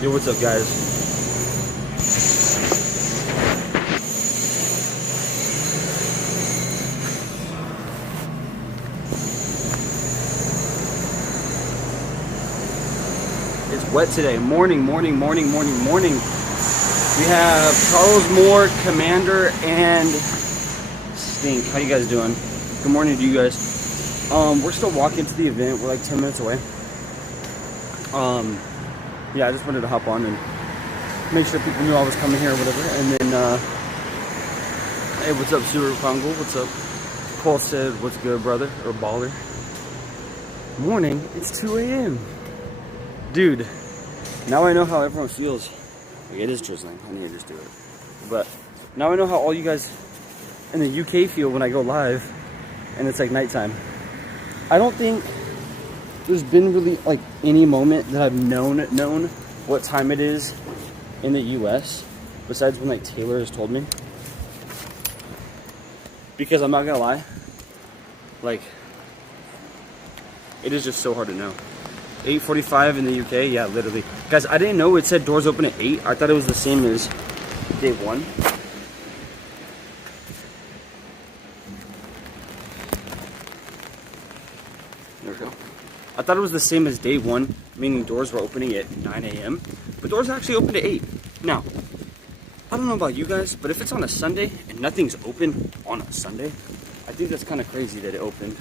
Yo, what's up, guys? It's wet today. Morning. We have Charles Moore, Commander, and Stink. How you guys doing? Good morning to you guys. We're still walking to the event. We're like 10 minutes away. Yeah, I just wanted to hop on and make sure people knew I was coming here or whatever. And then, hey, what's up, Stuart Congle? What's up? Paul said, what's good, brother? Or baller. Morning. It's 2 a.m. Dude, now I know how everyone feels. Like, it is drizzling. I need to just do it. But now I know how all you guys in the UK feel when I go live and it's like nighttime. I don't think there's been really like any moment that I've known what time it is in the US besides when like Taylor has told me. Because I'm not gonna lie, like it is just so hard to know. 8:45 in the UK, yeah, literally. Guys, I didn't know it said doors open at 8. I thought it was the same as day one. There we go. I thought it was the same as day one, meaning doors were opening at 9 a.m. But doors actually opened at 8. Now, I don't know about you guys, but if it's on a Sunday and nothing's open on a Sunday, I think that's kind of crazy that it opened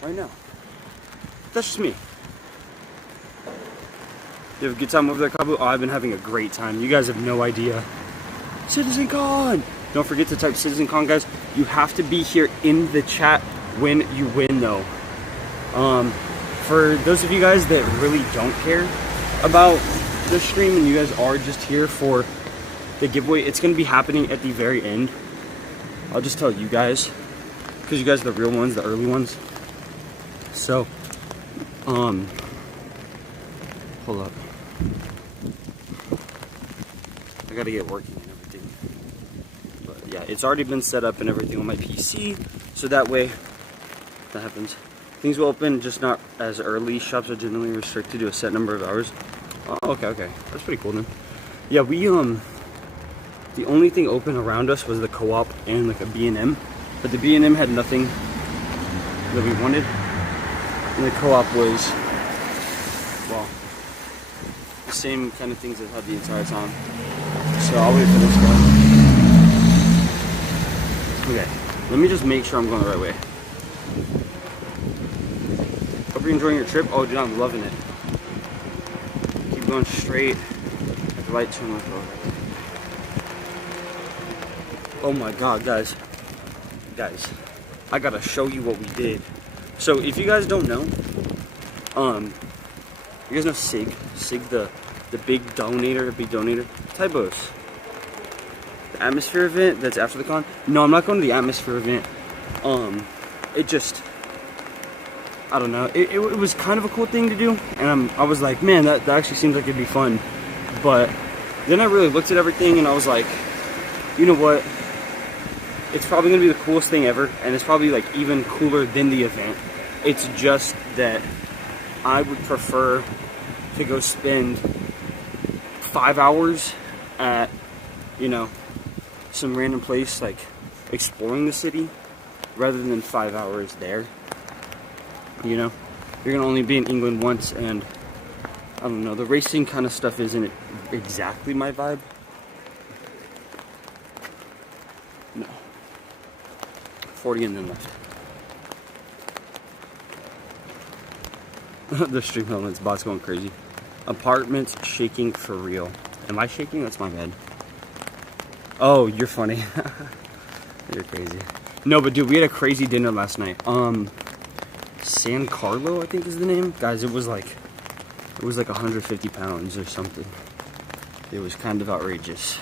right now. That's just me. You have a good time over there, Kabu? Oh, I've been having a great time. You guys have no idea. Citizencon! Don't forget to type Citizencon, guys. You have to be here in the chat when you win, though. For those of you guys that really don't care about the stream and you guys are just here for the giveaway, it's going to be happening at the very end. I'll just tell you guys, because you guys are the real ones, the early ones. So, hold up. I gotta get working and everything. But yeah, it's already been set up and everything on my PC, so that way that happens. Things will open, just not as early. Shops are generally restricted to a set number of hours. Oh, okay. That's pretty cool then. Yeah, we, the only thing open around us was the co-op and like a B&M. But the B&M had nothing that we wanted. And the co-op was, well, the same kind of things I've had the entire time. So I'll wait for this guy. Okay, let me just make sure I'm going the right way. Hope you're enjoying your trip. Oh, dude, I'm loving it. Keep going straight. The light turn left over. Oh my god, guys. Guys, I gotta show you what we did. So if you guys don't know, you guys know Sig? Sig, the big donator, Tybos. The Atmosphere event that's after the con. No, I'm not going to the Atmosphere event. It just, I don't know. It was kind of a cool thing to do, and I was like, man, that actually seems like it'd be fun. But then I really looked at everything, and I was like, you know what? It's probably gonna be the coolest thing ever, and it's probably like even cooler than the event. It's just that I would prefer to go spend 5 hours at, you know, some random place like exploring the city rather than 5 hours there. You know, you're gonna only be in England once, and I don't know, the racing kind of stuff isn't exactly my vibe. No. 40 and then left. The stream elements bot's going crazy. Apartments shaking for real. Am I shaking? That's my bad. Oh, you're funny. You're crazy. No, but dude, we had a crazy dinner last night. San Carlo, I think is the name. Guys, it was like 150 pounds or something. It was kind of outrageous.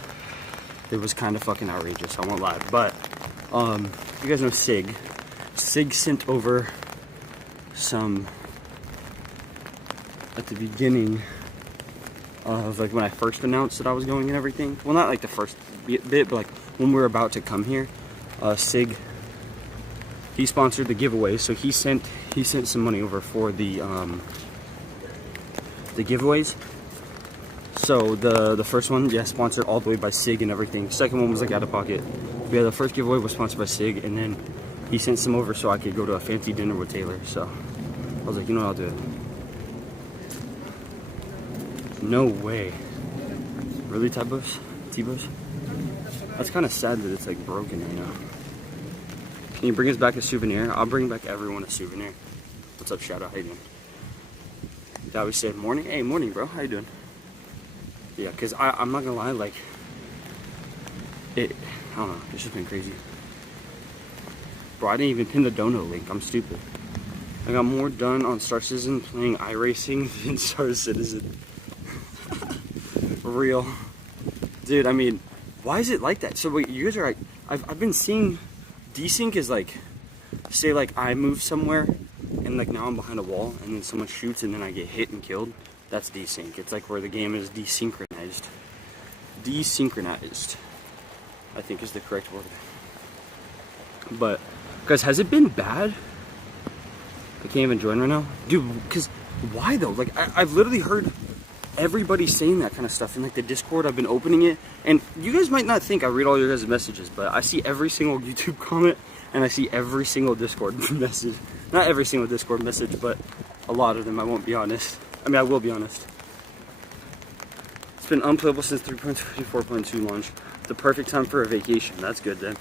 It was kind of fucking outrageous, I won't lie. But, you guys know Sig. Sig sent over some, at the beginning of, like, when I first announced that I was going and everything. Well, not like the first bit, but like when we were about to come here. Sig, he sponsored the giveaway, so he sent some money over for the giveaways. So the first one, yeah, sponsored all the way by Sig and everything. Second one was like out of pocket. But yeah, the first giveaway was sponsored by Sig, and then he sent some over so I could go to a fancy dinner with Taylor. So I was like, you know what, I'll do it. No way. Really, T-Bus? That's kind of sad that it's like broken right now. Can you bring us back a souvenir? I'll bring back everyone a souvenir. What's up, Shadow? How you doing? That we said morning. Hey, morning, bro. How you doing? Yeah, because I'm not gonna lie, like, I don't know, it's just been crazy. Bro, I didn't even pin the dono link. I'm stupid. I got more done on Star Citizen playing iRacing than Star Citizen. Real. Dude, I mean, why is it like that? So wait, you guys are like, I've been seeing desync is like, say like I move somewhere and like now I'm behind a wall and then someone shoots and then I get hit and killed. That's desync. It's like where the game is desynchronized. Desynchronized, I think is the correct word. But, guys, has it been bad? I can't even join right now. Dude, because why though? Like, I've literally heard everybody saying that kind of stuff in like the Discord. I've been opening it, and you guys might not think I read all your guys' messages, but I see every single YouTube comment and I see every single Discord message. Not every single Discord message, but a lot of them. I won't be honest. I mean, I will be honest. It's been unplayable since 3.24.2 launch. The perfect time for a vacation. That's good then.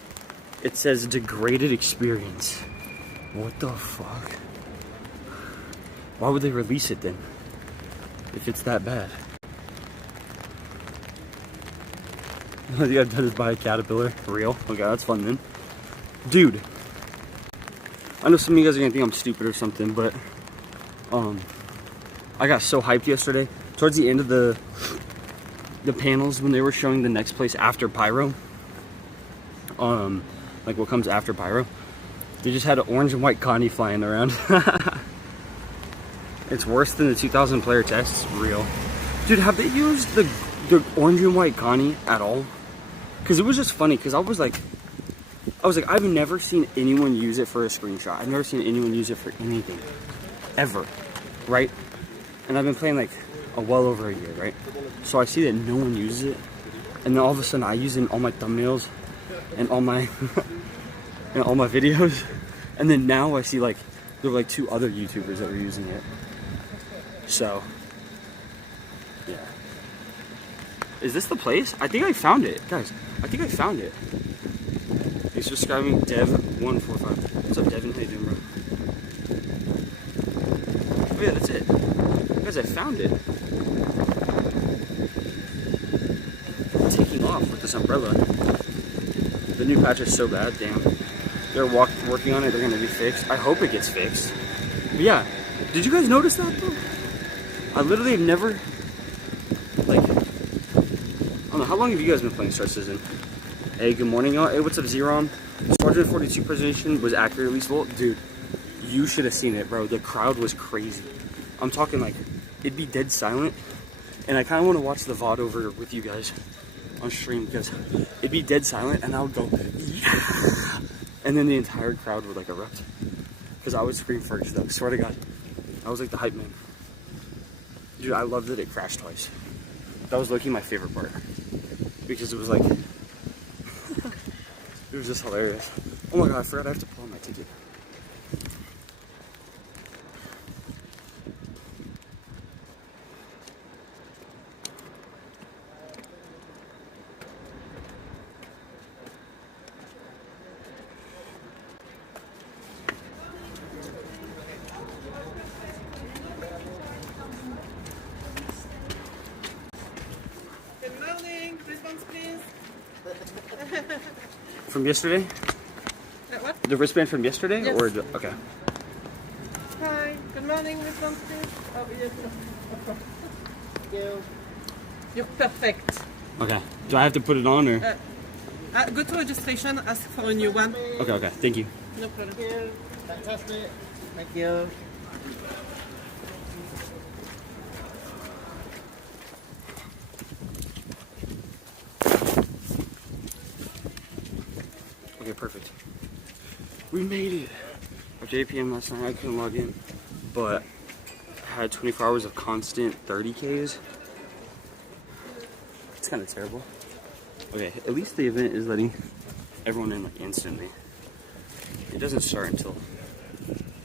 It says degraded experience. What the fuck? Why would they release it then? If it's that bad. All you gotta do is buy a caterpillar. For real? Okay, that's fun then. Dude. I know some of you guys are gonna think I'm stupid or something, but I got so hyped yesterday. Towards the end of the panels when they were showing the next place after Pyro. Like what comes after Pyro. They just had an orange and white Connie flying around. It's worse than the 2,000 player test. It's real. Dude, have they used the orange and white Connie at all? Because it was just funny, because I was like, I've never seen anyone use it for a screenshot. I've never seen anyone use it for anything. Ever. Right? And I've been playing like well over a year, right? So I see that no one uses it. And then all of a sudden I use it in all my thumbnails and all my and all my videos. And then now I see like there were like 2 other YouTubers that were using it. So yeah. Is this the place? I think I found it. Guys, I think I found it. Thanks for subscribing, Dev145. What's up, Devin? How you doing, bro? Oh yeah, that's it. Guys, I found it. I'm taking off with this umbrella. The new patch is so bad, damn. They're working on it, they're gonna be fixed. I hope it gets fixed. But yeah, did you guys notice that though? I literally have never, like, I don't know, how long have you guys been playing Star Citizen? Hey, good morning, y'all. Hey, what's up, Zeron? Squadron 42 presentation was accurately released. Dude, you should have seen it, bro. The crowd was crazy. I'm talking like, it'd be dead silent. And I kind of want to watch the VOD over with you guys on stream because it'd be dead silent and I would go, yeah! And then the entire crowd would like erupt. Because I would scream first, though. Swear to God. I was like the hype man. Dude, I loved that it crashed twice. That was low-key my favorite part. Because it was like, it was just hilarious. Oh my God, I forgot I have to pull out my ticket. From yesterday? What? The wristband from yesterday? Yes. Or okay. Hi, good morning, Mr. Please. Oh, yes. You're perfect. Okay. Do I have to put it on or? Go to registration, ask for a new one. Okay, thank you. No problem. Fantastic. Thank you. Okay, perfect. We made it. After 8 p.m. last night, I couldn't log in, but I had 24 hours of constant 30Ks. It's kind of terrible. Okay, at least the event is letting everyone in like instantly. It doesn't start until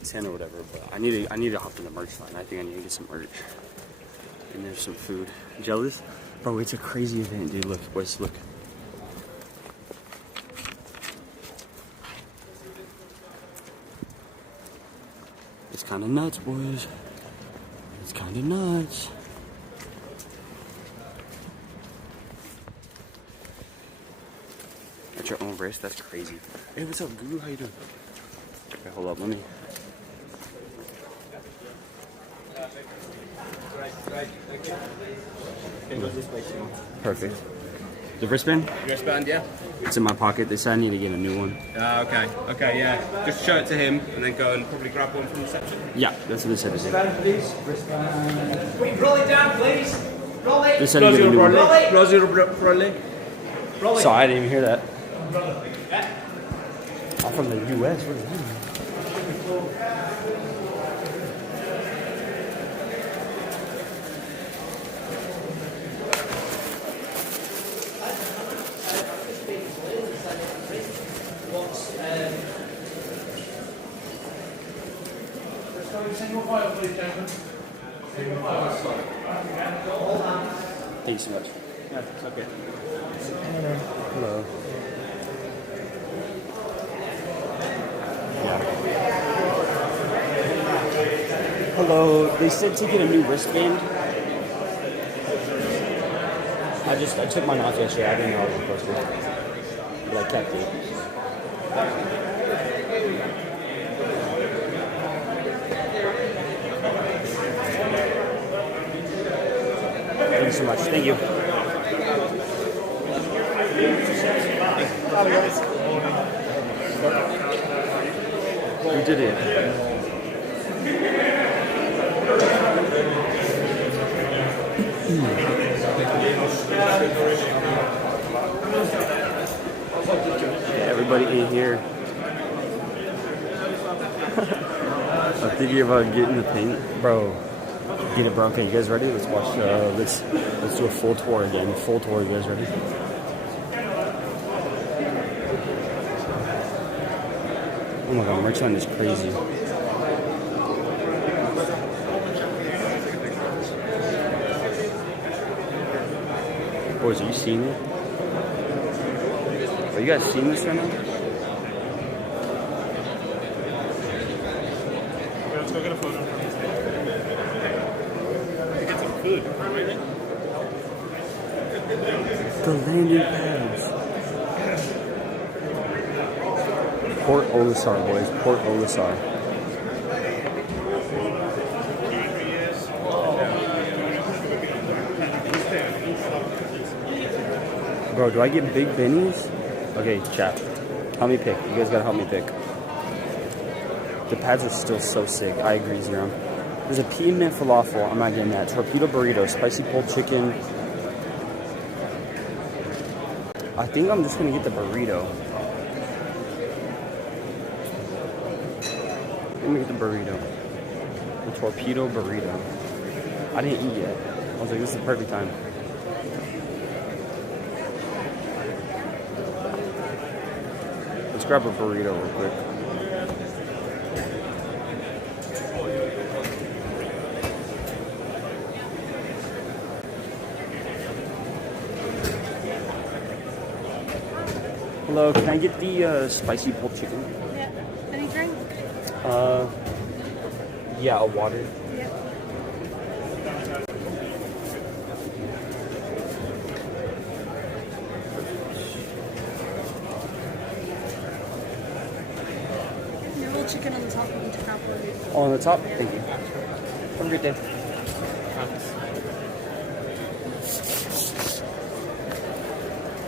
10 or whatever, but I need to hop in the merch line. I think I need to get some merch. And there's some food. Jealous? Bro, it's a crazy event, dude. Look, boys, look. It's kind of nuts, boys. It's kind of nuts. At your own risk, that's crazy. Hey, what's up, Guru? How you doing? Okay, hold up, let me. Perfect. The wristband? Wristband, yeah. It's in my pocket. They said I need to get a new one. Okay. Okay, yeah. Just show it to him and then go and probably grab one from reception. Yeah, that's what they said. Wristband, please. Wristband. Wait, roll it down, please. Roll it. They said to get a new one. Roll it. Sorry, I didn't even hear that. I'm from the U.S. What is that? Single file, please, gentlemen. Single file. Thank you so much. Yeah, it's okay. Hello. Yeah. Hello. They said to get a new wristband. I took mine off yesterday. I didn't know I was supposed to. But I kept it. Thank you so much. Thank you. We did it. Yeah, everybody in here. I'm thinking about getting the paint, bro. Get it, bro. Okay, you guys ready? Let's watch. Let's do a full tour again. Full tour. You guys ready? Oh my god, merch line is crazy. Boys, are you seeing it? Are you guys seeing this right now? Let's go get a photo. Get some food. The landing pads. Port Olisar, boys. Port Olisar. Bro, do I get big bennies? Okay, chat. Help me pick. You guys gotta help me pick. The pads are still so sick. I agree, Zero. There's a pea mint falafel. I'm not getting that. Torpedo burrito, spicy pulled chicken. I think I'm just gonna get the burrito. Let me get the burrito. The torpedo burrito. I didn't eat yet. I was like, this is the perfect time. Let's grab a burrito real quick. Hello, can I get the spicy pulled chicken? Yeah. Any drink? Yeah, a water. Yeah. Your little chicken on the top of the top. Oh, on the top? Thank you. Have a good day.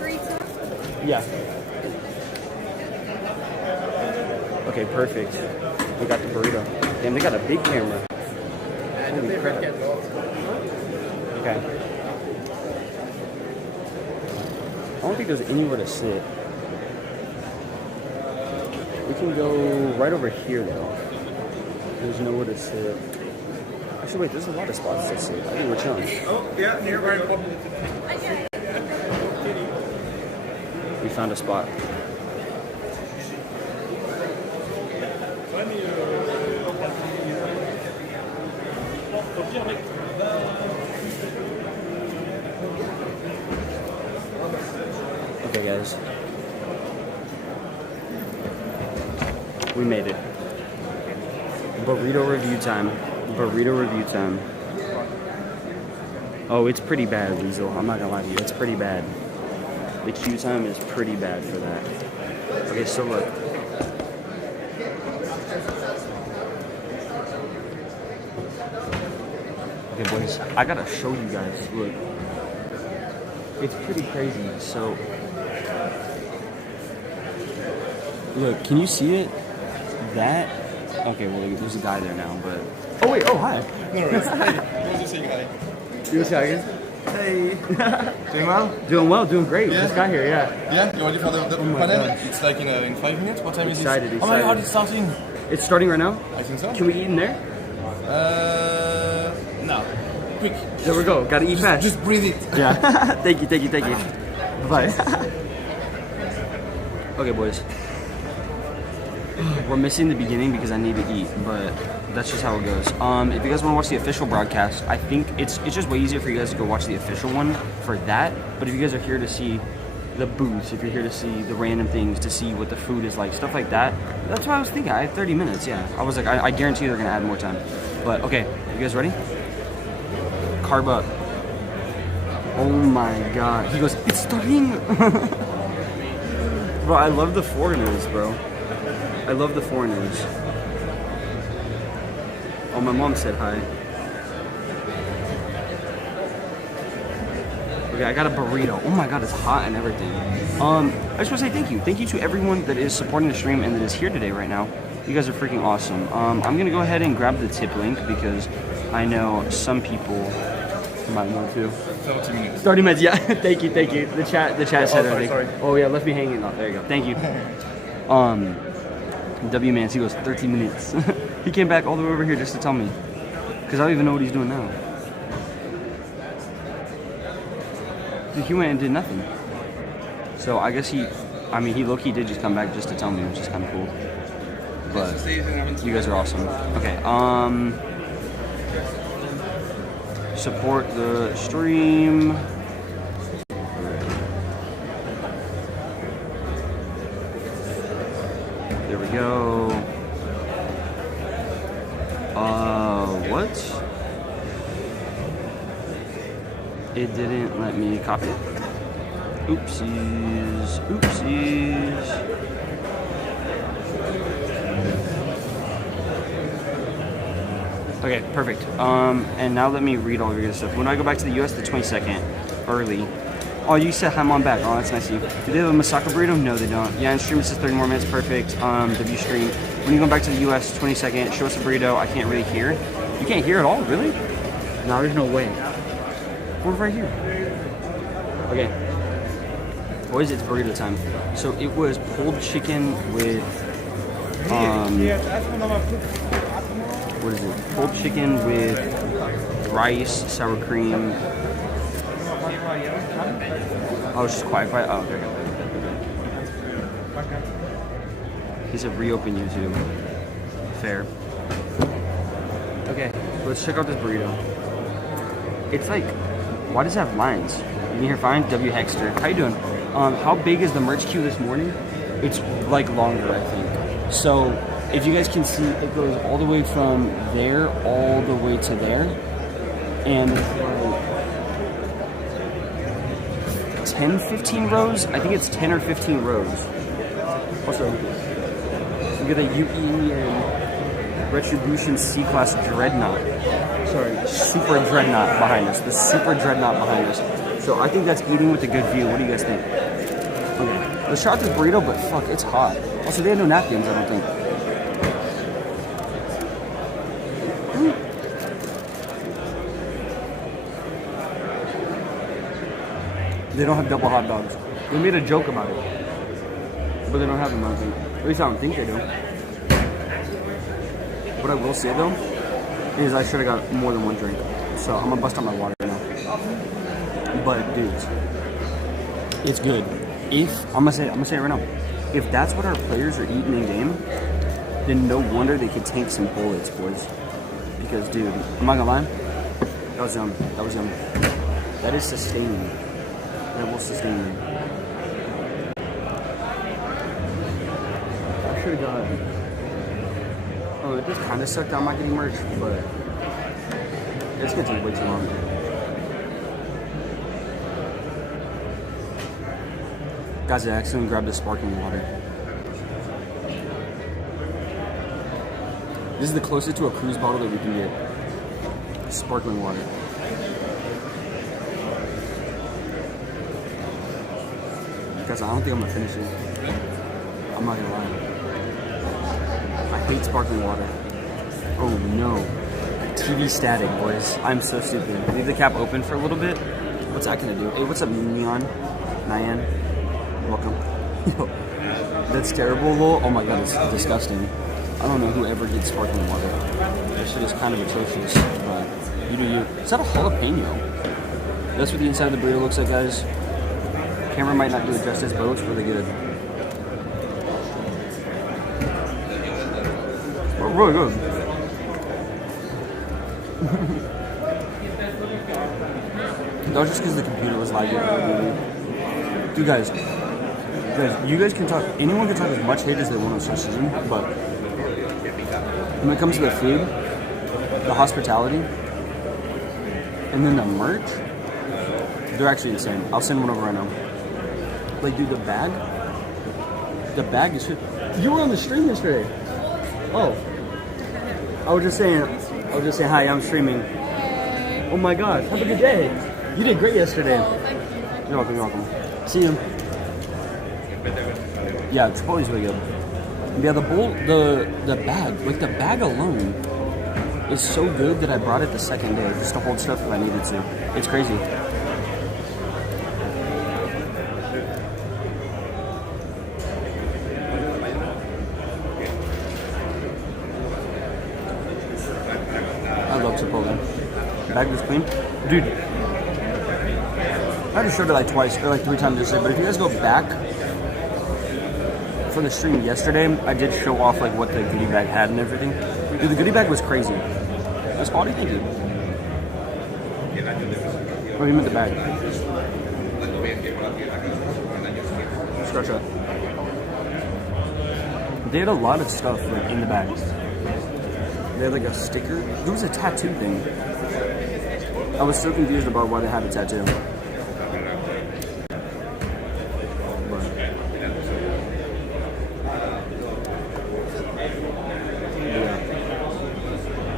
Burrito? Yeah. Okay, perfect. We got the burrito. Damn, they got a big camera. Holy crap. Okay. I don't think there's anywhere to sit. We can go right over here, though. There's nowhere to sit. Actually, wait, there's a lot of spots to sit. I think we're chilling. Oh, yeah, here, right. found a spot. Okay, guys. We made it. Burrito review time. Burrito review time. Oh, it's pretty bad, Weasel. I'm not gonna lie to you. It's pretty bad. The queue time is pretty bad for that. Okay, so look. Okay, boys. I gotta show you guys. Look. It's pretty crazy. So, look. Can you see it? That. Okay, well, there's a guy there now, but. Oh wait. Oh hi. No worries. Hey, who's this guy? You guys. Hey. Doing well? Doing well, doing great. Yeah. Just got here, yeah. Yeah, you ready for the my panel? gosh. It's like in 5 minutes. What time is Excited, it? Oh my god, excited. it's starting. It's starting right now? I think so. Can we eat in there? No. Quick. There we go. Gotta eat fast. Just breathe it. Yeah. Thank you. Bye. Okay, boys. We're missing the beginning because I need to eat, but that's just how it goes. If you guys want to watch the official broadcast, I think it's just way easier for you guys to go watch the official one for that. But if you guys are here to see the booths, if you're here to see the random things, to see what the food is like, stuff like that, that's what I was thinking. I had 30 minutes, yeah. I was like, I guarantee they're gonna add more time. But okay, you guys ready? Carb up. Oh my god. He goes, it's starting! Bro, I love the foreigners, bro. I love the foreigners. Oh, my mom said hi. Okay, I got a burrito. Oh my god, it's hot and everything. I just want to say thank you. Thank you to everyone that is supporting the stream and that is here today right now. You guys are freaking awesome. I'm going to go ahead and grab the tip link because I know some people might want to. 30 minutes. 30 minutes, yeah. Thank you. The chat said everything. Sorry. Oh yeah, left me hanging. Oh, there you go. Thank you. W Mans, he goes 13 minutes. He came back all the way over here just to tell me. Because I don't even know what he's doing now. Dude, he went and did nothing. So I guess he low-key did just come back just to tell me, which is kind of cool. But you guys are awesome. Okay, support the stream. There we go. What? It didn't let me copy it. Oopsies. Okay, perfect. And now let me read all of your good stuff. When I go back to the US the 22nd, early. Oh, you said hi, I'm back. Oh, that's nice of you. Do they have a Masaka burrito? No, they don't. Yeah, and stream it says 30 more minutes. Perfect. W stream. When you go back to the US 22nd, show us a burrito. I can't really hear. You can't hear at all? Really? No, there's no way. We're right here. Okay. Boys, it's burrito time. So it was pulled chicken with what is it? Pulled chicken with rice, sour cream. Oh, it's just quiet. Oh, there you go. He said reopen YouTube. Fair. Okay, let's check out this burrito. It's like, why does it have lines? You can hear fine? W Hexter. How you doing? How big is the merch queue this morning? It's like longer, I think. So if you guys can see, it goes all the way from there all the way to there. And it's like 10, 15 rows? I think it's 10 or 15 rows. Also, look at the UE and Retribution C-Class Dreadnought. Sorry, Super Dreadnought behind us. The Super Dreadnought behind us. So I think that's eating with a good view. What do you guys think? Okay, let's try out this burrito, but fuck, it's hot. Also, they have no napkins, I don't think. They don't have double hot dogs. They made a joke about it. But they don't have them, I don't think. At least I don't think they do. What I will say, though, is I should have got more than one drink. So I'm gonna bust out my water now. But, dudes, it's good. if I'm gonna say it right now, if that's what our players are eating in game, then no wonder they could tank some bullets, boys. Because, dude, I'm not gonna lie, that was yum. That was yum. That is sustaining. That will sustain me. I should have got. Oh, it just kind of sucked out my getting merch, but it's gonna take way too long. Guys, I accidentally grabbed the sparkling water. This is the closest to a cruise bottle that we can get. Sparkling water. Guys, I don't think I'm gonna finish it. I'm not gonna lie. I hate sparkling water. Oh no. TV static, boys. I'm so stupid. Leave the cap open for a little bit. What's that gonna do? Hey, what's up, Neon? Nyan? Welcome. That's terrible, lol. Oh my god, it's disgusting. I don't know who ever gets sparkling water. That shit is kind of atrocious, but you do you. Is that a jalapeno? That's what the inside of the burrito looks like, guys. Camera might not do it justice, but it looks really good. Oh, really good. That was just because the computer was lagging. Dude, guys, you guys can talk. Anyone can talk as much hate as they want on Citizen, but when it comes to the food, the hospitality, and then the merch, they're actually insane. I'll send one over right now. Like, dude, the bag is shit. You were on the stream yesterday. Oh, I was just saying hi. I'm streaming. Oh my gosh, have a good day. You did great yesterday. You're welcome. You're welcome. See you. Yeah, Chipotle's really good. Yeah, the bag, like the bag alone is so good that I brought it the second day just to hold stuff if I needed to. It's crazy. I love Chipotle. Bag was clean. Dude, I just showed it like twice or like 3 times yesterday, but if you guys go back for the stream yesterday, I did show off like what the goodie bag had and everything. Dude, the goodie bag was crazy. It was quality, thank you. What do you mean the bag? Scratch that. They had a lot of stuff like in the bags. They had like a sticker. There was a tattoo thing. I was so confused about why they had a tattoo.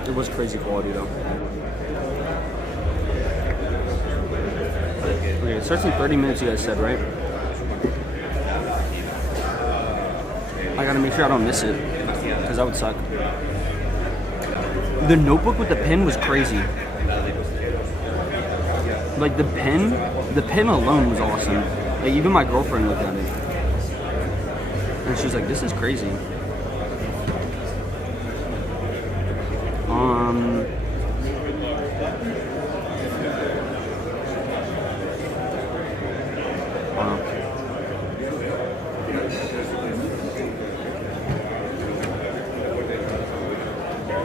It was crazy quality though. Okay, it starts in 30 minutes, you guys said, right? I gotta make sure I don't miss it, because that would suck. The notebook with the pen was crazy. Like the pen alone was awesome. Like even my girlfriend looked at it. And she was like, this is crazy.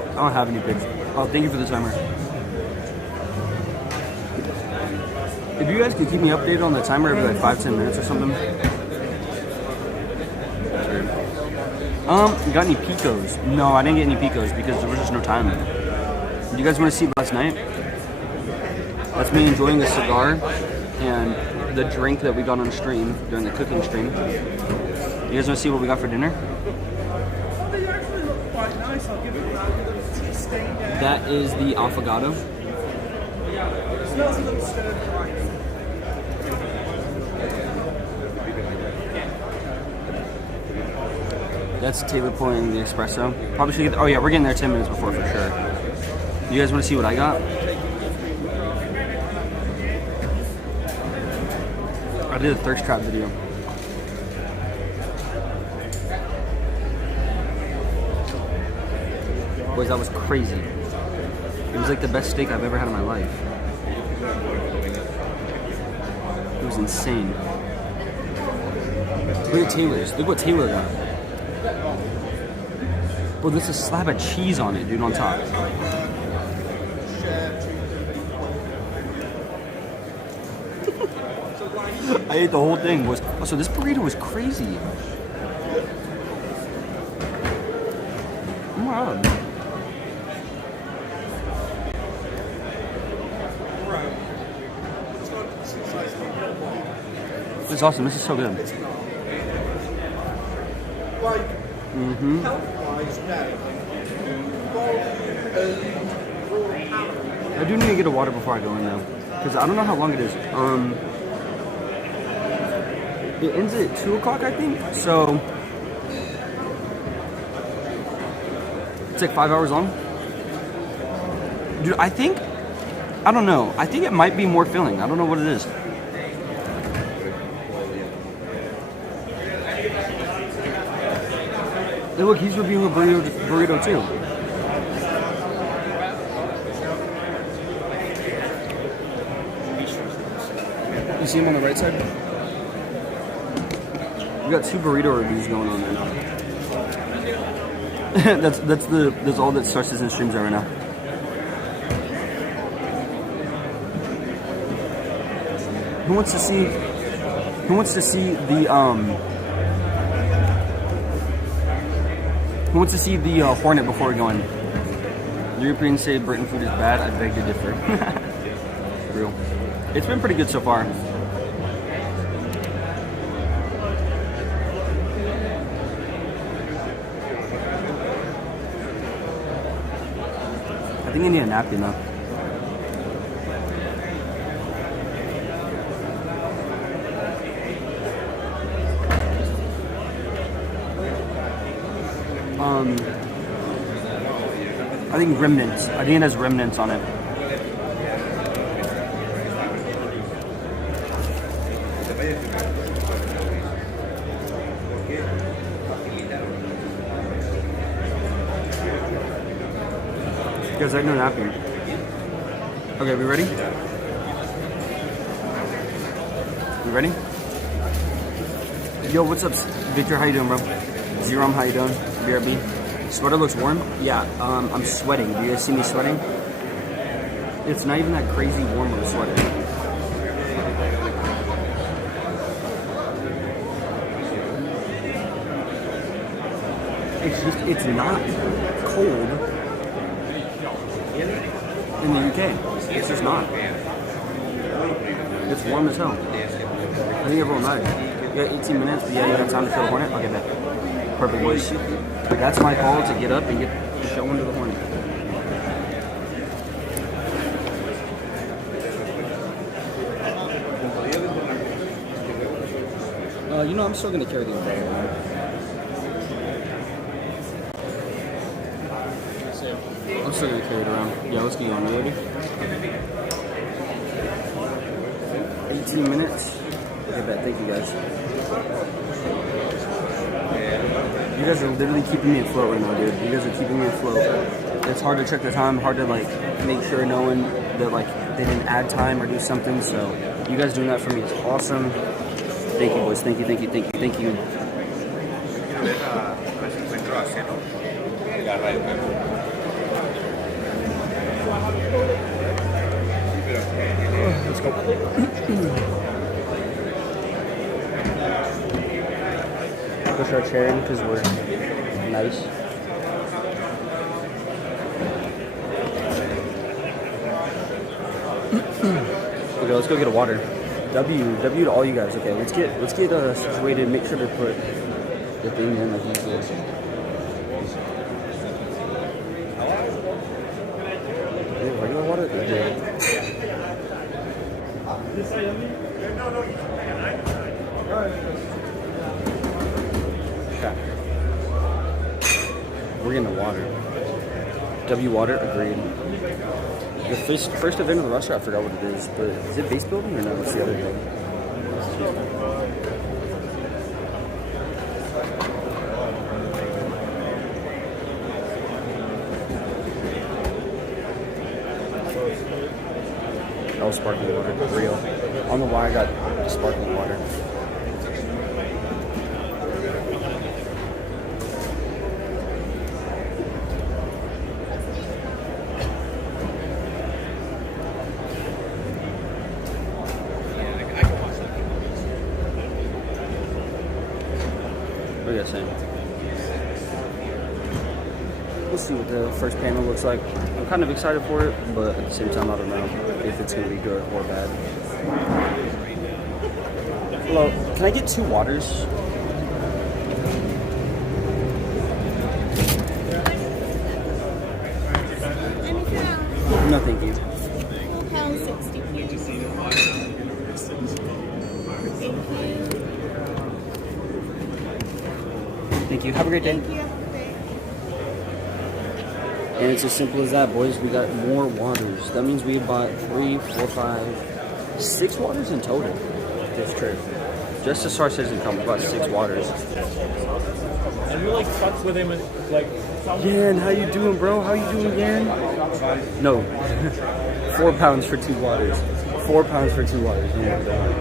I don't have any pics. Oh, thank you for the timer. If you guys could keep me updated on the timer every like 5-10 minutes or something. Got any picos? No, I didn't get any picos because there was just no time. You guys want to see last night? That's me enjoying a cigar and the drink that we got on stream during the cooking stream. You guys want to see what we got for dinner? They actually look quite nice, I'll give it that. That is the affogato. It smells a little stir fry. That's Taylor pouring the espresso. Probably should get. Oh yeah, we're getting there 10 minutes before for sure. You guys want to see what I got? I did a thirst trap video. Boys, that was crazy. It was like the best steak I've ever had in my life. It was insane. Look at Taylor's. Look what Taylor got. Bro, there's a slab of cheese on it, dude, on top. I ate the whole thing. Oh, so this burrito was crazy. Oh my god. This is awesome. This is so good. I do need to get a water before I go in though, because I don't know how long it is. It ends at 2 o'clock, I think. So it's like 5 hours long. Dude, I don't know. I think it might be more filling. I don't know what it is. Hey, look, he's reviewing a burrito too. You see him on the right side? We got 2 burrito reviews going on right now. that's all that starts his streams are right now. Who wants to see the Hornet before we go in? Europeans say Britain food is bad. I beg to differ. Real. It's been pretty good so far. I think I need a napkin though. I think remnants. I think it has remnants on it. Guys, I know napkin. Okay, we ready? We ready? Yo, what's up, Victor? How you doing, bro? Zerom, how you doing? BRB. Sweater looks warm? Yeah, I'm sweating. Do you guys see me sweating? It's not even that crazy warm of a sweater. It's not cold in the UK. It's just not. It's warm as hell. I think everyone knows. You got 18 minutes, but yeah, you have time to kill the Hornet? Okay, bet. Perfect, boys. That's my call to get up and get the show into the Hornet. You know, I'm still going to carry these bags around. I'm still going to carry it around. Yeah, let's get on. You ready? 18 minutes. Okay, bet. Thank you, guys. You guys are literally keeping me afloat right now, dude. You guys are keeping me afloat. It's hard to check the time, hard to like make sure knowing that like they didn't add time or do something. So you guys doing that for me is awesome. Thank you, boys. Thank you, thank you, thank you, thank you. Let's go. Push our chair in because we're nice. Okay, let's go get a water. W to all you guys. Okay, let's get situated. Make sure to put the thing in like usual. Regular water? Yeah. Okay. We're getting the water. W water, agreed. The first event of the restaurant, I forgot what it is, but is it base building or no? It's the other building. Oh, sparkling water, real. On the wire, I got sparkling water. What are you guys saying? We'll see what the first panel looks like. I'm kind of excited for it, but at the same time, I don't know if it's going to be good or bad. Hello, can I get 2 waters? Anything else? No, thank you. £4.60, please. Thank you. Have a great day. Thank you. Have a good day. And it's as simple as that, boys. We got more waters. That means we bought 3, 4, 5, 6 waters in total. That's true. Just to start Citizencon, we bought 6 waters. And you like fucked with him and like. Yan, how you doing, bro? How you doing, Yan? No. £4 for 2 waters. £4 for 2 waters. Oh my god.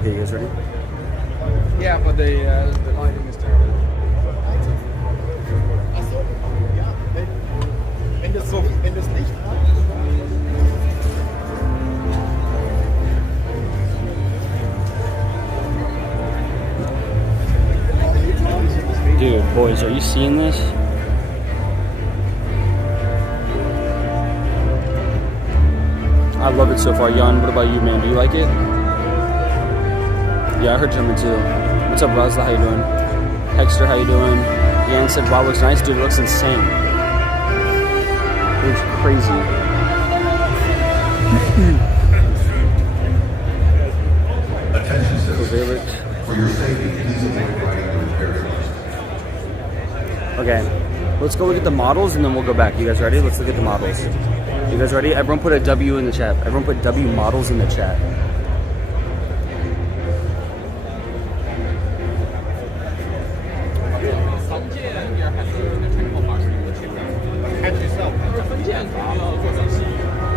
Okay, you guys ready? Yeah, but the lighting is terrible. Wenn das nicht Dude, boys, are you seeing this? I love it so far. Jan, what about you, man? Do you like it? Yeah, I heard German too. What's up, Razla? How you doing? Hexter, how you doing? Jan said, wow, looks nice. Dude, it looks insane. It looks crazy. Attention citizens. Cool, For your safety, please avoid riding the repair trucks. okay, let's go look at the models and then we'll go back. You guys ready? Let's look at the models. You guys ready? Everyone put a W in the chat. Everyone put W models in the chat.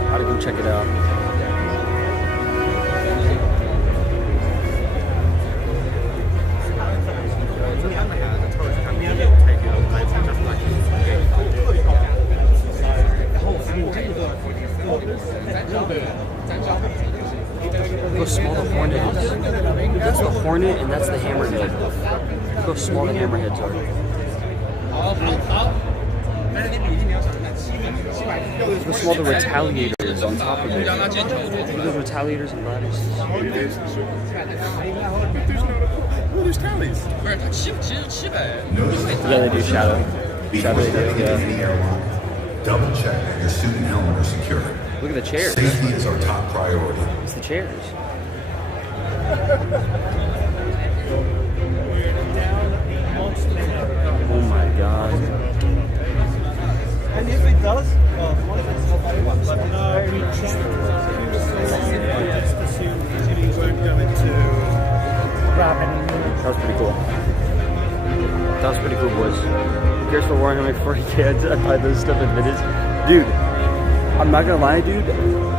How to go check it out. Look how small the Hornet is. That's the Hornet and that's the Hammerhead. Look how small the Hammerheads are. Look how small the Retaliator is on top of it. Look at the Retaliators and Lattices. Yeah, they do Shadow. Before stepping into any airlock, double check that your suit and helmet are secure. Look at the chairs. Safety is our top priority. It's the chairs. Oh my god. And if it does, what if it's not but no, we checked. Just assume we weren't going to grab any more. That was pretty cool. That was pretty cool, boys. Who cares for Warhammer 40k? I buy this stuff in minutes. Dude, I'm not gonna lie, dude.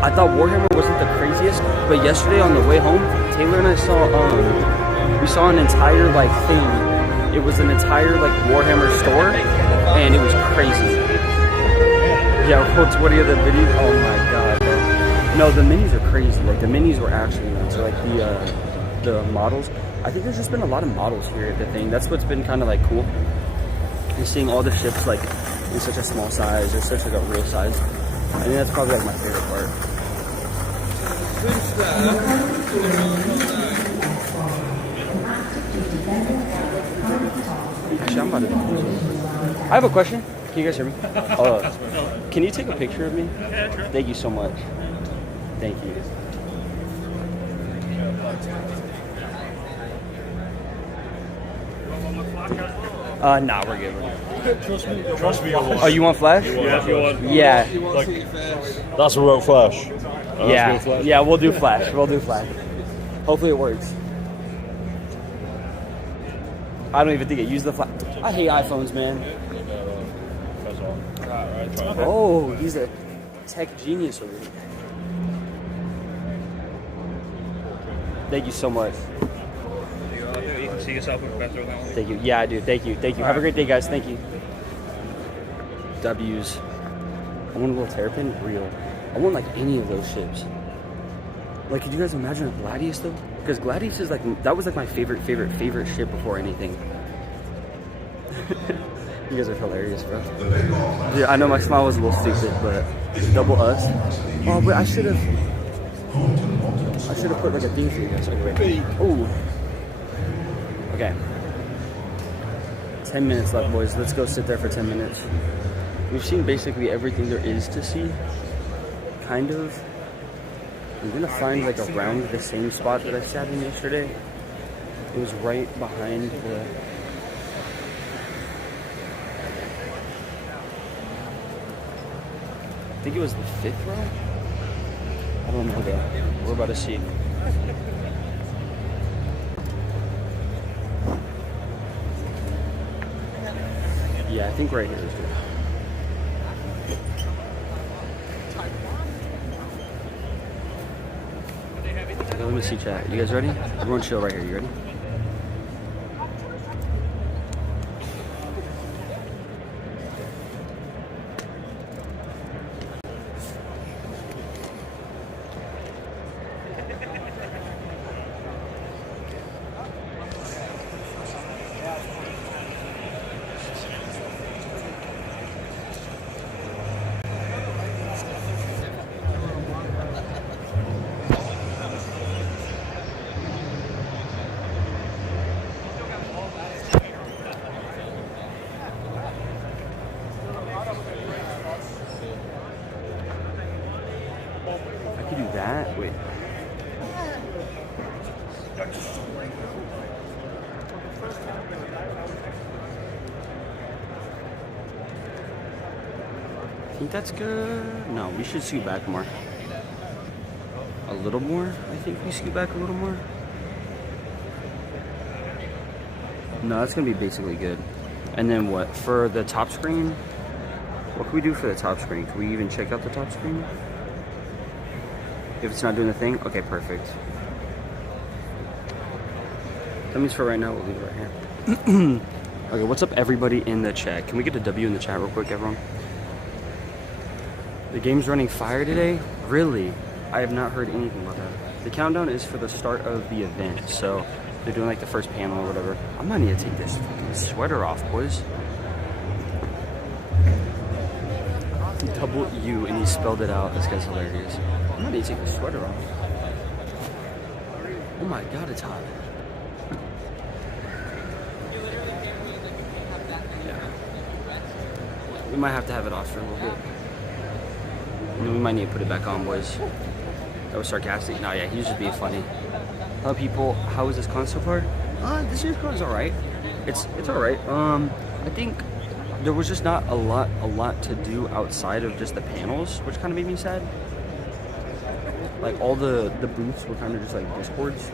I thought Warhammer wasn't the craziest, but yesterday on the way home, Taylor and I saw we saw an entire like thing. It was an entire like Warhammer store, and it was crazy. Yeah, what's 20 of the videos? Oh my god, bro. No, the minis are crazy. Like the minis were actually nice. Like the models. I think there's just been a lot of models here at the thing. That's what's been kind of like cool. You're seeing all the ships like in such a small size or such like a real size. I think that's probably like my favorite part. Actually, I'm about to. I have a question. Can you guys hear me? Can you take a picture of me? Yeah, sure. Thank you so much. Thank you. Nah, we're good. Trust me, you'll Oh, you want flash? Yeah, you want. Yeah. Like, that's a real flash. Yeah. Yeah, we'll do flash. We'll do flash. Hopefully it works. I don't even think it used the flash. I hate iPhones, man. Oh, he's a tech genius over here. Thank you so much. You can see yourself better than that. Thank you. Yeah, I do. Thank you. Thank you. Have a great day, guys. Thank you. W's. I want a little terrapin. Real. I want like any of those ships. Like, could you guys imagine a Gladius though? Because Gladius is like, that was like my favorite ship before anything. You guys are hilarious, bro. Yeah, I know my smile was a little stupid, but double us. Oh, but I should have put like a theme for you guys. Okay. Ooh. Okay. 10 minutes left, boys. Let's go sit there for 10 minutes. We've seen basically everything there is to see. Kind of. I'm gonna find like around the same spot that I sat in yesterday. It was right behind the... I think it was the 5th row? I don't know though. We're about to see. Yeah, I think right here is good. Okay, let me see chat. You guys ready? Everyone chill right here. You ready? I could do that. Wait. I think that's good. No, we should scoot back more. A little more? I think we scoot back a little more. No, that's gonna be basically good. And then what? For the top screen? What can we do for the top screen? Can we even check out the top screen? If it's not doing the thing? Okay, perfect. That means for right now, we'll leave it right here. Okay, what's up everybody in the chat? Can we get a W in the chat real quick, everyone? The game's running fire today? Really? I have not heard anything about that. The countdown is for the start of the event, so they're doing like the first panel or whatever. I'm gonna need to take this fucking sweater off, boys. Double U and he spelled it out. This guy's hilarious. I'm gonna need to take the sweater off. Oh my god, it's hot. Yeah. We might have to have it off for a little bit. And then we might need to put it back on, boys. That was sarcastic. No, yeah, he was just being funny. Hello, people. How is this con so far? This year's con is alright. It's alright. I think there was just not a lot to do outside of just the panels, which kind of made me sad. Like all the booths were kind of just like Discords,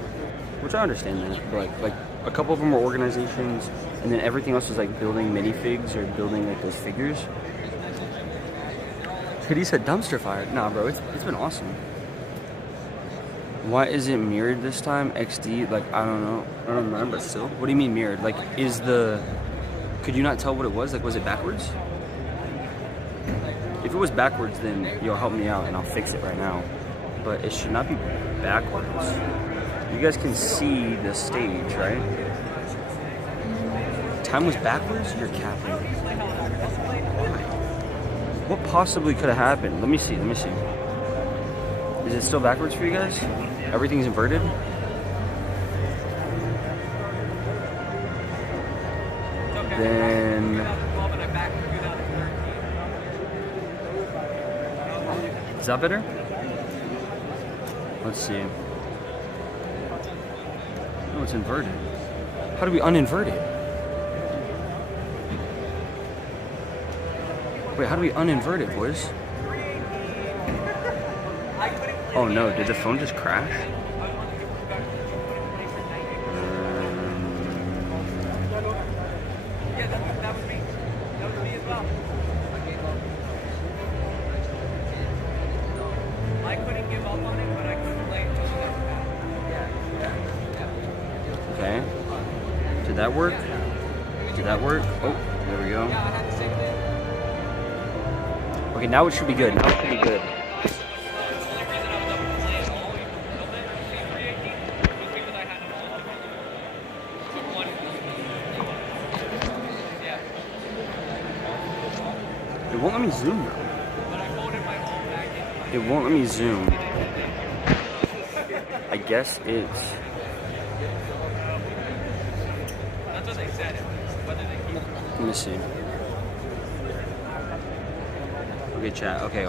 which I understand that. But like a couple of them were organizations, and then everything else was like building minifigs or building like those figures. He said dumpster fire. Nah, bro, it's been awesome. Why is it mirrored this time? XD, like I don't know. I don't remember, but still. What do you mean mirrored? Like could you not tell what it was? Like was it backwards? If it was backwards, then you'll help me out and I'll fix it right now. But it should not be backwards. You guys can see the stage, right? Time was backwards? You're capping. What possibly could have happened? Let me see. Is it still backwards for you guys? Everything's inverted? Then... Is that better? Let's see. No, it's inverted. How do we uninvert it? Wait, how do we uninvert it, boys? Oh no, did the phone just crash? Okay. Did that work? Did that work? Oh, there we go. Okay, now it should be good. let me zoom though. It won't let me zoom. I guess it's... Let me see. Okay, chat. Okay.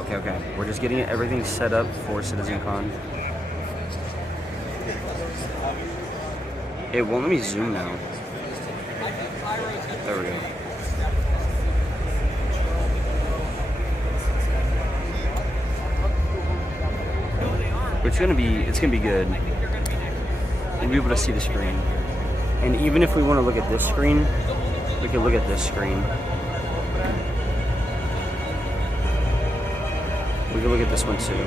We're just getting everything set up for Citizencon. It won't let me zoom now. There we go. It's gonna be good. We'll be able to see the screen. And even if we want to look at this screen, we can look at this screen. We can look at this one too.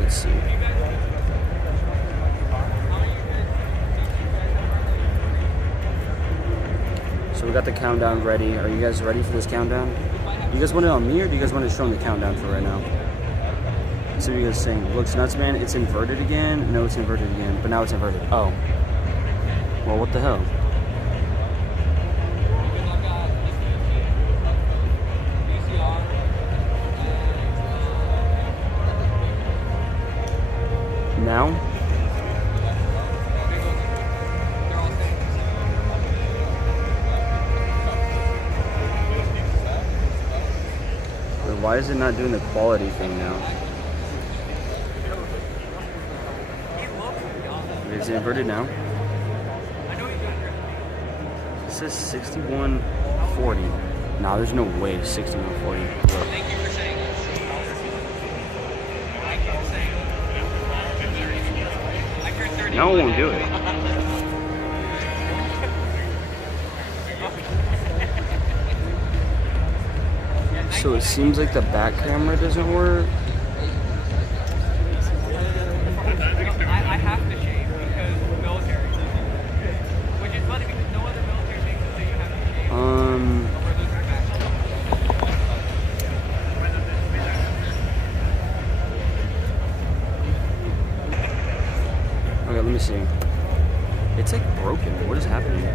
Let's see. So we got the countdown ready. Are you guys ready for this countdown? You guys want it on me, or do you guys want to show them the countdown for right now? So you guys saying, looks nuts, man. It's inverted again. No, it's inverted again, but now it's inverted. Oh. Well, what the hell? Now? Wait, why is it not doing the quality thing now? Is it inverted now? It says 6140. Nah, there's no way 6140. Look. No, it won't do it. So it seems like the back camera doesn't work. I have to shave because military. Which is funny because no other military makes it so you have to shave. Okay, let me see. It's like broken. What is happening?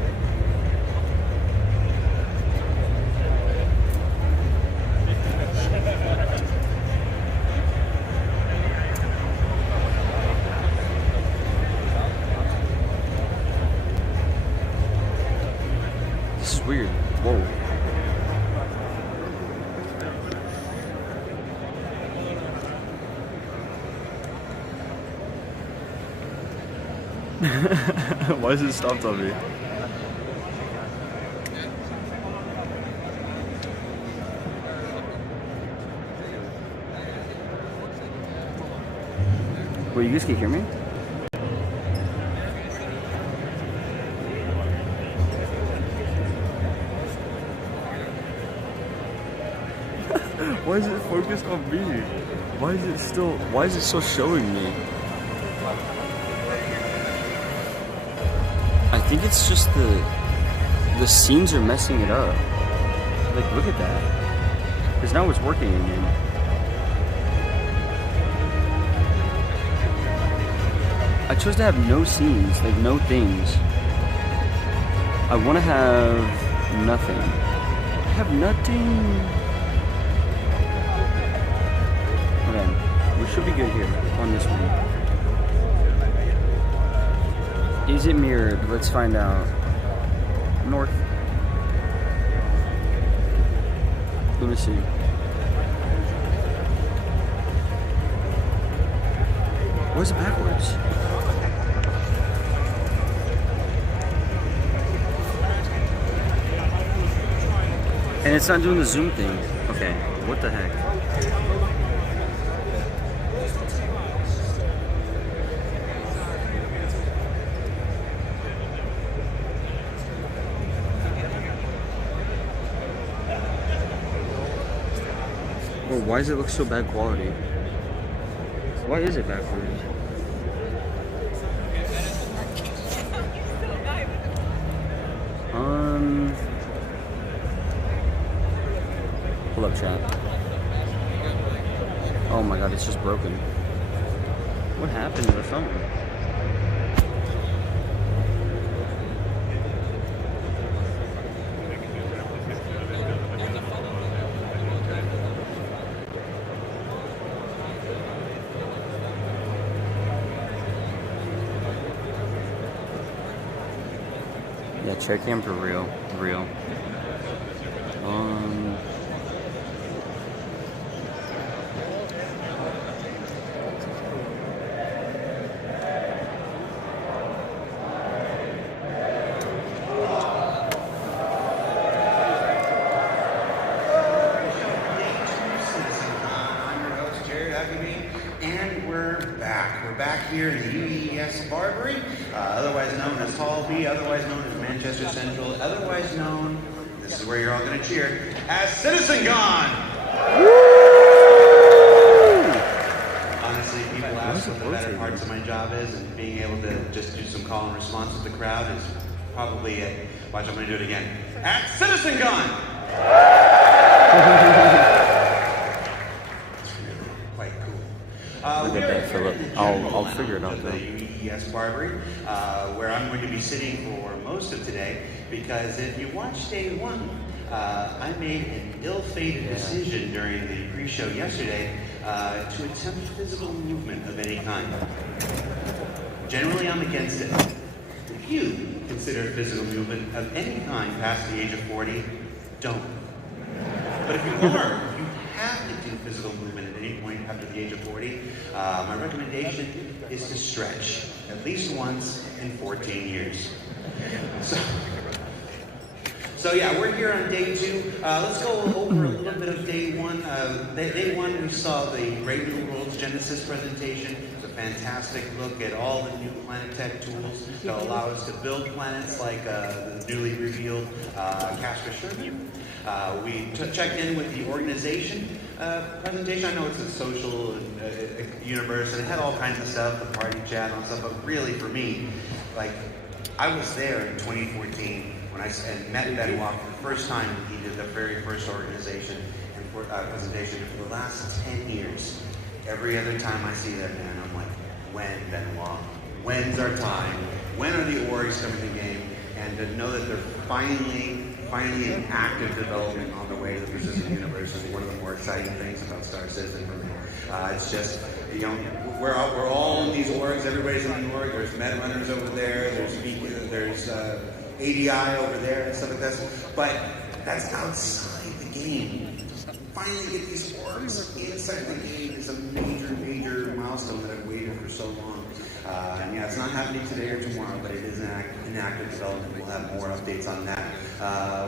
This is weird. Whoa. Why is it stopped on me? Wait, you guys can hear me? Why is it focused on me? Why is it still showing me? I think it's just the scenes are messing it up. Like, look at that. Because now it's working again. I chose to have no scenes, like no things. I want to have nothing. I have nothing. Okay, we should be good here on this one. Is it mirrored? Let's find out. North. Let me see. Where's it backwards? And it's not doing the zoom thing. Okay, what the heck? Well, why does it look so bad quality? Why is it backwards? Hold up, chat. Oh my god, it's just broken. What happened to the phone? Yeah, chair cam for real. Real. And we're back. We're back here in the UES Barbary, otherwise known as Hall B, otherwise known as Manchester Central, otherwise known, this is where you're all going to cheer, as Citizencon! Honestly, people ask what the better parts of my job is, and being able to just do some call and response with the crowd is probably it. Watch, I'm going to do it again. At Citizencon! Quite cool. Look at that, Philip. I'll figure it out though. The UES Barbary, where I'm going to be sitting for most of today, because if you watch day one, I made an ill-fated decision during the pre-show yesterday to attempt physical movement of any kind. Generally, I'm against it. If you consider physical movement of any kind past the age of 40, don't. But if you are, you have to do physical movement at any point after the age of 40. My recommendation is to stretch at least once in 14 years. So yeah, we're here on day two. Let's go over a little bit of day one. Day one, we saw the Brave New Worlds Genesis presentation. It's a fantastic look at all the new Planet Tech tools that allow us to build planets like the newly revealed Casper Sherman. We checked in with the organization presentation. I know it's a social universe, and it had all kinds of stuff, the party chat and all stuff, but really for me, like, I was there in 2014 when I met Benoit for the first time. He did the very first organization and presentation. And for the last 10 years, every other time I see that man, I'm like, when, Benoit? When's our time? When are the orgs coming to the game? And to know that they're finally in active development on the way to the persistent universe is one of the more exciting things about Star Citizen for me. It's just, you know, we're all in these orgs. Everybody's in the org. There's med runners over there. There's ADI over there and stuff like that. But that's outside the game. Finally get these orgs inside the game is a major milestone that I've waited for so long. And yeah, it's not happening today or tomorrow, but it is in active development. We'll have more updates on that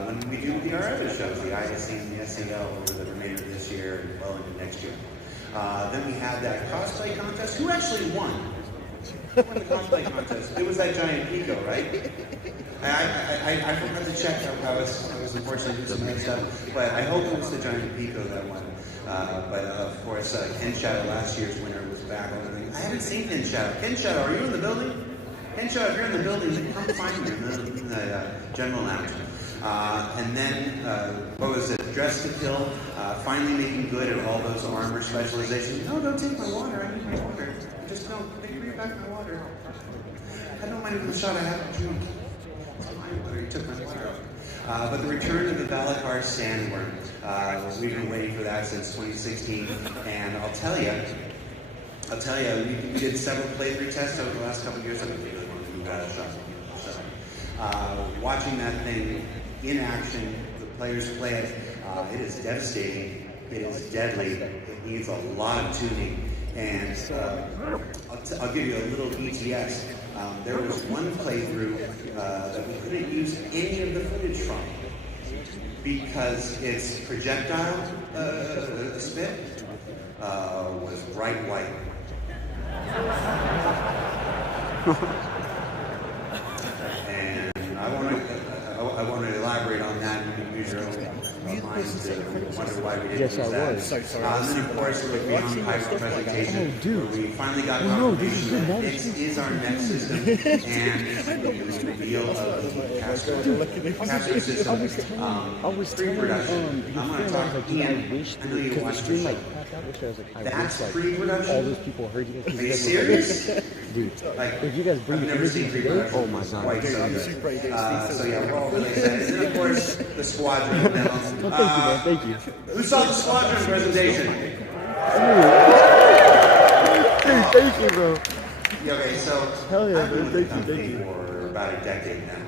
when we do our other shows, the ISC and the SAL over the remainder of this year and well into next year. Then we had that cosplay contest. Who actually won? Who won the cosplay contest? It was that giant Pico, right? I forgot to check. I was unfortunately doing some other stuff, but I hope it was the giant Pico that won. But of course, Ken Shadow, last year's winner, was back on the thing. I haven't seen Ken Shadow. Ken Shadow, are you in the building? Ken Shadow, if you're in the building, come find me in the general lounge. And then, what was it? Dress to Kill, finally making good at all those armor specializations. No, don't take my water. I need my water. Just don't. Bring me back my water. I don't mind even the shot I have to drink. He took my water. But the return of the Valakar Sandworm. We've been waiting for that since 2016, and I'll tell you, we did several playthrough tests over the last couple of years. I really want to move out of shot. So, watching that thing in action, the players play it, it is devastating. It is deadly. It needs a lot of tuning, and I'll give you a little ETS. There was one playthrough that we couldn't use any of the footage from because its projectile spit was bright white. And I want to elaborate on that. You can use your own mind to wonder why we didn't use that. So sorry. And then, of course, we're beyond Kyle's presentation, where we finally got confirmation that this is our next system, and the reveal of the Casper system pre-production. I'm going to talk to Ian. I know you watched the show. That's pre-production? All those people heard you guys. Are you serious? Dude, Like, if you guys bring I've never seen pre-production. oh my god. Quite so good. So yeah, we're all really excited. And then, of course, the squadron demo. Well, thank you, man. Thank you. Who saw the squadron presentation? Dude, thank you, bro. Yeah, okay, so Hell yeah, I've been man. with the Thank you, company for about a decade now.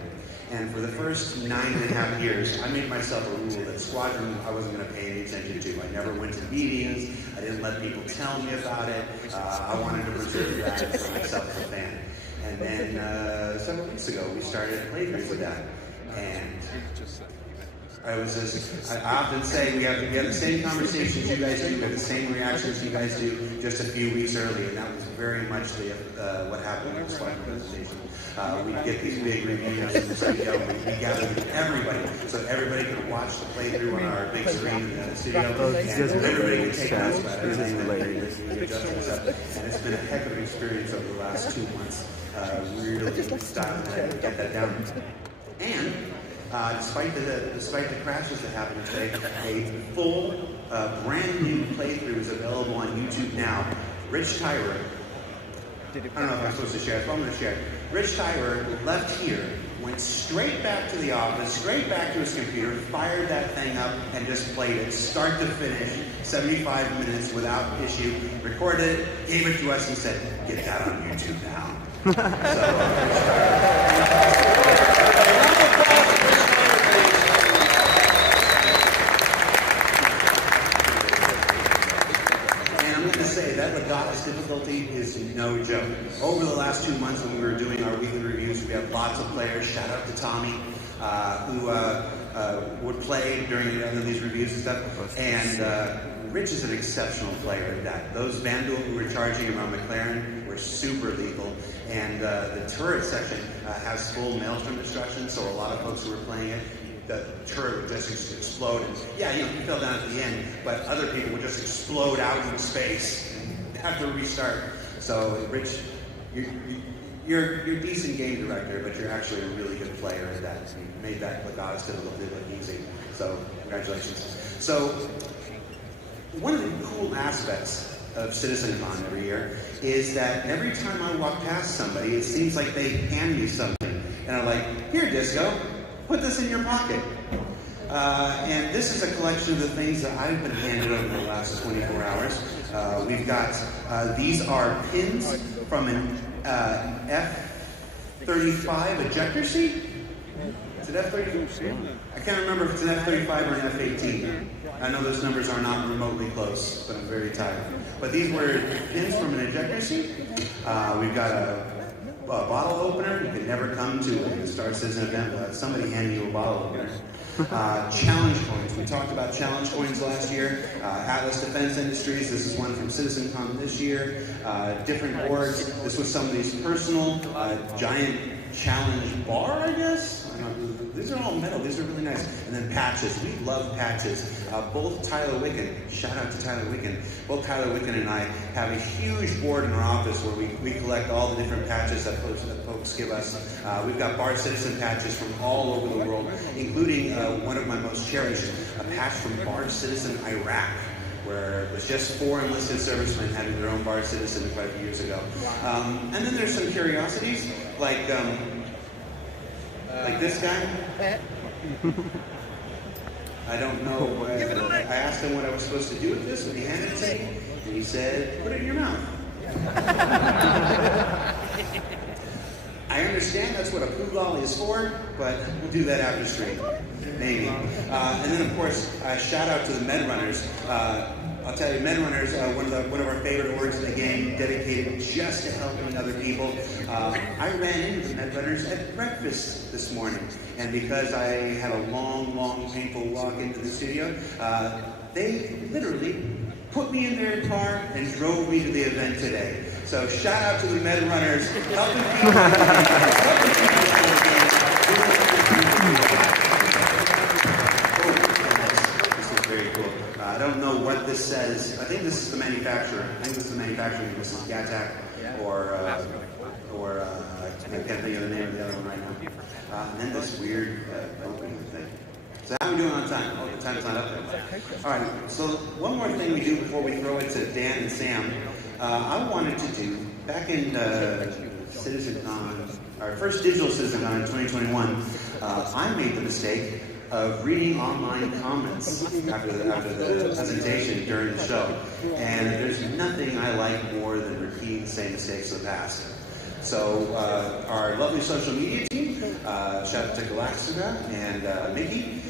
And for the first 9.5 years, I made myself a rule that Squadron I wasn't going to pay any attention to. I never went to meetings. I didn't let people tell me about it. I wanted to preserve that for myself as a fan. And then several weeks ago, we started playthroughs with that. And I often say we have the same conversations you guys do, we have the same reactions you guys do just a few weeks earlier, and that was very much what happened with the Squadron presentation. We'd get these big reviews from the studio, and we gathered everybody, so everybody could watch the playthrough on our big screen in the studio, and everybody could take notes about everything that we adjusted this up. And it's been a heck of an experience over the last 2 months, really styling that and get that down. And despite the crashes that happened today, a full, brand new playthrough is available on YouTube now. Rich Tyler, I don't know if I'm supposed to share it, but I'm going to share it. Rich Tyler left here, went straight back to the office, straight back to his computer, fired that thing up, and just played it start to finish, 75 minutes without issue, recorded it, gave it to us, and said, "Get that on YouTube now." That Legatus difficulty is no joke. Over the last 2 months when we were doing our weekly reviews, we have lots of players. Shout out to Tommy, who would play during these reviews and stuff. And Rich is an exceptional player at that. Those Vandal who were charging around McLaren were super lethal. And the turret section has full maelstrom destruction, so a lot of folks who were playing it, the turret would just explode. And yeah, you fell down at the end, but other people would just explode out into space. Have to restart. So, Rich, you're a decent game director, but you're actually a really good player at that. You made that Legatus difficulty look easy. So, congratulations. So, one of the cool aspects of Citizencon every year is that every time I walk past somebody, it seems like they hand me something. And I'm like, "Here, Disco, put this in your pocket." And this is a collection of the things that I've been handed over the last 24 hours. We've got, these are pins from an F-35 ejector seat. Is it F-35? I can't remember if it's an F-35 or an F-18. I know those numbers are not remotely close, but I'm very tired. But these were pins from an ejector seat. We've got a bottle opener. You can never come to a Star Citizen event without somebody handing you a bottle opener. Challenge coins. We talked about challenge coins last year. Atlas Defense Industries. This is one from Citizencon this year. Different boards. This was somebody's personal giant challenge bar, I guess. These are all metal. These are really nice. And then patches. We love patches. Both Tyler Wicken, shout out to Tyler Wicken, both Tyler Wicken and I have a huge board in our office where we collect all the different patches that folks give us. We've got Bar Citizen patches from all over the world, including one of my most cherished, a patch from Bar Citizen Iraq, where it was just 4 enlisted servicemen having their own Bar Citizen quite a few years ago. And then there's some curiosities, like this guy. I don't know. I asked him what I was supposed to do with this when he handed it to me, and he said, "Put it in your mouth." I understand that's what a poo lolly is for, but we'll do that after stream, maybe. And then, of course, shout out to the Med Runners. I'll tell you, Med Runners, one of our favorite orgs in the game, dedicated just to helping other people. I ran into the Med Runners at breakfast this morning, and because I had a long, painful walk into the studio, they literally put me in their car and drove me to the event today. So shout out to the Med Runners, helping people. This is very cool. I don't know what this says. I think this is the manufacturer. This is Gatak or I can't think of the name of the other one right now. And then this weird opening thing. So how are we doing on time? Oh, the time's not up there. All right, so one more thing we do before we throw it to Dan and Sam. I wanted to do, back in Citizencon, our first digital Citizencon in 2021, I made the mistake of reading online comments after the presentation during the show. And there's nothing I like more than repeating the same mistakes of the past. So our lovely social media team, shout out to Galactica and Mickey,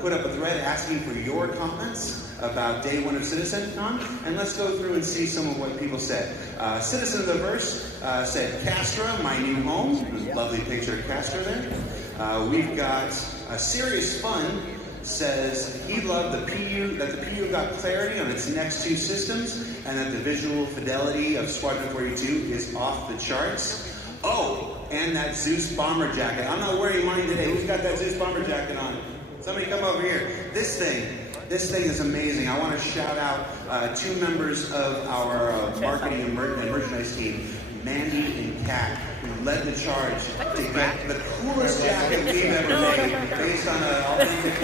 put up a thread asking for your comments about day one of Citizencon, and let's go through and see some of what people said. Citizen of the Verse said, Castra, my new home. Lovely picture of Castra there. We've got Serious Fun says he loved that the PU got clarity on its next two systems, and that the visual fidelity of Squadron 42 is off the charts. Oh, and that Zeus bomber jacket. I'm not wearing mine today. Who's got that Zeus bomber jacket on? Somebody come over here. This thing is amazing. I want to shout out two members of our marketing and merchandise team, Mandy and Kat, who led the charge to get the coolest jacket we've ever made, based on an authentic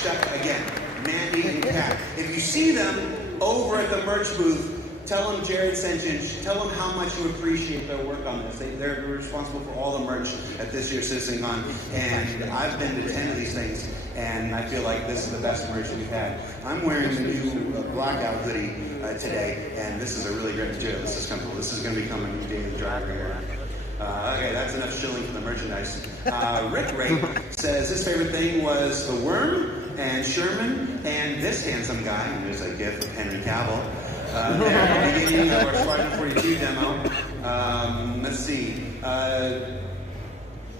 jacket. Again, Mandy and Kat. If you see them over at the merch booth, tell them Jared sent you. Tell them how much you appreciate their work on this. They're responsible for all the merch at this year's Citizencon, and I've been to 10 of these things, and I feel like this is the best merch we've had. I'm wearing the new blackout hoodie today, and this is a really great material. This is comfortable. This is going to become a new daily driver here. Okay, that's enough shilling for the merchandise. Rick Ray says his favorite thing was the Worm and Sherman and this handsome guy. And there's a gif of Henry Cavill. There at the beginning of our Squadron 42 demo. Let's see.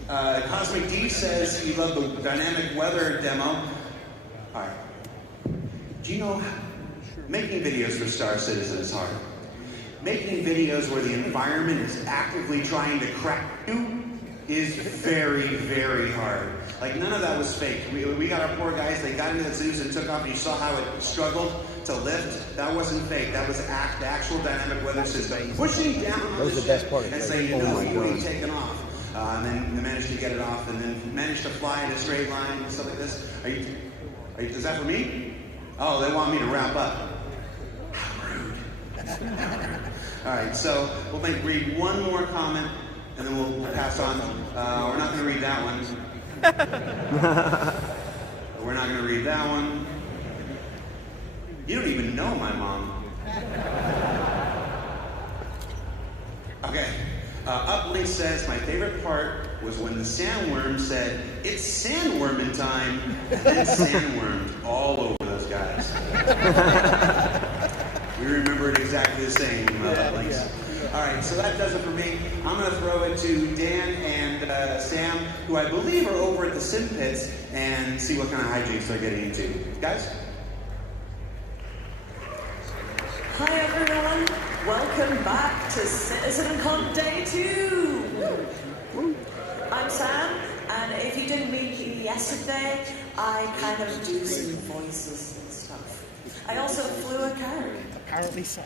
Cosmic D says he loved the dynamic weather demo. Alright. Do you know, making videos for Star Citizen is hard. Making videos where the environment is actively trying to crack you is very, very hard. Like, none of that was fake. We got our poor guys, they got into the Zeus and took off, and you saw how it struggled to lift. That wasn't fake. That was the actual dynamic weather system pushing down on the best part and saying, you ain't taking off. And then they managed to get it off, and then managed to fly in a straight line and stuff like this. Is that for me? Oh, they want me to wrap up. How rude. All right, so we'll read one more comment, and then we'll pass on. We're not going to read that one. We're not going to read that one. You don't even know my mom. Okay. Uplink says, my favorite part was when the sandworm said, it's sandworming time, and then sandwormed all over those guys. We remember it exactly the same, Uplinks. All right, so that does it for me. I'm going to throw it to Dan and Sam, who I believe are over at the Sim Pits, and see what kind of hijinks they're getting into. Guys? Hi everyone, welcome back to Citizencon Day 2! I'm Sam, and if you didn't meet me yesterday, I kind of do some voices and stuff. I also flew a car. Apparently so.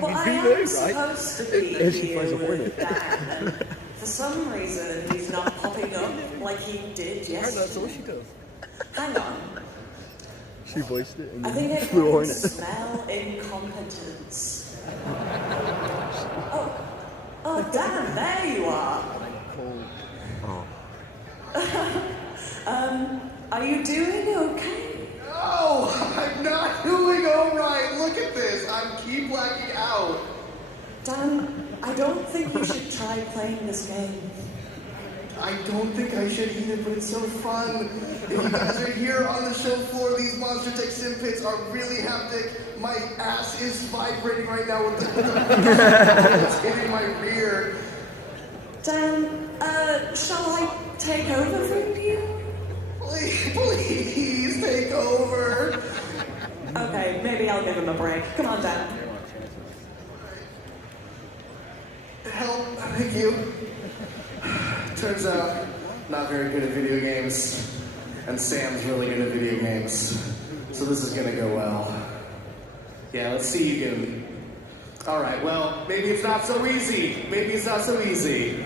But I am supposed to be here with Dan, and for some reason he's not popping up like he did yesterday. That's all she does. Hang on. She voiced it and I think I flew on can it. smell incompetence. Oh, Dan, there you are. Are you doing okay? No, I'm not doing all right. Look at this. I keep blacking out. Dan, I don't think you should try playing this game. I don't think I should either, but it's so fun. If you guys are here on the show floor, these Monster Tech Sim Pits are really haptic. My ass is vibrating right now with the it's hitting my rear. Dan, shall I take over from you? Please take over. Okay, maybe I'll give him a break. Come on, Dan. Help, thank you. Turns out, not very good at video games, and Sam's really good at video games, so this is gonna go well. Yeah, let's see you again. Alright, well, maybe it's not so easy. Maybe it's not so easy.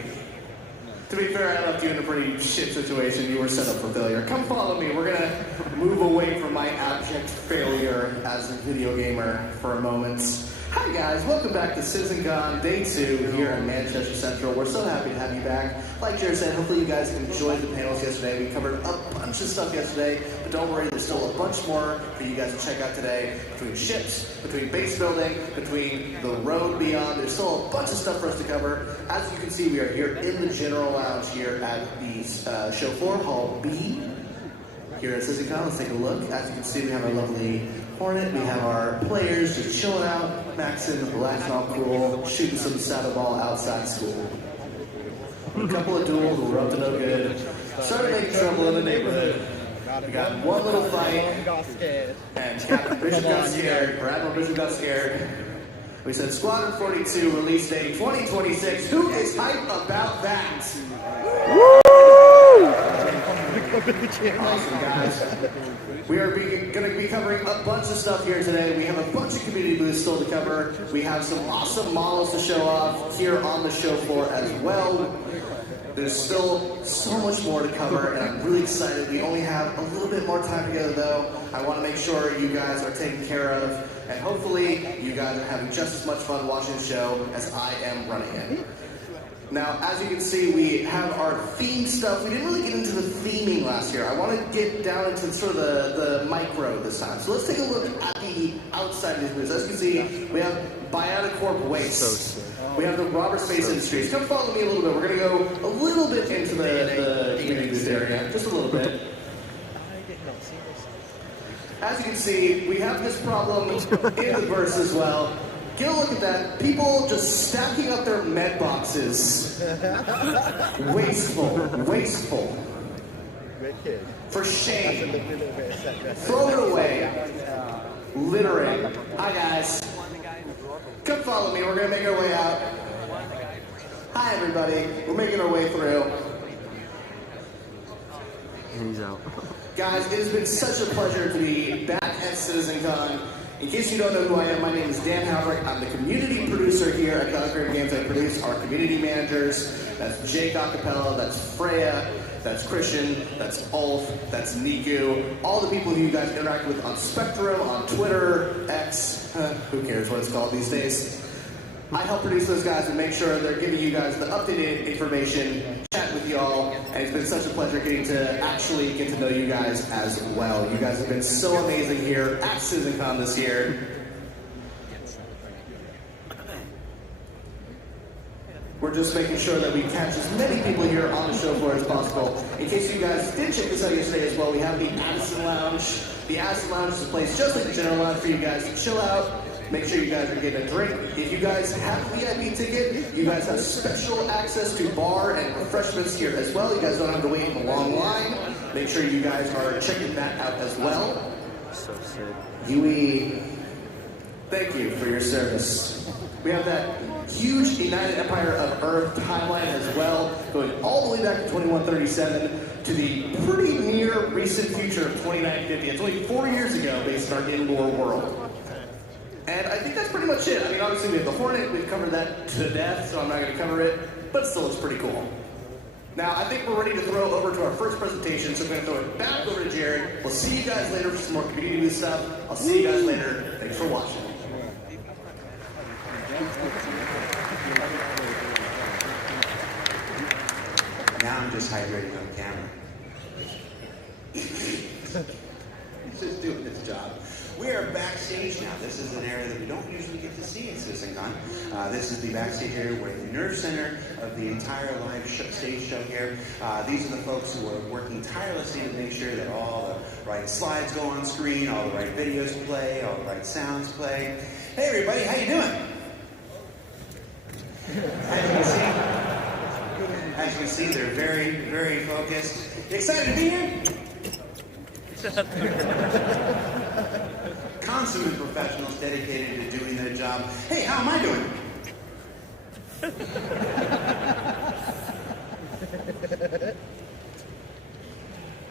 To be fair, I left you in a pretty shit situation. You were set up for failure. Come follow me. We're gonna move away from my abject failure as a video gamer for a moment. Hi guys, welcome back to Citizencon Day 2 here in Manchester Central. We're so happy to have you back. Like Jared said, hopefully you guys enjoyed the panels yesterday. We covered a bunch of stuff yesterday, but don't worry, there's still a bunch more for you guys to check out today. Between ships, between base building, between the road beyond, there's still a bunch of stuff for us to cover. As you can see, we are here in the General Lounge here at the show floor, Hall B. Here at Citizencon, let's take a look. As you can see, we have our lovely Hornet. We have our players just chilling out, maxing, relaxing, all cool, shooting some saddle ball outside school. A couple of duels who were up to no good. Started making trouble in the neighborhood. We got one little fight, and Captain Bishop got scared, or Admiral Bishop got scared. We said Squadron 42 release date 2026. Who is hyped about that? Awesome, guys. We are going to be covering a bunch of stuff here today. We have a bunch of community booths still to cover. We have some awesome models to show off here on the show floor as well. There's still so much more to cover, and I'm really excited. We only have a little bit more time together, though. I want to make sure you guys are taken care of, and hopefully you guys are having just as much fun watching the show as I am running it. Now, as you can see, we have our theme stuff. We didn't really get into the theming last year. I want to get down into sort of the micro this time. So let's take a look at the outside of these booths. As you can see, we have Bioticorp Waste. We have the Robert Space Industries. Come follow me a little bit. We're going to go a little bit into the community booth area, just a little bit. As you can see, we have this problem in the verse as well. Get a look at that. People just stacking up their med boxes. Wasteful. Wasteful. For shame. Throw it away. Littering. Hi, guys. Come follow me. We're going to make our way out. Hi, everybody. We're making our way through. And he's out. Guys, it has been such a pleasure to be back at Citizencon. In case you don't know who I am, my name is Dan Havrick. I'm the community producer here at California Games. I produce our community managers. That's Jake Acapella, that's Freya, that's Christian, that's Ulf, that's Niku. All the people who you guys interact with on Spectrum, on Twitter, X, who cares what it's called these days. I help produce those guys and make sure they're giving you guys the updated information, chat with y'all, and it's been such a pleasure getting to actually get to know you guys as well. You guys have been so amazing here at Citizencon this year. We're just making sure that we catch as many people here on the show floor as possible. In case you guys did check this out yesterday as well, we have the Addison Lounge. The Addison Lounge is a place just like the General Lounge for you guys to chill out. Make sure you guys are getting a drink. If you guys have a VIP ticket, you guys have special access to bar and refreshments here as well. You guys don't have to wait in a long line. Make sure you guys are checking that out as well. So sick. Yui, thank you for your service. We have that huge United Empire of Earth timeline as well, going all the way back to 2137 to the pretty near recent future of 2950. It's only 4 years ago based on our in-lore world. And I think that's pretty much it. I mean, obviously we have the Hornet, we've covered that to death, so I'm not going to cover it, but it still looks pretty cool. Now, I think we're ready to throw over to our first presentation, so I'm going to throw it back over to Jared. We'll see you guys later for some more community booth stuff. I'll see you guys later. Thanks for watching. Now I'm just hydrating on camera. He's just doing his job. We are backstage now. This is an area that we don't usually get to see at Citizencon. This is the backstage area where the nerve center of the entire live stage show here. These are the folks who are working tirelessly to make sure that all the right slides go on screen, all the right videos play, all the right sounds play. Hey everybody, how you doing? As you can see, they're very, very focused. You excited to be here? Consummate professionals dedicated to doing their job. Hey, how am I doing?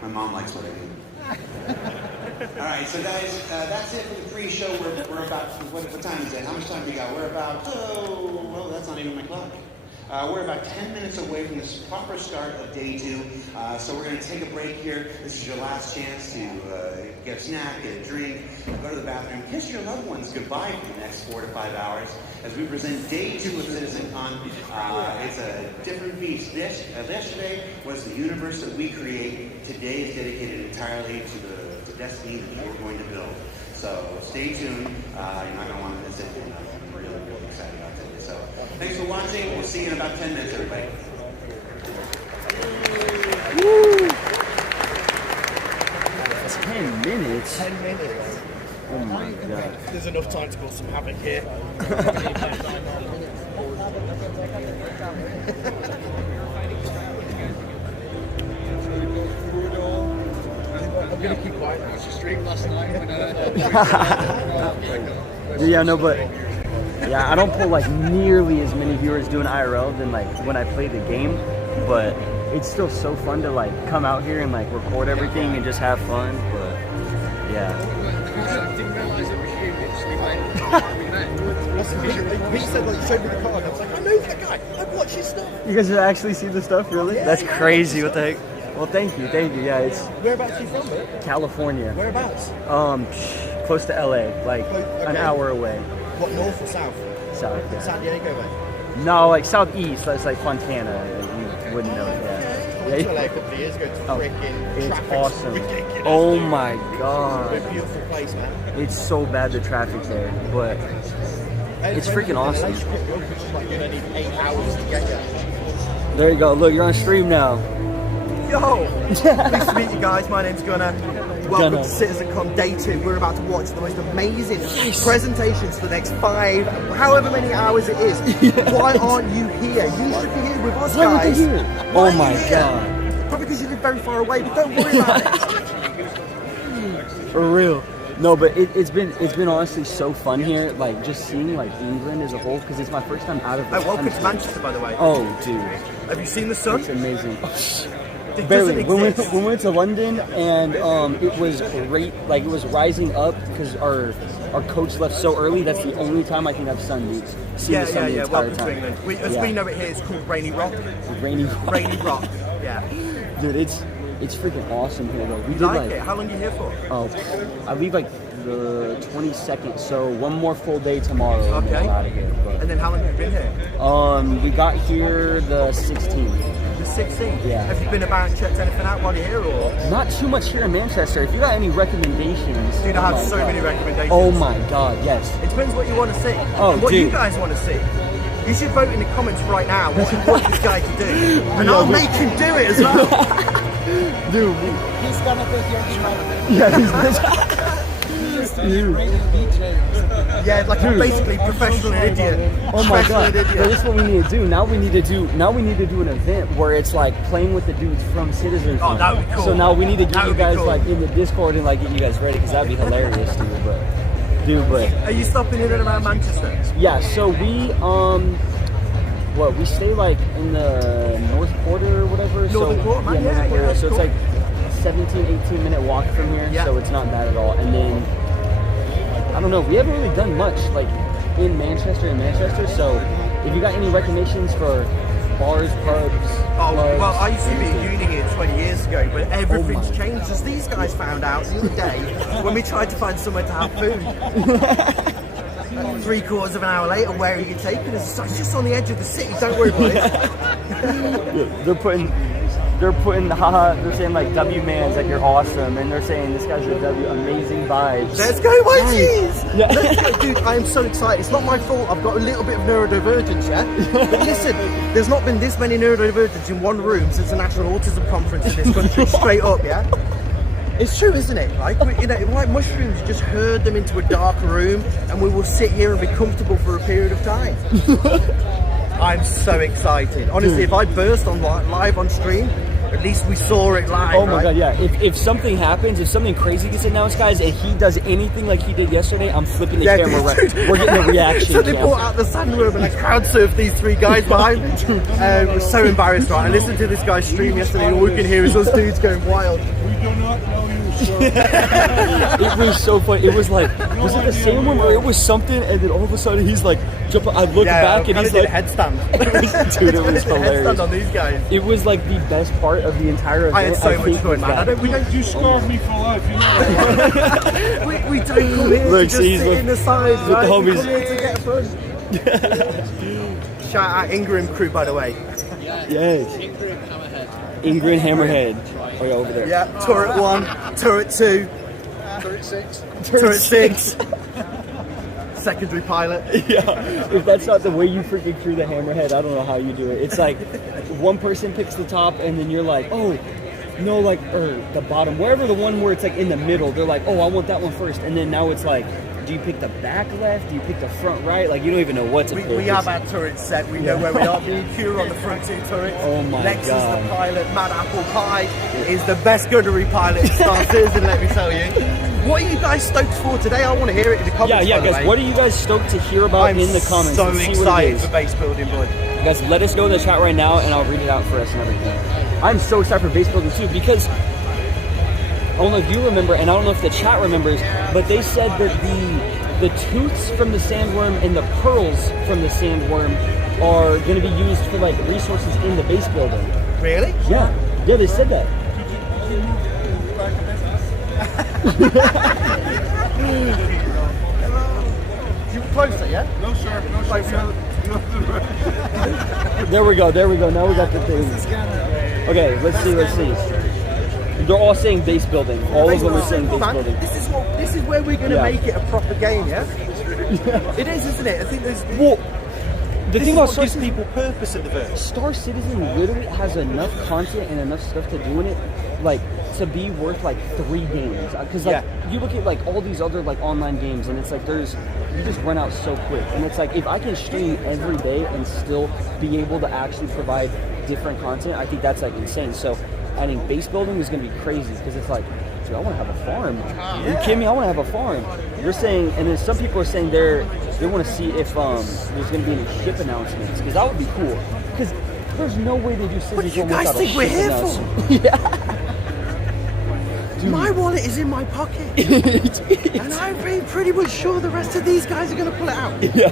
My mom likes what I do. All right, so guys, that's it for the pre-show. We're about, what time is it? How much time we got? We're about, well, that's not even my clock. We're about 10 minutes away from the proper start of day 2, so we're going to take a break here. This is your last chance to get a snack, get a drink, go to the bathroom, kiss your loved ones goodbye for the next 4 to 5 hours as we present day 2 of Citizencon. It's a different beast. Yesterday was the universe that we create. Today is dedicated entirely to the destiny that we're going to build. So stay tuned. You're not going to want to miss it. I'm really, really excited about today. So thanks for watching. We'll see you in about 10 minutes, everybody. Woo! 10 minutes? 10 minutes. Oh my god. There's enough time to cause some havoc here. I'm going to keep quiet. I watched your stream last night when Yeah, no, but yeah, I don't pull like nearly as many viewers doing IRL than like when I play the game, but it's still so fun to like come out here and like record everything and just have fun. But yeah. I didn't realise it was you. He said, like, showed me the card. I was like, I know that guy. I've watched his stuff. You guys actually see the stuff, really? Yeah, That's yeah. crazy. What the heck? Well, thank you. Yeah, it's Whereabouts are you from, mate? California. Whereabouts? Close to LA, like an hour away. What, north or south? South, yeah. San Diego, mate? No, like southeast. That's like Fontana. You wouldn't know. Yeah. I went to LA a couple of years ago to freaking It's traffic's awesome. ridiculous. Oh my god. It's a beautiful place, man. It's so bad the traffic there, but it's freaking awesome. It's like you're gonna need 8 hours to get there. There you go. Look, you're on stream now. Yo! Pleased to meet you guys. My name's Gunnar. Welcome to Citizencon Day 2. We're about to watch the most amazing presentations for the next 5, however many hours it is. Why aren't you here? You should be here with us, guys. Oh my god. Probably because you live very far away, but don't worry about it. For real. No, but it's been honestly so fun here, like just seeing like England as a whole, because it's my first time out of the Welcome country. to Manchester, by the way. Oh, dude. Have you seen the sun? It's amazing. It Barely. doesn't We went to London, and it was great. Like it was rising up because our coach left so early. That's the only time I think I've seen the sun the entire Welcome to time. England. As we know it here, it's called Rainy Rock. Rainy Rock. Rainy Rock. Yeah. Dude, it's freaking awesome here though. We You did like it? How long are you here for? Oh, I leave like the 22nd, so one more full day tomorrow. And Okay. we're out of here, but, And then how long have you been here? we got here the 16th. The 16th? Yeah. Have you been about and checked anything out while you're here, or? Not too much here in Manchester. If you got any recommendations, Dude, I have my so God. many recommendations. Oh my god, yes. It depends what you want to see. Oh, and what dude. you guys want to see. You should vote in the comments right now what you want this guy to do. And I'll make him do it as well. Dude, He's gonna put your Yeah, like basically professional idiot. oh my god. Idiot. So this is what we need to do. Now we need to do an event where it's like playing with the dudes from Citizencon. Oh, that would be cool. So now we need to That get you would be guys cool. like in the Discord and like get you guys ready, because that'd be hilarious, dude. But Are you stopping in and around Manchester? yeah, so we we stay like in the North Quarter or whatever. Northern Quarter, man. Yeah, Northern Quarter. that's So cool. it's like 17-18 minute walk from here, Yeah. so it's not bad at all. And then I don't know, we haven't really done much like in Manchester, so if you got any recommendations for bars, pubs, Oh, clubs, well, I used to be at anything. uni here 20 years ago, but everything's Oh my. changed, as these guys found out the other day when we tried to find somewhere to have food. 3/4 of an hour later, where are you taking us? It's just on the edge of the city, don't worry about it. Yeah, they're saying like W man's like you're awesome, and they're saying this guy's a W, amazing vibes. Let's go, my G's! Yeah. Let's go, dude, I am so excited. It's not my fault, I've got a little bit of neurodivergence, yeah? But listen, there's not been this many neurodivergents in one room since the National Autism Conference in this country, straight up, yeah? It's true, isn't it? Like, you know, like mushrooms, just herd them into a dark room and we will sit here and be comfortable for a period of time. I'm so excited. Honestly, if I burst on live on stream, at least we saw it live. Oh my right? god, yeah. If something happens, if something crazy gets announced, guys, and he does anything like he did yesterday, I'm flipping the camera right. We're getting a reaction. So they brought out the sandworm and I crowd surfed these 3 guys behind me. We're so embarrassed, right? I listened to this guy's stream yesterday and all we can hear is us dudes going wild. It was so funny. It was like Was it the same one where it was something, and then all of a sudden he's like jumping? I look back and he's like headstand. Dude, it was hilarious. Headstand on these guys. It was like the best part of the entire event. I had so much fun, man. You scarred me for life, you know. we don't come here to just sit in the sides, with right? the We homies. come here to get fun. Shout out Ingram crew, by the way. Yes. Ingrid Hammerhead. Oh yeah, over there. Yeah, turret 1, turret 2, Turret 6. turret 6. Secondary pilot. Yeah. If that's not the way you freaking crew the Hammerhead, I don't know how you do it. It's like one person picks the top, and then you're like, oh, no, like, or the bottom, wherever the one where it's like in the middle, they're like, oh, I want that one first, and then now it's like, do you pick the back left? Do you pick the front right? Like, you don't even know what to pick. We have our turrets set. We know where we are. Me and Q are on the front 2 turrets. Oh my Lex God. is the pilot. Mad Apple Pie is the best gunnery pilot in Star Citizen, let me tell you. What are you guys stoked for today? I want to hear it in the comments. Yeah, by the guys, way. what are you guys stoked to hear about in the comments? So and see what it excited is? for base building, bud. Guys, let us know in the chat right now, and I'll read it out for us and everything. I'm so excited for base building too, because I don't know if you remember, and I don't know if the chat remembers, but they said that the tooths from the sandworm and the pearls from the sandworm are going to be used for like resources in the base building. Really? Yeah, they said that. You closer, yeah? No, sir. No, sir. There we go. Now we got the thing. Okay, let's see. They're all saying base building. All of them are saying base building. This is where we're going to make it a proper game, yeah? It is, isn't it? I think there's... Well, the thing about Star Citizen, people purpose in the verse. Star Citizen literally has enough content and enough stuff to do in it, like, to be worth like 3 games. Because like you look at like all these other like online games, and it's like you just run out so quick. And it's like if I can stream every day and still be able to actually provide different content, I think that's like insane. So I think base building is going to be crazy because it's like, dude, I want to have a farm. Are you kidding me? I want to have a farm. You're saying, and then some people are saying they want to see if there's going to be any ship announcements, because that would be cool. Because there's no way they do Citizencon What do you guys without think a we're ship here announcement. for? Yeah. Dude. My wallet is in my pocket. And I'm pretty much sure the rest of these guys are going to pull it out. Yeah.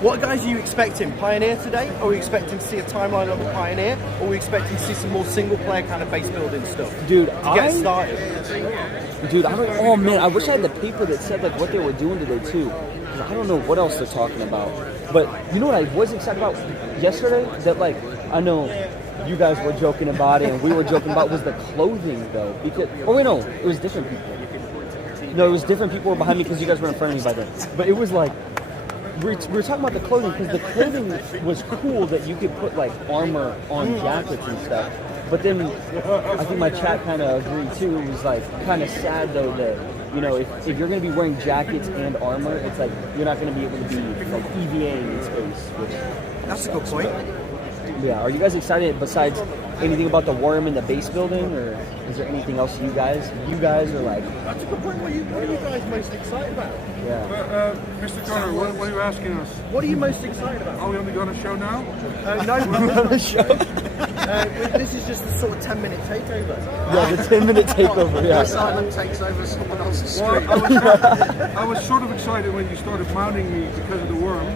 What guys are you expecting? Pioneer today? Or are we expecting to see a timeline of the Pioneer? Or are we expecting to see some more single player kind of base building stuff? Dude, to get started. Dude, I don't. Oh man, I wish I had the paper that said like what they were doing today too. Because I don't know what else they're talking about. But you know what I was excited about yesterday? That like I know you guys were joking about it and we were joking about was the clothing though. Because wait, no, it was different people. No, it was different people were behind me because you guys were in front of me by then. But it was like we were talking about the clothing because the clothing was cool that you could put like armor on jackets and stuff. But then I think my chat kind of agreed too. It was like kind of sad though that, you know, if you're going to be wearing jackets and armor, it's like you're not going to be able to be like EVA in space. Which that's a good point. Yeah. Are you guys excited besides anything about the worm in the base building, or is there anything else you guys are like? That's a good point. What are you guys most excited about? Yeah. Mr. Connor, what are you asking us? What are you most excited about? Are we only got a show now? No, we're on a show. This is just the sort of 10-minute takeover. Yeah, the 10-minute takeover. Yeah. Simon takes over someone else's stream. I was sort of excited when you started mounting me because of the worm.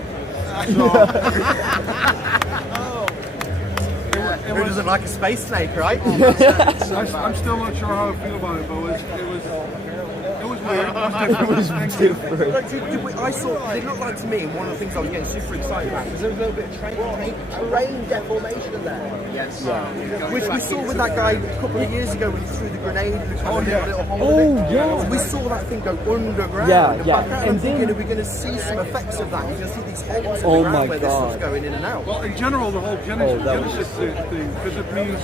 Who doesn't like a space snake, right? I'm still not sure how I feel about it, but it was weird. It was different. I saw, it looked like to me, one of the things I was getting super excited about was there was a little bit of terrain deformation there. Yes. Which we saw with that guy a couple of years ago when he threw the grenade. Yeah. We saw that thing go underground. Yeah. And thinking, are we going to see some effects of that? You're going to see these holes Oh around my where God. this stuff's going in and out. Well, in general, the whole Genesis thing, because it means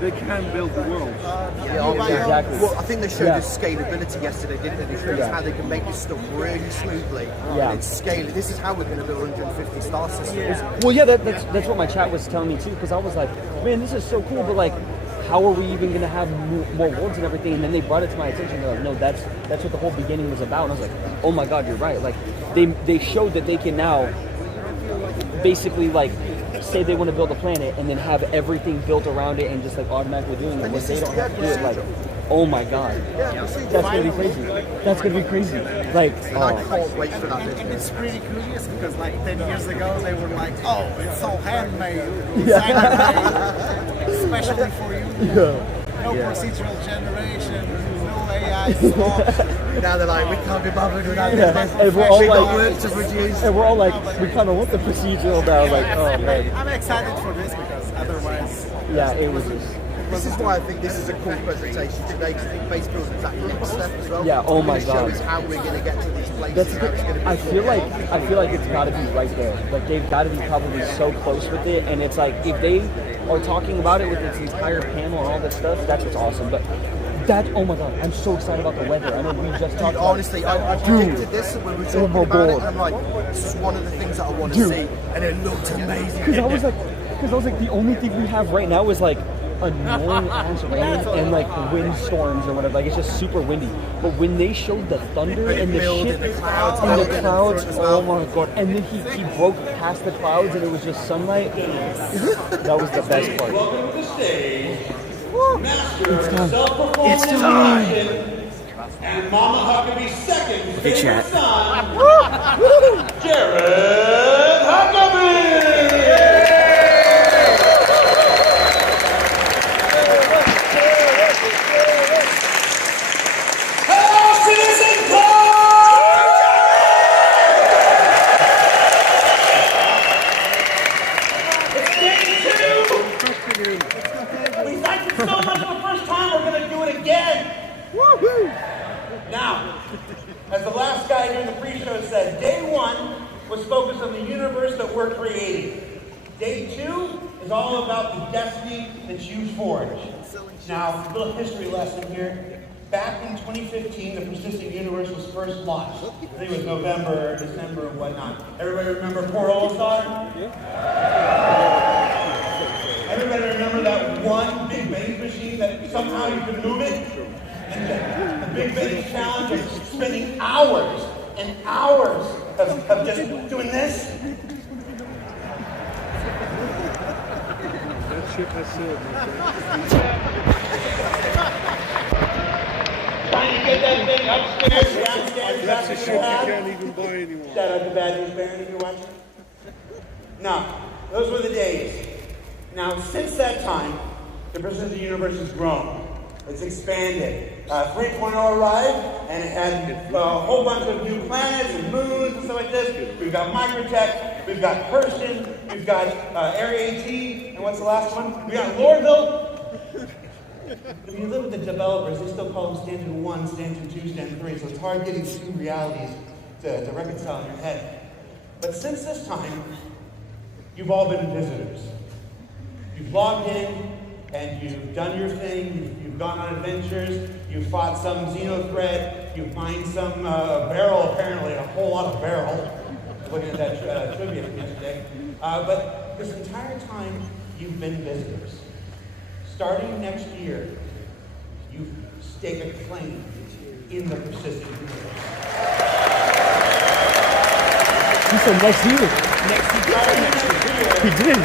they can build the world. Exactly. Well, I think they showed us scalability yesterday, didn't they? They showed us how they can make this stuff really smoothly. Yeah. And scale it. This is how we're going to build 150 star systems. Well, yeah, that's what my chat was telling me too, because I was like, man, this is so cool, but like, how are we even going to have more worlds and everything? And then they brought it to my attention. They're like, no, that's what the whole beginning was about. And I was like, oh my God, you're right. Like, they showed that they can now basically like say they want to build a planet and then have everything built around it and just like automatically doing it. But they don't have to do it like Oh my god. That's gonna be crazy. That's gonna be crazy. Like, I can't wait for that. And it's pretty curious because like 10 years ago they were like, oh, it's all handmade, especially for you. No procedural generation, no AI stuff. Now they're like, we can't be bothered without yeah. this. And we're all like, work to produce. And we're all like, we kind of want the procedural now. Like, oh man. I'm excited for this because otherwise. Yeah, it was just. This is why I think this is a cool presentation today, because I think base building is that next step as well. Yeah, oh my god. Show us how we're going to get to these places. I feel like it's got to be right there. Like they've got to be probably so close with it, and it's like if they are talking about it with its entire panel and all this stuff, that's what's awesome. But that, oh my god, I'm so excited about the weather. I know we just talked about. Honestly, I predicted this when we were talking about it, and I'm like, this is one of the things that I want to see, and it looked amazing. Because I was like, the only thing we have right now is like annoying ass rain and like windstorms or whatever. Like it's just super windy. But when they showed the thunder and the shit and the clouds, oh my god! And then he broke past the clouds and it was just sunlight. That was the best part. Welcome to the stage. It's time. It's time. And Mama Huckabee's second favorite son, Jared Huckabee. Now, as the last guy during the pre-show said, day one was focused on the universe that we're creating. Day two is all about the destiny that you forge. Now, a little history lesson here. Back in 2015, the persistent universe was first launched. I think it was November, December, and whatnot. Everybody remember poor old star? Everybody remember that one big bang machine that somehow you could move it? And the Big Bang Challenge of spending hours and hours of just doing this. That ship has sailed, my friend. Trying to get that thing upstairs, downstairs, That's a ship you can't even buy anymore. Shout out to Bad News Baron if you're watching. No, those were the days. Now, since that time, the persistent universe has grown. It's expanded. 3.0 arrived, and it had a whole bunch of new planets and moons and stuff like this. We've got Microtech, we've got Hurston, we've got Area AT, and what's the last one? We got Lordville. If you live with the developers, they still call them Standard 1, Standard 2, Standard 3, so it's hard getting two realities to reconcile in your head. But since this time, you've all been visitors. You've logged in, and you've done your thing, you've gone on adventures, you've fought some xenothreat, you've mined some barrel, apparently, a whole lot of barrel. Looking at that trivia from yesterday. But this entire time, you've been visitors. Starting next year, you stake a claim in the persistent universe. He said next year. He did.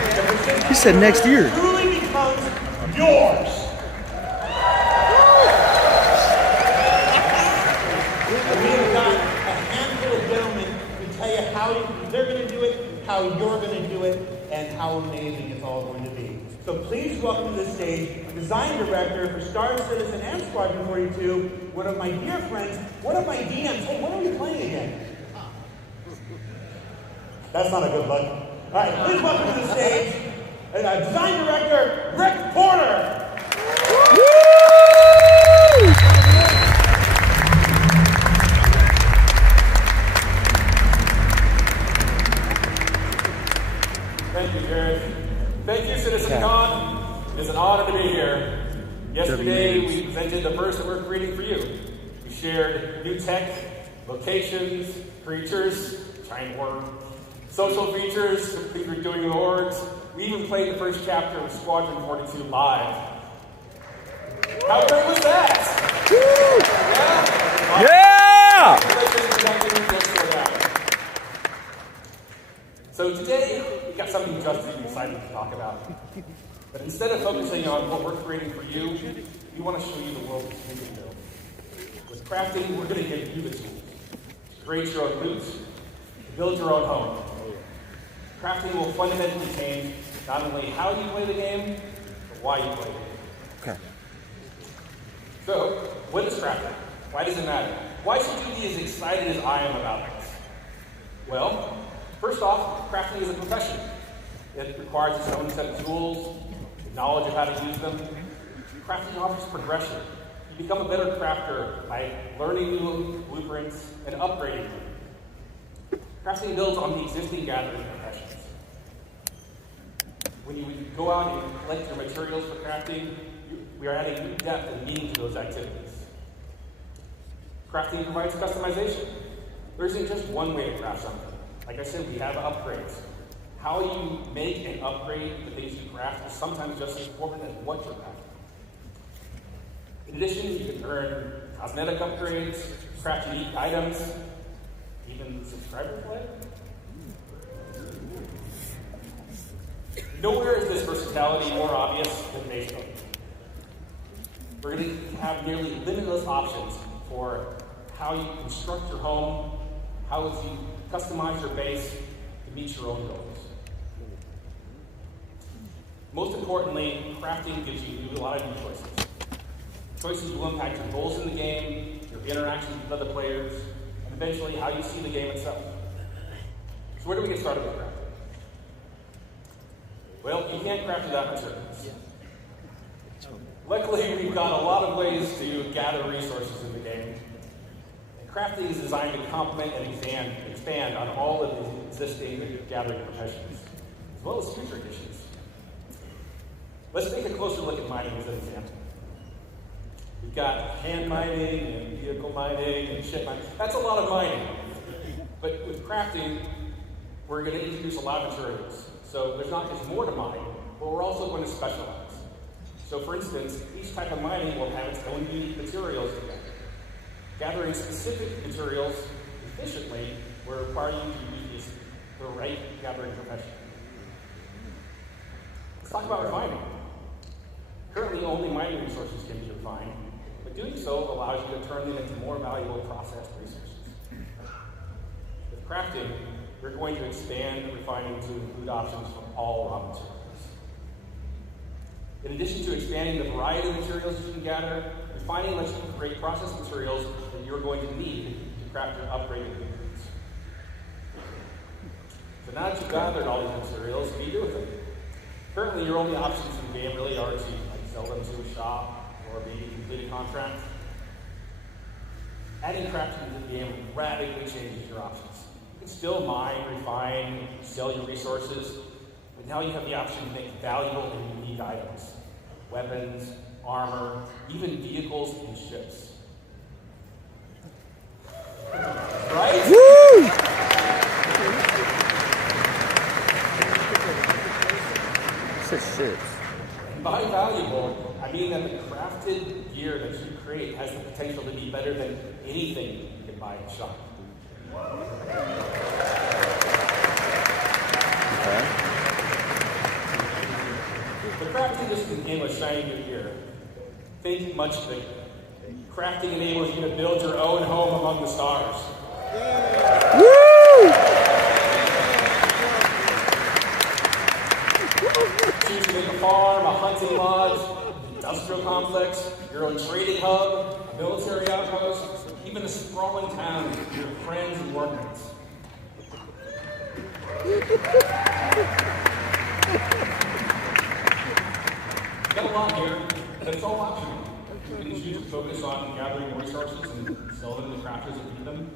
He said next year. Truly becomes yours. And we have got a handful of gentlemen to tell you how they're going to do it, how you're going to do it, and how amazing it's all going to be. So please welcome to the stage design director for Star Citizen and Squadron 42, one of my dear friends, one of my DMs. Hey, when are we playing again? That's not a good look. All right, please welcome to the stage design director Rick Porter. Thank you, Jared. Thank you, Citizencon. It's an honor to be here. Yesterday, we presented the verse that we're creating for you. We shared new tech, locations, creatures, giant worm, social features, complete with doing the orgs. We even played the first chapter of Squadron 42 live. How great was that? Yeah! So today, we've got something just as exciting to talk about. But instead of focusing on what we're creating for you, we want to show you the world that you can build. With crafting, we're going to give you the tools to create your own boots, to build your own home. Crafting will fundamentally change not only how you play the game, but why you play the game. Okay. So, what is crafting? Why does it matter? Why should you be as excited as I am about this? Well, first off, crafting is a profession. It requires its own set of tools, knowledge of how to use them. Crafting offers progression. You become a better crafter by learning new blueprints and upgrading them. Crafting builds on the existing gathering professions. When you go out and collect your materials for crafting, we are adding new depth and meaning to those activities. Crafting provides customization. There isn't just one way to craft something. Like I said, we have upgrades. How you make and upgrade the things you craft is sometimes just as important as what you're crafting. In addition, you can earn cosmetic upgrades, craft unique items, even subscriber play. Nowhere is this versatility more obvious than Facebook. We're going to have nearly limitless options for how you construct your home, how you customize your base to meet your own goals. Most importantly, crafting gives you a lot of new choices. Choices will impact your goals in the game, your interactions with other players, and eventually how you see the game itself. So where do we get started with crafting? Well, you can't craft without materials. Luckily, we've got a lot of ways to gather resources in the game. And crafting is designed to complement and expand on all of the existing gathering professions, as well as future additions. Let's take a closer look at mining as an example. We've got hand mining and vehicle mining and ship mining. That's a lot of mining. But with crafting, we're going to introduce a lot of materials. So there's not just more to mine, but we're also going to specialize. So for instance, each type of mining will have its own unique materials together. Gathering specific materials efficiently will require you to use the right gathering profession. Let's talk about refining. Currently, only mining resources can be refined, but doing so allows you to turn them into more valuable processed resources. With crafting, we're going to expand refining to include options for all raw materials. In addition to expanding the variety of materials you can gather, refining lets you create processed materials that you're going to need to craft your upgraded goods. So now that you've gathered all these materials, what do you do with them? Currently, your only options in the game really are to sell them to a shop or maybe complete a contract. Adding crafting to the game radically changes your options. You can still mine, refine, sell your resources, but now you have the option to make valuable and unique items. Weapons, armor, even vehicles and ships. Right? Woo! Says ships. By valuable, I mean that the crafted gear that you create has the potential to be better than anything you can buy in a shop. Okay. The crafting isn't game of shiny new gear. Think much bigger. Crafting enables you to build your own home among the stars. Woo! Choose to make a farm, a hunting lodge, an industrial complex, your own trading hub, a military outpost, even a sprawling town with your friends and workmates. Got a lot here, but it's all optional. You can choose to focus on gathering resources and sell them to crafters that need them.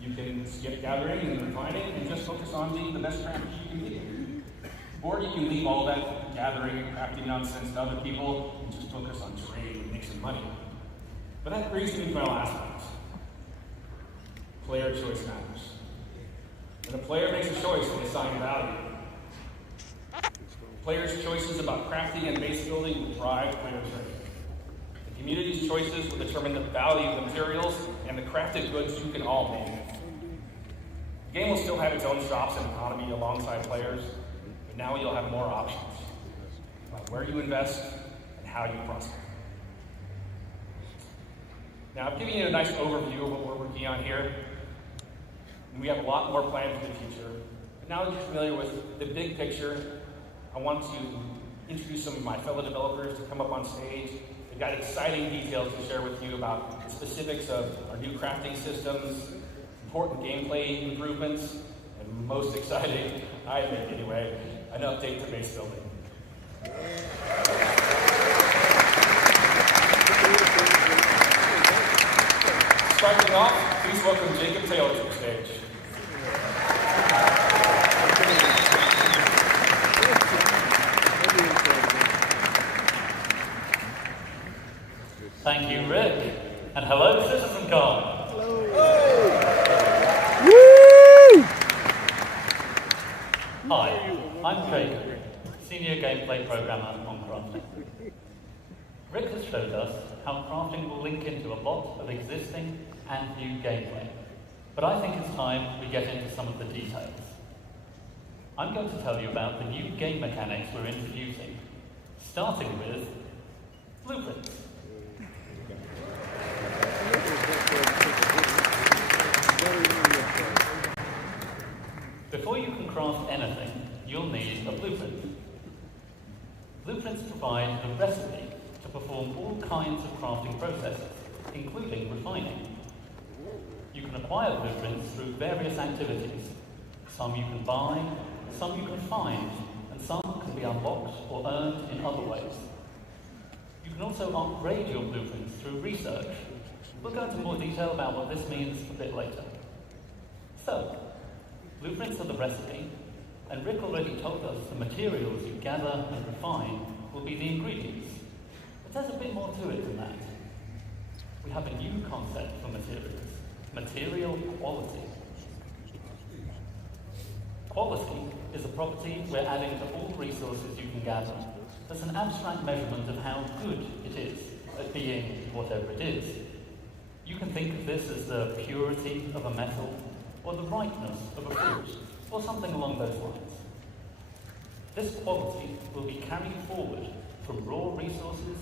You can skip gathering and refining and just focus on being the best crafters you can be. Or you can leave all that gathering and crafting nonsense to other people and just focus on trade and make some money. But that brings me to my last point. Player choice matters. When a player makes a choice, they assign value. Players' choices about crafting and base building will drive player trade. The community's choices will determine the value of the materials and the crafted goods you can all make. The game will still have its own shops and economy alongside players, but now you'll have more options about where you invest and how you prosper. Now, I've given you a nice overview of what we're working on here. And we have a lot more planned for the future. But now that you're familiar with the big picture, I want to introduce some of my fellow developers to come up on stage. They've got exciting details to share with you about the specifics of our new crafting systems, important gameplay improvements, and most exciting, I think anyway, an update to base building. Starting off, please welcome Jacob Taylor to the stage. Thank you, Rick. And hello, Citizencon. Woo! Hi, I'm Jacob, Senior Gameplay Programmer on crafting. Rick has showed us how crafting will link into a lot of existing and new gameplay. But I think it's time we get into some of the details. I'm going to tell you about the new game mechanics we're introducing, starting with blueprints. Before you can craft anything, you'll need a blueprint. Blueprints provide a recipe to perform all kinds of crafting processes, including refining. You can acquire blueprints through various activities. Some you can buy, some you can find, and some can be unlocked or earned in other ways. You can also upgrade your blueprints through research. We'll go into more detail about what this means a bit later. So, blueprints are the recipe, and Rick already told us the materials you gather and refine will be the ingredients. But there's a bit more to it than that. We have a new concept for materials: material quality. Quality is a property we're adding to all resources you can gather. That's an abstract measurement of how good it is at being whatever it is. You can think of this as the purity of a metal, or the ripeness of a fruit, or something along those lines. This quality will be carried forward from raw resources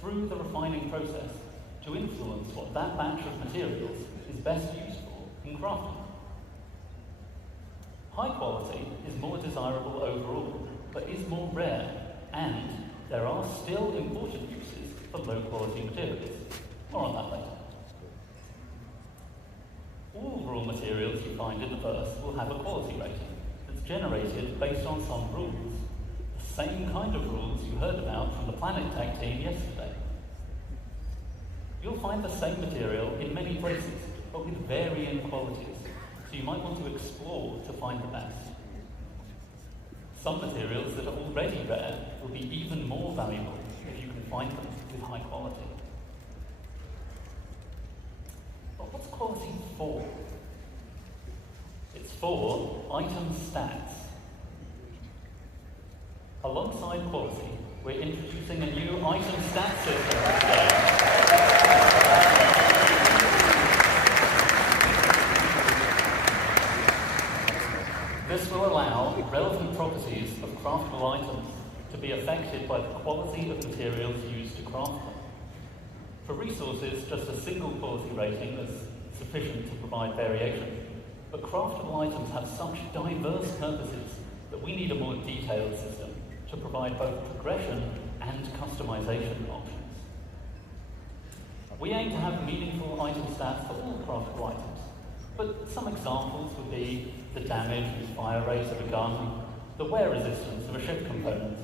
through the refining process to influence what that batch of materials is best used for in crafting. High quality is more desirable overall, but is more rare, and there are still important uses for low quality materials. More on that later. All raw materials you find in the verse will have a quality rating that's generated based on some rules. The same kind of rules you heard about from the Planet Tech team yesterday. You'll find the same material in many places, but with varying qualities, so you might want to explore to find the best. Some materials that are already rare will be even more valuable if you can find them with high quality. But what's quality for? It's for item stats. Alongside quality, we're introducing a new item stats system today. This will allow relevant properties of craftable items to be affected by the quality of materials used to craft them. For resources, just a single quality rating is sufficient to provide variation. But craftable items have such diverse purposes that we need a more detailed system to provide both progression and customization options. We aim to have meaningful item stats for all craftable items, but some examples would be the damage and fire rate of a gun, the wear resistance of a ship component,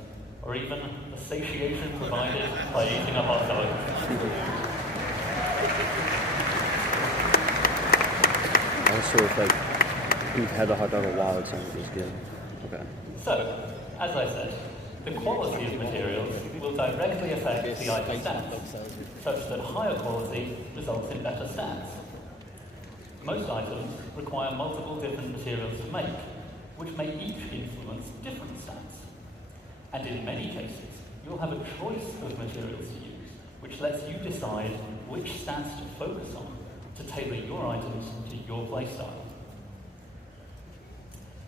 or even the satiation provided by eating a hot dog. Also, if like you've had a hot dog a while, it sounds good. Okay. So, as I said, the quality of materials will directly affect the item stats, such that higher quality results in better stats. Most items require multiple different materials to make, which may each influence different stats. And in many cases, you'll have a choice of materials to use, which lets you decide which stats to focus on to tailor your items to your playstyle.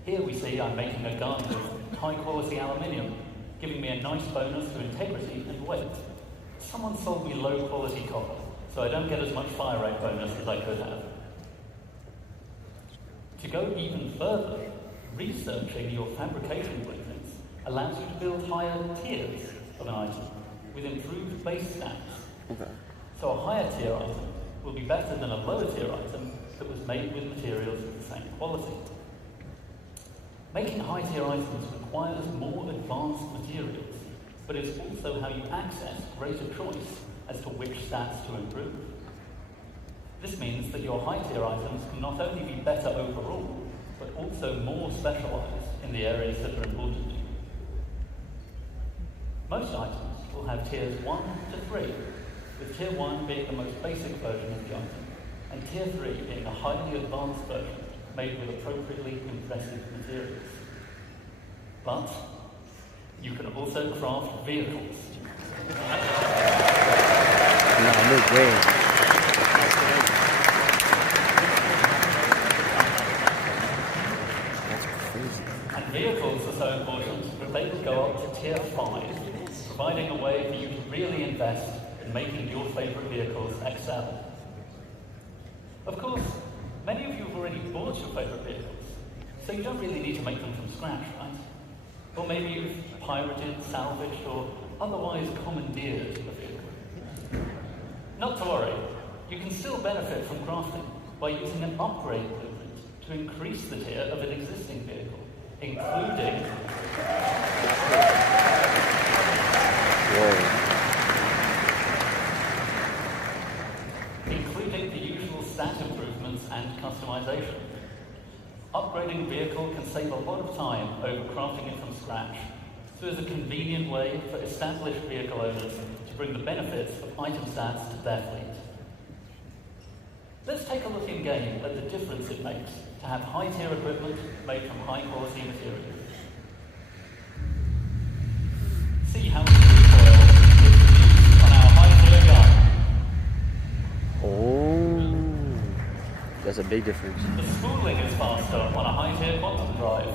Here we see I'm making a gun with high quality aluminium, giving me a nice bonus to integrity and weight. Someone sold me low quality copper, so I don't get as much fire rate bonus as I could have. To go even further, researching your fabrication blueprints allows you to build higher tiers of an item with improved base stats. Okay. So a higher tier item will be better than a lower tier item that was made with materials of the same quality. Making high tier items requires more advanced materials, but it's also how you access greater choice as to which stats to improve. This means that your high tier items can not only be better overall, but also more specialized in the areas that are important to you. Most items will have tiers 1 to 3, with tier 1 being the most basic version of the item, and tier 3 being a highly advanced version made with appropriately impressive materials. But you can also craft vehicles. No way. And vehicles are so important that they will go up to tier 5, providing a way for you to really invest in making your favourite vehicles excel. Of course, many of you have already bought your favourite vehicles, so you don't really need to make them from scratch, right? Or maybe you've pirated, salvaged, or otherwise commandeered a vehicle. Not to worry, you can still benefit from crafting by using an upgrade blueprint to increase the tier of an existing vehicle, including including the usual stat improvements and customization. Upgrading a vehicle can save a lot of time over crafting it from scratch, so it's a convenient way for established vehicle owners to bring the benefits of item stats to their fleet. Let's take a look in-game at the difference it makes to have high-tier equipment made from high-quality materials. See how much recoil is produced on our high-tier gun. Oh, that's a big difference. The spooling is faster on a high-tier quantum drive.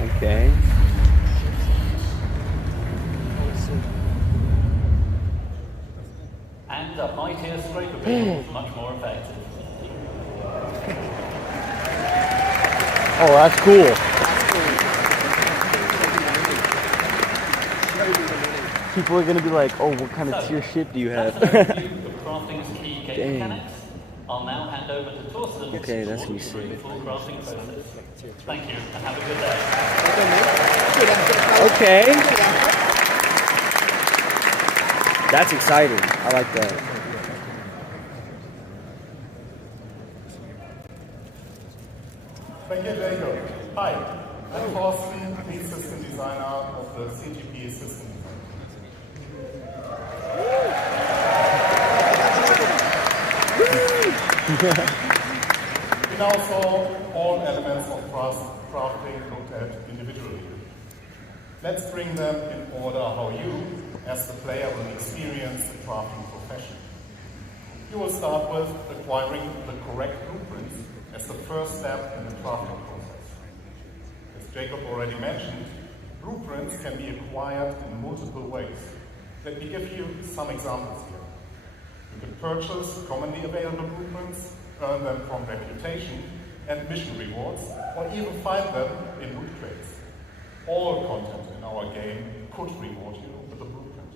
Okay. And a high-tier scraper vehicle is much more effective. Oh, that's cool. People are gonna be like, "Oh, what kind of tier shit do you have?" Crafting's key game mechanics. I'll now hand over to Torsten. Okay, that's gonna be sick. The full crafting process. Thank you, and have a good day. Okay. That's exciting. I like that. Thank you, Jacob. Hi, I'm Torsten, lead system designer of the CGP system. We now saw all elements of crafting looked at individually. Let's bring them in order how you, as the player, will experience the crafting profession. You will start with acquiring the correct blueprints as the first step in the crafting process. As Jacob already mentioned, blueprints can be acquired in multiple ways. Let me give you some examples here. You can purchase commonly available blueprints, earn them from reputation and mission rewards, or even find them in loot crates. All content in our game could reward you with a blueprint.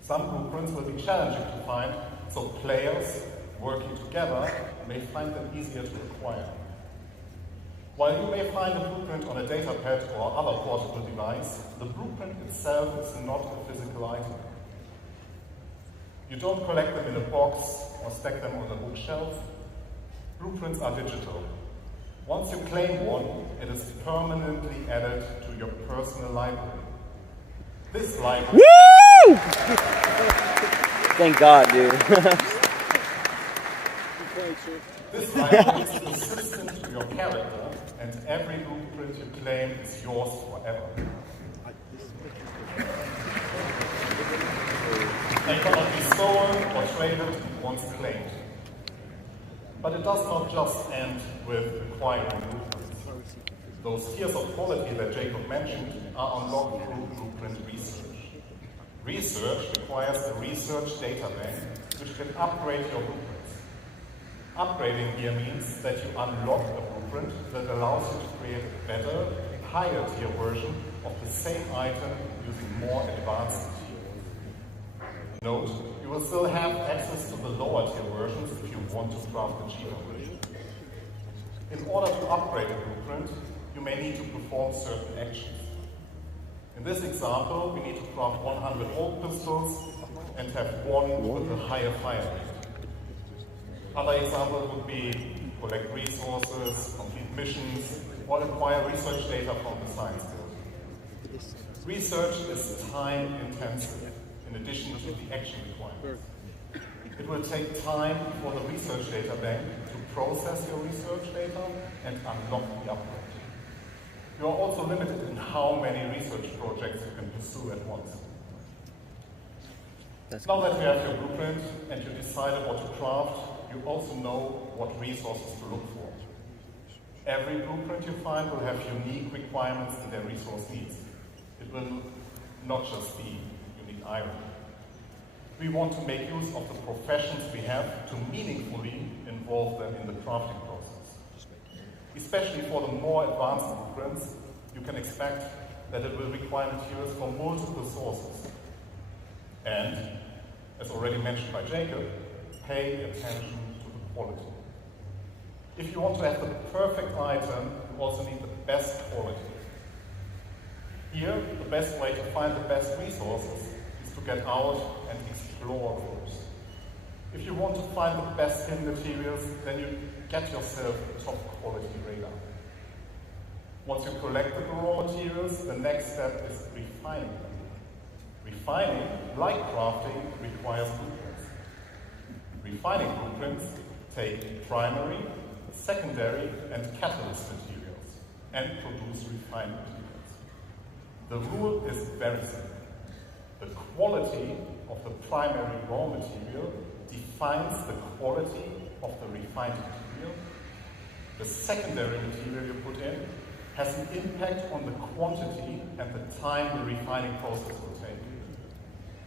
Some blueprints will be challenging to find, so players working together may find them easier to acquire. While you may find a blueprint on a datapad or other portable device, the blueprint itself is not a physical item. You don't collect them in a box or stack them on a bookshelf. Blueprints are digital. Once you claim one, it is permanently added to your personal library. This library... Woo! Thank God, dude. This library is consistent to your character, and every blueprint you claim is yours forever. They cannot be stolen or traded once claimed. But it does not just end with acquiring blueprints. Those tiers of quality that Jacob mentioned are unlocked through blueprint research. Research requires a research data bank which can upgrade your blueprints. Upgrading here means that you unlock a blueprint that allows you to create a better, higher tier version of the same item using more advanced materials. Note, you will still have access to the lower tier versions if you want to craft a cheaper version. In order to upgrade a blueprint, you may need to perform certain actions. In this example, we need to craft 100 old pistols and have one with a higher fire rate. Other examples would be collect resources, complete missions, or acquire research data from the science field. Research is time intensive in addition to the action requirements. It will take time for the research data bank to process your research data and unlock the upgrade. You are also limited in how many research projects you can pursue at once. Now that you have your blueprint and you decided what to craft, you also know what resources to look for. Every blueprint you find will have unique requirements in their resource needs. It will not just be you need iron. We want to make use of the professions we have to meaningfully involve them in the crafting process. Especially for the more advanced blueprints, you can expect that it will require materials from multiple sources. And, as already mentioned by Jacob, pay attention to the quality. If you want to have the perfect item, you also need the best quality. Here, the best way to find the best resources is to get out and explore first. If you want to find the best hidden materials, then you get yourself a top quality radar. Once you collect the raw materials, the next step is refining them. Refining, like crafting, requires blueprints. Refining blueprints take primary, secondary, and catalyst materials and produce refined materials. The rule is very simple. The quality of the primary raw material defines the quality of the refined material. The secondary material you put in has an impact on the quantity and the time the refining process will take.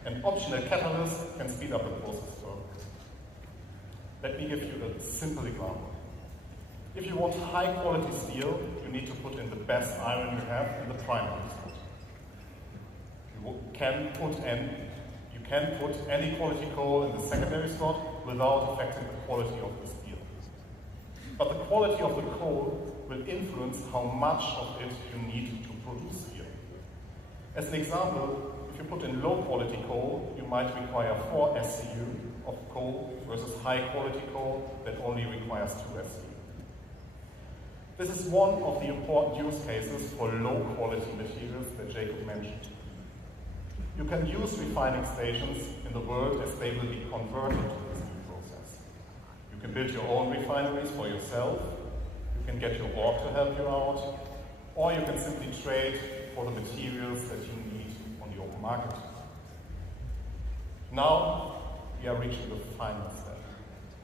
An optional catalyst can speed up the process further. Let me give you a simple example. If you want high quality steel, you need to put in the best iron you have in the primary slot. You can put any quality coal in the secondary slot without affecting the quality of the steel. But the quality of the coal will influence how much of it you need to produce steel. As an example, if you put in low quality coal, you might require 4 SCU of coal versus high quality coal that only requires 2 SCU. This is one of the important use cases for low quality materials that Jacob mentioned. You can use refining stations in the world as they will be converted to this new process. You can build your own refineries for yourself, you can get your org to help you out, or you can simply trade for the materials that you need on the open market. Now we are reaching the final step.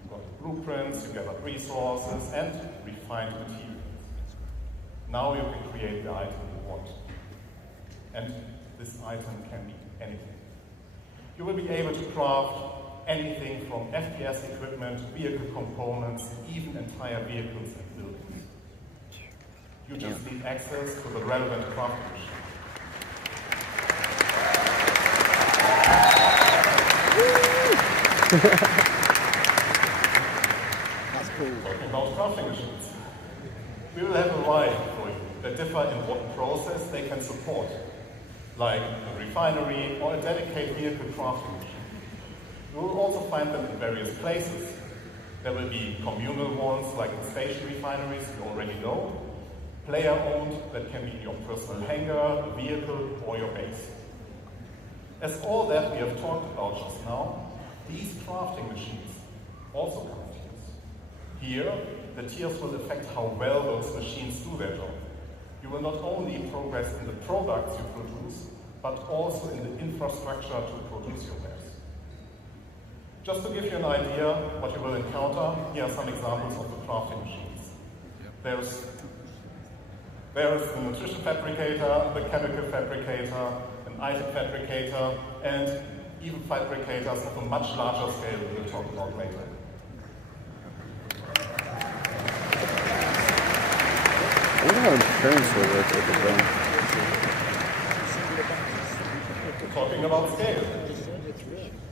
You've got the blueprints, you gather resources, and refined materials. Now you can create the item you want. And this item can be anything. You will be able to craft anything from FPS equipment, vehicle components, even entire vehicles and buildings. You just need access to the relevant crafting machine. That's cool. Talking about crafting machines. We will have a variety for you that differ in what process they can support, like a refinery or a dedicated vehicle crafting machine. You will also find them in various places. There will be communal ones like the station refineries you already know, player-owned that can be in your personal hangar, a vehicle, or your base. As all that we have talked about just now, these crafting machines also come in tiers. Here, the tiers will affect how well those machines do their job. You will not only progress in the products you produce, but also in the infrastructure to produce your wares. Just to give you an idea what you will encounter, here are some examples of the crafting machines. There is the nutrition fabricator, the chemical fabricator, an item fabricator, and even fabricators of a much larger scale we'll talk about later. I wonder how insurance will work with it though. Talking about scale,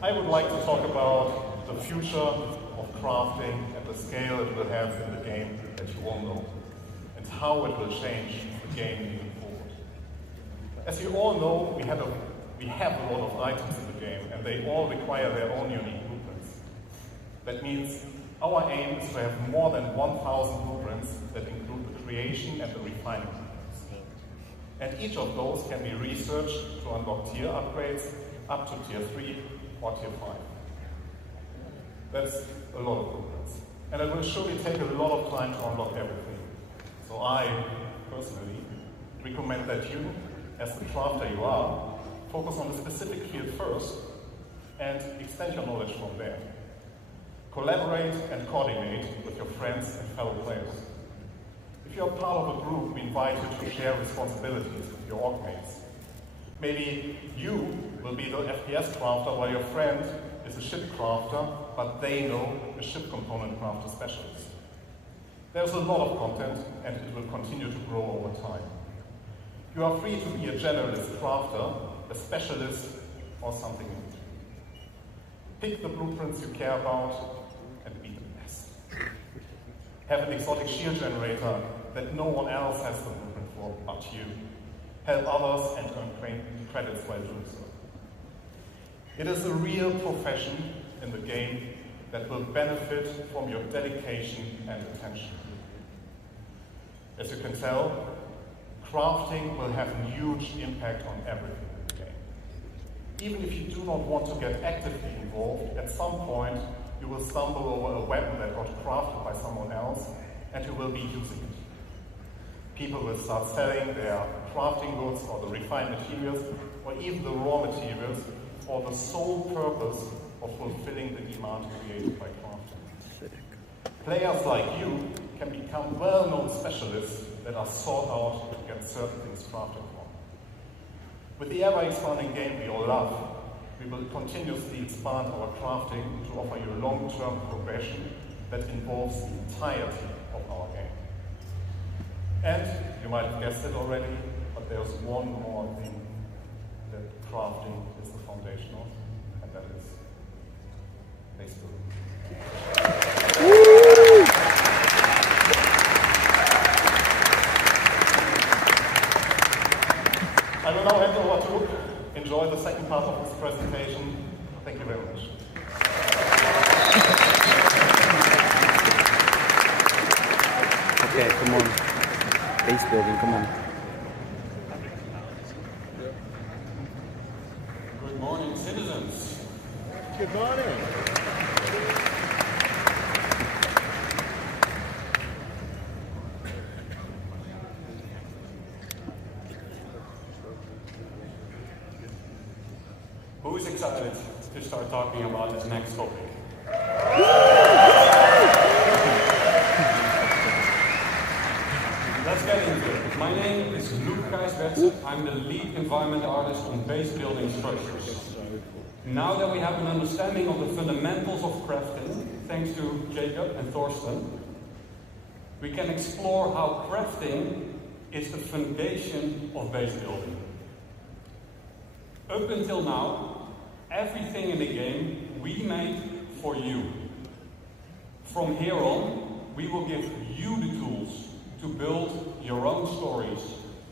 I would like to talk about the future of crafting and the scale it will have in the game that you all know, and how it will change the game moving forward. As you all know, we have a lot of items in the game, and they all require their own unique blueprints. That means our aim is to have more than 1,000 blueprints that include the creation and the refining blueprints. And each of those can be researched to unlock tier upgrades up to tier 3 or tier 5. That's a lot of blueprints. And it will surely take a lot of time to unlock everything. So I, personally, recommend that you, as the crafter you are, focus on the specific field first and extend your knowledge from there. Collaborate and coordinate with your friends and fellow players. If you're part of a group, we invite you to share responsibilities with your org mates. Maybe you will be the FPS crafter while your friend is a ship crafter, but they know a ship component crafter specialist. There's a lot of content, and it will continue to grow over time. You are free to be a generalist crafter, a specialist, or something in between. Pick the blueprints you care about and be the best. Have an exotic shield generator that no one else has the blueprint for but you. Help others and earn credits while doing so. It is a real profession in the game that will benefit from your dedication and attention. As you can tell, crafting will have a huge impact on everything in the game. Even if you do not want to get actively involved, at some point you will stumble over a weapon that got crafted by someone else and you will be using it. People will start selling their crafting goods or the refined materials or even the raw materials for the sole purpose of fulfilling the demand created by crafting. Players like you can become well-known specialists that are sought out to get certain things crafted from. With the ever-expanding game we all love, we will continuously expand our crafting to offer you long-term progression that involves the entirety of our game. And you might have guessed it already, but there's one more thing that crafting is the foundation of, and that is base building. I will now hand over to enjoy the second part of this presentation. Thank you very much. Okay, come on. Base building, come on. Good morning, citizens. Good morning. Who's excited to start talking about this next topic? Let's get into it. My name is Luke Gijsbert. I'm the lead environment artist on base building structures. Now that we have an understanding of the fundamentals of crafting, thanks to Jacob and Thorsten, we can explore how crafting is the foundation of base building. Up until now, everything in the game we made for you. From here on, we will give you the tools to build your own stories,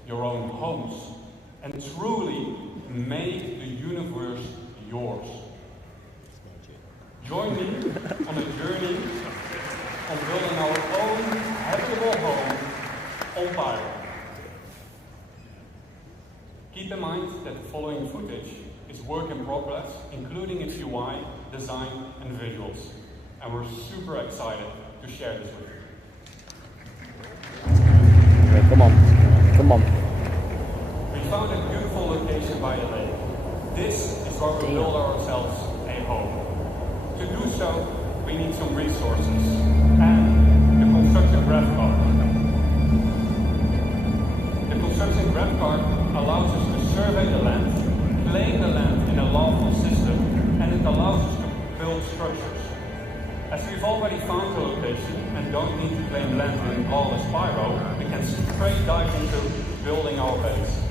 your own homes, and truly make the universe yours. Join me on a journey on building our own habitable home on Pyro. Keep in mind that the following footage is work in progress, including its UI, design, and visuals. And we're super excited to share this with you. Okay, come on. Come on. We found a beautiful location by the lake. This is where we build ourselves a home. To do so, we need some resources and the construction graph card. The construction graph card allows us to survey the land claim the land in a lawful system, and it allows us to build structures. As we've already found the location and don't need to claim land in lawless pyro, we can straight dive into building our base.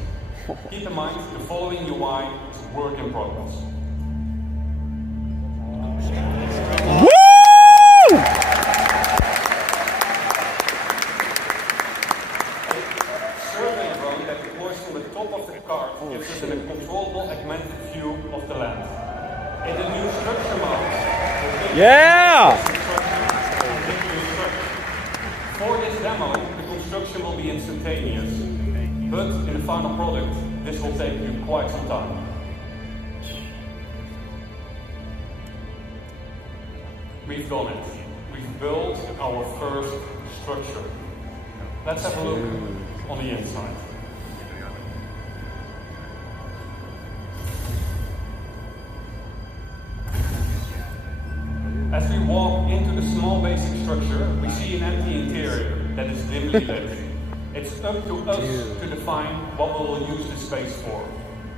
Keep in mind, the following UI is a work in progress. Gives us a controllable augmented view of the land. In the new structure mode, for this demo, the construction will be instantaneous, but in the final product, this will take you quite some time. We've done it. We've built our first structure. Let's have a look on the inside. As we walk into the small basic structure, we see an empty interior that is dimly lit. It's up to us to define what we will use this space for.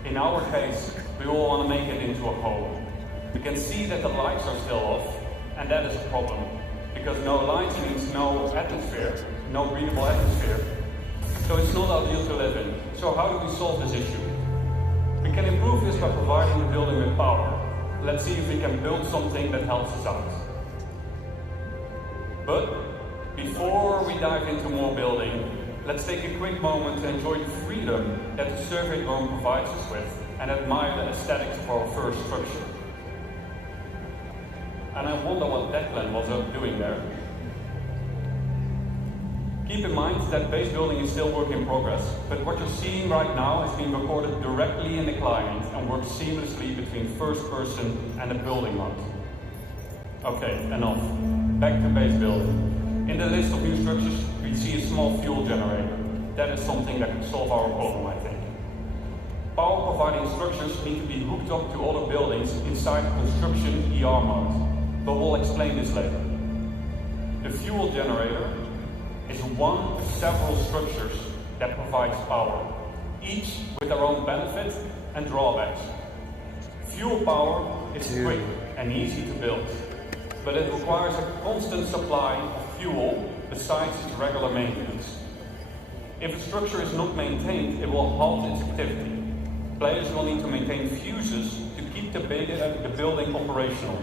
In our case, we will want to make it into a home. We can see that the lights are still off, and that is a problem, because no lights means no atmosphere, no breathable atmosphere. So it's not ideal to live in. So how do we solve this issue? We can improve this by providing the building with power. Let's see if we can build something that helps us out. But before we dive into more building, let's take a quick moment to enjoy the freedom that the survey drone provides us with and admire the aesthetics of our first structure. And I wonder what Declan was doing there. Keep in mind that base building is still work in progress, but what you're seeing right now is being recorded directly in the client and works seamlessly between first person and the building mode. Okay, enough. Back to base building. In the list of new structures, we see a small fuel generator. That is something that could solve our problem, I think. Power providing structures need to be hooked up to other buildings inside construction ER mode, but we'll explain this later. The fuel generator is one of several structures that provides power, each with their own benefits and drawbacks. Fuel power is quick and easy to build, but it requires a constant supply of fuel besides its regular maintenance. If a structure is not maintained, it will halt its activity. Players will need to maintain fuses to keep the building operational.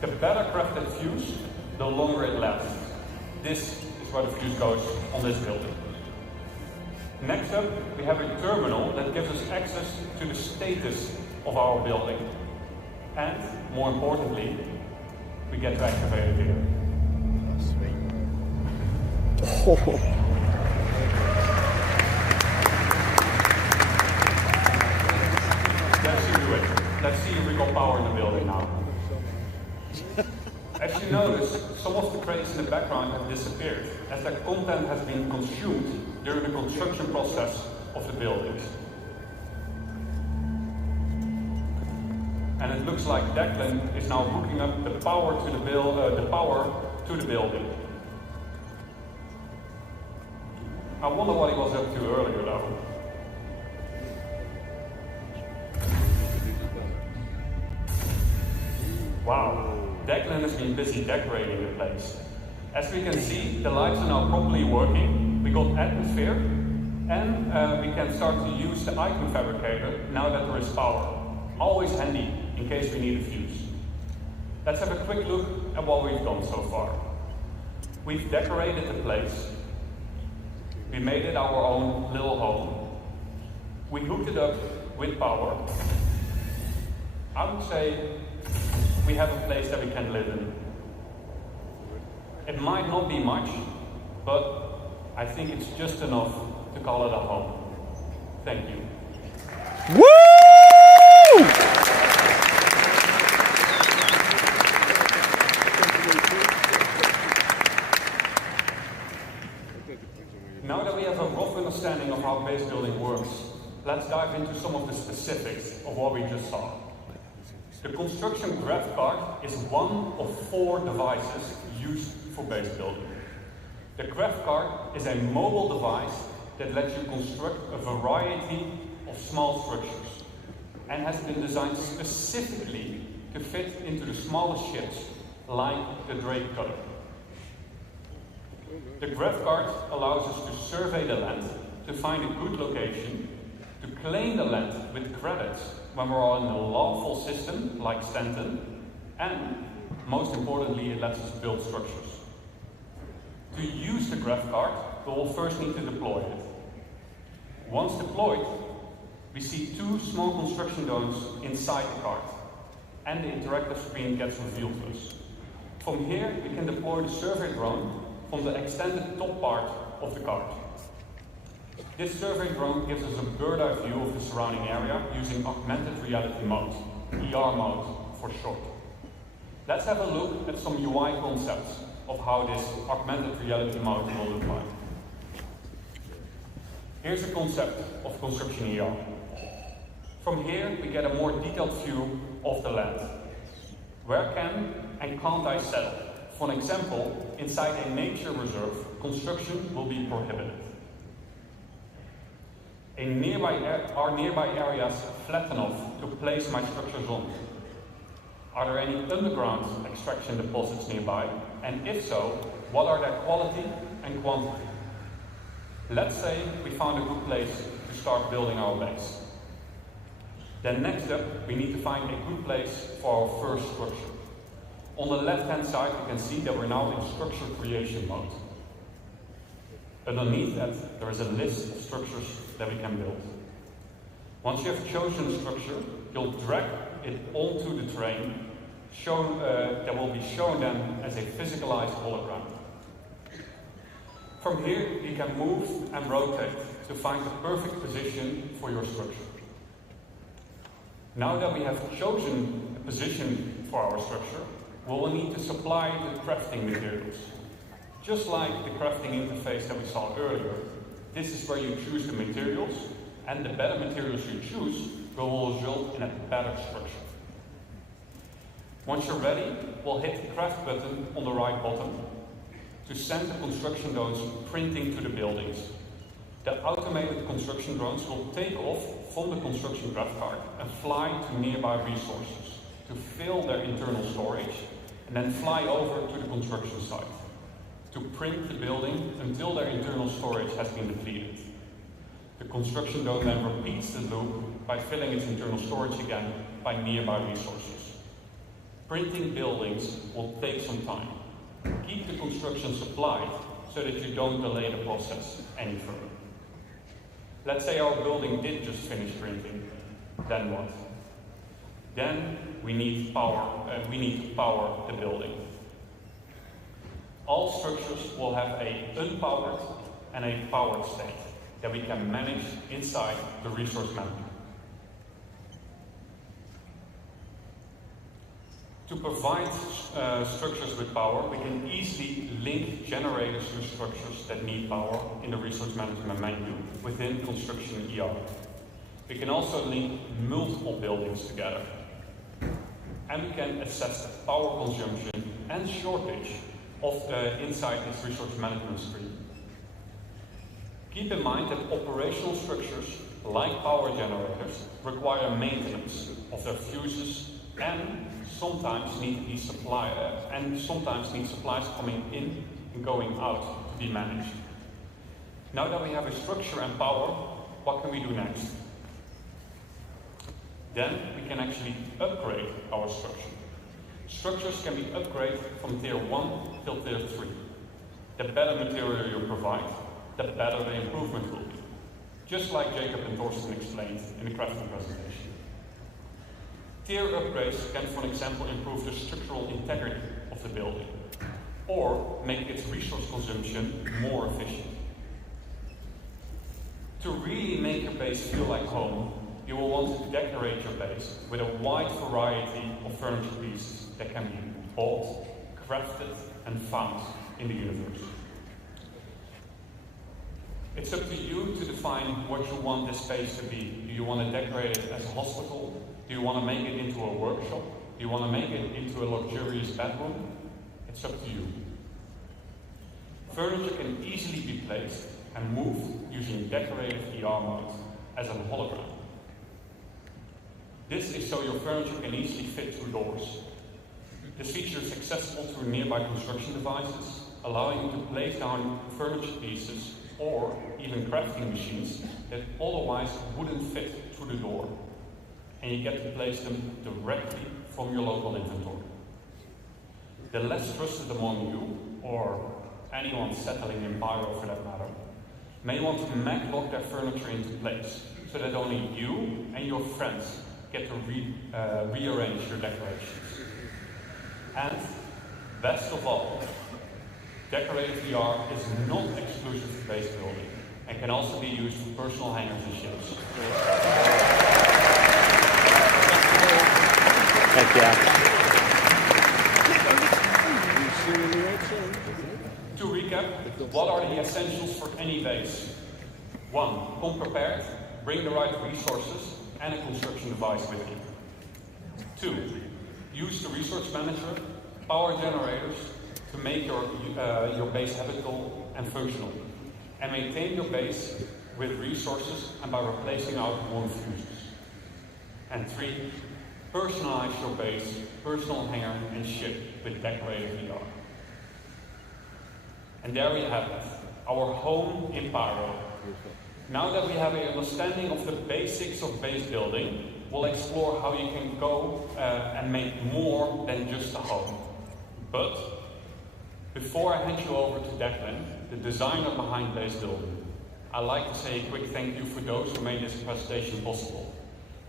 The better crafted fuse, the longer it lasts. This where the fuse goes on this building. Next up, we have a terminal that gives us access to the status of our building. And, more importantly, we get to activate it here. Let's do it. Let's see if we got power in the building now. As you notice, some of the crates in the background have disappeared, as their content has been consumed during the construction process of the buildings. And it looks like Declan is now hooking up the power to the building. I wonder what he was up to earlier, though. Wow. Declan has been busy decorating the place. As we can see, the lights are now properly working. We got atmosphere, and we can start to use the item fabricator now that there is power. Always handy in case we need a fuse. Let's have a quick look at what we've done so far. We've decorated the place. We made it our own little home. We hooked it up with power. I would say we have a place that we can live in. It might not be much, but I think it's just enough to call it a home. Thank you. Woo! Now that we have a rough understanding of how base building works, let's dive into some of the specifics of what we just saw. The construction graph card is one of 4 devices used for base building. The graph card is a mobile device that lets you construct a variety of small structures. and has been designed specifically to fit into the smallest ships, like the Drake cutter. The graph card allows us to survey the land, to find a good location, to claim the land with credits when we're on a lawful system like Stanton, and most importantly, it lets us build structures. To use the graph card, we will first need to deploy it. Once deployed, we see two small construction domes inside the card, and the interactive screen gets revealed to us. From here, we can deploy the survey drone from the extended top part of the card. This survey drone gives us a bird's-eye view of the surrounding area using augmented reality mode, ER mode for short. Let's have a look at some UI concepts of how this augmented reality mode will look like. Here's a concept of construction ER. From here, we get a more detailed view of the land. Where can and can't I settle? For an example, inside a nature reserve, construction will be prohibited. Are nearby areas flat enough to place my structures on? Are there any underground extraction deposits nearby? And if so, what are their quality and quantity? Let's say we found a good place to start building our base. Then next up, we need to find a good place for our first structure. On the left-hand side, you can see that we're now in structure creation mode. Underneath that, there is a list of structures that we can build. Once you have chosen a structure, you'll drag it onto the terrain, that will be shown then as a physicalized hologram. From here, you can move and rotate to find the perfect position for your structure. Now that we have chosen a position for our structure, we will need to supply the crafting materials. Just like the crafting interface that we saw earlier, this is where you choose the materials, and the better materials you choose will result in a better structure. Once you're ready, we'll hit the craft button on the right bottom to send the construction drones printing to the buildings. The automated construction drones will take off from the construction graph card and fly to nearby resources to fill their internal storage, and then fly over to the construction site to print the building until their internal storage has been depleted. The construction drone then repeats the loop by filling its internal storage again by nearby resources. Printing buildings will take some time. Keep the construction supplied so that you don't delay the process any further. Let's say our building did just finish printing. Then what? Then we need power. We need to power the building. All structures will have an unpowered and a powered state that we can manage inside the resource manager. To provide structures with power, we can easily link generators to structures that need power in the resource management menu within construction ER. We can also link multiple buildings together. And we can assess the power consumption and shortage of inside this resource management screen. Keep in mind that operational structures, like power generators, require maintenance of their fuses and sometimes need supplies coming in and going out to be managed. Now that we have a structure and power, what can we do next? Then we can actually upgrade our structure. Structures can be upgraded from tier 1 till tier 3. The better material you provide, the better the improvement will be. Just like Jacob and Thorsten explained in the crafting presentation. Tier upgrades can, for example, improve the structural integrity of the building, or make its resource consumption more efficient. To really make your base feel like home, you will want to decorate your base with a wide variety of furniture pieces that can be bought, crafted, and found in the universe. It's up to you to define what you want this space to be. Do you want to decorate it as a hospital? Do you want to make it into a workshop? Do you want to make it into a luxurious bedroom? It's up to you. Furniture can easily be placed and moved using decorative ER mode as a hologram. This is so your furniture can easily fit through doors. This feature is accessible through nearby construction devices, allowing you to place down furniture pieces or even crafting machines that otherwise wouldn't fit through the door. And you get to place them directly from your local inventory. The less trusted among you, or anyone settling in Pyro for that matter, may want to mag-lock their furniture into place so that only you and your friends get to rearrange your decorations. And best of all, decorative VR is not exclusive to base building and can also be used for personal hangers and ships. Heck yeah. To recap, what are the essentials for any base? 1. Come prepared, bring the right resources and a construction device with you. 2. Use the resource manager, power generators to make your base habitable and functional. And maintain your base with resources and by replacing outworn fuses. And 3. Personalize your base, personal hanger and ship with decorative VR. And there we have it, our home in Pyro. Now that we have an understanding of the basics of base building, we'll explore how you can go and make more than just a home. But before I hand you over to Declan, the designer behind base building, I'd like to say a quick thank you for those who made this presentation possible.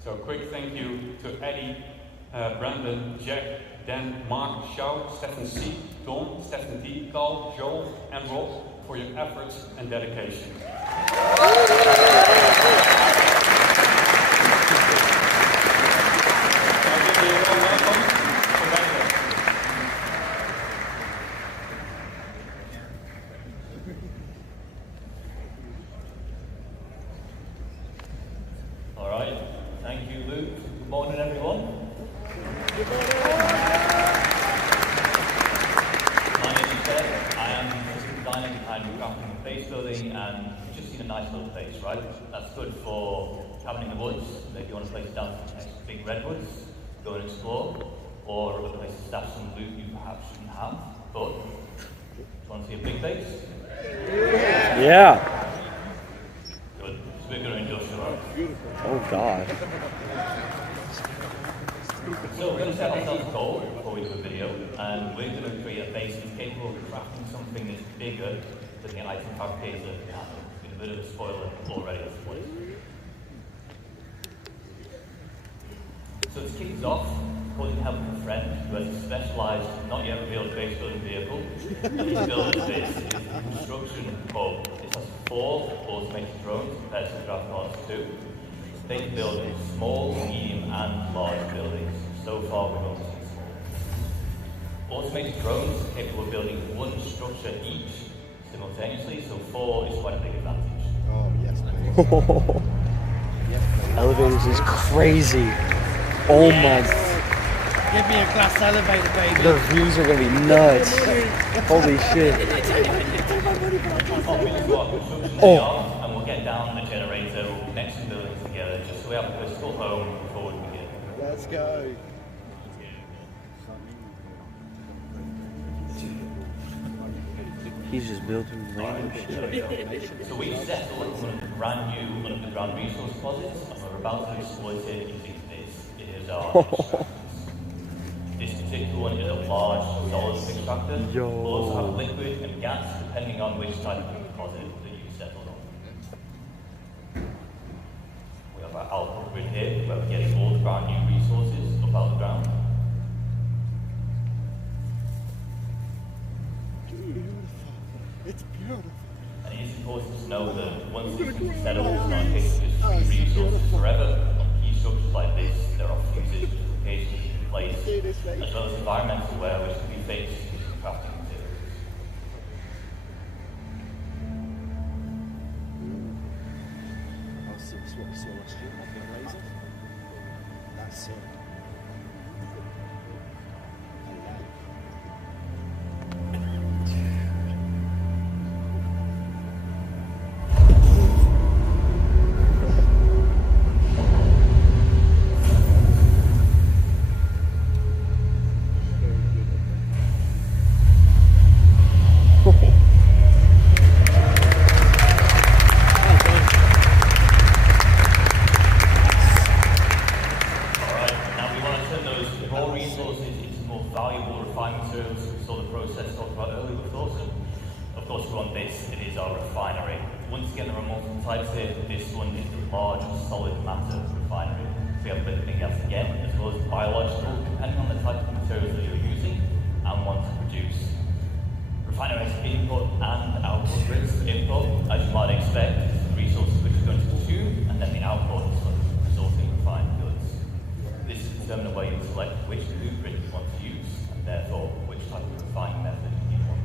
So a quick thank you to Eddie, Brandon, Jack, Dan, Mark, Shao, Stefan C, Don, Stefan D, Carl, Joel, and Rob for your efforts and dedication. All right, thank you, Luke. Good morning, everyone. Good morning. My name is Ed. I am the assistant designer behind crafting base building, and you've just seen a nice little place, right? That's good for cabin in the woods. Maybe you want to place it down next to big redwoods, go and explore, or a place to stash some loot you perhaps shouldn't have. But do you want to see a big base? Yeah. Good. It's bigger and industrial. Oh God. So we're going to set ourselves a goal before we do a video, and we're going to create a base that's capable of crafting something that's bigger than the item fabricator can handle. It's been a bit of a spoiler already at this point. So to kick us off, according to help of a friend who has a specialised, not yet revealed base building vehicle, he's building this is the construction hub. It has 4 automated drones compared to the Graph 2. They can build in small, medium and large buildings. So far we've only seen small. Automated drones are capable of building 1 structure each simultaneously, so 4 is quite a big advantage. Oh, yes, please. Yes, please. Elevators is crazy. Oh my. Give me a glass elevator, baby. The views are gonna be nuts. Holy shit. Oh. And we'll get down the generator, we'll connect some buildings together, just so we have a physical home before we begin. Let's go. He's just building random shit. So we've settled on one of the brand new underground resource deposits, and we're about to exploit it using this. It is our This particular one is a large solid extractor. We'll also have liquid and gas, depending on which type of deposit that you settled on. We have our output grid here, where we're getting all the brand new resources up out of the ground. It's beautiful. And it is important to know that once this is settled, it's not a case of just free resources forever. On key structures like this, there are fuses which occasionally keep in place, as well as environmental wear which can be fixed using crafting materials. I'll see what we saw last year. I've been laser. That's it. saw the process talked about earlier with Thorson. Of course, we're on this, it is our refinery. Once again, there are multiple types here. This one is the large solid matter refinery. We have a bit of gas again, as well as biological, depending on the type of materials that you're using and want to produce. Refinery has input and output grids. Input, as you might expect, is the resources which you're going to consume, and then the output is for resulting refined goods. This is determined the way you select which blueprint you want to use, and therefore which type of refining method you want.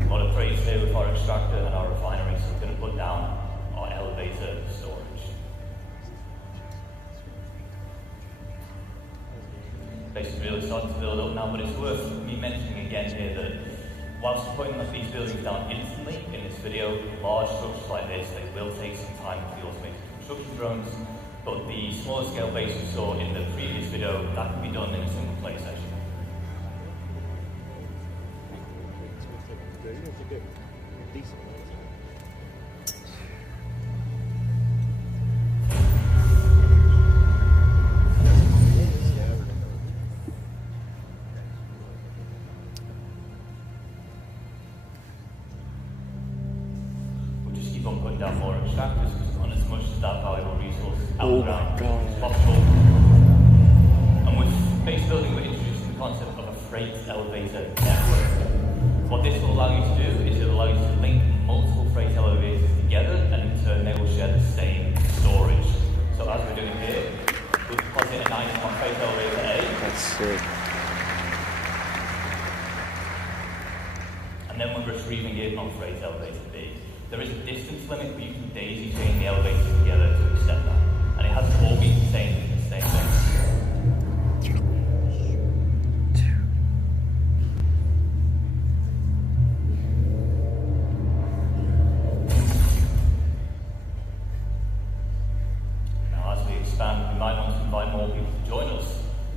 A lot of praise here with our extractor and our refinery, so we're going to put down our elevator storage. Basically really starting to build up now, but it's worth me mentioning again here that whilst we're putting these buildings down instantly in this video, large structures like this, they will take some time with the automated construction drones, but the smaller scale base we saw in the previous video, that can be done in a single play session. We'll put down more extractors on as much of that valuable resource out of the ground as possible. And with base building, we're introducing the concept of a freight elevator network. What this will allow you to do is it will allow you to link multiple freight elevators together, and in turn they will share the same storage. So as we're doing here, we'll deposit an item on freight elevator A. That's sick. And then we're retrieving it on freight elevator B. There is a distance limit, but you can daisy chain the elevators together to extend that. And it has to all be contained in the same place. Now, as we expand, we might want to invite more people to join us.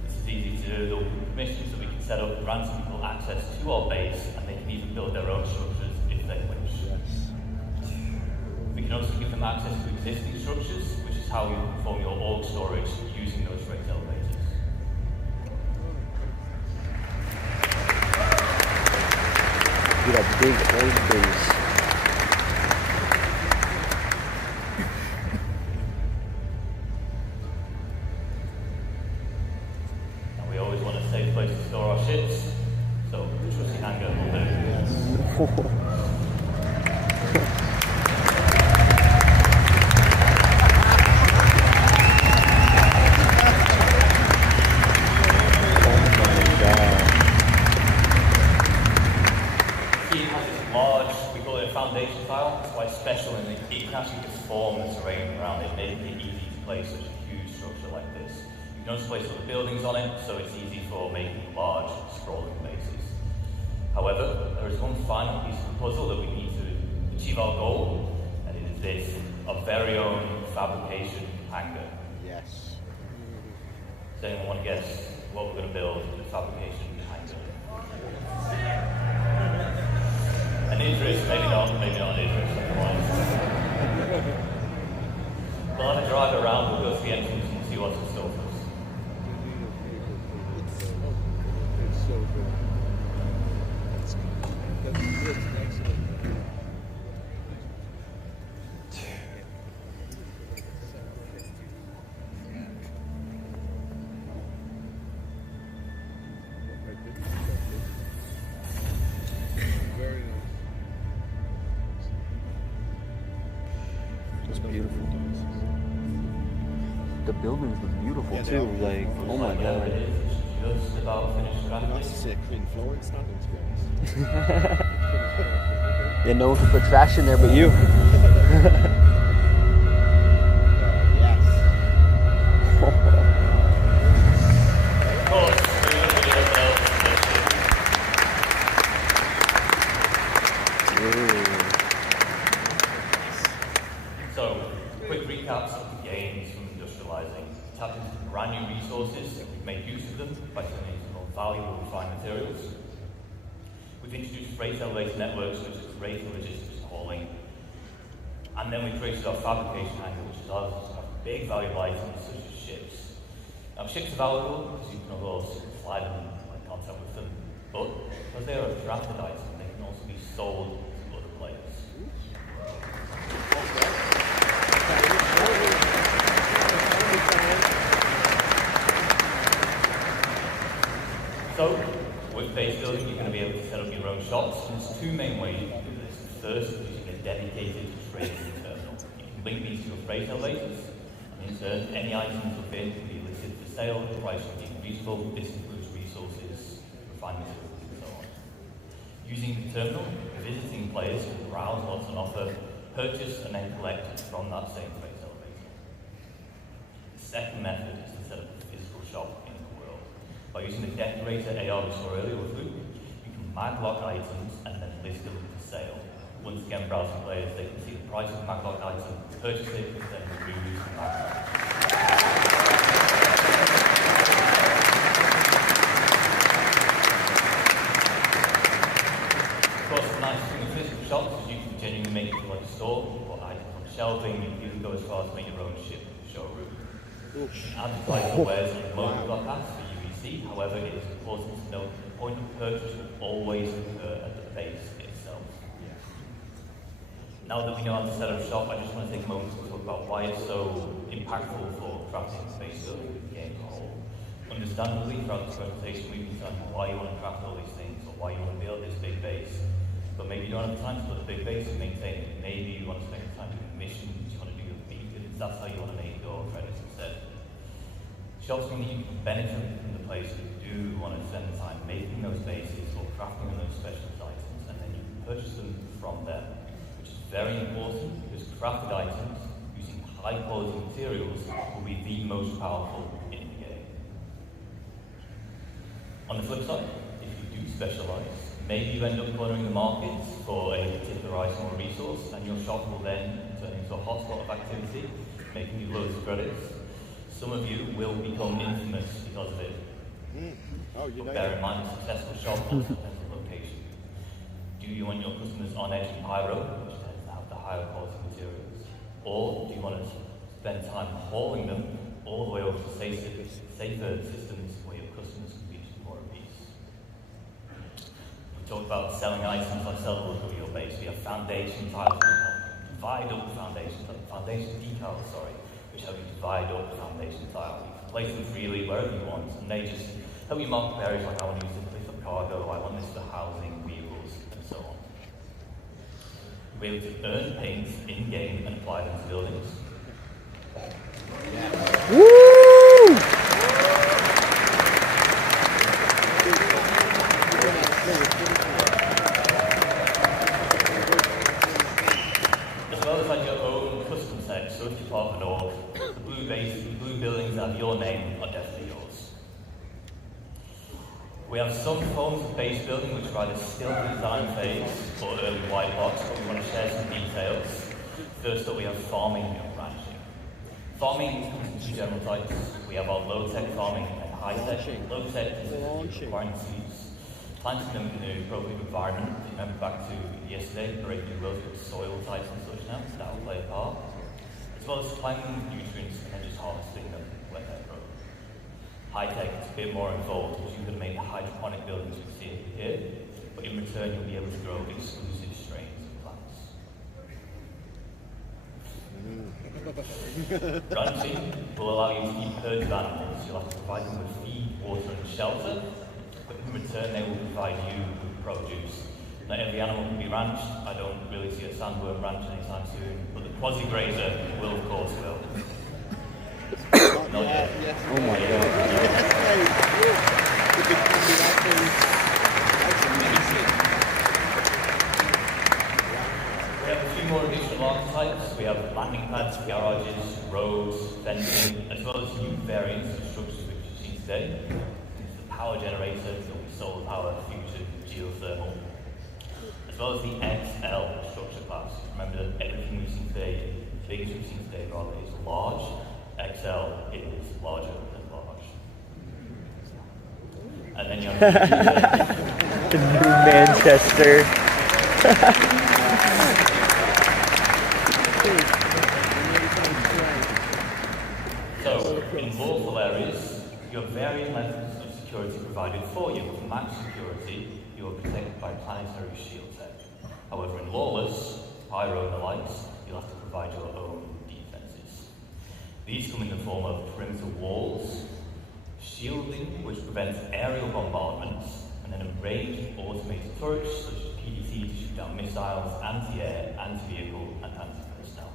This is easy to do. There will be permissions that we can set up and grant people access to our base, and they can even build their own structures if they wish. We can also give them access to existing structures, which is how you perform your org storage using those freight elevators. Get a big old base. And we always want a safe place to store our ships, so the trusty hangar will do. Foundation tile. It's quite special in that it can actually deform the terrain around it, making it easy to place such a huge structure like this. You can also place other buildings on it, so it's easy for making large, sprawling bases. However, there is one final piece of the puzzle that we need to achieve our goal, and it is this, our very own fabrication hangar. Yes. Does anyone want to guess what we're going to build in the fabrication hangar? An Idris, maybe not an Idris, we'll have to drive around, we'll go to the entrance and see what's in store for us. It's so good. That's excellent. Very nice. It's beautiful. The buildings look beautiful Yeah, they too. are. Like, oh my god. Just about finished. Nice to see a clean floor and standing, to be honest. Yeah, no one can put trash in there but you. So, quick recaps of the gains from industrializing. Tap into brand new resources, and we've made use of them by turning into more valuable refined materials. We We've introduced freight elevator networks, which is great for logistics and hauling. And then we created our fabrication angle, which allows us to have big valuable items such as ships. Now, ships are valuable because you can, of course, fly them and make contact with them, but because they are a drafted item, they can also be sold to other players. So, with base building, you're going to be able to set up your own shops, and there's two main ways you can do this. The first is using a dedicated trading terminal. You can link these to your freight elevators, and in turn, any items within can be listed for sale, the price will be reasonable. This includes resources, refined materials, and so on. Using the terminal, visiting players can browse what's on offer, purchase, and then collect from that same freight elevator. The second method is to set up a physical shop in the world. By using the decorator AR we saw earlier with Luke, you can maglock items and then list them for sale. Once again, browsing players, they can see the price of the maglock item, purchase it, and then reuse the maglock. Of course, the nice thing with physical shops is you can genuinely make it like a store, or items on shelving, you can even go as far as make your own ship showroom. Advertising wares on the mobile pass for UEC, however, it is important to note that the point of purchase will always occur at the base itself. Now that we know how to set up shop, I just want to take a moment to talk about why it's so impactful for crafting space building the game as a whole. Understandably, throughout this presentation, we've been telling you why you want to craft all these things, or why you want to build this big base. But maybe you don't have time to put a big base and maintain it. Maybe you want to spend time doing missions, you want to do your beacons, that's how you want to make your credits instead. Shops mean that you can benefit from the players who do want to spend time making those bases or crafting those specialist items, and then you can purchase them from them, which is very important because crafted items using high quality materials will be the most powerful in the game. On the flip side, if you do specialize, maybe you end up cornering the market for a particular item or resource, and your shop will then turn into a hotspot of activity, making you loads of credits. Some of you will become infamous because of it. But bear in mind, a successful shop also depends on location. Do you want your customers on edge and pyro, which tends to have the higher quality materials? Or do you want to spend time hauling them all the way over to safer systems where your customers can reach more at peace? We talked about selling items like sellables of your base. We have foundation tiles, divide up foundation decals, which help you divide up the foundation tile. You can place them freely wherever you want, and they just help you mark areas like I want to use this for cargo, I want this for housing, vehicles, and so on. You'll be able to earn paints in-game and apply them to buildings. Woo! As well as like your own custom set, so if you're part of an org, the blue buildings that have your name are definitely yours. We have some forms of base building which are either still in the design phase or early white box, but we want to share some details. First up, we have farming and ranching. Farming comes in two general types. We have our low-tech farming and high-tech. Low-tech is requiring seeds. Planting them in an appropriate environment. Remember back to yesterday, breaking the rules with soil types and such now, so that will play a part. As well as supplying them with nutrients and then just harvesting them when they're grown. High-tech is a bit more involved because you're going to make hydroponic buildings you see here, but in return you'll be able to grow exclusive strains of plants. Ranching will allow you to keep herds of animals. You'll have to provide them with feed, water and shelter, but in return they will provide you with produce. Not every animal can be ranched. I don't really see a sandworm ranch anytime soon, but the quasi-grazer will of course go. Not yet. Oh my god. We have a few more additional archetypes. We have landing pads, garages, roads, fencing, as well as new variants of structures which you've seen today. The power generator, so solar power, fusion, geothermal, as well as the XL structure class. Remember that everything we've seen today, the biggest we've seen today rather, is large. XL is larger than large. And then you have the new man's Chester. So, in lawful areas, you have varied methods of security provided for you. For max security, you are protected by planetary shield tech. However, in lawless, pyro and the likes, you'll have to provide your own defenses. These come in the form of perimeter walls, shielding, which prevents aerial bombardments, and then a range of automated turrets, such as PDT to shoot down missiles, anti-air, anti-vehicle, and anti-personnel.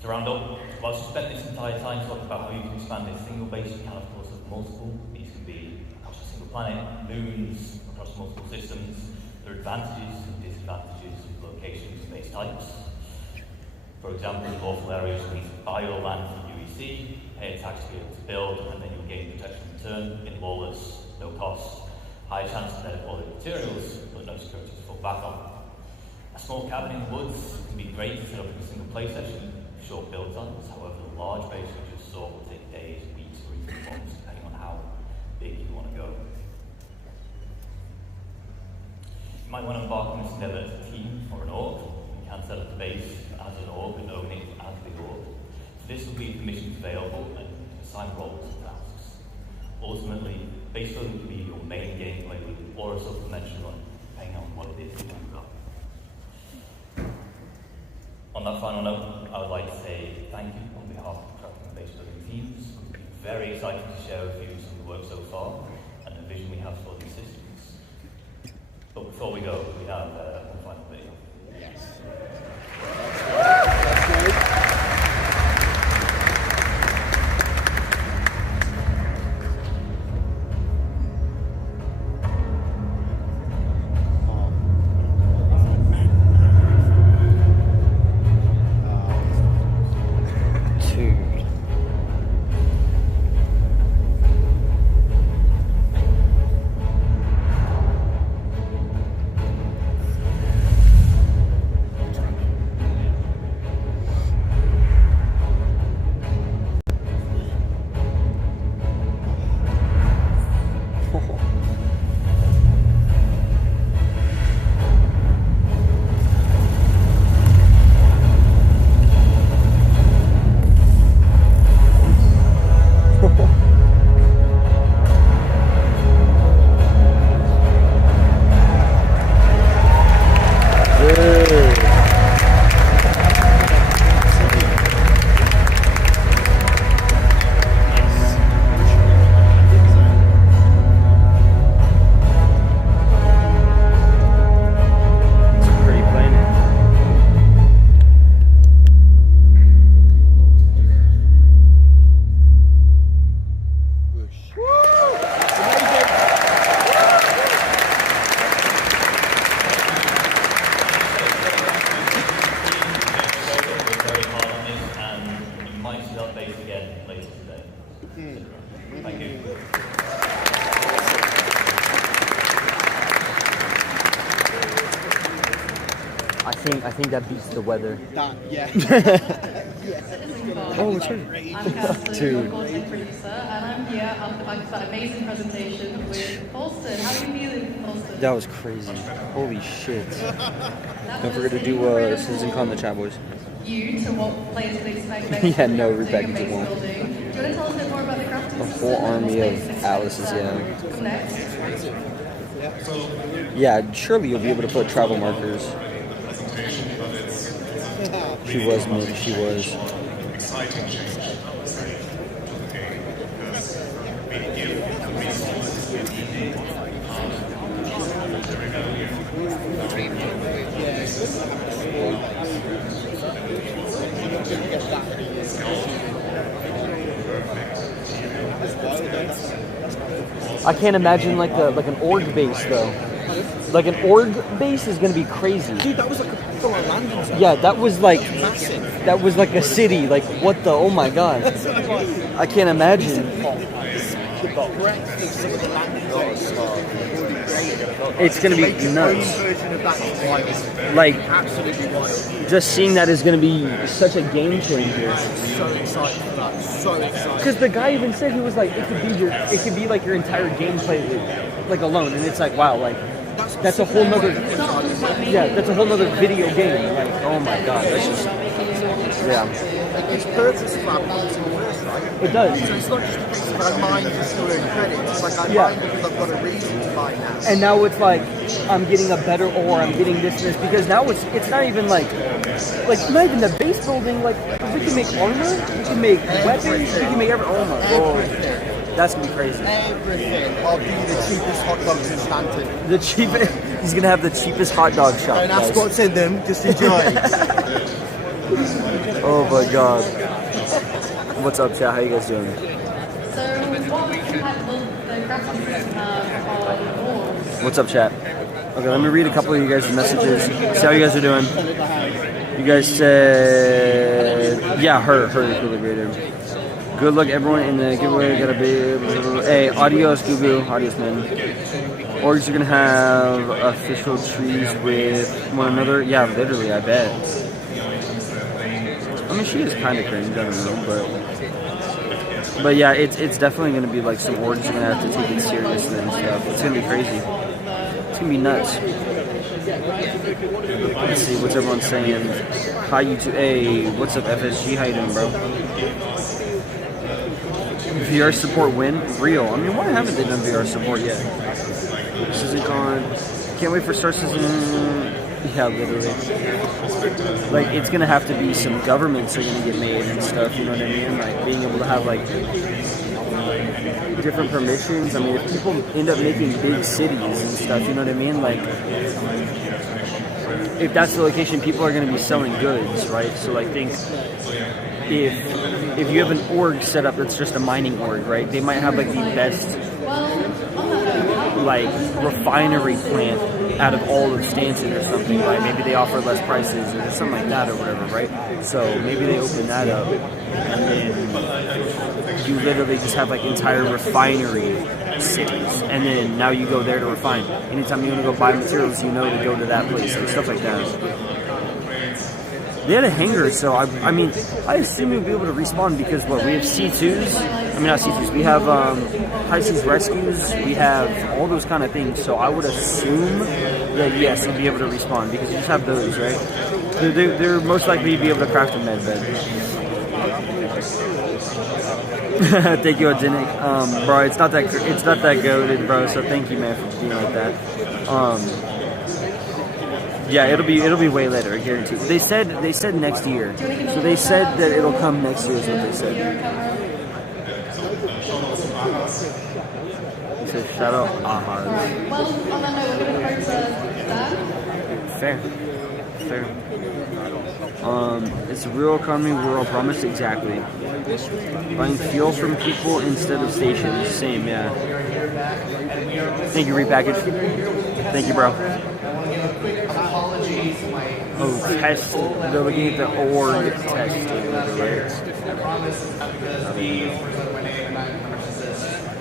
To round up, whilst you spent this entire time talking about how you can expand a single base, you can of course have multiple. These can be across a single planet, moons, across multiple systems. There are advantages and disadvantages of locations and base types. For example, in lawful areas, you need to buy your land from UEC, pay a tax to be able to build, and then you'll gain protection in return. In lawless, no cost, high chance of better quality materials, but no security to fall back on. A small cabin in the woods can be great to set up in a single play session, short build times. However, the large base we just saw will take days, weeks, or even months, depending on how big you want to go. You might want to embark on this endeavor as a team or an org. You can set up the base as an org and own it as the org. So this will be the missions available and assign roles and tasks. Ultimately, base building can be your main gameplay loop or a supplementary one, depending on what it is you've got. On that final note, I would like to say thank you on behalf of the crafting and base building teams. We've been very excited to share with you some of the work so far and the vision we have for these systems. But before we go, we have one final video. Yes. I think that beats the weather. Yeah. Oh, it's her. I'm Catherine, Dude. your content producer, and I'm here after the back of that amazing presentation with Colston. How are you feeling, Colston? That was crazy. Holy shit. Don't forget to do Citizencon in the chat, boys. You to what players would expect next Yeah, no, to we're back into base one. building. Do you want to tell us a bit more about the crafting A system whole and army what of space Alice's, yeah. come next? Yeah, surely you'll be able to put travel markers. She was, maybe she was. I can't imagine like an org base though. Like an org base is gonna be crazy. Dude, that was like a full on landing zone. Yeah, that was like massive. that was like a city. Like what the? Oh my god! I can't imagine. It's gonna be nuts. Like just seeing that is gonna be such a game changer. So excited for that. So excited. Because the guy even said he was like, it could be like your entire gameplay loop. like alone, and it's like, wow, like that's a whole nother, that's a whole nother video game. Like, oh my god, that's just, It's purpose for beating first, right? It does. So it's not just a case of I mine just to earn credits. It's like I mine because I've got a reason to mine now. And now it's like I'm getting a better ore, I'm getting this and this, because now it's not even like not even the base building. Like we can make armor, we can make weapons, we can make everything. Oh my god, that's gonna be crazy. Everything. I'll be the cheapest hot dogs in Stanton. The cheapest. He's gonna have the cheapest hot dog shop. And that's what's in them. Just enjoy. Oh my god. What's up, chat? How you guys doing? So, what impact will the graphics have on wars? What's up, chat? Okay, let me read a couple of you guys' messages. See how you guys are doing. You guys said, yeah, her equilibrator. Good luck, everyone, in the giveaway. Gotta be, hey, adios, Gugu. Adios, man. Orgs are gonna have official trees with one another. Yeah, literally, I bet. I mean, she is kind of cringe, I don't know, but yeah, it's definitely going to be like some orgs are going to have to take it seriously and stuff. It's going to be crazy. It's going to be nuts. Let's see, what's everyone saying? Hi, YouTube. Hey, what's up, FSG? How you doing, bro? VR support win? Real. I mean, why haven't they done VR support yet? Citizencon. Can't wait for Star Citizen. Yeah, literally. Like, it's gonna have to be some governments are gonna get made and stuff, you know what I mean? Like, being able to have, like, different permissions. I mean, if people end up making big cities and stuff, you know what I mean? Like, if that's the location, people are gonna be selling goods, right? So, like, think if you have an org set up that's just a mining org, right? They might have, like, the best, like, refinery plant out of all of Stanton or something, like maybe they offer less prices or something like that or whatever, right? So maybe they open that up and then you literally just have like entire refinery cities, and then now you go there to refine. Anytime you want to go buy materials, you know to go to that place and stuff like that. They had a hangar, so I mean, I assume we'll be able to respawn because what, we have C2s? I mean, not C2s, we have high seas rescues, we have all those kind of things, so I would assume that yes, you'll be able to respawn because you just have those, right? They're most likely to be able to craft a med bed. Thank you, Odinic. Bro, it's not that goated, bro, so thank you, man, for being like that. Yeah, it'll be way later, I guarantee. They said next year. So they said that it'll come next year is what they said. He said shout out Ahaz. Well, on that note, we're going to Fair. It's a real economy, rural promise, exactly. Buying fuel from people instead of stations, same, yeah. Thank you, repackaged. Thank you, bro. Oh, test. They're looking at the org test. I promise I'm going to be for my name and not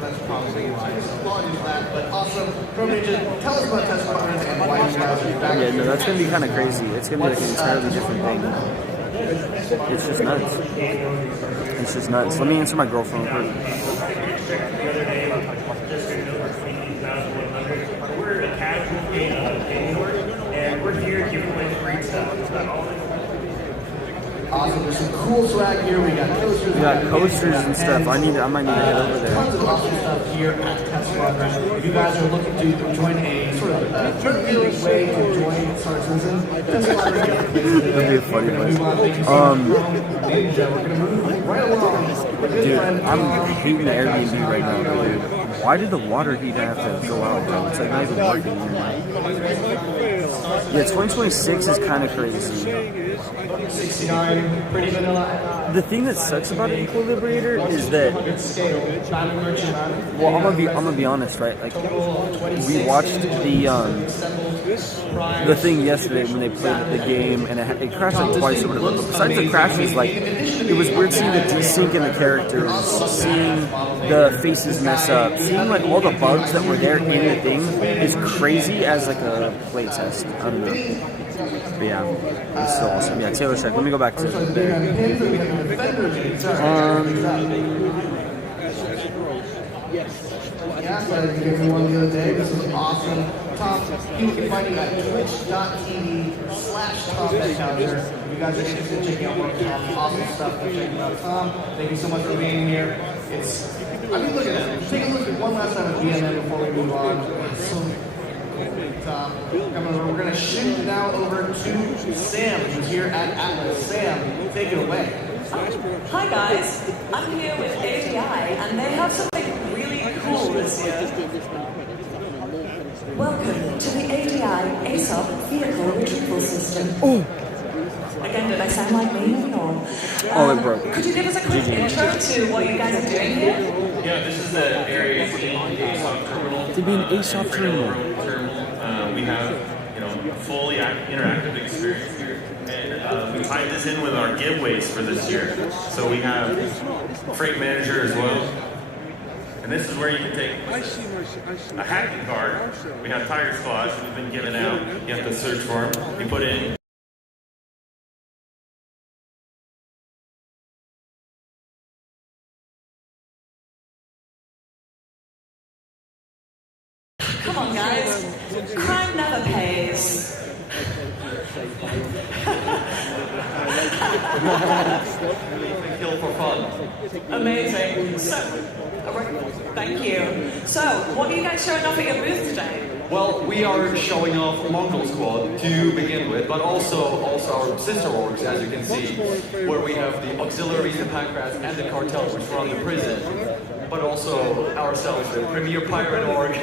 that's probably why. Apologies for that, but also, just tell us about test partners and why you guys are back. Yeah, no, that's going to be kind of crazy. It's going to be like an entirely different thing. It's just nuts. It's just nuts. Let me answer my girlfriend real quick. We're a casual game, and we're here giving away free stuff. Awesome. There's some cool swag here. We got coasters. We got coasters and stuff. I might need to head over there. Tons of awesome stuff here at Test Partners. If you guys are looking to join a sort of really way to join Star Citizen, Test Partners. That'd be a funny place. Dude, I'm hating the Airbnb right now, dude. Why did the water heater have to go out, bro? It's like not even working anymore. Yeah, 2026 is kind of crazy. 69, pretty vanilla. The thing that sucks about an equilibrator is that, well, I'm gonna be honest, right? Like, we watched the thing yesterday when they played the game, and it crashed like twice or whatever. But besides the crashes, like, it was weird seeing the desync in the characters, seeing the faces mess up, seeing like all the bugs that were there in the thing is crazy as like a playtest. I don't know. But yeah, it's so awesome. Yeah, Taylor Shack. Let me go back to there. podcast. I gave you one the other day. This is awesome. Tom, you can find me at twitch.tv/Tom Beckhauser. If you guys are interested in checking out more of Tom's awesome stuff, go check him out. Tom, thank you so much for being here. I mean, look at that. Take a look at one last time at BMN before we move on. So, Tom, we're going to shift now over to Sam, who's here at Atlas. Sam, take it away. Hi guys, I'm here with ADI and they have something really cool this year. Welcome to the ADI ASOP Vehicle Retrieval System. Again, did I sound like me? Or, it broke. Could you give us a quick intro to what you guys are doing here? Yeah, this is the area in the ASOP terminal. To be an ASOP terminal. We have, fully interactive experience here. And we tied this in with our giveaways for this year. So we have Freight Manager as well. And this is where you can take a hacking card. We have tire spots that have been given out. You have to search for them. You put in. Come on guys, crime never pays. Kill for fun. Amazing. So, thank you. So, what are you guys showing off at your booth today? Well, we are showing off Mongol Squad to begin with, but also our sister orgs, as you can see, where we have the auxiliaries, the pack rats, and the cartel, which run the prison, but also ourselves, the premier pirate org,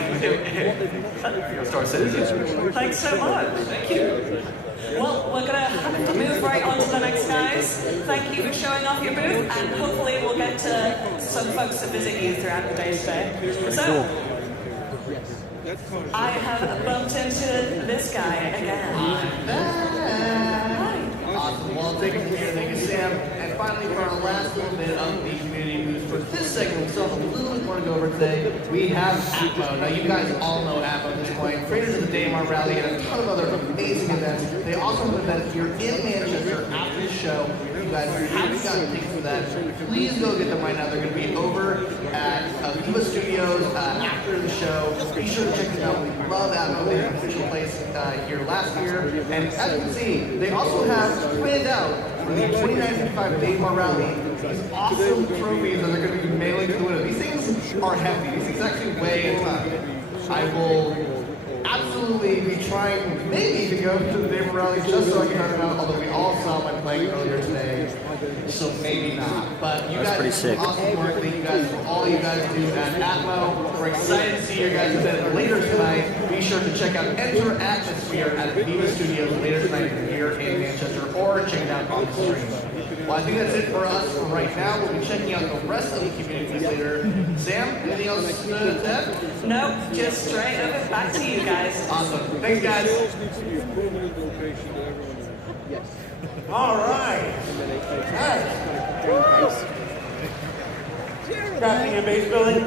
Star Citizen. Thanks so much. Thank you. Well, we're going to move right on to the next guys. Thank you for showing off your booth, and hopefully we'll get to some folks to visit you throughout the day today. So, I have bumped into this guy again. Awesome. Well, I'll take it from here. Thank you, Sam. And finally, for our last little bit of the community news for this segment, we still have a little bit more to go over today. We have APMO. Now, you guys all know APMO at this point. Creators of the Daymar Rally and a ton of other amazing events. They also have an event here in Manchester after the show. If you guys haven't gotten tickets for that, please go get them right now. They're going to be over at Viva Studios after the show. Be sure to check them out. We love APMO. They had an official place here last year. And as you can see, they also have planned out for the 2095 Daymar Rally these awesome trophies that they're going to be mailing to the winner. These things are hefty. These things actually weigh a ton. I will absolutely be trying maybe to go to the Daymar Rally just so I can talk about it, although we all saw my playing earlier today, so maybe not. But you guys do awesome work. Thank you guys for all you guys do at Atmo. We're excited to see you guys event later tonight. Be sure to check out Enter Atmosphere at Viva Studios later tonight here in Manchester, or check it out on the stream. Well, I think that's it for us for right now. We'll be checking out the rest of the communities later. Sam, anything else to add? Nope, just straight over back to you guys. Awesome. Thanks, guys. All right. Crafting a base building.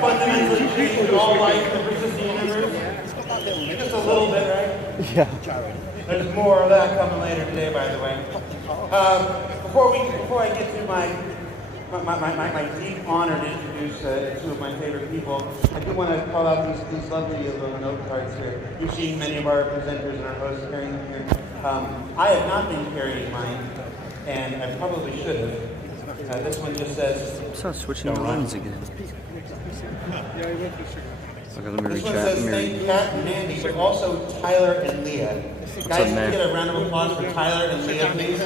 Fundamentally changed all life in the persistent universe. Just a little bit, right? Yeah. There's more of that coming later today, by the way. Before I get to my deep honor to introduce two of my favorite people, I do want to call out these lovely little note cards here. You've seen many of our presenters and our hosts carrying them here. I have not been carrying mine, and I probably should have. This one just says, start switching the lines again. Okay, let me this reach one out. says thank Kat and Mandy, but also Tyler and Leah. Guys, can we get a round of applause for Tyler and Leah, please?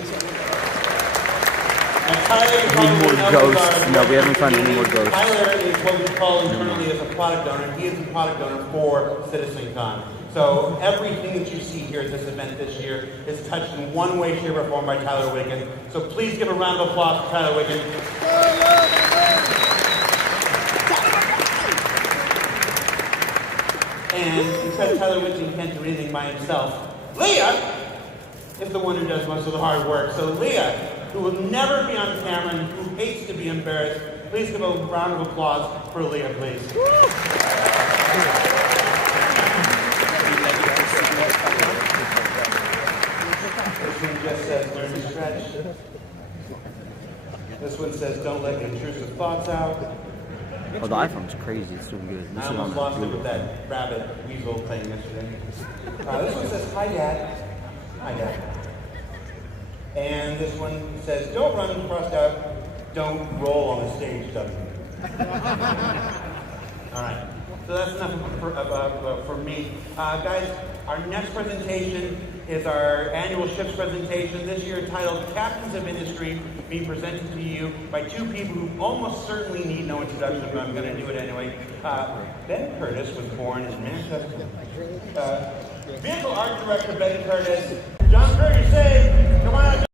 Now, Tyler, you Need more ghosts. No, we haven't found any more ghosts. Tyler is what we call internally as a product owner. He is the product owner for Citizencon. So everything that you see here at this event this year is touched in one way, shape, or form by Tyler Wiggin. So please give a round of applause for Tyler Wiggin. And because Tyler Wiggin can't do anything by himself, Leah is the one who does most of the hard work. So Leah, who will never be on camera and who hates to be embarrassed, please give a round of applause for Leah, please. This one just says, learn to stretch. This one says, don't let intrusive thoughts out. Oh, the iPhone's crazy. It's so good. This I is almost on lost it Google. with that rabbit weasel thing yesterday. This one says, "Hi, Dad." Hi, Dad. And this one says, "Don't run," crossed out, "Don't roll on the stage, W." All right. So that's enough for me. Guys, our next presentation is our annual ships presentation, this year titled Captains of Industry, being presented to you by two people who almost certainly need no introduction, but I'm going to do it anyway. Ben Curtis was born in Manchester. Vehicle Art Director Ben Curtis. John Curtis, say, come on out.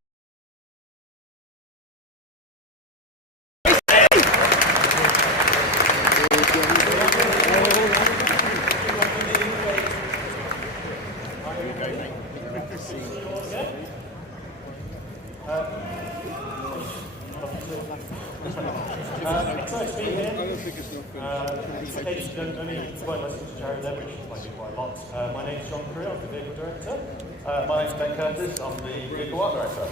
Excited to be here. In case you don't know me, quite listen to Jared there, which I do quite a lot. My name's John Crew, I'm the Vehicle Director. My name's Ben Curtis, I'm the Vehicle Art Director.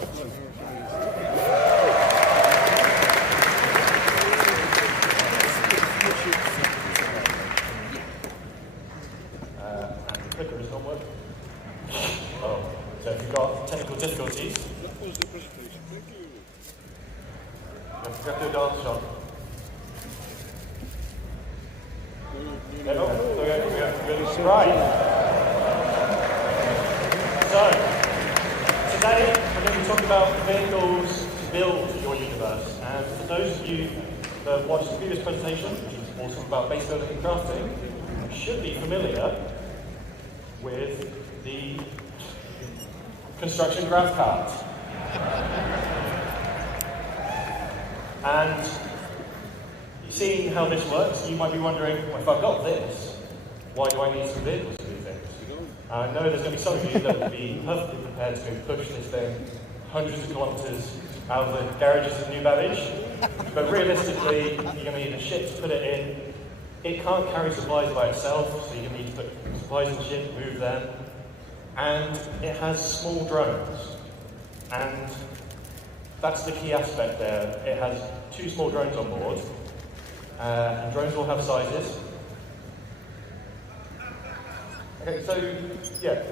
And the clicker is not working. Oh, so if you've got technical difficulties, you have to go to a dance shop. Right. So, today we're going to be talking about vehicles to build your universe. And for those of you that watched the previous presentation, which was also about base building and crafting, you should be familiar with the construction graph card. And seeing how this works, you might be wondering, well, if I've got this, why do I need some vehicles to do things? I know there's going to be some of you that will be perfectly prepared to go push this thing hundreds of kilometres out of the garages of New Babbage, but realistically, you're going to need a ship to put it in. It can't carry supplies by itself, so you're going to need to put supplies in the ship, move them, and it has small drones, and that's the key aspect there. It has 2 small drones on board, and drones will have sizes. Okay, so yeah,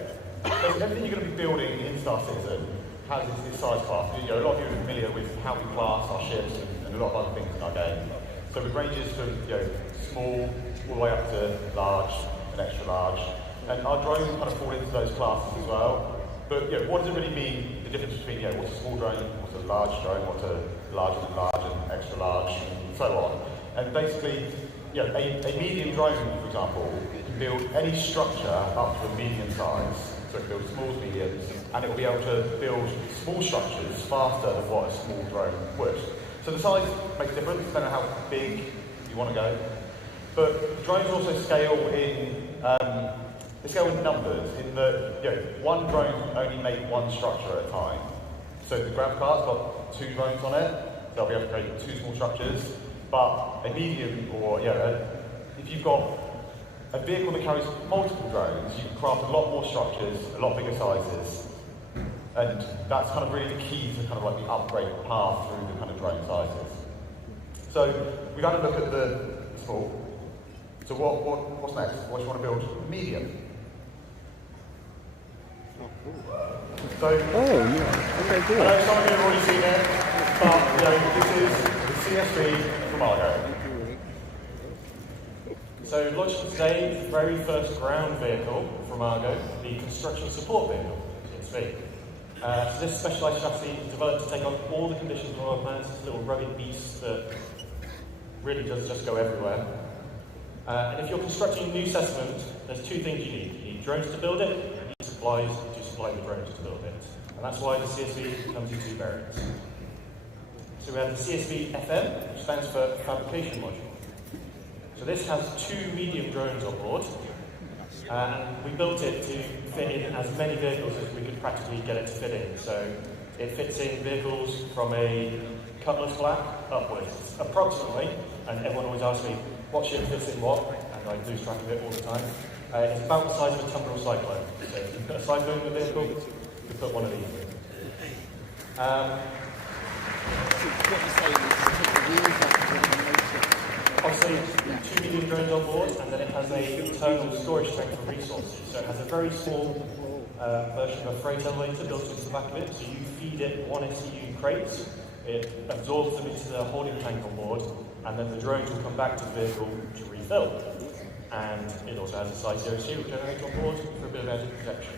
everything you're going to be building in Star Citizen has this size class. You know, a lot of you are familiar with how we class our ships and a lot of other things in our game. So it ranges from small all the way up to large and extra large, and our drones kind of fall into those classes as well. But what does it really mean? The difference between what's a small drone, what's a large drone, what's a larger than large and extra large, and so on. And basically, a medium drone, for example, can build any structure up to a medium size. So it can build small, mediums, and it will be able to build small structures faster than what a small drone would. So the size makes a difference depending on how big you want to go. But drones also scale in numbers, in that one drone can only make one structure at a time. So the grav cart's got 2 drones on it, so they'll be able to create 2 small structures. But a medium, or if you've got a vehicle that carries multiple drones, you can craft a lot more structures, a lot bigger sizes, and that's kind of really the key to kind of like the upgrade path through the kind of drone sizes. So we've had a look at the small. So what's next? What do you want to build? Medium. So, okay, cool. I know some of you have already seen it, but this is the CSV from Argo. So launching today, the very first ground vehicle from Argo, the construction support vehicle, CSV. So this specialised chassis is developed to take on all the conditions of our plants. It's a little rugged beast that really does just go everywhere. And if you're constructing a new settlement, there's 2 things you need. You need drones to build it, and you need supplies to supply the drones to build it. And that's why the CSV comes in 2 variants. So we have the CSV FM, which stands for Fabrication Module. So this has 2 medium drones on board, and we built it to fit in as many vehicles as we could practically get it to fit in. So it fits in vehicles from a Cutlass Black upwards, approximately, and everyone always asks me, what ship fits in what, and I lose track of it all the time. It's about the size of a Tumbril Cyclone. So if you put a Cyclone in the vehicle, you can put one of these in. obviously 2 medium drones on board, and then it has a internal storage tank for resources. So it has a very small version of a freight elevator built into the back of it. So you feed it 1 SEU crates, it absorbs them into the holding tank on board, and then the drones will come back to the vehicle to refill. And it also has a side zero serial generator on board for a bit of added protection.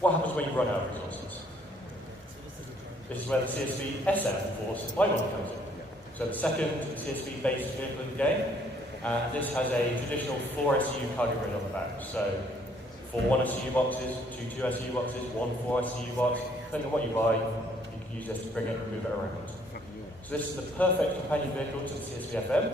What happens when you run out of resources? This is where the CSV SM for supply model comes in. So the second CSV-based vehicle in the game, this has a traditional 4 SEU cargo grid on the back. So 4 1 SEU boxes, 2 SEU boxes, 1 4 SEU box. Depending on what you buy, you can use this to bring it and move it around. So this is the perfect companion vehicle to the CSV-FM.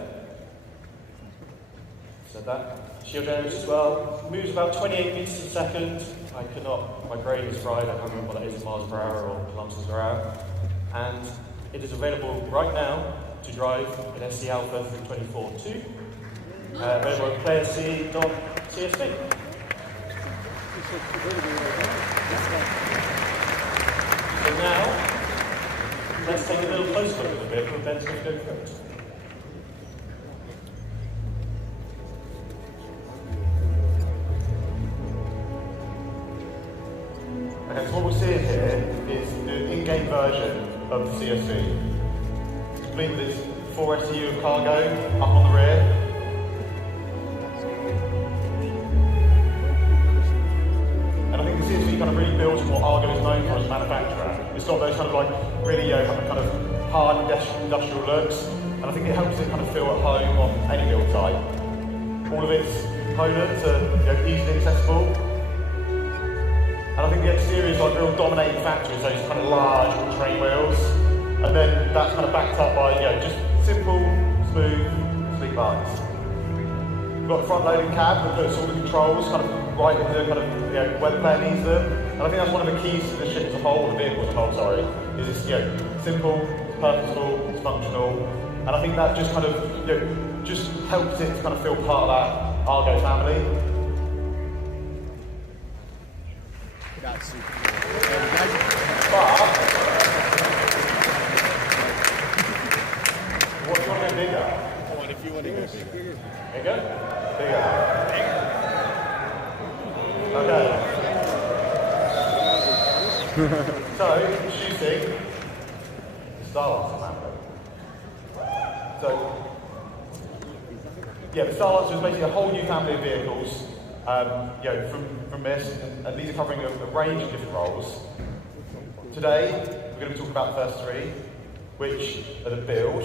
So that shield generator as well moves about 28 meters a second. I cannot, my brain is fried, I can't remember what that is in miles per hour or kilometers per hour. And it is available right now to drive in SC Alpha 324.2. Available at playerc.csv. So now, let's take a little close look at the vehicle and Ben's going to go through it. Okay, so what we're seeing here is the in-game version of the CSV. It's complete with this 4 SEU of cargo up on the rear. And I think the CSV kind of really builds on what Argo is known for as a manufacturer. It's got those kind of like really kind of hard industrial looks, and I think it helps it kind of feel at home on any build type. All of its components are easily accessible. And I think the exterior is like real dominating factors, those kind of large train wheels, and then that's kind of backed up by just simple, smooth, sleek bikes. We've got the front loading cab that puts all the controls kind of right into kind of where the player needs them, and I think that's one of the keys to the ship as a whole, the vehicle as a whole, sorry, is it's simple, it's purposeful, it's functional, and I think that just kind of just helps it to kind of feel part of that Argo family. That's super cool. But what if you want to go bigger? What if you want to go bigger? Bigger? Bigger. Okay. So, shooting the Star Lancer family. So, the Star Lancer is basically a whole new family of vehicles. From this, and these are covering a range of different roles. Today, we're going to be talking about the first 3, which are the build,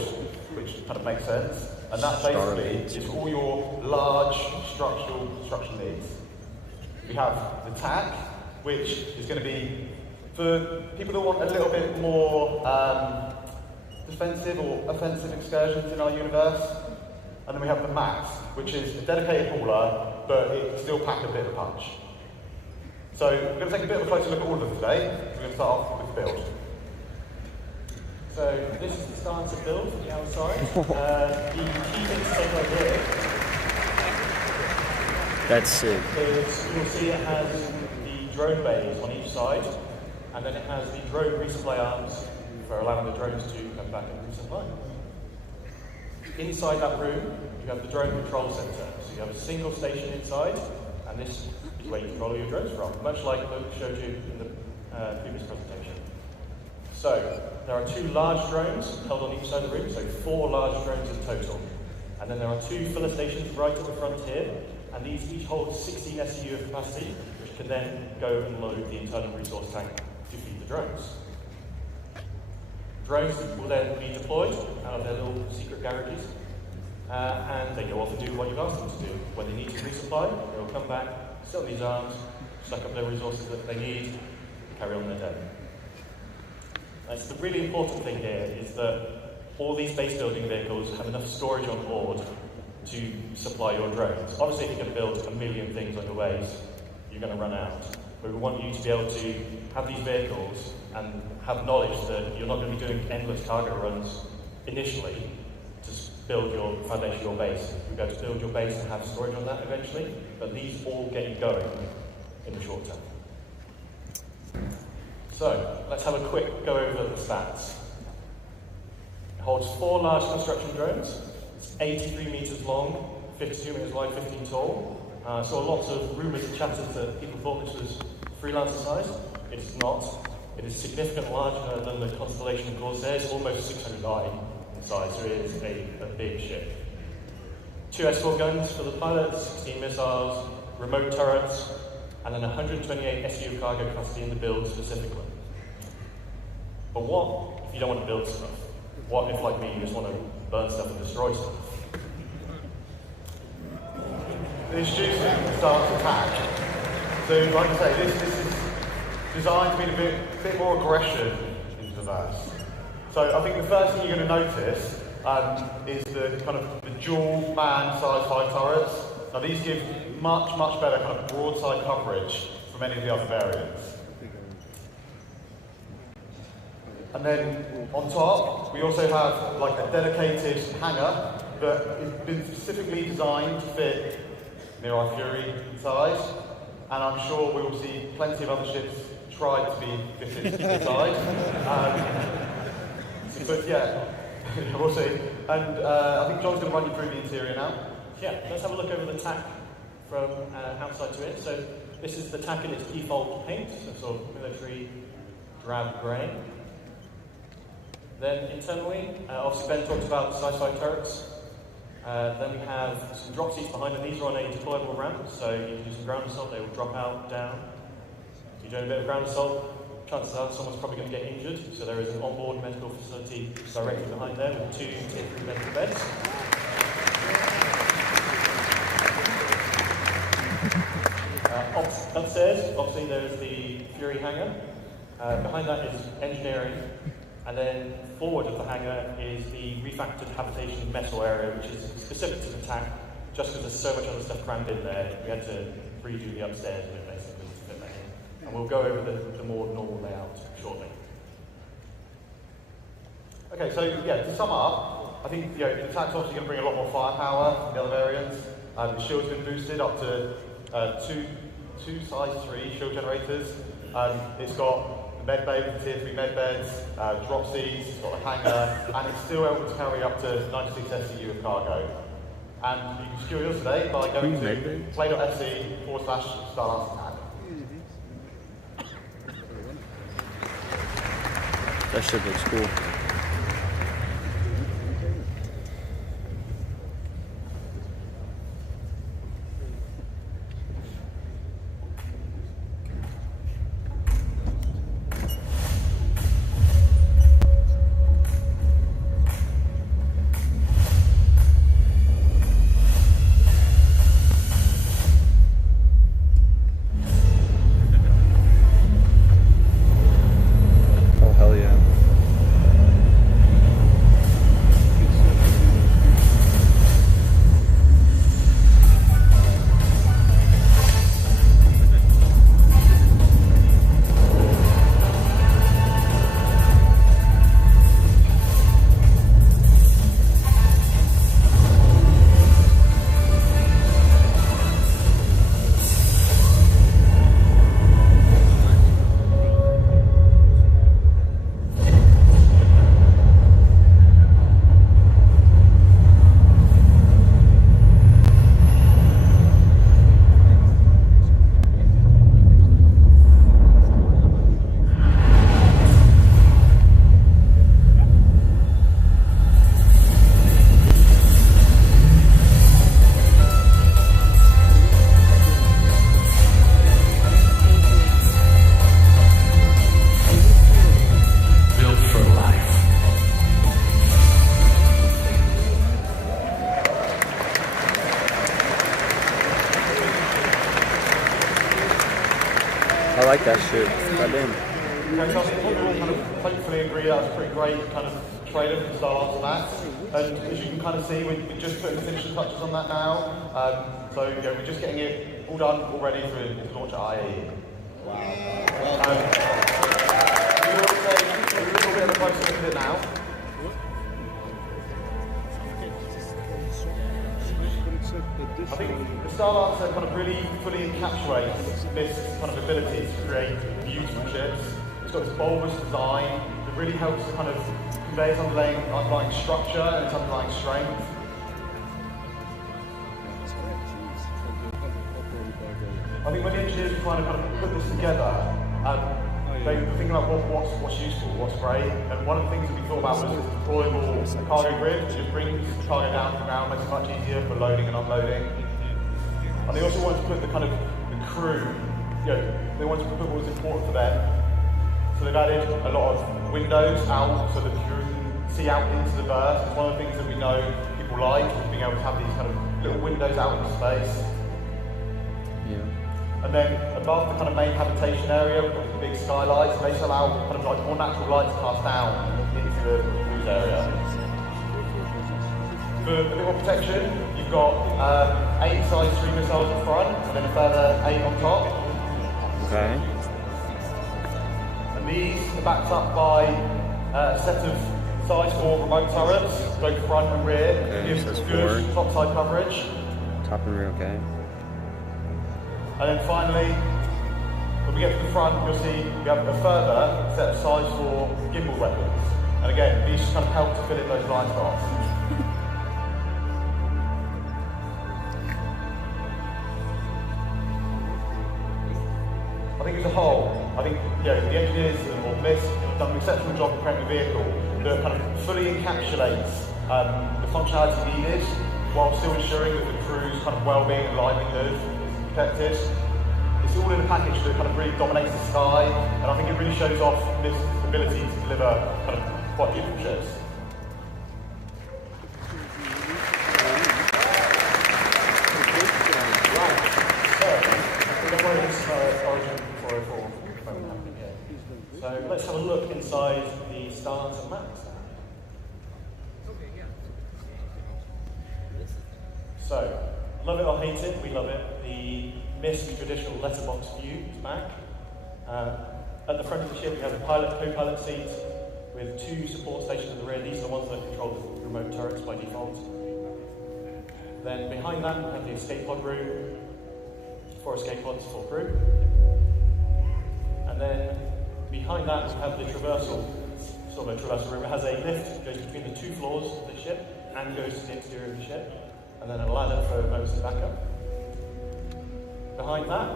which kind of makes sense, and that basically is all your large structural needs. We have the TAC, which is going to be for people that want a little bit more defensive or offensive excursions in our universe. And then we have the Max, which is a dedicated hauler, but it can still pack a bit of punch. So we're going to take a bit of a closer look at all of them today. We're going to start off with build. So this is the Star Lancer build from the outside. The key thing to take right here. That's sick. You'll see it has the drone bays on each side, and then it has the drone resupply arms for allowing the drones to come back and resupply. Inside that room, you have the drone control center. So you have a single station inside, and this is where you control your drones from, much like Luke showed you in the previous presentation. So there are 2 large drones held on each side of the room, so 4 large drones in total. And then there are 2 filler stations right at the front here, and these each hold 16 SEU of capacity, which can then go and load the internal resource tank to feed the drones. Drones will then be deployed out of their little secret garages, and they go off and do what you've asked them to do. When they need to resupply, they will come back, set these arms, suck up their resources that they need, and carry on their day. That's the really important thing here, is that all these base building vehicles have enough storage on board to supply your drones. Obviously, if you're going to build a million things on your ways, you're going to run out. But we want you to be able to have these vehicles and have knowledge that you're not going to be doing endless cargo runs initially to build your foundation, your base. You'll be able to build your base and have storage on that eventually, but these all get you going in the short term. So, let's have a quick go over the stats. It holds 4 large construction drones, It's 83 meters long, 52 meters wide, 15 tall. Saw lots of rumors and chatters that people thought this was freelancer size. It's not. It is significantly larger than the Constellation Corsair. It's almost 600i in size, so it is a big ship. 2 escort guns for the pilots, 16 missiles, remote turrets, and then 128 SU cargo capacity in the build specifically. But what if you don't want to build stuff? What if, like me, you just want to burn stuff and destroy stuff? Introducing the Star's attack. So, like I say, this is designed to be a bit more aggression into the verse. So, I think the first thing you're going to notice is the kind of the dual man size 5 turrets. Now, these give much better kind of broadside coverage from any of the other variants. And then on top, we also have like a dedicated hangar that has been specifically designed to fit Mirai Fury size, and I'm sure we will see plenty of other ships try to be fitted inside. But yeah, we'll see. And I think John's going to run you through the interior now. Yeah, let's have a look over the tack from outside to in. So this is the tack in its default paint, so sort of military drab grey. Then internally, obviously Ben talked about size 5 turrets. Then we have some drop seats behind them. These are on a deployable ramp, so you can do some ground assault, they will drop out, down. If you're doing a bit of ground assault, chances are someone's probably going to get injured, so there is an onboard medical facility directly behind there with 2 tier 3 medical beds. Upstairs, obviously there's the Fury hangar. Behind that is engineering. And then forward of the hangar is the refactored habitation metal area, which is specific to the tank, just because there's so much other stuff crammed in there. We had to redo the upstairs a bit basically to fit that in. And we'll go over the more normal layout shortly. Okay, so yeah, to sum up, I think the tank's obviously going to bring a lot more firepower from the other variants. The shield's been boosted up to two size 3 shield generators. It's got med bay with tier 3 med beds, drop seats, it's got a hangar, and it's still able to carry up to 96 SCU of cargo. And you can secure yours today by going to play.se/Starlance attack. That shit looks cool. I like that shit. Goddamn. Okay, so I think we'll kind of hopefully agree that was a pretty great kind of trailer from Starlance on that. And as you can kind of see, we're just putting the finishing touches on that now. So yeah, we're just getting it all done, all ready for launch at IAE. Wow. We'll take a little bit of a closer look at it now. I think the Starlance kind of really fully encapsulates this kind of ability to create beautiful ships. It's got this bulbous design that really helps to kind of convey its underlying structure and its underlying strength. initially trying to kind of put this together, they were thinking about what's useful, what's great, and one of the things that we thought about was this deployable cargo grid, which just brings cargo down to the ground, makes it much easier for loading and unloading. And they also wanted to put the kind of the crew, they wanted to put what was important for them. So they've added a lot of windows out so that the crew can see out into the burst. It's one of the things that we know people like, is being able to have these kind of little windows out into space. Yeah. And then above the kind of main habitation area, with the big skylights, they just allow kind of like more natural light to cast down into the cruise area. For a bit more protection, you've got 8 size 3 missiles in front, and then a further 8 on top. Okay. And these are backed up by a set of size 4 remote turrets, both front and rear. Okay, Gives so that's good 4. top side coverage. Top and rear, okay. And then finally, when we get to the front, you'll see we have a further set of size 4 gimbal weapons. And again, these just kind of help to fill in those blind spots. I think as a whole, the engineers or MISC have done an exceptional job of creating a vehicle that kind of fully encapsulates the functionality needed while still ensuring that the crew's kind of well-being and livelihood is protected. It's all in a package that kind of really dominates the sky, and I think it really shows off MISC's ability to deliver kind of quite beautiful ships. So let's have a look inside the Stars and Max. So, love it or hate it, we love it. The MISC traditional letterbox view is back. At the front of the ship we have a pilot, co-pilot seat with 2 support stations at the rear. These are the ones that control the remote turrets by default. Then behind that we have the escape pod room, 4 escape pods for crew. And then behind that we have the traversal, sort of a traversal room. It has a lift that goes between the 2 floors of the ship and goes to the exterior of the ship. And then a ladder for emergency backup. Behind that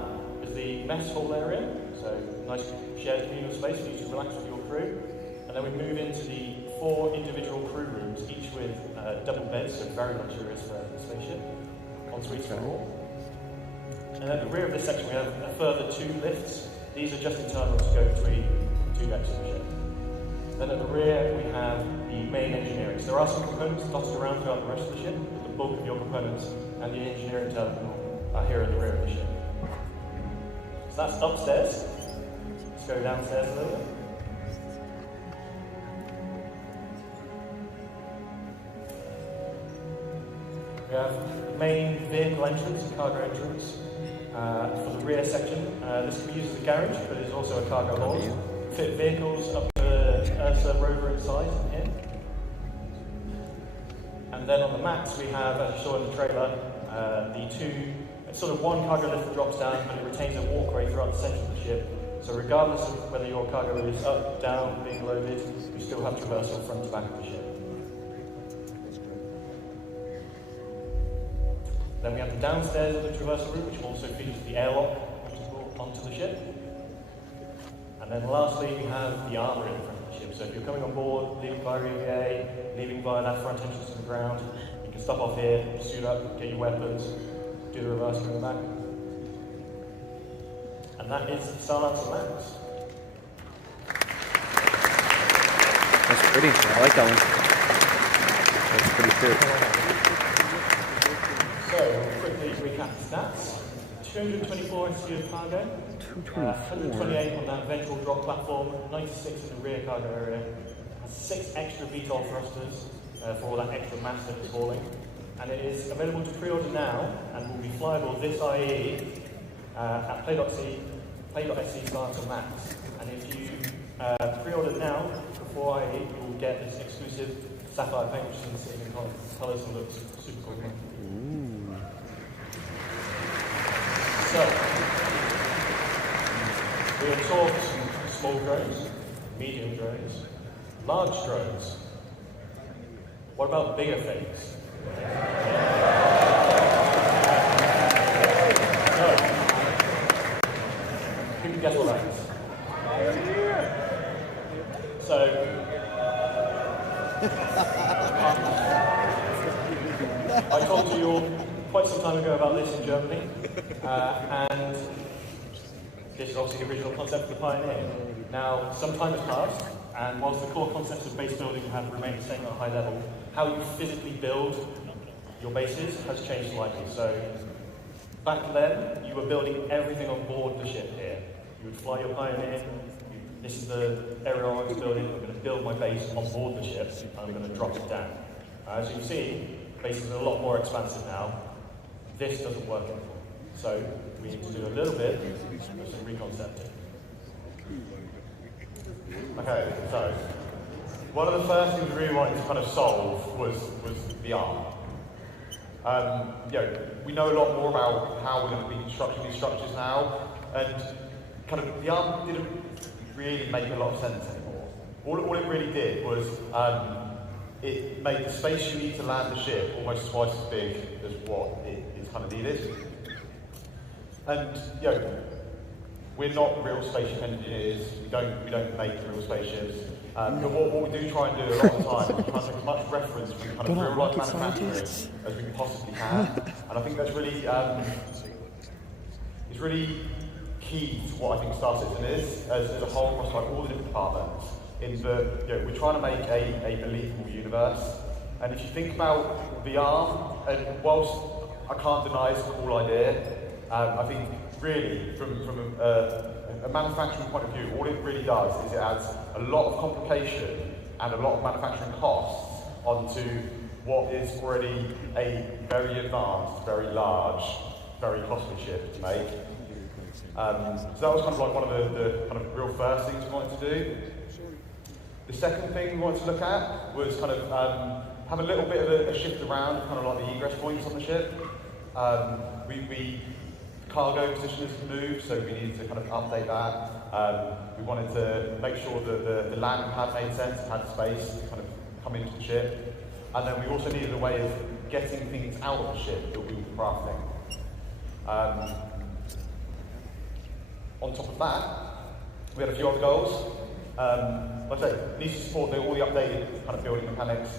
is the mess hall area, so nice shared communal space for you to relax with your crew. And then we move into the 4 individual crew rooms, each with double beds, so very luxurious for a spaceship, en-suites for all. And at the rear of this section we have a further 2 lifts. These are just internal to go between 2 decks of the ship. Then at the rear we have the main engineering. So there are some components dotted around throughout the rest of the ship, but the bulk of your components and the engineering terminal are here at the rear of the ship. So that's upstairs. Let's go downstairs a little bit. We have the main vehicle entrance and cargo entrance for the rear section. This can be used as a garage, but it's also a cargo hold. Fit vehicles up to Ursa rover in size in here. And then on the mats we have, as you saw in the trailer, it's sort of one cargo lift that drops down, but it retains a walkway throughout the centre of the ship. So regardless of whether your cargo is up, down, being loaded, you still have traversal front to back of the ship. Then we have the downstairs of the traversal room, which also feeds the airlock onto the ship. And then lastly, we have the armour in front of the ship. So if you're coming on board, leaving via EVA, leaving via that front entrance to the ground, you can stop off here, suit up, get your weapons, do the reverse from the back. And that is Starlancer Max. That's pretty. I like that one. That's pretty cool. So, quickly recap the stats. 224 SQ of cargo, 128 on that ventral drop platform, 96 in the rear cargo area, 6 extra VTOL thrusters for all that extra mass that it's hauling. And it is available to pre-order now and will be flyable this IE at play.sc Starlancer Max. And if you pre-order now before IE, you will get this exclusive sapphire paint, which is in the Citizencon colours and looks super cool. So, we have talked some small drones, medium drones, large drones. What about bigger things? Who can guess what that is? So, I told you all quite some time ago about this in Germany, and this is obviously the original concept of the Pioneer. Now, some time has passed, and whilst the core concepts of base building have remained the same at a high level, how you physically build your bases has changed slightly. So, back then, you were building everything on board the ship here. You would fly your Pioneer. This is the area I was building. I'm going to build my base on board the ship. I'm going to drop it down. As you can see, bases are a lot more expansive now. This doesn't work anymore. So we need to do a little bit of some reconcepting. Okay, so one of the first things we really wanted to kind of solve was the arm. We know a lot more about how we're going to be constructing these structures now, and kind of the arm didn't really make a lot of sense anymore. All it really did was it made the space you need to land the ship almost twice as big as what is kind of needed. And we're not real spaceship engineers. We don't make real spaceships. But what we do try and do a lot of the time is we try and take as much reference from kind of real life manufacturing as we possibly can. And I think that's really is really key to what I think Star Citizen is as a whole across like all the different departments. In that we're trying to make a believable universe. And if you think about the arm, and whilst I can't deny it's a cool idea, I think really from a manufacturing point of view, all it really does is it adds a lot of complication and a lot of manufacturing costs onto what is already a very advanced, very large, very costly ship to make. So that was kind of like one of the kind of real first things we wanted to do. The second thing we wanted to look at was kind of have a little bit of a shift around, kind of like the egress points on the ship. Cargo position has moved, so we needed to kind of update that. We wanted to make sure that the landing pad made sense, had space to kind of come into the ship. And then we also needed a way of getting things out of the ship that we were crafting. On top of that, we had a few other goals. Like I say, it needs to support all the updated kind of building mechanics.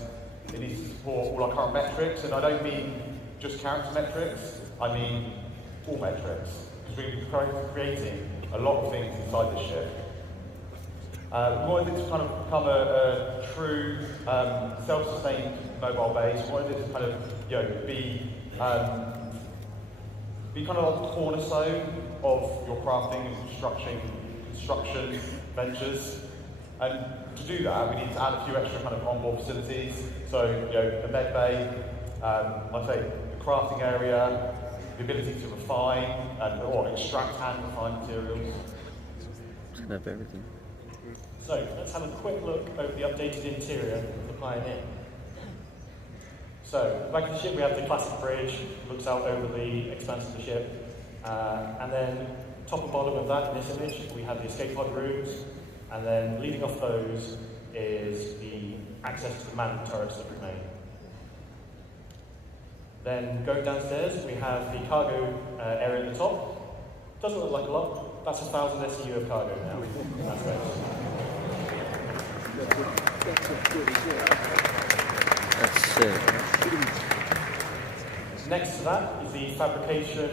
It needs to support all our current metrics, and I don't mean just character metrics, I mean all metrics, because we're creating a lot of things inside the ship. We wanted it to kind of become a true self-sustained mobile base. We wanted it to kind of be kind of like the cornerstone of your crafting and construction ventures. And to do that, we need to add a few extra kind of onboard facilities. So, the med bay, like I say, the crafting area, the ability to refine or extract and refine materials. It's gonna have everything. So, let's have a quick look over the updated interior of the Pioneer. So, back of the ship we have the classic bridge, looks out over the expanse of the ship. And then, top and bottom of that in this image, we have the escape pod rooms. And then, leading off those is the access to the manned turrets that we made. Then, going downstairs, we have the cargo area at the top. Doesn't look like a lot. That's 1,000 SEU of cargo now. That's great. That's sick. Next to that is the fabrication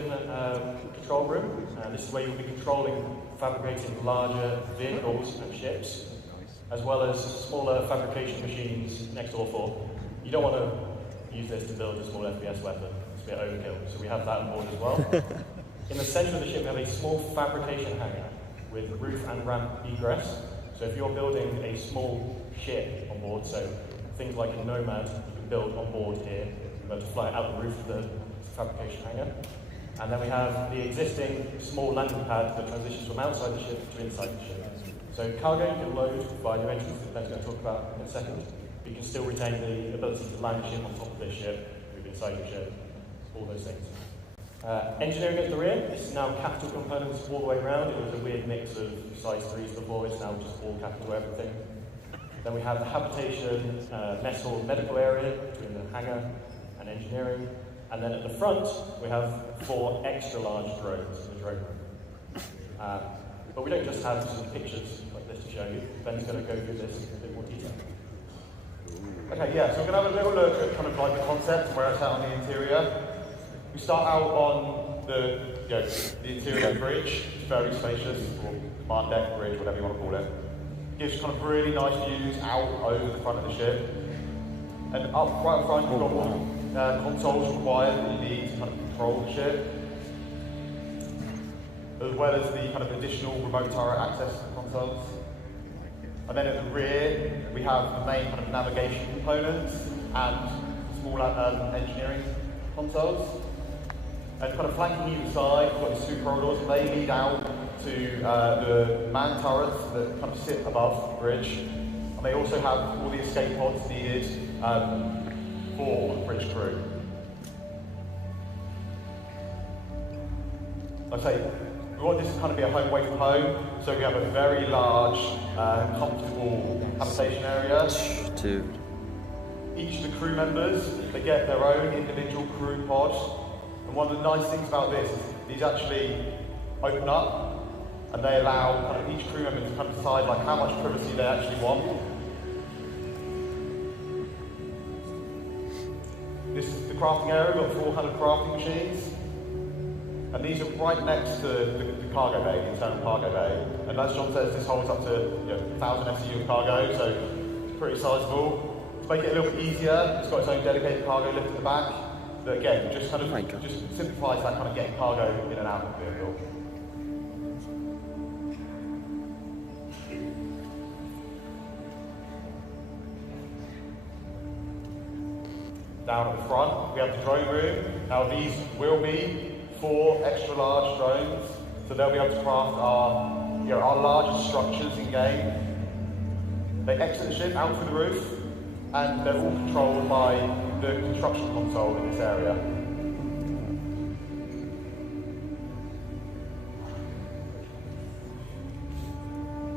control room. This is where you'll be controlling fabricating larger vehicles and ships, as well as smaller fabrication machines next door for. You don't want to use this to build a small FPS weapon. It's a bit overkill, so we have that on board as well. In the centre of the ship, we have a small fabrication hangar with roof and ramp egress. So if you're building a small ship on board, so things like a Nomad, you can build on board here. You're going to fly it out the roof of the fabrication hangar. And then we have the existing small landing pad that transitions from outside the ship to inside the ship. So cargo you can load via your entrance that Ben's going to talk about in a second. But you can still retain the ability to land the ship on top of this ship, move inside your ship, all those things. Engineering at the rear, this is now capital components all the way around. It was a weird mix of size 3s before, it's now just all capital everything. Then we have the habitation, mess hall, medical area between the hangar and engineering. And then at the front, we have 4 extra large drones in the drone room. But we don't just have some pictures like this to show you. Ben's going to go through this in a bit more detail. Okay, yeah, so we're going to have a little look at kind of like the concept and where it's at on the interior. We start out on the interior bridge. It's very spacious, or command deck bridge, whatever you want to call it. Gives kind of really nice views out over the front of the ship. And up right front, you've got all consoles required that you need to kind of control the ship, as well as the kind of additional remote turret access to the consoles. And then at the rear, we have the main kind of navigation components and small engineering consoles. And kind of flanking either side, we've got these two corridors, and they lead out to the man turrets that kind of sit above the bridge. And they also have all the escape pods needed for the bridge crew. Like I say, we want this to kind of be a home away from home, so we have a very large, comfortable habitation area. Dude. Each of the crew members, they get their own individual crew pod. And one of the nice things about this is these actually open up, and they allow kind of each crew member to kind of decide like how much privacy they actually want. This is the crafting area. We've got 400 crafting machines. And these are right next to the cargo bay, the internal cargo bay. And as John says, this holds up to 1,000 SEU of cargo, so it's pretty sizable. To make it a little bit easier, it's got its own dedicated cargo lift at the back. That again, just kind of just simplifies that kind of getting cargo in and out of the vehicle. Down at the front, we have the drone room. Now these will be 4 extra large drones, so they'll be able to craft our largest structures in game. They exit the ship out through the roof, and they're all controlled by the construction console in this area.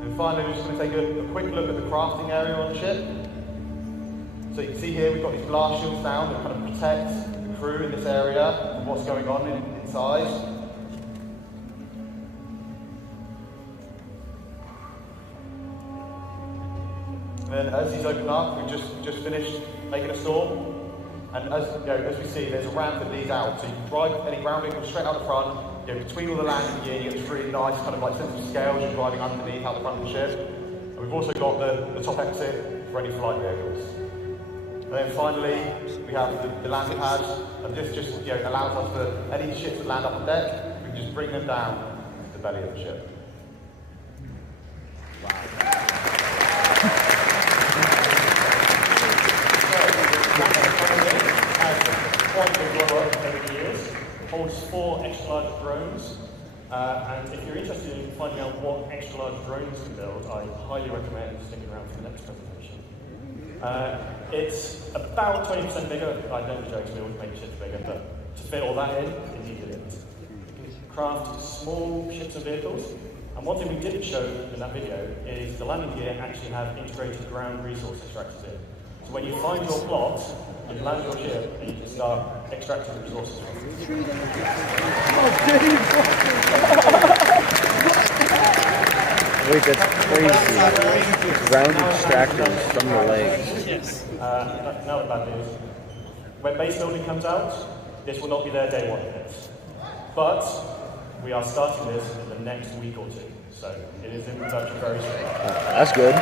And finally, we're just going to take a quick look at the crafting area on the ship. So you can see here we've got these blast shields down that kind of protect the crew in this area and what's going on inside. And then as these open up, we've just finished making a storm. And as we see, there's a ramp that leads out. So you can drive any ground vehicle straight out the front. Between all the landing gear, you get this really nice kind of like sense of scale as you're driving underneath out the front of the ship. And we've also got the top exit for any flight vehicles. And then finally, we have the landing pads, and this just allows us for any ships that land up on deck, we can just bring them down to the belly of the ship. Over the years, holds 4 extra large drones, and if you're interested in finding out what extra large drones can build, I highly recommend sticking around for the next presentation. It's about 20% bigger. I know the jokes, we always make ships bigger, but to fit all that in, it needed it. You can craft small ships and vehicles, and one thing we didn't show in that video is the landing gear actually have integrated ground resource extractors in. So when you find your plot, you land your ship and you can start extracting the resources from it. Wait, that's crazy. Ground extractors from the legs. Yes. Now the bad news. When base building comes out, this will not be there day 1 yet. But we are starting this in the next week or 2. So it is in production very soon. That's good.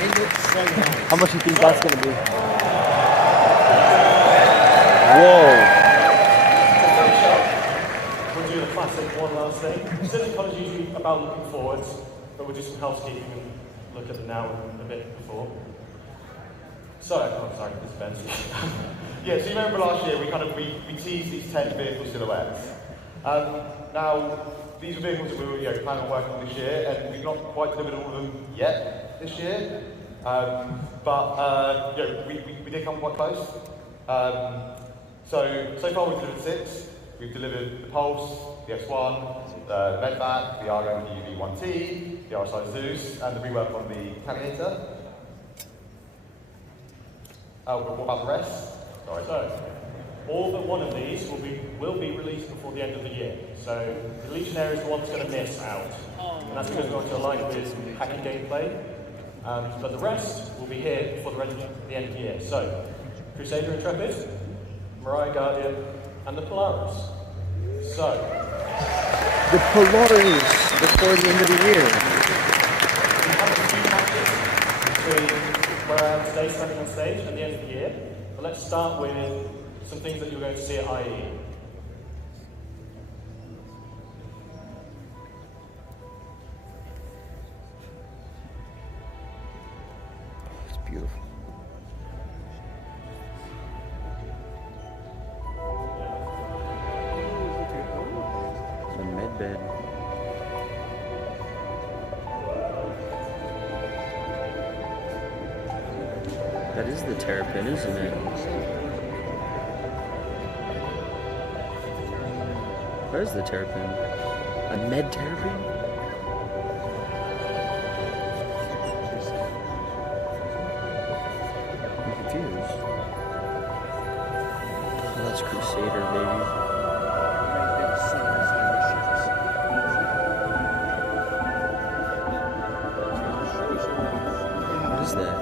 How much do you think that's going to be? Whoa. We'll do the classic one last thing. Citizencon is usually about looking forwards, but we'll do some housekeeping and look at the now and a bit before. So, sorry, this is Ben's. Yeah, so you remember last year we teased these 10 vehicle silhouettes. Now, these are vehicles that we were planning on working on this year, and we've not quite delivered all of them yet this year. But we did come quite close. So far we've delivered 6. We've delivered the Pulse, the X1, the Medvac, the Argo UV1T, the RSI Zeus, and the rework on the Caviator. What about the rest? Sorry. So, All but one of these will be released before the end of the year. So the Legionnaire is the one that's going to miss out. And that's because we want to align with hacking gameplay. But the rest will be here before the end of the year. So, Crusader Intrepid, Mariah Guardian, and the Polaris. So, the Polaris before the end of the year. We have a few matches between where I am today, standing on stage, and the end of the year. But let's start with some things that you're going to see at IE. It's beautiful. The med bed. That is the terrapin, isn't it? Where's the terrapin? A med terrapin? I'm confused. Oh, that's Crusader, baby. What is that?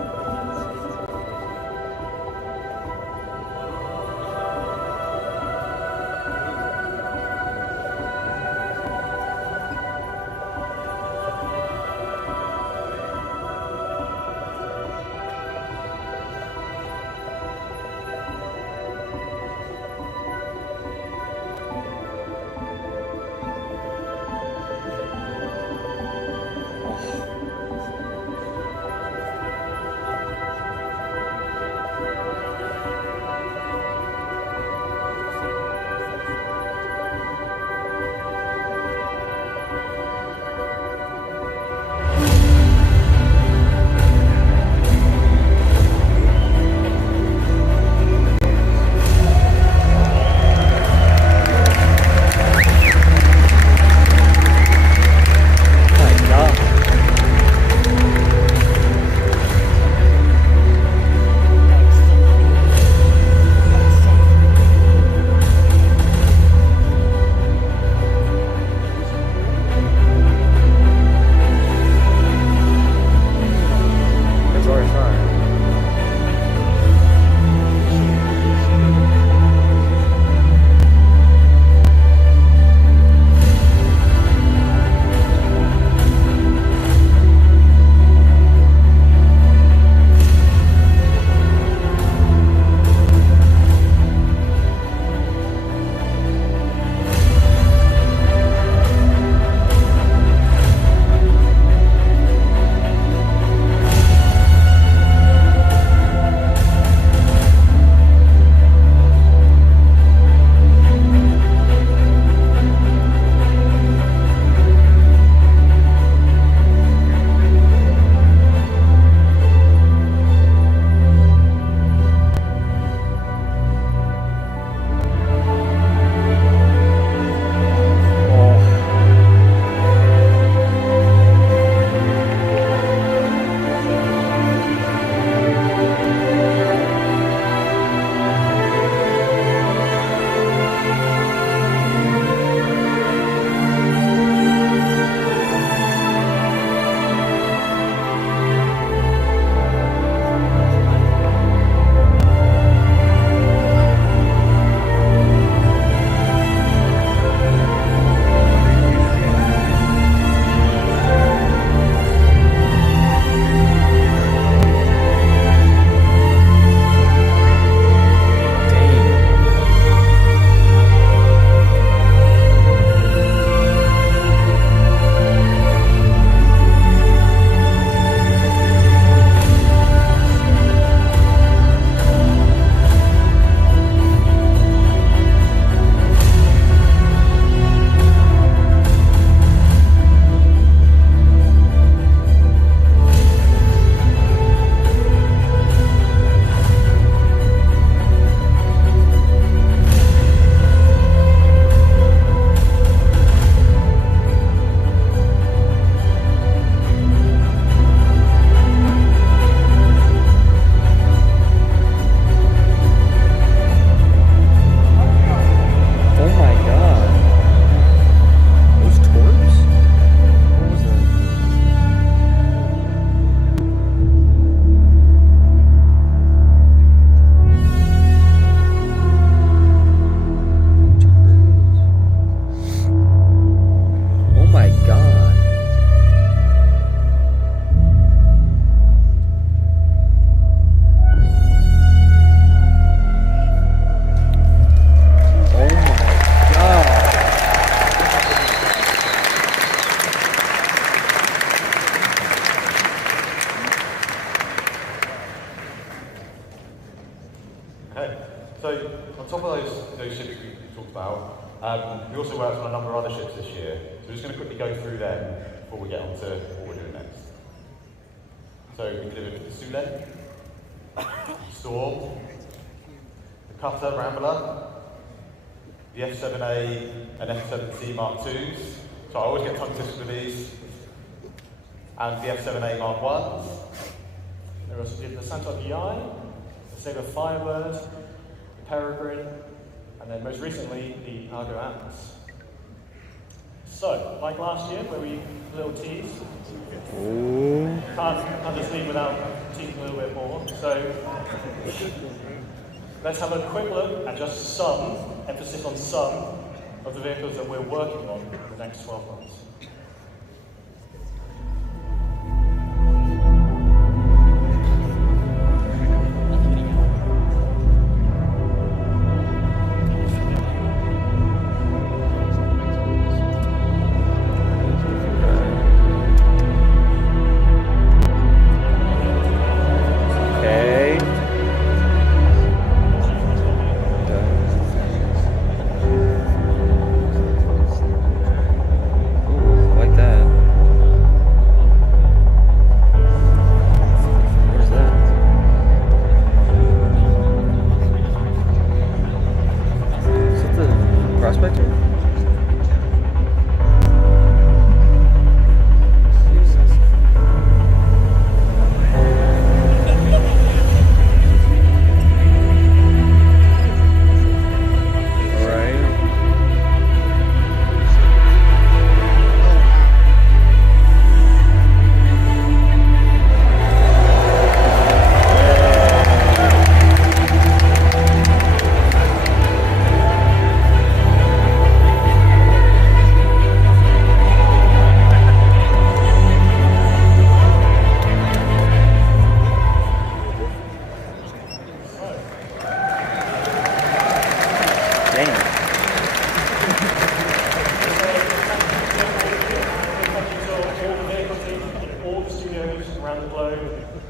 other ships this year. So we're just going to quickly go through them before we get on to what we're doing next. So we delivered the Sule, Storm, the Cutter Rambler, the F7A and F7C Mark IIs. So I always get tongue twisted with these. And the F7A Mark I's. There also did the Santos EI, the Sabre Firebird, the Peregrine, and then most recently the Argo Atlas. So, like last year, where we little tease, can't just leave without teasing a little bit more. So, let's have a quick look at just some, emphasis on some, of the vehicles that we're working on in the next 12 months.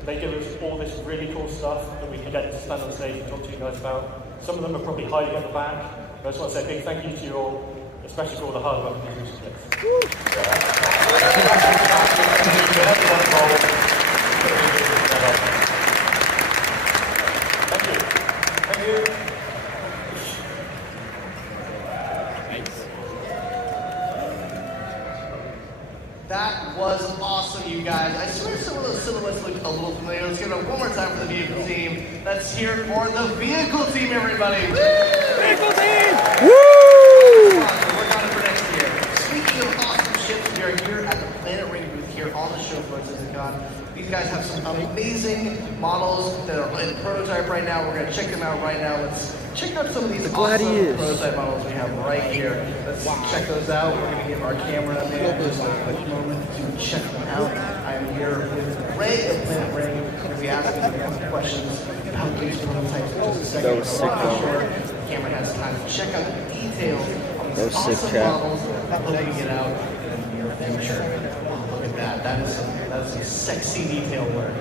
They give us all this really cool stuff that we can get to stand on stage and talk to you guys about. Some of them are probably hiding at the back. But I just want to say a big thank you to you all, especially for all the hard work and the recent clips. Thank you. Thank you. That was awesome, you guys. I swear some of those silhouettes look a little familiar. Let's give it up one more time for the vehicle team. Let's hear it for the vehicle team, everybody. Woo! Vehicle team! Woo! We're on it for next year. Speaking of awesome ships, we are here at the Planet Ring booth here on the show floor at Citizencon. These guys have some amazing models that are in prototype right now. We're going to check them out right now. Let's check out some of these awesome prototype models we have right here. Let's check those out. We're going to give our camera just a quick moment to check them out. I am here with Ray of Planet Ring. We're going to be asking some questions about these prototypes in just a second. That was sick, bro. The camera has time to check out the details on these awesome chat. models that we're going to get out in the near future. Look at that. That is some sexy detail work.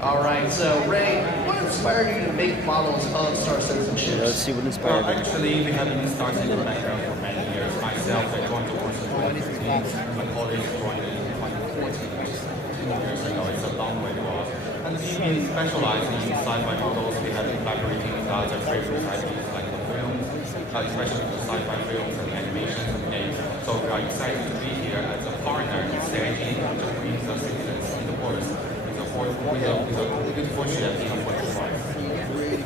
All right, so Ray, what inspired you to make models of Star Citizen ships? Let's see what inspired Well, actually, we have been Star Citizen background for many years. Myself, I joined the course in 2016. My colleagues joined in 2014. 2 years ago. It's a long way to go. And the team specializing in sci-fi models. We have been collaborating with other favorite IPs like the films, especially the sci-fi films and animations and games. So we are excited to be here as a partner in staging to bring the citizens in the course.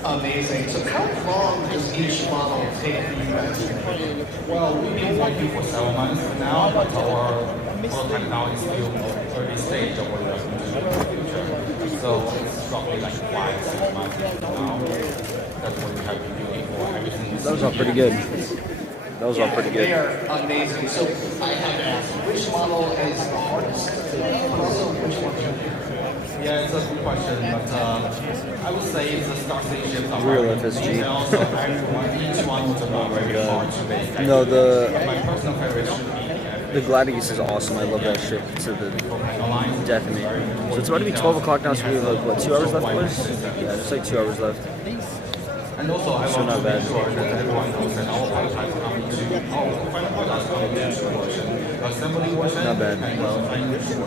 Amazing. So how long does each model take for you guys to make? Well, we've been working for 7 months now, but our prototype now is still early stage of what we're going to do in the future. So it's roughly like 5-6 months now. That's what we have been doing for everything. Those are pretty good. Those are pretty good. They are amazing. So I have to ask, which model is the hardest to make, but also which one is your favorite? Yeah, it's a good question, but I would say it's a Star Citizen ship. Real FSG. So each one was about very hard to make. No, my personal favorite should be the Gladius is awesome. I love that ship to the definitely. So it's about to be 12 o'clock now, so we have like, what, 2 hours left, boys? Yeah, just like 2 hours left. And also, I So want not to bad. make sure that everyone knows that our prototypes are coming to our final product coming to version, assembly version, Not bad. and final version.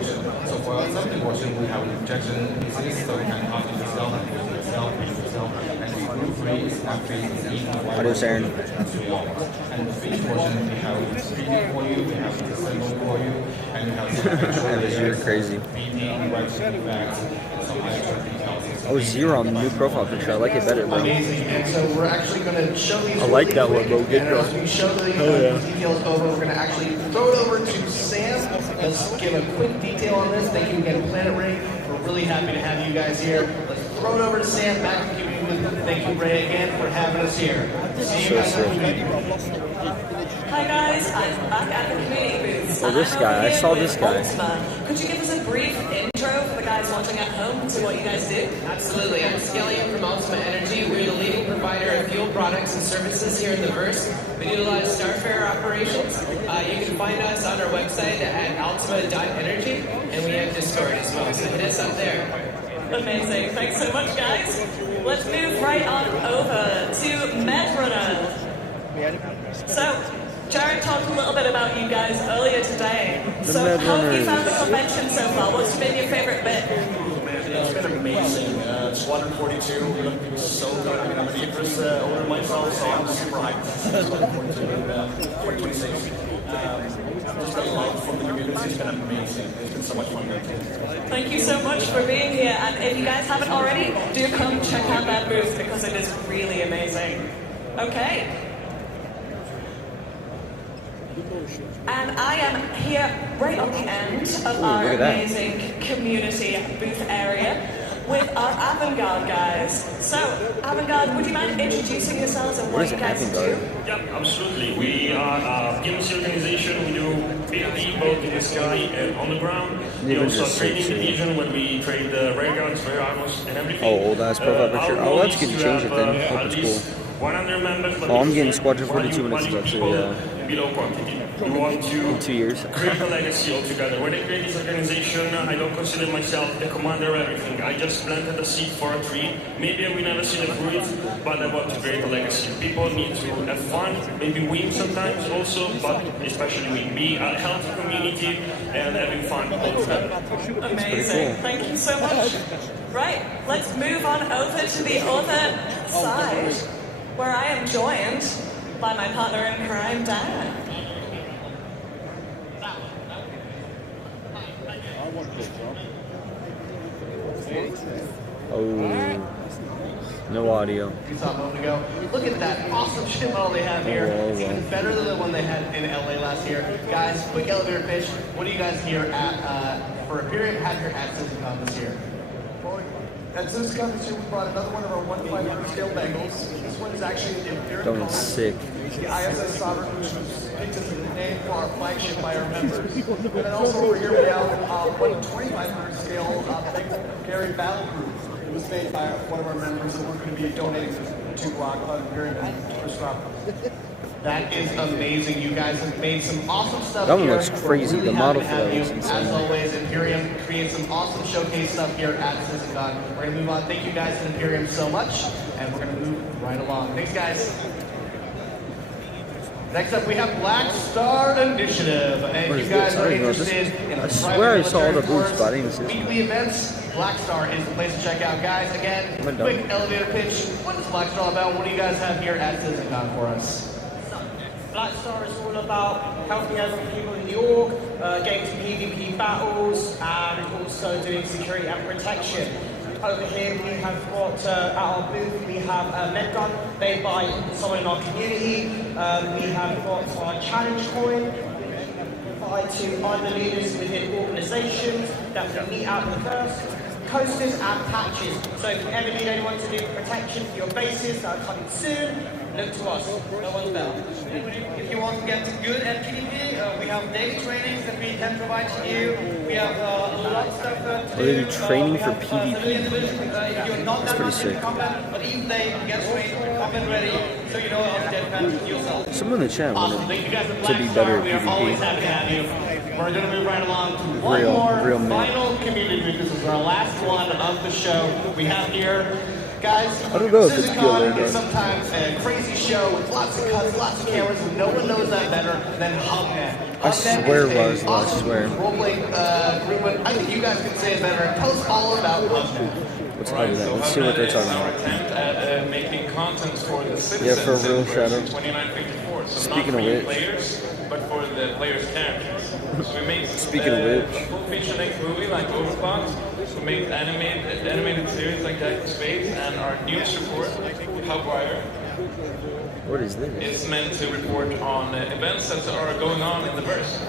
So for our assembly version, we have injection pieces, so we can cut it itself and use it itself, and the group race and phase is easy for What is Aaron? And the finished version, we have speeding for you, we have assembly for you, and we have You're crazy. Oh, zero on the new profile picture. I like it better, bro. Amazing. And so we're actually going to show these. I like that one, bro. Get and as we show the details over, we're going to actually throw it over to Sam. Let's give a quick detail on this. Thank you again, Planet Ray. We're really happy to have you guys here. Let's throw it over to Sam. Back to you. Thank you, Ray, again for having us here. See you guys. Hi guys, I'm back at the community booth. Oh, this guy. I saw this guy. Could you give us a brief intro for the guys watching at home to what you guys do? Absolutely. I'm Skillian from Ultima Energy. We're the leading provider of fuel products and services here in the Verse. We utilize Starfare operations. You can find us on our website at ultima.energy, and we have Discord as well, so hit us up there. Amazing. Thanks so much, guys. Let's move right on over to Medrunner. So, Jared talked a little bit about you guys earlier today. So, how have you found the convention so far? What's been your favorite bit? It's been amazing. Squadron 42 looking so good. I mean, I'm an Idris owner myself, so I'm super hyped. Squadron 42 and 2026. Just the love from the community has been amazing. It's been so much fun. Thank you so much for being here. And if you guys haven't already, do come check out that booth because it is really amazing. Okay. And I am here right on the end of our amazing community booth area with our Avant-Garde guys. So, Avant-Garde, would you mind introducing yourselves and what you guys do? Yeah, absolutely. We are a PMC organization. We do PvP both in the sky and on the ground. We also have trading division where we trade rare guns, rare armors, and everything. Oh, old ass profile picture. Oh, that's good to change it then. Hope it's cool. 100 members. Oh, I'm getting Squadron 42 when it's actually, below quantity. We want to in 2 years. create a legacy altogether. When I create this organization, I don't consider myself the commander of everything. I just planted a seed for a tree. Maybe I will never see the fruit, but I want to create a legacy. People need to have fun, maybe win sometimes also, but especially win. Be a healthy community and having fun altogether. Amazing. Thank you so much. Right, let's move on over to the other side, where I am joined by my partner in crime, Dan. Oh, no audio. You saw a moment ago. Look at that awesome ship model they have here. It's even better than the one they had in LA last year. Guys, quick elevator pitch. What do you guys here at, for Imperium, have here at Citizencon this year? At Citizencon this year, we brought another one of our 1/500 scale Bengals. This one is actually the Imperium. That one's sick. The ISS Sovereign, which was picked as the name for our flagship by our members. And then also over here we have one 2,500 scale Gary Battle Group. It was made by one of our members that we're going to be donating to Imperium and Chris Roberts. That is amazing. You guys have made some awesome stuff That one here. looks crazy. We're really The model happy for to that have looks you. insane. As always, Imperium creates some awesome showcase stuff here at Citizencon. We're going to move on. Thank you guys at Imperium so much, and we're going to move right along. Thanks, guys. Next up, we have Black Star Initiative. And What if is you guys this? I are don't even know what this interested is. in a I private swear I saw all the military booths, but I didn't force, see this one. weekly events, Black Star is the place to check out. Guys, again, I'm done. quick elevator pitch. What is Black Star all about? What do you guys have here at Citizencon for us? Black Star is all about helping other people in the org, getting to PvP battles, and also doing security and protection. Over here we have got, at our booth, we have a med gun made by someone in our community. We have got our challenge coin, provide to other leaders within organizations that we meet out in the first. Coasters and patches. So if you ever need anyone to do protection for your bases that are coming soon, look to us. No one's better. If you want to get good at PvP, we have daily trainings that we can provide to you. We have a lot of stuff to Oh, they do training for civilian PvP. division, if you're not That's that pretty much in sick. combat, but even they get trained, combat ready, so you know how to defend yourself. Someone in the chat Awesome. wanted Thank you guys at to Black be Star. better We at are always PvP. happy to have you. We're going to move right along to one Real more man. final community booth. This is our last one of the show. We have here Guys, I don't know if it's killer, Citizencon though. is sometimes a crazy show with lots of cuts, lots of cameras, and no one knows that better than HubNet. I swear, Lars, I swear. Role-playing group, but I think you guys can say it better. Tell us all about HubNet. What's HubNet? Let's see what they're talking about. Attempt at making content for the citizens. Yeah, for real, Shadow. 2954. So Speaking not of for which. players, but for the players' characters. So we made Speaking of which. a full feature-length movie like Overclock. We made animated series like Jack Spades, and our news report, Hubwire. What is this? It's meant to report on events that are going on in the verse.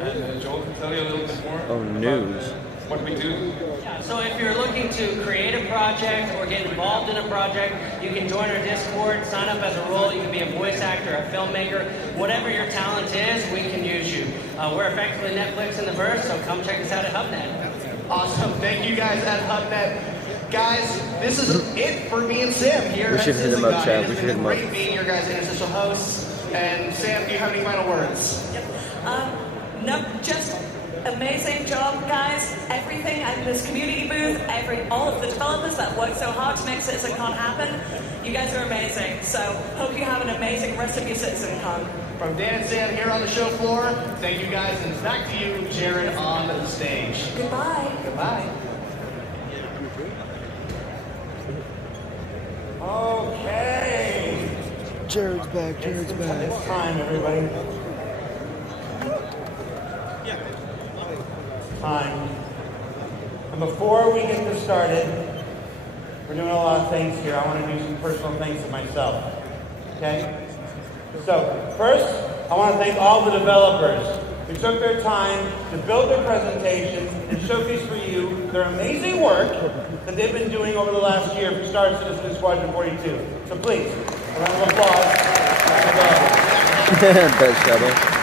And Joel can tell you a little bit more news. about what we do. Yeah, so if you're looking to create a project or get involved in a project, you can join our Discord, sign up as a role. You can be a voice actor, a filmmaker, whatever your talent is, we can use you. We're effectively Netflix in the verse, so come check us out at HubNet. Awesome. Thank you guys at HubNet. Guys, this is it for me and Sam here. We should hit him up, Chad. We should hit him up. Great being your guys' interstitial hosts. And Sam, do you have any final words? No, just amazing job, guys. Everything at this community booth, all of the developers that worked so hard to make Citizencon happen. You guys are amazing. So hope you have an amazing rest of your Citizencon. From Dan and Sam here on the show floor, thank you guys, and back to you, Jared, on the stage. Goodbye. Goodbye. Okay. Jared's back. Jared's back. It's time, everybody. Time. And before we get this started, we're doing a lot of things here. I want to do some personal things to myself. Okay? So, first, I want to thank all the developers who took their time to build their presentations and showcase for you their amazing work that they've been doing over the last year for Star Citizen Squadron 42. So please, a round of applause. Best Shadow.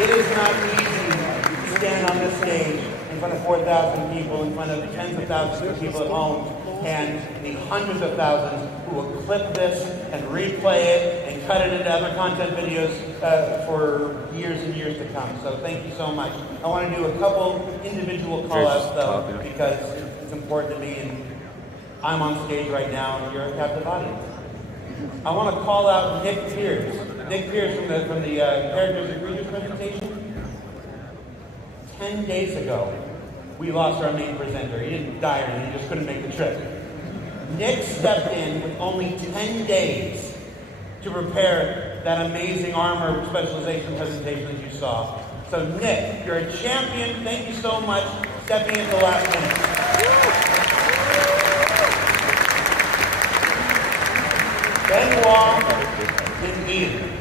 It is not easy to stand on this stage in front of 4,000 people, in front of tens of thousands of people at home, and the hundreds of thousands who will clip this and replay it and cut it into other content videos for years and years to come. So thank you so much. I want to do a couple individual call-outs, though, because it's important to me, and I'm on stage right now, and you're a captive audience. I want to call out Nick Pierce. Nick Pierce from the Characters and Creatures presentation. 10 days ago, we lost our main presenter. He didn't die or anything, he just couldn't make the trip. Nick stepped in with only 10 days to prepare that amazing armor specialization presentation that you saw. So Nick, you're a champion. Thank you so much for stepping in at the last minute. Benoit and Ian.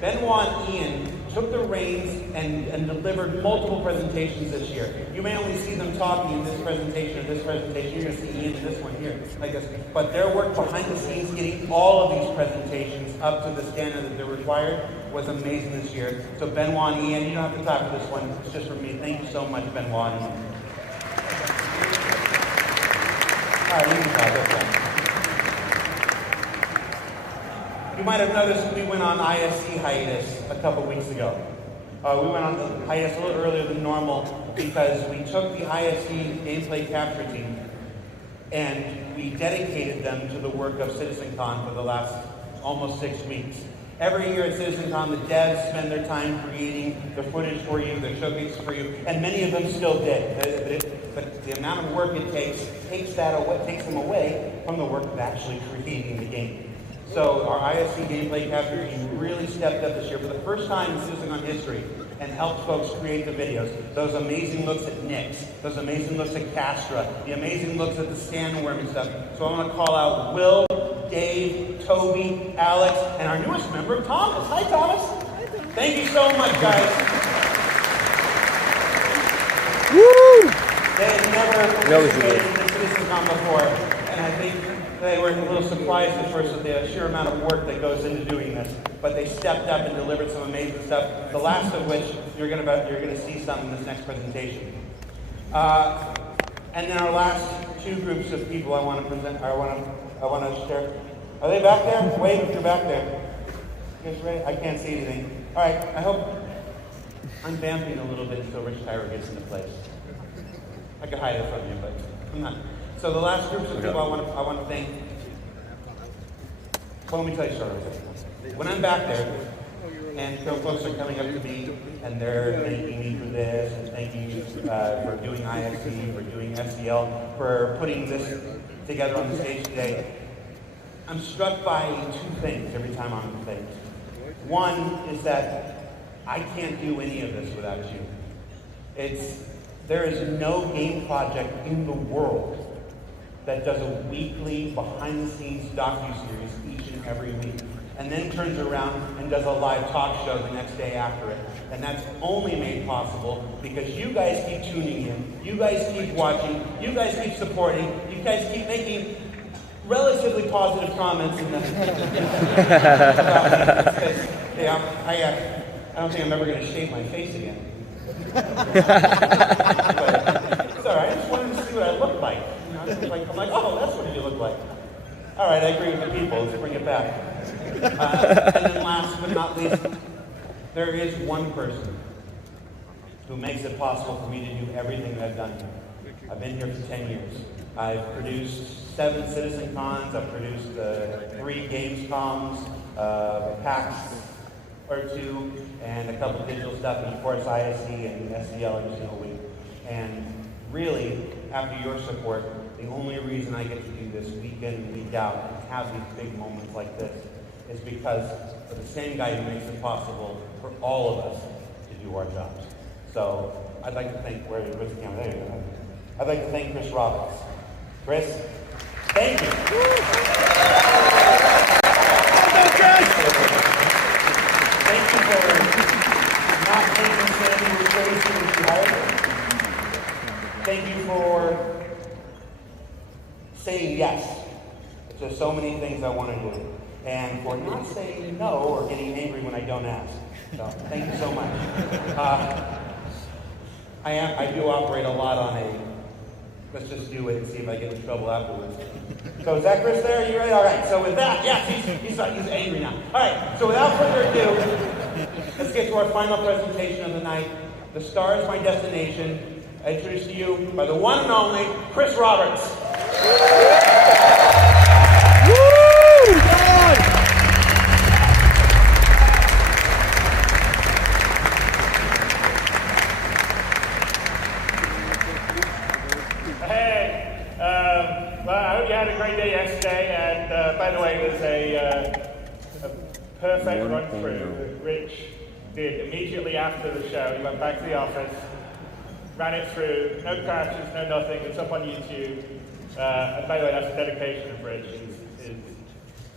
Benoit and Ian took the reins and delivered multiple presentations this year. You may only see them talking in this presentation or this presentation. You're going to see Ian in this one here, like this. But their work behind the scenes, getting all of these presentations up to the standard that they're required, was amazing this year. So Benoit and Ian, you don't have to talk for this one. It's just for me. Thank you so much, Benoit and Ian. All right, you can talk. That's fine. You might have noticed we went on ISC hiatus a couple weeks ago. We went on the hiatus a little earlier than normal because we took the ISC gameplay capture team and we dedicated them to the work of Citizencon for the last almost 6 weeks. Every year at Citizencon, the devs spend their time creating the footage for you, the showcases for you, and many of them still did. But the amount of work it takes takes them away from the work of actually creating the game. So our ISC gameplay capture team really stepped up this year for the first time in Citizencon history and helped folks create the videos. Those amazing looks at Nyx, those amazing looks at Castra, the amazing looks at the Sandworm and stuff. So I want to call out Will, Dave, Toby, Alex, and our newest member, Thomas. Hi, Thomas. Thank you so much, guys. Woo! They had never participated in Citizencon before, and I think they were a little surprised at first at the sheer amount of work that goes into doing this, but they stepped up and delivered some amazing stuff. The last of which you're going to see some in this next presentation. And then our last two groups of people I want to present. I want to share. Are they back there? Wave if you're back there. You guys ready? I can't see anything. All right. I hope I'm vamping a little bit until Rich Tyler gets into place. I could hide it from you, but. I'm not. So the last groups of people I want to thank. Well, let me tell you a story. When I'm back there, and folks are coming up to me, and they're thanking me for this, and thanking me for doing ISC, for doing SDL, for putting this together on the stage today, I'm struck by two things every time I'm thanked. One is that I can't do any of this without you. There is no game project in the world that does a weekly behind-the-scenes docuseries each and every week, and then turns around and does a live talk show the next day after it. And that's only made possible because you guys keep tuning in, you guys keep watching, you guys keep supporting, you guys keep making relatively positive comments in the I don't think I'm ever going to shave my face again. But it's all right. I just wanted to see what I look like. You know, I'm like, oh, that's what you look like. All right, I agree with the people. Let's bring it back. And then last but not least, there is one person who makes it possible for me to do everything that I've done here. I've been here for 10 years. I've produced 7 Citizencons. I've produced 3 Gamescoms, PAX or 2, and a couple of digital stuff, and of course ISC and SDL every single week. And really, after your support, the only reason I get to do this week in and week out and have these big moments like this is because of the same guy who makes it possible for all of us to do our jobs. So I'd like to thank, where's the camera? There you go. I'd like to thank Chris Roberts. Chris, thank you. Thank you for not taking Sandy with Tracy when she hired her. Thank you for saying yes to so many things I want to do, and for not saying no or getting angry when I don't ask. So thank you so much. I do operate a lot on a let's just do it and see if I get in trouble afterwards. So is that Chris there? Are you ready? All right. So with that, yes, he's angry now. All right. So without further ado, let's get to our final presentation of the night. The Star is My Destination. I introduce to you by the one and only Chris Roberts. I hope you had a great day yesterday, and by the way, there's a perfect run through that Rich did immediately after the show. He went back to the office, ran it through, no crashes, no nothing, it's up on YouTube. And by the way, that's a dedication of Rich.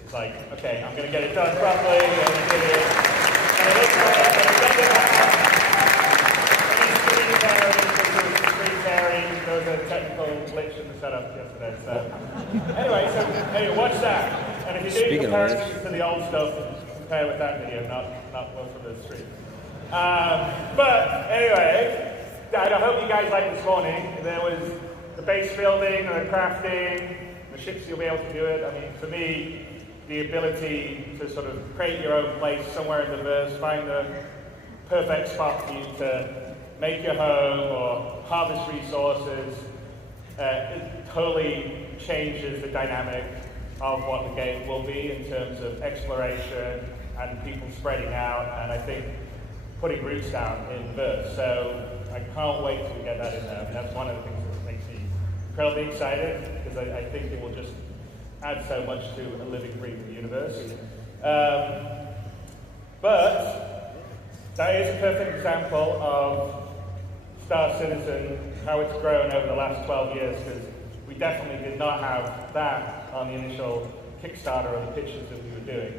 It's like, okay, I'm going to get it done properly, and he did it. And it looks great, and it doesn't have screen tearing. There was a technical glitch in the setup yesterday. So anyway, watch that. And if you do comparisons to the old stuff, compare with that video, not one from the street. But anyway, I hope you guys liked this morning. There was the base building, the crafting, the ships, you'll be able to do it. I mean, for me, the ability to sort of create your own place somewhere in the verse, find the perfect spot for you to make your home or harvest resources, it totally changes the dynamic of what the game will be in terms of exploration and people spreading out, and I think putting roots down in verse. So I can't wait till we get that in there. I mean, that's one of the things that makes me incredibly excited, because I think it will just add so much to a living, breathing universe. But that is a perfect example of Star Citizen, how it's grown over the last 12 years, because we definitely did not have that on the initial Kickstarter or the pitches that we were doing.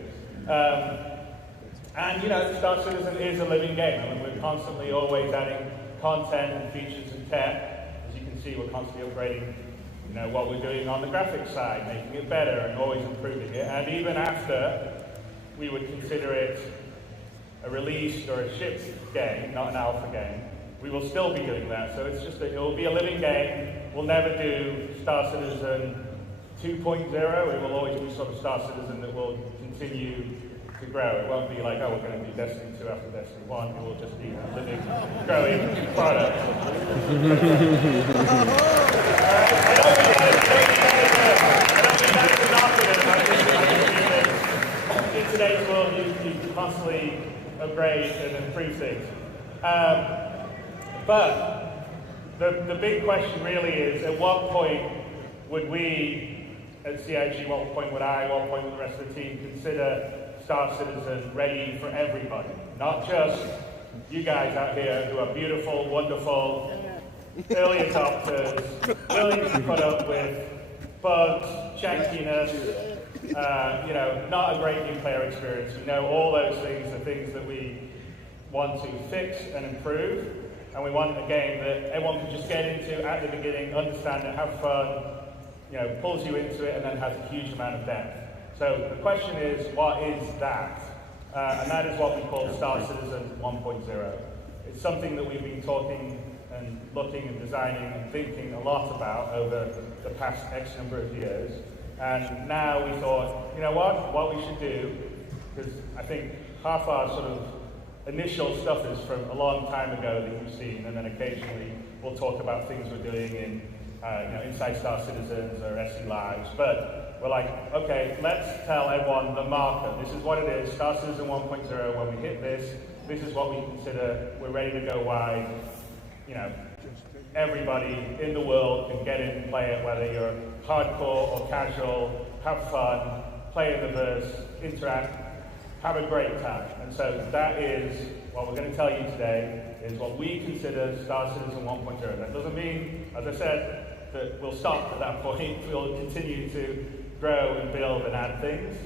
And you know, Star Citizen is a living game. I mean, we're constantly always adding content and features and tech. As you can see, we're constantly upgrading, you know, what we're doing on the graphics side, making it better and always improving it. And even after we would consider it a released or a shipped game, not an alpha game, we will still be doing that. So it's just that it will be a living game. We'll never do Star Citizen 2.0. It will always be sort of Star Citizen that will continue to grow. It won't be like, oh, we're going to do Destiny 2 after Destiny 1. It will just be a living, growing product. I know In today's world, you constantly upgrade and improve things. But the big question really is, at what point would we, at CIG, what point would I, what point would the rest of the team consider Star Citizen ready for everybody? Not just you guys out here who are beautiful, wonderful, early adopters, willing to put up with bugs, jankiness, not a great new player experience. We know all those things are things that we want to fix and improve, and we want a game that everyone can just get into at the beginning, understand it, have fun, pulls you into it, and then has a huge amount of depth. So the question is, what is that? And that is what we call Star Citizen 1.0. It's something that we've been talking and looking and designing and thinking a lot about over the past X number of years. And now we thought, you know what we should do, because I think half our sort of initial stuff is from a long time ago that you've seen, and then occasionally we'll talk about things we're doing in inside Star Citizens or SC Lives. But we're like, okay, let's tell everyone the marker. This is what it is, Star Citizen 1.0. When we hit this, this is what we consider we're ready to go wide. Everybody in the world can get in and play it, whether you're hardcore or casual, have fun, play in the verse, interact, have a great time. And so that is what we're going to tell you today, is what we consider Star Citizen 1.0. That doesn't mean, as I said, that we'll stop at that point. We'll continue to grow and build and add things.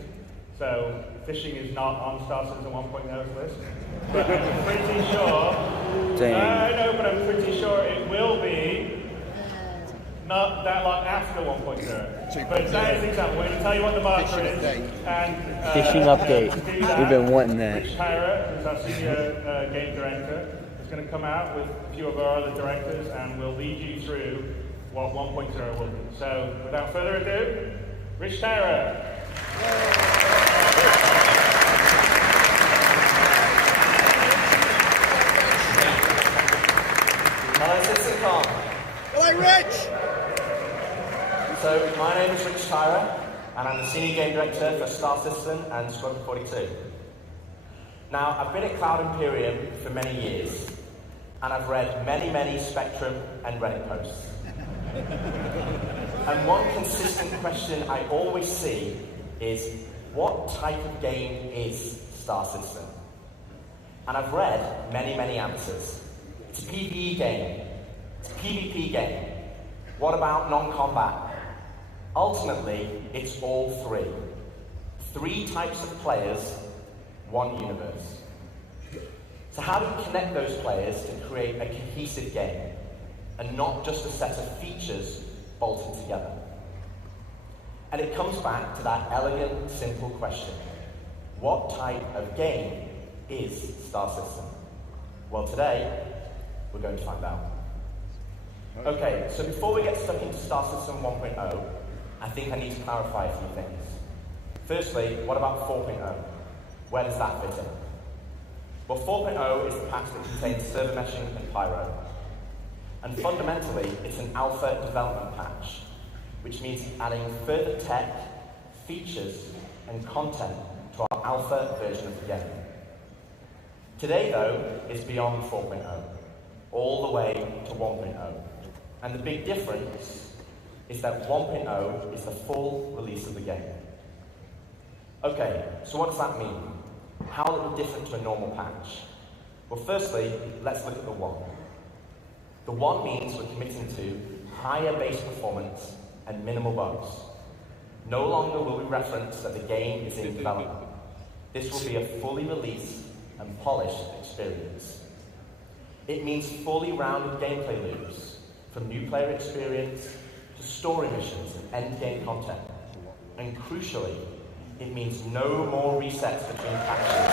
So fishing is not on Star Citizen 1.0's list. But I'm pretty sure, I know, but I'm pretty sure it will be not that long after 1.0. But that is the example. We're going to tell you what the marker is. And, Fishing update. We've been wanting that. Rich Tyra, who's our senior game director, is going to come out with a few of our other directors, and we'll lead you through what 1.0 will be. So without further ado, Rich Tyra. Hello, Citizencon. Hello, Rich! So, my name is Rich Tyra, and I'm the Senior Game Director for Star Citizen and Squadron 42. Now, I've been at Cloud Imperium for many years, and I've read many Spectrum and Reddit posts. And one consistent question I always see is, what type of game is Star Citizen? And I've read many answers. It's a PvE game. It's a PvP game. What about non-combat? Ultimately, it's all three. 3 types of players, 1 universe. So how do you connect those players to create a cohesive game, and not just a set of features bolted together? And it comes back to that elegant, simple question. What type of game is Star Citizen? Well, today, we're going to find out. Okay, so before we get stuck into Star Citizen 1.0, I think I need to clarify a few things. Firstly, what about 4.0? Where does that fit in? Well, 4.0 is the patch that contains server meshing and pyro. And fundamentally, it's an alpha development patch, which means adding further tech, features, and content to our alpha version of the game. Today, though, is beyond 4.0, all the way to 1.0. And the big difference is that 1.0 is the full release of the game. Okay, so what does that mean? How is it different to a normal patch? Well, firstly, let's look at the 1. The 1 means we're committing to higher base performance and minimal bugs. No longer will we reference that the game is in development. This will be a fully released and polished experience. It means fully rounded gameplay loops, from new player experience to story missions and endgame content. And crucially, it means no more resets between patches.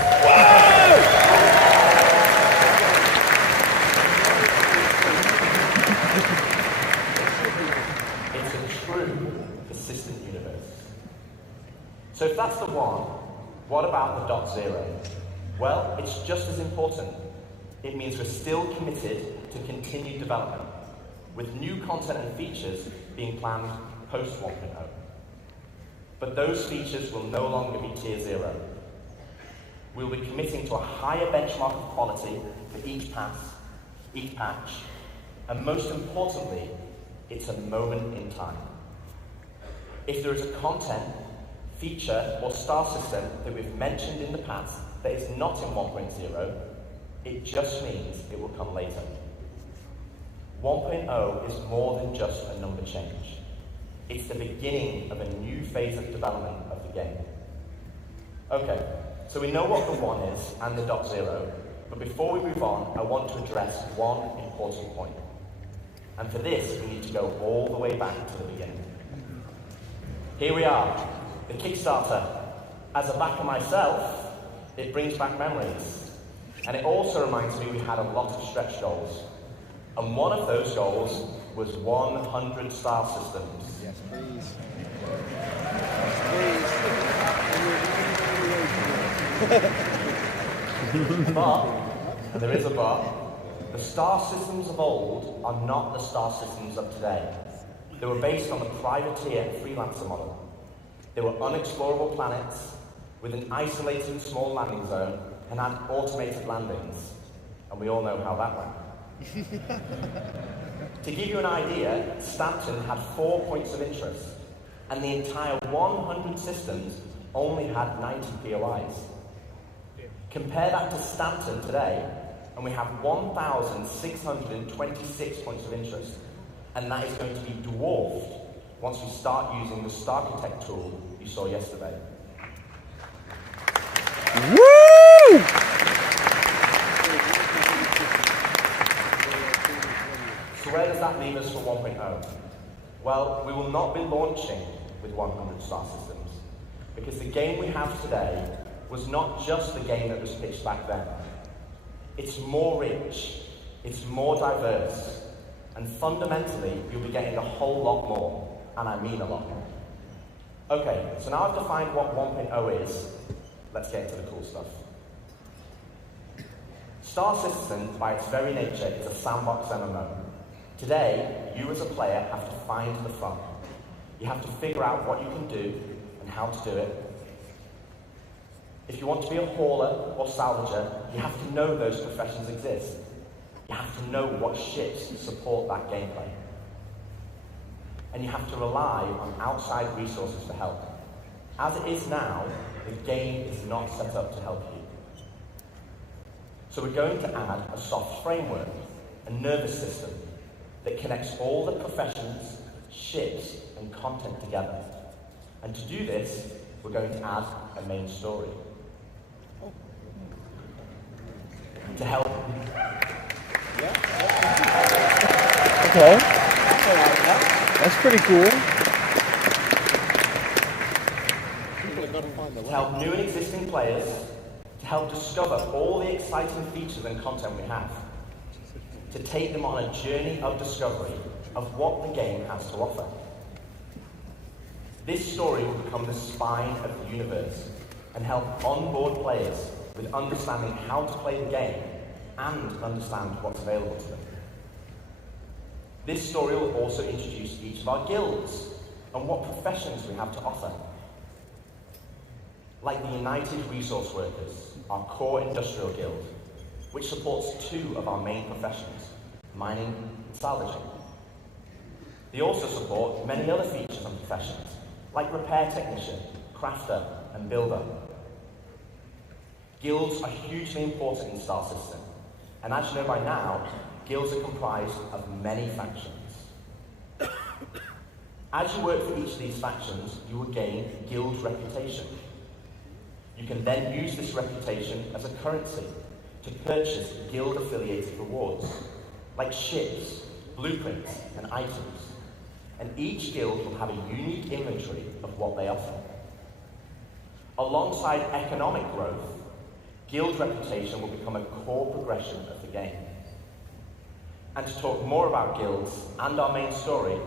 It's a true, persistent universe. So if that's the 1, what about the .0? Well, it's just as important. It means we're still committed to continued development. with new content and features being planned post 1.0. But those features will no longer be tier 0. We'll be committing to a higher benchmark of quality for each pass, each patch, and most importantly, it's a moment in time. If there is a content, feature, or star system that we've mentioned in the past that is not in 1.0, it just means it will come later. 1.0 is more than just a number change. It's the beginning of a new phase of development of the game. Okay, so we know what the 1 is and the .0, but before we move on, I want to address one important point. And for this, we need to go all the way back to the beginning. Here we are, the Kickstarter. As a backer myself, it brings back memories. And it also reminds me we had a lot of stretch goals. And one of those goals was 100 star systems. Yes, please. But, and there is a but, the star systems of old are not the star systems of today. They were based on the privateer and freelancer model. They were unexplorable planets with an isolated small landing zone and had automated landings. And we all know how that went. To give you an idea, Stanton had 4 points of interest, and the entire 100 systems only had 90 POIs. Compare that to Stanton today, and we have 1,626 points of interest, and that is going to be dwarfed once we start using the Starchitect tool you saw yesterday. Woo! So where does that leave us for 1.0? Well, we will not be launching with 100 star systems, because the game we have today was not just the game that was pitched back then. It's more rich, it's more diverse, and fundamentally, you'll be getting a whole lot more, and I mean a lot more. Okay, so now I've defined what 1.0 is, let's get into the cool stuff. Star Citizen, by its very nature, is a sandbox MMO. Today, you as a player have to find the fun. You have to figure out what you can do and how to do it. If you want to be a hauler or salvager, you have to know those professions exist. You have to know what ships support that gameplay. And you have to rely on outside resources for help. As it is now, the game is not set up to help you. So we're going to add a soft framework, a nervous system, that connects all the professions, ships, and content together. And to do this, we're going to add a main story. To help. Okay. That's pretty cool. To help new and existing players, to help discover all the exciting features and content we have, to take them on a journey of discovery of what the game has to offer. This story will become the spine of the universe and help onboard players with understanding how to play the game and understand what's available to them. This story will also introduce each of our guilds and what professions we have to offer. Like the United Resource Workers, our core industrial guild, which supports 2 of our main professions, mining and salvaging. They also support many other features and professions, like repair technician, crafter, and builder. Guilds are hugely important in Star System, and as you know by now, guilds are comprised of many factions. As you work for each of these factions, you will gain guild reputation. You can then use this reputation as a currency to purchase guild-affiliated rewards, like ships, blueprints, and items. And each guild will have a unique inventory of what they offer. Alongside economic growth, guild reputation will become a core progression of the game. And to talk more about guilds and our main story,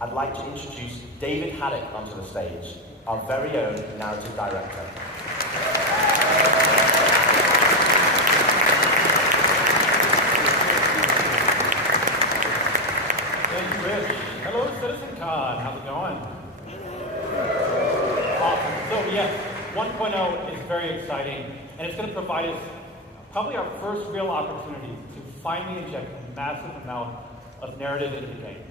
I'd like to introduce David Haddock onto the stage, our very own narrative director. 1.0 is very exciting, and it's going to provide us probably our first real opportunity to finally inject a massive amount of narrative into the game.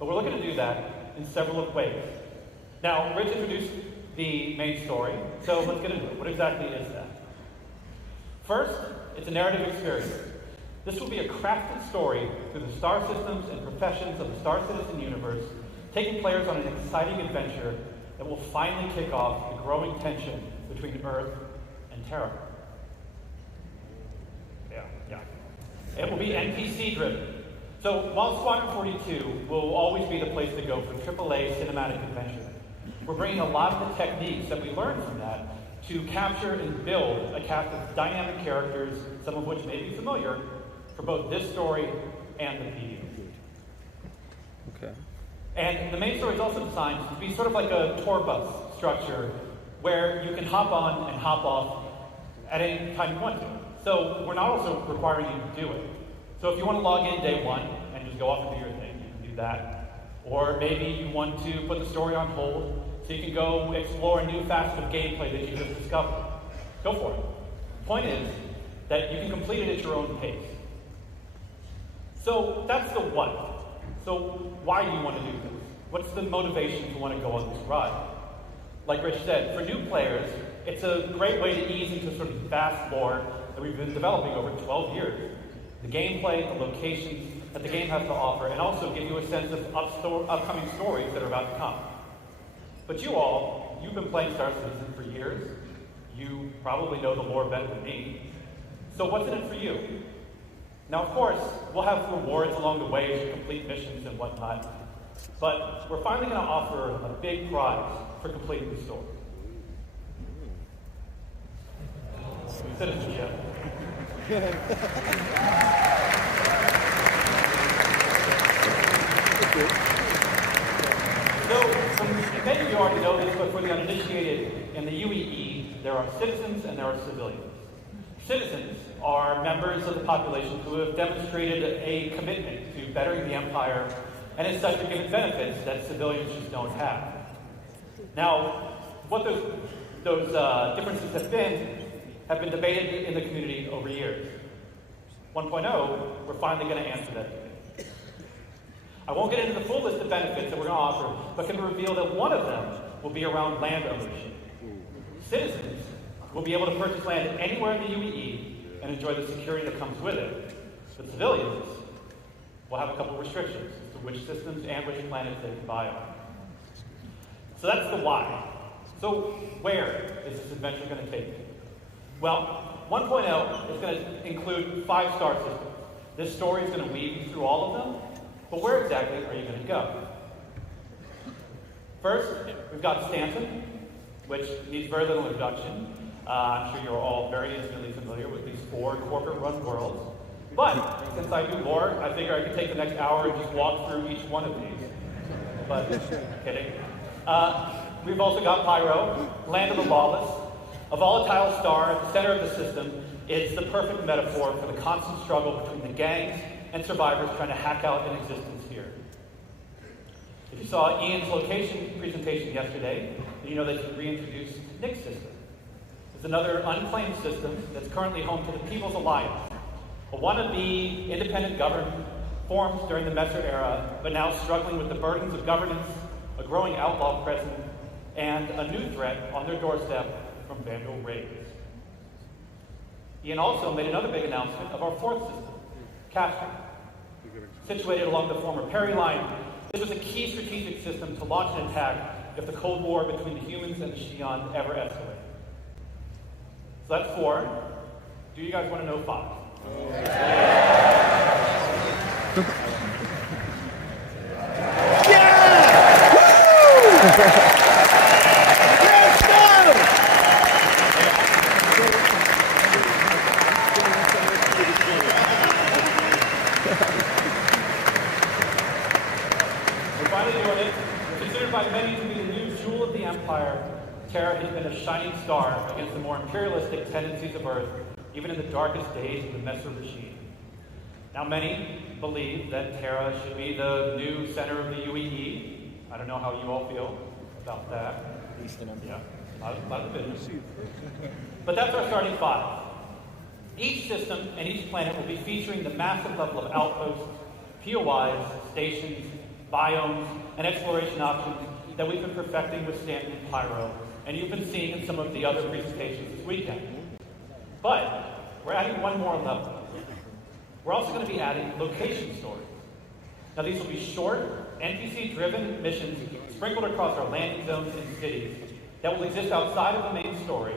But we're looking to do that in several ways. Now, Rich introduced the main story, so let's get into it. What exactly is that? First, it's a narrative experience. This will be a crafted story through the star systems and professions of the Star Citizen universe, taking players on an exciting adventure that will finally kick off the growing tension between Earth and Terra. Yeah. It will be NPC driven. So while Squadron 42 will always be the place to go for AAA cinematic adventure, we're bringing a lot of the techniques that we learned from that to capture and build a cast of dynamic characters, some of which may be familiar, for both this story and the PvP. Okay. And the main story is also designed to be sort of like a tour bus structure where you can hop on and hop off at any time you want to. So we're not also requiring you to do it. So if you want to log in day one and just go off and do your thing, you can do that. Or maybe you want to put the story on hold so you can go explore a new facet of gameplay that you just discovered. Go for it. The point is that you can complete it at your own pace. So that's the what. So why do you want to do this? What's the motivation to want to go on this ride? Like Rich said, for new players, it's a great way to ease into sort of vast lore that we've been developing over 12 years. The gameplay, the locations that the game has to offer, and also give you a sense of upcoming stories that are about to come. But you've been playing Star Citizen for years. You probably know the lore better than me. So what's in it for you? Now, of course, we'll have rewards along the way as you complete missions and whatnot. But we're finally going to offer a big prize for completing the story. Citizenship. So, many of you already know this, but for the uninitiated, in the UEE, there are citizens and there are civilians. Citizens are members of the population who have demonstrated a commitment to bettering the Empire, and as such are given benefits that civilians just don't have. Now, what those differences have been debated in the community over years. 1.0, we're finally going to answer that debate. I won't get into the full list of benefits that we're going to offer, but can reveal that one of them will be around land ownership. Citizens will be able to purchase land anywhere in the UEE and enjoy the security that comes with it. But civilians will have a couple of restrictions as to which systems and which planets they can buy on. So that's the why. So where is this adventure going to take you? Well, 1.0 is going to include 5 star systems. This story is going to weave you through all of them, but where exactly are you going to go? First, we've got Stanton, which needs very little introduction. I'm sure you're all very intimately familiar with these 4 corporate-run worlds. But since I do lore, I figure I could take the next hour and just walk through each one of these. But kidding. We've also got Pyro, Land of the Lawless, a volatile star at the center of the system. It's the perfect metaphor for the constant struggle between the gangs and survivors trying to hack out an existence here. If you saw Ian's location presentation yesterday, you know that he reintroduced Nick's system. It's another unclaimed system that's currently home to the People's Alliance, a wannabe independent government formed during the Messer era, but now struggling with the burdens of governance, a growing outlaw presence, and a new threat on their doorstep from vandal raids. Ian also made another big announcement of our 4th system, Castro. Situated along the former Perry Line, this was a key strategic system to launch an attack if the Cold War between the humans and the Xi'an ever escalated. So that's 4. Do you guys want to know 5? Yeah! Woo! Let's go! We're finally doing it. Considered by many to be the new jewel of the Empire, Terra has been a shining star against the more imperialistic tendencies of Earth, even in the darkest days of the Messer regime. Now, many believe that Terra should be the new center of the UEE. I don't know how you all feel about that. Yeah. A lot of business. But that's our starting 5. Each system and each planet will be featuring the massive level of outposts, POIs, stations, biomes, and exploration options that we've been perfecting with Stanton and Pyro, and you've been seeing in some of the other presentations this weekend. But we're adding one more level. We're also going to be adding location stories. Now these will be short, NPC-driven missions sprinkled across our landing zones and cities that will exist outside of the main story,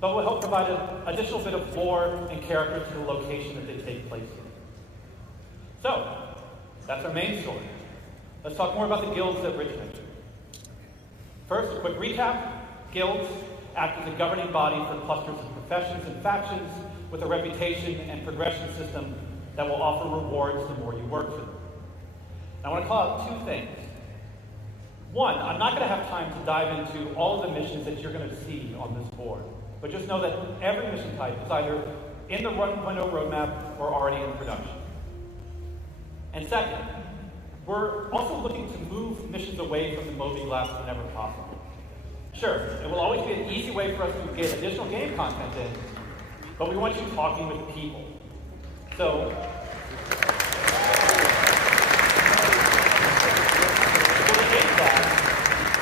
but will help provide an additional bit of lore and character to the location that they take place in. So, that's our main story. Let's talk more about the guilds that Rich mentioned. First, a quick recap. Guilds act as a governing body for clusters of professions and factions with a reputation and progression system that will offer rewards the more you work for them. I want to call out 2 things. One, I'm not going to have time to dive into all of the missions that you're going to see on this board, but just know that every mission type is either in the 1.0 roadmap or already in production. And second, we're also looking to move missions away from the Moby Glass whenever possible. Sure, it will always be an easy way for us to get additional game content in, but we want you talking with people. So,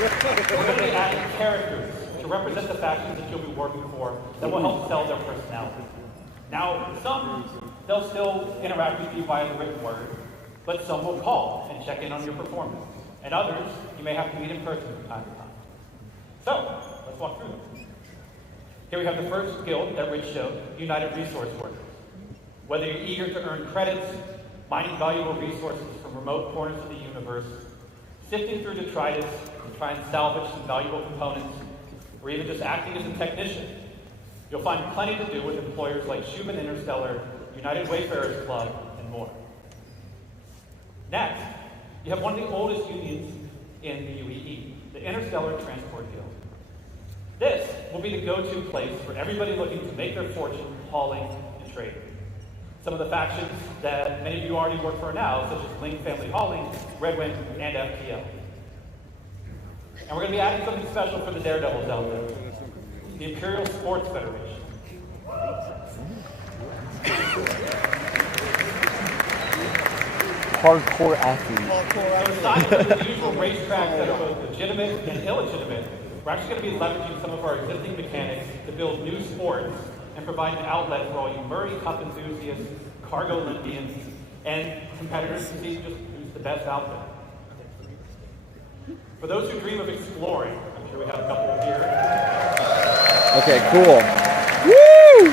we're going to be adding characters to represent the factions that you'll be working for that will help sell their personality. Now, some, they'll still interact with you via the written word, but some will call and check in on your performance. And others, you may have to meet in person from time to time. So, let's walk through them. Here we have the first guild that Rich showed, United Resource Workers. Whether you're eager to earn credits, mining valuable resources from remote corners of the universe, sifting through detritus to try and salvage some valuable components, or even just acting as a technician, you'll find plenty to do with employers like Schumann Interstellar, United Wayfarers Club, and more. Next, you have one of the oldest unions in the UEE, the Interstellar Transport Guild. This will be the go-to place for everybody looking to make their fortune hauling and trading. Some of the factions that many of you already work for now, such as Ling Family Hauling, Redwind, and FTL. And we're going to be adding something special for the daredevils out there, the Imperial Sports Federation. Hardcore athletes. So aside from the usual racetracks that are both legitimate and illegitimate, we're actually going to be leveraging some of our existing mechanics to build new sports and provide an outlet for all you Murray Cup enthusiasts, cargo Olympians, and competitors to see just who's the best out there. For those who dream of exploring, I'm sure we have a couple here. Okay, cool. Woo!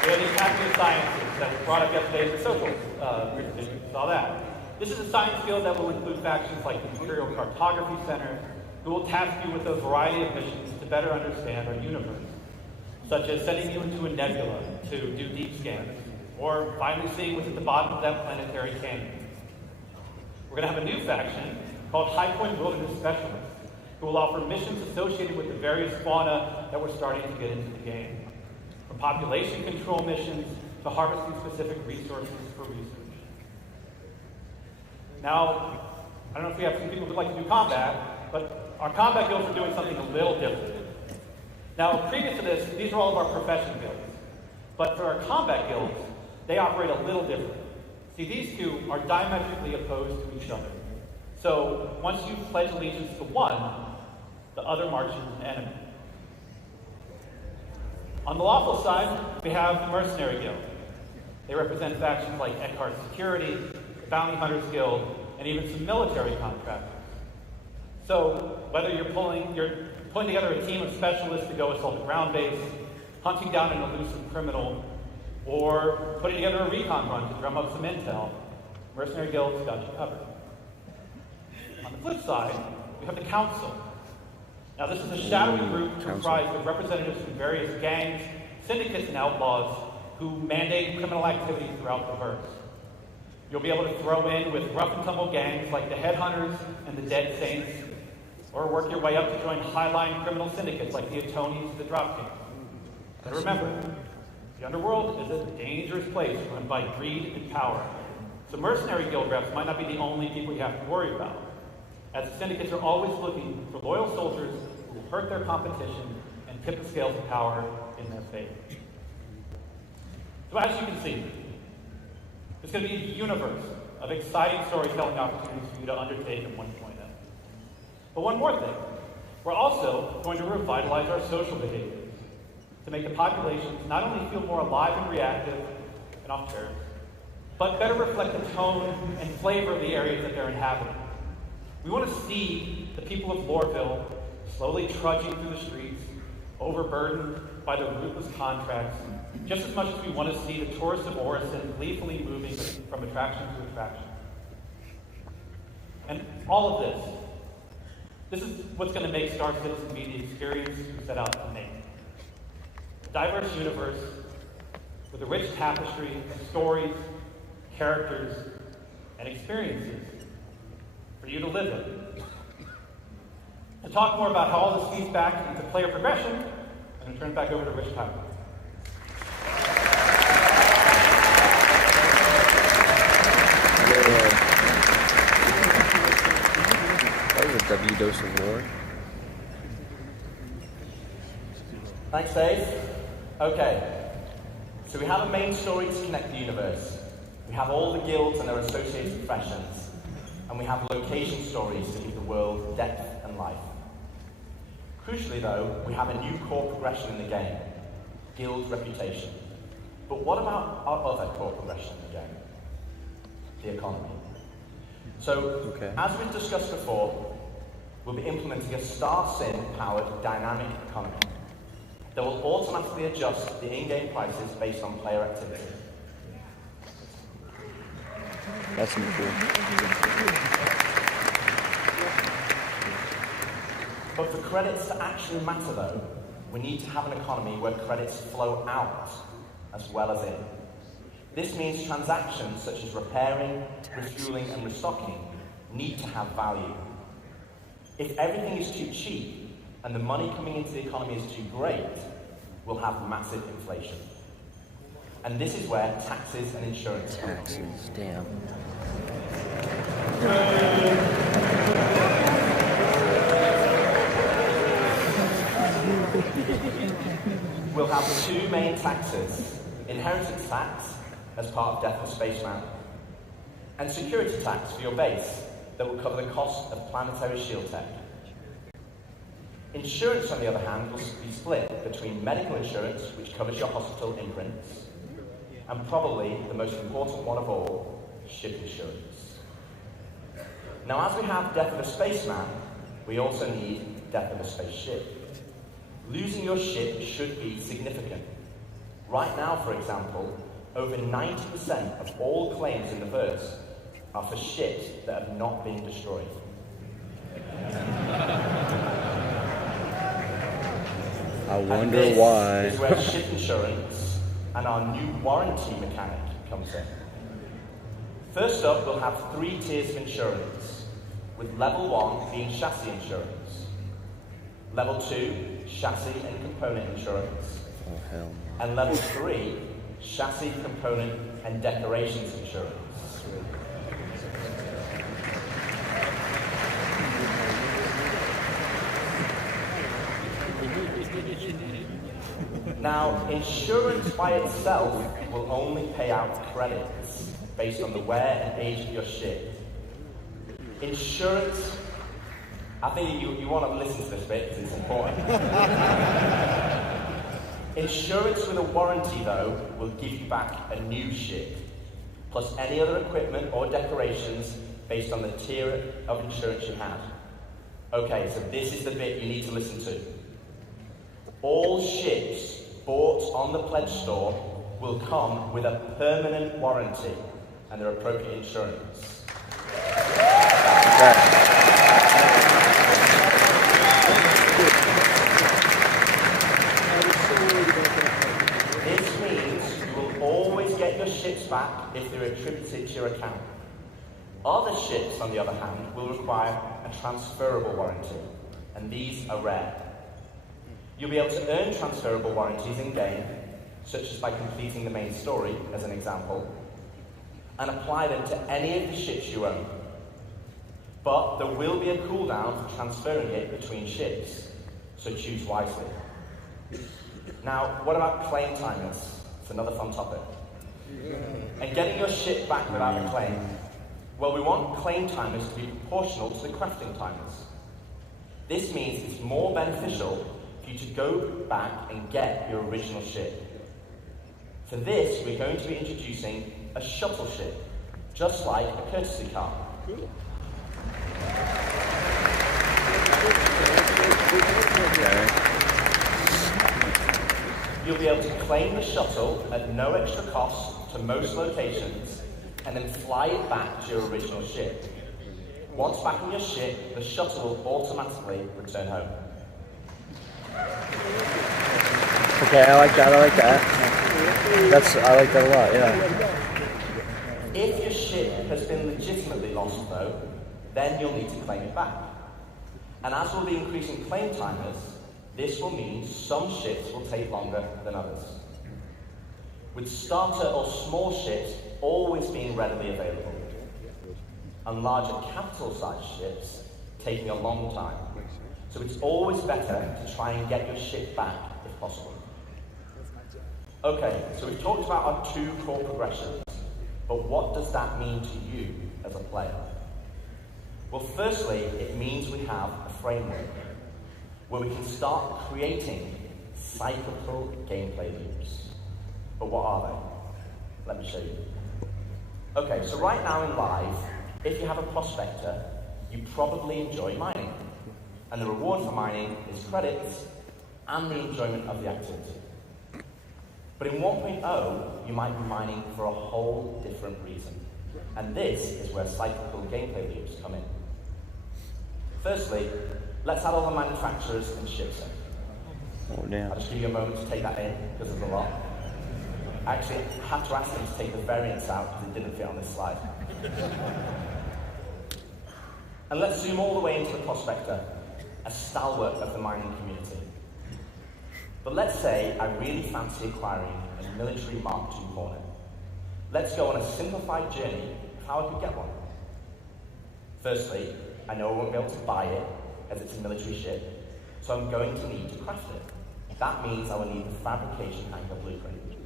We have the Academy of Sciences that was brought up yesterday in the social presentation. You saw that. This is a science field that will include factions like the Imperial Cartography Center, who will task you with a variety of missions to better understand our universe, such as sending you into a nebula to do deep scans, or finally seeing what's at the bottom of that planetary canyon. We're going to have a new faction called High Point Wilderness Specialists, who will offer missions associated with the various fauna that we're starting to get into the game, from population control missions to harvesting specific resources for research. Now, I don't know if we have some people who'd like to do combat, but our combat guilds are doing something a little different. Now, previous to this, these are all of our profession guilds. But for our combat guilds, they operate a little different. See, these two are diametrically opposed to each other. So, once you pledge allegiance to one, the other marches an enemy. On the lawful side, we have the Mercenary Guild. They represent factions like Eckhart Security, the Bounty Hunters Guild, and even some military contractors. So, whether you're putting together a team of specialists to go assault a ground base, hunting down an elusive criminal, or putting together a recon run to drum up some intel, Mercenary Guild's got you covered. On the flip side, we have the Council. Now, this is a shadowy group comprised of representatives from various gangs, syndicates, and outlaws who mandate criminal activity throughout the verse. You'll be able to throw in with rough and tumble gangs like the Headhunters and the Dead Saints, or work your way up to join highline criminal syndicates like the Atonis and the Dropkings. But remember, the underworld is a dangerous place run by greed and power. So mercenary guild reps might not be the only people you have to worry about, as the syndicates are always looking for loyal soldiers hurt their competition and tip the scales of power in their favor. So as you can see, it's going to be a universe of exciting storytelling opportunities for you to undertake in 1.0. But one more thing, we're also going to revitalize our social behaviors to make the populations not only feel more alive and reactive and off-turf, but better reflect the tone and flavor of the areas that they're inhabiting. We want to see the people of Loreville slowly trudging through the streets, overburdened by the ruthless contracts, just as much as we want to see the tourists of Orison gleefully moving from attraction to attraction. And all of this is what's going to make Star Citizen be the experience we set out to make. A diverse universe with a rich tapestry of stories, characters, and experiences for you to live in. To talk more about how all this feeds back into player progression, I'm going to turn it back over to Rich Tyler. That was a W dose of war. Thanks, Dave. Okay, so we have a main story to connect the universe. We have all the guilds and their associated professions, and we have location stories to give the world depth and life. Crucially though, we have a new core progression in the game, guild reputation. But what about our other core progression in the game? The economy. So, as we've discussed before, we'll be implementing a StarSim-powered dynamic economy that will automatically adjust the in-game prices based on player activity. That's cool. But for credits to actually matter though, we need to have an economy where credits flow out as well as in. This means transactions such as repairing, refueling and restocking need to have value. If everything is too cheap and the money coming into the economy is too great, we'll have massive inflation. And this is where taxes and insurance come in. Taxes, damn. We'll have two main taxes, inheritance tax as part of Death of Space Mountain, and security tax for your base that will cover the cost of planetary shield tech. Insurance, on the other hand, will be split between medical insurance, which covers your hospital imprints, and probably the most important one of all, ship insurance. Now, as we have Death of a Spaceman, we also need Death of a Spaceship. Losing your ship should be significant. Right now, for example, over 90% of all claims in the verse are for ships that have not been destroyed. I wonder why. This is where ship insurance and our new warranty mechanic comes in. First up, we'll have 3 tiers of insurance, with level 1 being chassis insurance, level 2, chassis and component insurance, and level 3, chassis, component, and decorations insurance. Now, insurance by itself will only pay out credits based on the wear and age of your ship. Insurance, I think you want to listen to this bit because it's important. Insurance with a warranty, though, will give you back a new ship, plus any other equipment or decorations based on the tier of insurance you have. Okay, so this is the bit you need to listen to. All ships bought on the pledge store will come with a permanent warranty and their appropriate insurance. This means you will always get your ships back if they're attributed to your account. Other ships, on the other hand, will require a transferable warranty, and these are rare. You'll be able to earn transferable warranties in-game, such as by completing the main story, as an example, and apply them to any of the ships you own. But there will be a cooldown for transferring it between ships, so choose wisely. Now, what about claim timers? It's another fun topic. And getting your shit back without a claim. Well, we want claim timers to be proportional to the crafting timers. This means it's more beneficial for you to go back and get your original ship. For this, we're going to be introducing a shuttle ship, just like a courtesy car. You'll be able to claim the shuttle at no extra cost to most locations, and then fly it back to your original ship. Once back in your ship, the shuttle will automatically return home. Okay, I like that. I like that a lot. Yeah. If your ship has been legitimately lost, though, then you'll need to claim it back. And as we'll be increasing claim timers, this will mean some ships will take longer than others. With starter or small ships always being readily available, and larger capital-sized ships taking a long time. So it's always better to try and get your ship back if possible. Okay, so we've talked about our 2 core progressions, but what does that mean to you as a player? Well, firstly, it means we have a framework where we can start creating cyclical gameplay loops. But what are they? Let me show you. Okay, so right now in live, if you have a prospector, you probably enjoy mining. And the reward for mining is credits and the enjoyment of the activity. But in 1.0, you might be mining for a whole different reason. And this is where cyclical gameplay loops come in. Firstly, let's add all the manufacturers and ships in. Oh, damn. I'll just give you a moment to take that in, because there's a lot. I actually had to ask them to take the variants out because it didn't fit on this slide. And let's zoom all the way into the prospector, a stalwart of the mining community. But let's say I really fancy acquiring a military Mark II Hornet. Let's go on a simplified journey of how I could get one. Firstly, I know I won't be able to buy it, as it's a military ship, so I'm going to need to craft it. That means I will need the fabrication hangar blueprint.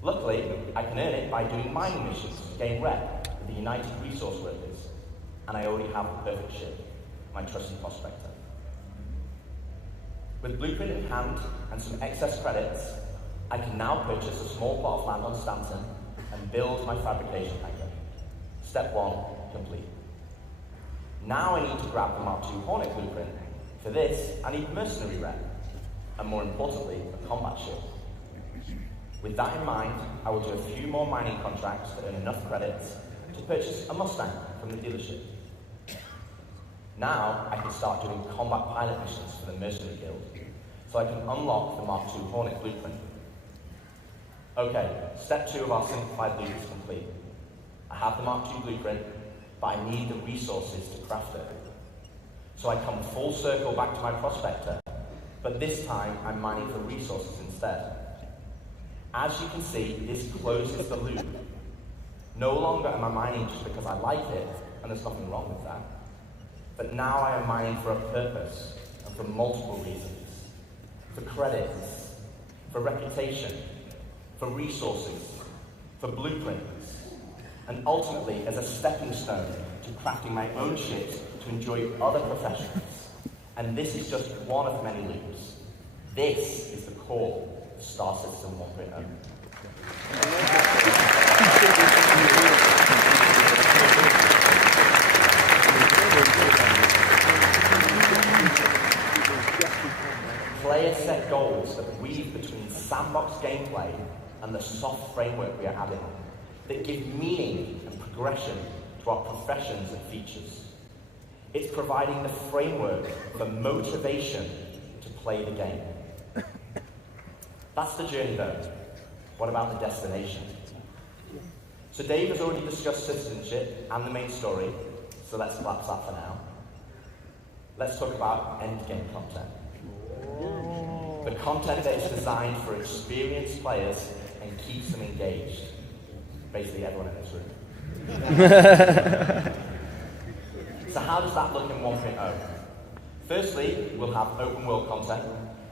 Luckily, I can earn it by doing mining missions to gain rep with the United Resource Workers, and I already have the perfect ship, my trusty prospector. With blueprint in hand and some excess credits, I can now purchase a small plot of land on Stanton and build my fabrication hangar. Step 1 complete. Now I need to grab the Mark II Hornet blueprint. For this, I need mercenary rep, and more importantly, a combat ship. With that in mind, I will do a few more mining contracts to earn enough credits to purchase a Mustang from the dealership. Now I can start doing combat pilot missions for the Mercenary Guild, so I can unlock the Mark II Hornet blueprint. Okay, step 2 of our simplified loop is complete. I have the Mark II blueprint, but I need the resources to craft it. So I come full circle back to my prospector, but this time I'm mining for resources instead. As you can see, this closes the loop. No longer am I mining just because I like it, and there's nothing wrong with that. But now I am mining for a purpose, and for multiple reasons. For credits, for reputation, for resources, for blueprints, and ultimately as a stepping stone to crafting my own ships to enjoy other professions. And this is just one of many loops. This is the core of Star Citizen 1.0. Players set goals that weave between sandbox gameplay and the soft framework we are adding, that give meaning and progression to our professions and features. It's providing the framework for motivation to play the game. That's the journey though. What about the destination? So Dave has already discussed citizenship and the main story, so let's collapse that for now. Let's talk about endgame content. The content that is designed for experienced players and keeps them engaged. Basically everyone in this room. So how does that look in 1.0? Firstly, we'll have open world content,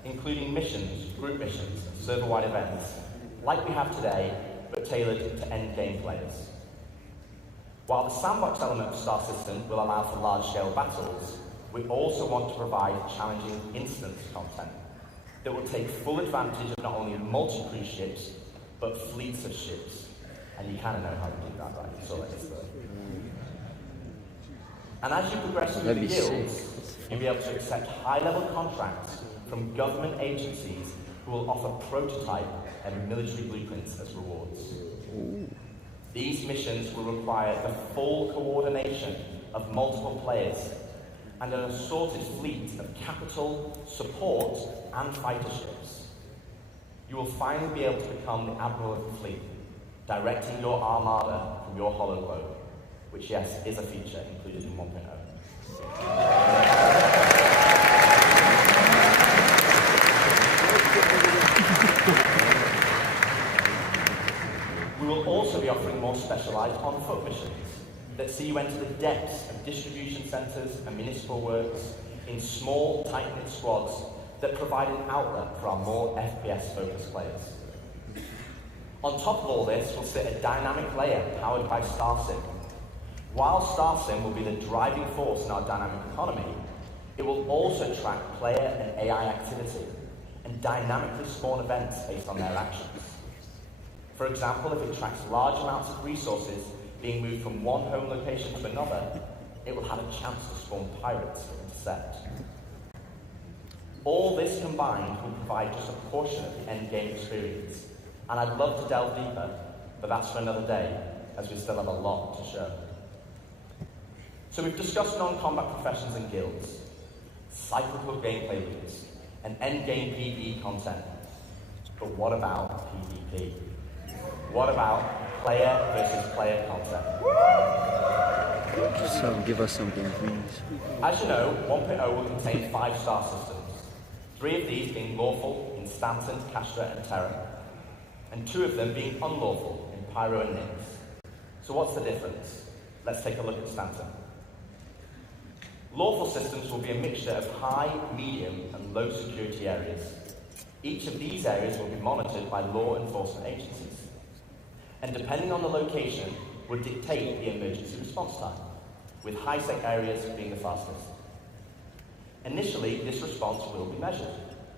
including missions, group missions, server-wide events, like we have today, but tailored to endgame players. While the sandbox element of Star Citizen will allow for large-scale battles, we also want to provide challenging instance content that will take full advantage of not only multi-crew ships, but fleets of ships. And you kind of know how to do that, right? You saw it yesterday. And as you progress through the guilds, you'll be able to accept high-level contracts from government agencies who will offer prototype and military blueprints as rewards. These missions will require the full coordination of multiple players and an assorted fleet of capital, support, and fighter ships. You will finally be able to become the Admiral of the fleet, directing your armada from your hologlobe, which, yes, is a feature included in 1.0. We will also be offering more specialised on-foot missions that see you enter the depths of distribution centres and municipal works in small, tight-knit squads that provide an outlet for our more FPS-focused players. On top of all this will sit a dynamic layer powered by StarSim. While StarSim will be the driving force in our dynamic economy, it will also track player and AI activity and dynamically spawn events based on their actions. For example, if it tracks large amounts of resources being moved from one home location to another, it will have a chance to spawn pirates to intercept. All this combined will provide just a portion of the endgame experience, and I'd love to delve deeper, but that's for another day, as we still have a lot to show. So we've discussed non-combat professions and guilds, cyclical gameplay loops, and endgame PvE content. But what about PvP? What about player versus player content? Give us something, please. As you know, 1.0 will contain 5-star systems, 3 of these being lawful in Stanton, Castra, and Terra, and 2 of them being unlawful in Pyro and Nix. So what's the difference? Let's take a look at Stanton. Lawful systems will be a mixture of high, medium, and low security areas. Each of these areas will be monitored by law enforcement agencies, and depending on the location, would dictate the emergency response time, with high-sec areas being the fastest. Initially, this response will be measured,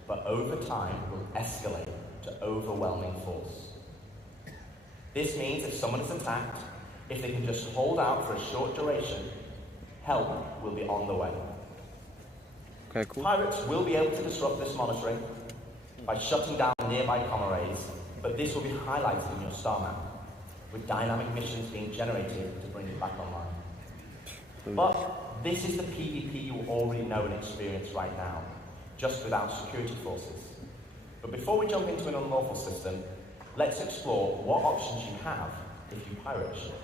but over time will escalate to overwhelming force. This means if someone is attacked, if they can just hold out for a short duration, help will be on the way. Okay, cool. Pirates will be able to disrupt this monitoring by shutting down nearby comm arrays, but this will be highlighted in your star map, with dynamic missions being generated to bring it back online. But this is the PvP you already know and experience right now, just without security forces. But before we jump into an unlawful system, let's explore what options you have if you pirate a ship.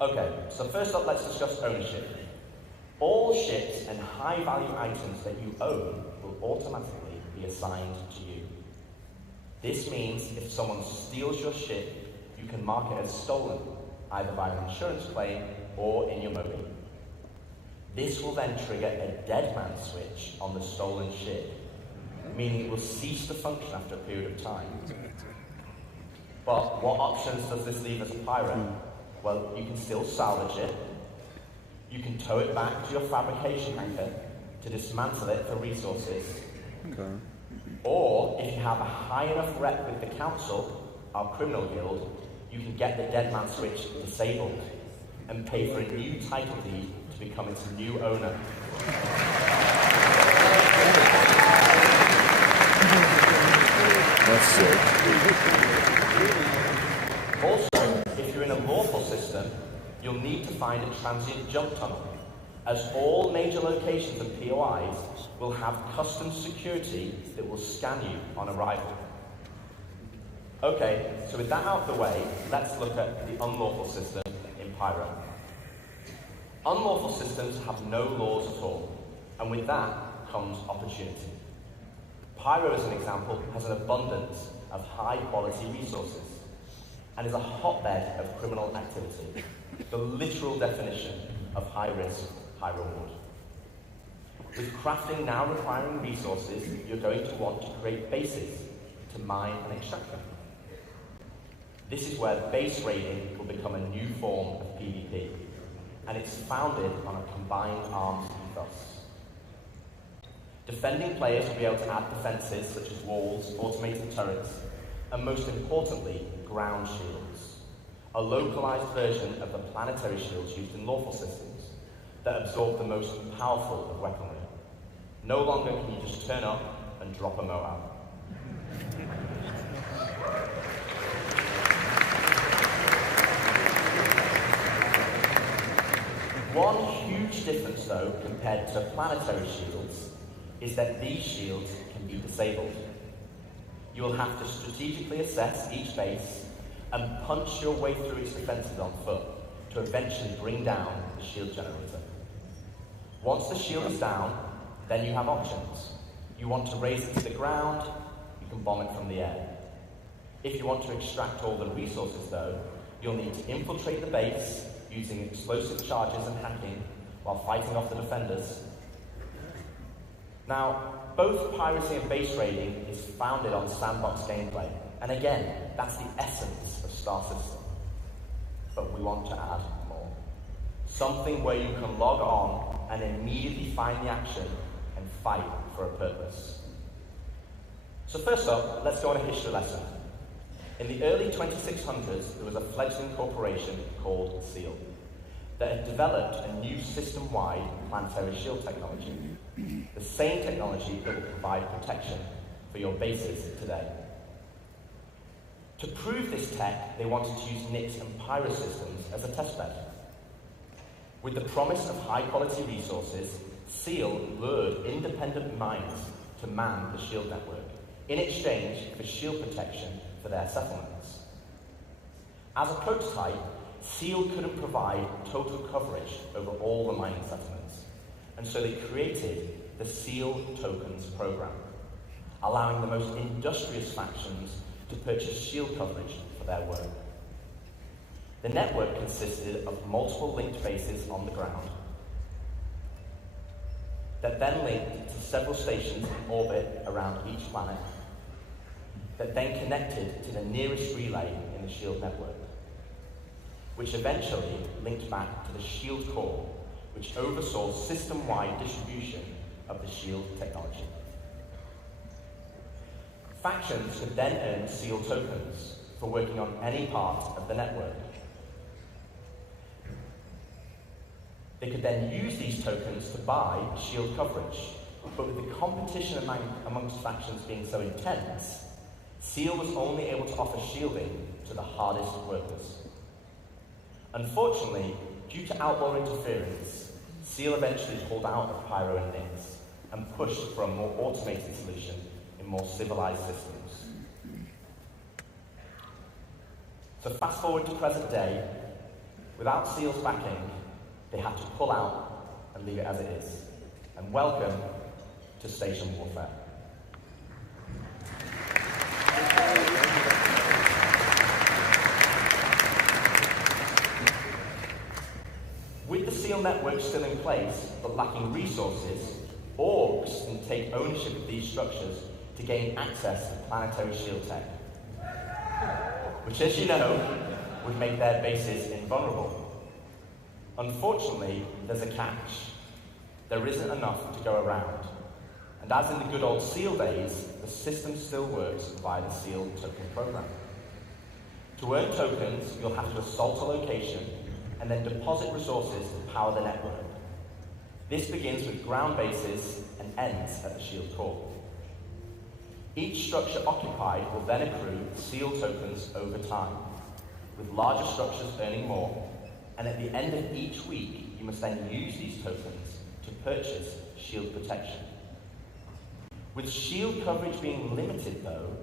Okay, so first up, let's discuss ownership. All ships and high-value items that you own will automatically be assigned to you. This means if someone steals your ship, you can mark it as stolen, either by an insurance claim or in your mobile. This will then trigger a dead man switch on the stolen ship, meaning it will cease to function after a period of time. But what options does this leave as a pirate? Well, you can still salvage it, you can tow it back to your fabrication hangar to dismantle it for resources, or if you have a high enough rep with the council, our criminal guild, you can get the dead man switch disabled and pay for a new title deed to become its new owner. That's sick. Also, if you're in a lawful system, you'll need to find a transient jump tunnel, as all major locations and POIs will have custom security that will scan you on arrival. Okay, so with that out of the way, let's look at the unlawful system in Pyro. Unlawful systems have no laws at all, and with that comes opportunity. Pyro, as an example, has an abundance of high-quality resources and is a hotbed of criminal activity, the literal definition of high risk, high reward. With crafting now requiring resources, you're going to want to create bases to mine and extract them. This is where base raiding will become a new form of PvP, and it's founded on a combined arms ethos. Defending players will be able to add defences such as walls, automated turrets, and most importantly, ground shields, a localised version of the planetary shields used in lawful systems that absorb the most powerful of weaponry. No longer can you just turn up and drop a Moab. One huge difference, though, compared to planetary shields, is that these shields can be disabled. You will have to strategically assess each base and punch your way through its defences on foot to eventually bring down the shield generator. Once the shield is down, then you have options. You want to raise it to the ground, you can bomb it from the air. If you want to extract all the resources, though, you'll need to infiltrate the base using explosive charges and hacking while fighting off the defenders. Now, both piracy and base raiding is founded on sandbox gameplay, and again, that's the essence of Star System. But we want to add more. Something where you can log on and immediately find the action and fight for a purpose. So first up, let's go on a history lesson. In the early 2600s, there was a fledgling corporation called SEAL that had developed a new system-wide planetary shield technology, the same technology that will provide protection for your bases today. To prove this tech, they wanted to use Nix and Pyro systems as a testbed. With the promise of high-quality resources, SEAL lured independent miners to man the shield network in exchange for shield protection for their settlements. As a prototype, SEAL couldn't provide total coverage over all the mining settlements, and so they created the SEAL Tokens program, allowing the most industrious factions to purchase shield coverage for their work. The network consisted of multiple linked bases on the ground that then linked to several stations in orbit around each planet that then connected to the nearest relay in the shield network, which eventually linked back to the shield core, which oversaw system-wide distribution of the shield technology. Factions could then earn SEAL tokens for working on any part of the network. They could then use these tokens to buy shield coverage, but with the competition amongst factions being so intense, SEAL was only able to offer shielding to the hardest workers. Unfortunately, due to outlaw interference, SEAL eventually pulled out of Pyro and Nix and pushed for a more automated solution in more civilized systems. So fast forward to present day, without SEAL's backing, they had to pull out and leave it as it is. And welcome to Station Warfare. With the SEAL network still in place, but lacking resources, orgs can take ownership of these structures to gain access to planetary shield tech, which, as you know, would make their bases invulnerable. Unfortunately, there's a catch. There isn't enough to go around. And as in the good old SEAL days, the system still works via the SEAL token program. To earn tokens, you'll have to assault a location and then deposit resources to power the network. This begins with ground bases and ends at the shield core. Each structure occupied will then accrue SEAL tokens over time, with larger structures earning more, and at the end of each week, you must then use these tokens to purchase shield protection. With shield coverage being limited, though,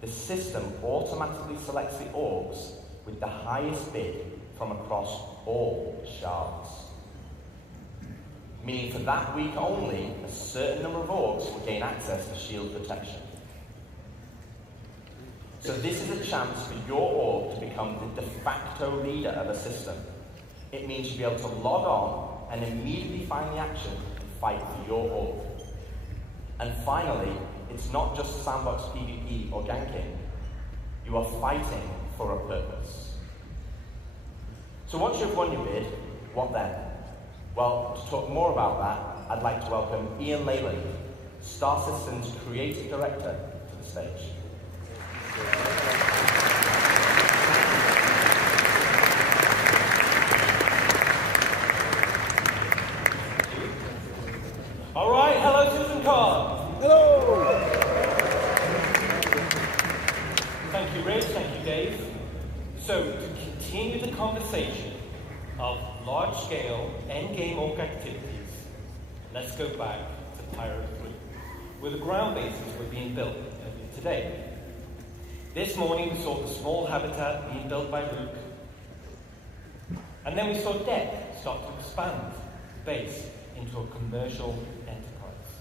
the system automatically selects the orgs with the highest bid from across all shards. Meaning for that week only, a certain number of orgs will gain access to shield protection. So this is a chance for your org to become the de facto leader of a system. It means you'll be able to log on and immediately find the action and fight for your org. And finally, it's not just sandbox PvP or ganking. You are fighting for a purpose. So once you've won your bid, what then? Well, to talk more about that, I'd like to welcome Ian Leyland, Star Citizen's Creative Director, to the stage. All right, hello, Citizencon. Hello. Thank you, Rich. Thank you, Dave. So, to continue the conversation of large-scale endgame org activities, let's go back to Pirate 3, where the ground bases were being built today. This morning, we saw the small habitat being built by Luke, and then we saw Deck start to expand the base into a commercial enterprise.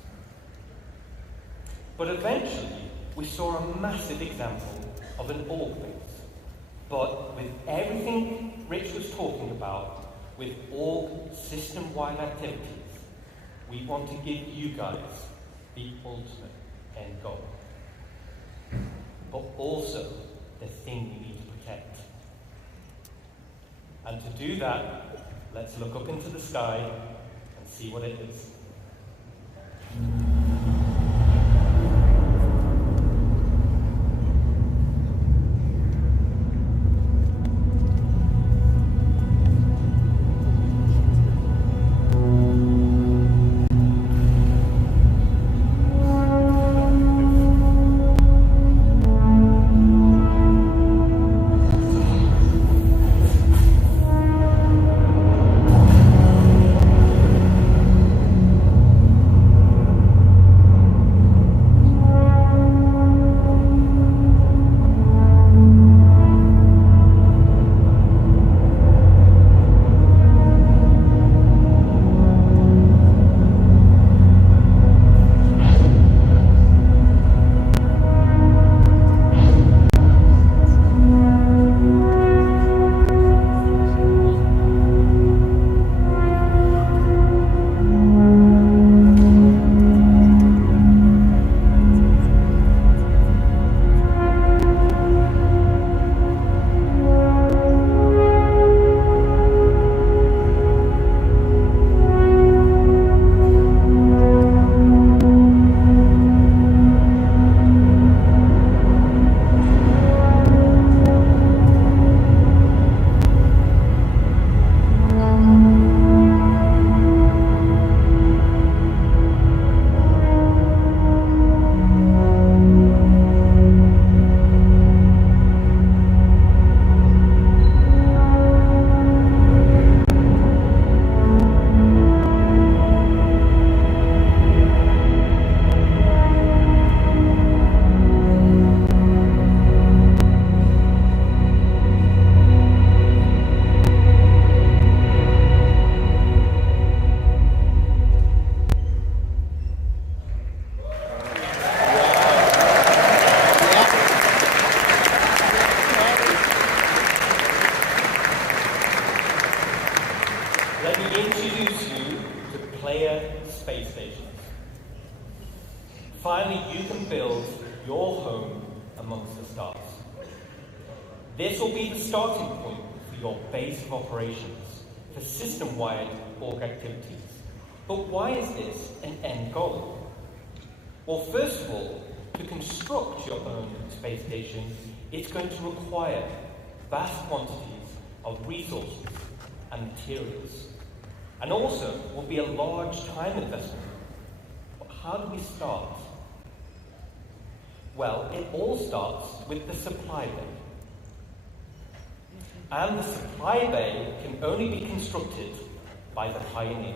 But eventually, we saw a massive example of an org base. But with everything Rich was talking about, with org system-wide activities, we want to give you guys the ultimate end goal. But also the thing we need to protect. And to do that, let's look up into the sky and see what it is. Finally, you can build your home amongst the stars. This will be the starting point for your base of operations for system-wide org activities. But why is this an end goal? Well, first of all, to construct your own space station, it's going to require vast quantities of resources and materials. And also will be a large time investment. But how do we start? Well, it all starts with the supply bay. And the supply bay can only be constructed by the pioneer.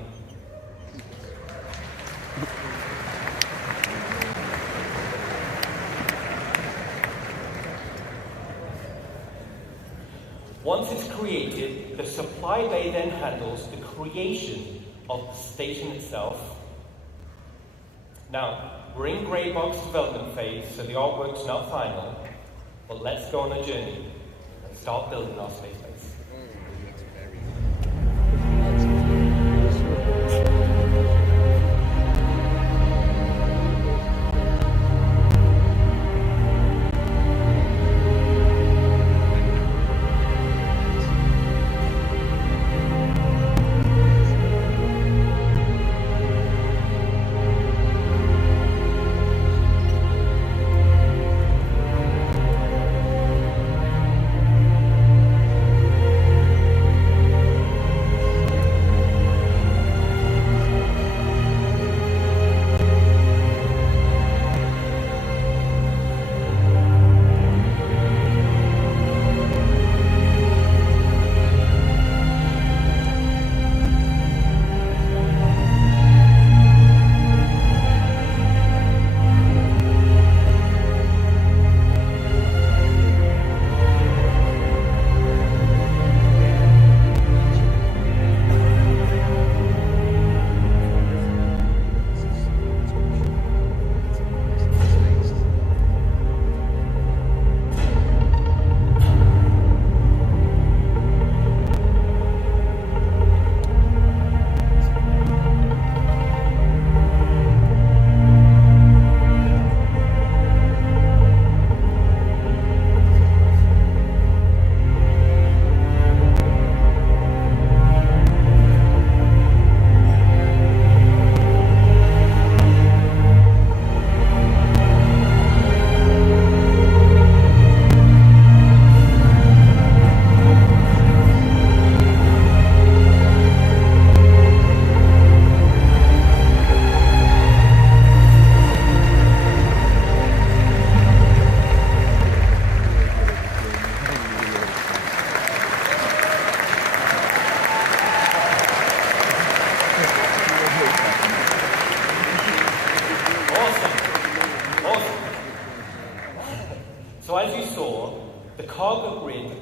Once it's created, the supply bay then handles the creation of the station itself. Now, we're in grey box development phase, so the artwork's not final, but let's go on a journey and start building our space base.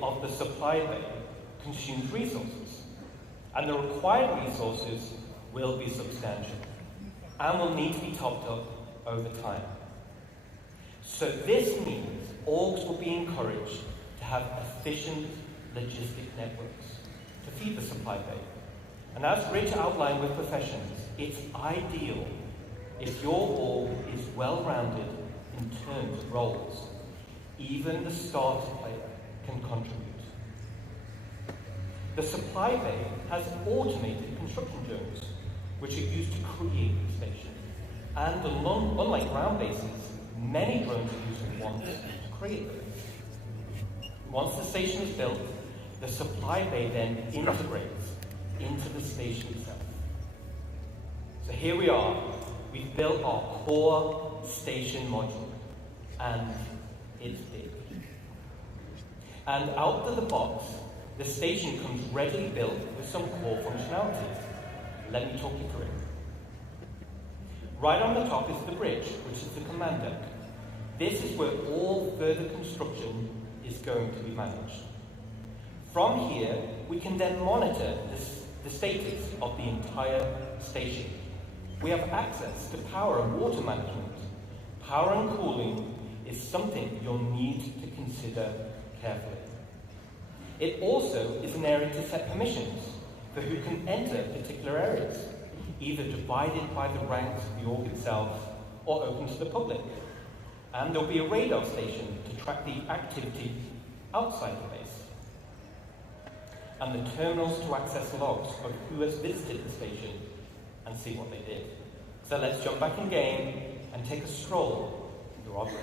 of the supply bay consumes resources, and the required resources will be substantial and will need to be topped up over time. So this means orgs will be encouraged to have efficient logistic networks to feed the supply bay. And as Rich outlined with professions, it's ideal if your org is well-rounded in terms of roles. Even the starter player can contribute. The supply bay has automated construction drones, which are used to create the station. And unlike ground bases, many drones are used at once to create them. Once the station is built, the supply bay then integrates into the station itself. So here we are. We've built our core station module, and it's big. And out of the box, the station comes readily built with some core functionality. Let me talk you through it. Right on the top is the bridge, which is the command deck. This is where all further construction is going to be managed. From here, we can then monitor the status of the entire station. We have access to power and water management. Power and cooling is something you'll need to consider carefully. It also is an area to set permissions for who can enter particular areas, either divided by the ranks of the org itself or open to the public. And there'll be a radar station to track the activity outside the base. And the terminals to access logs of who has visited the station and see what they did. So let's jump back in game and take a stroll through our bridge.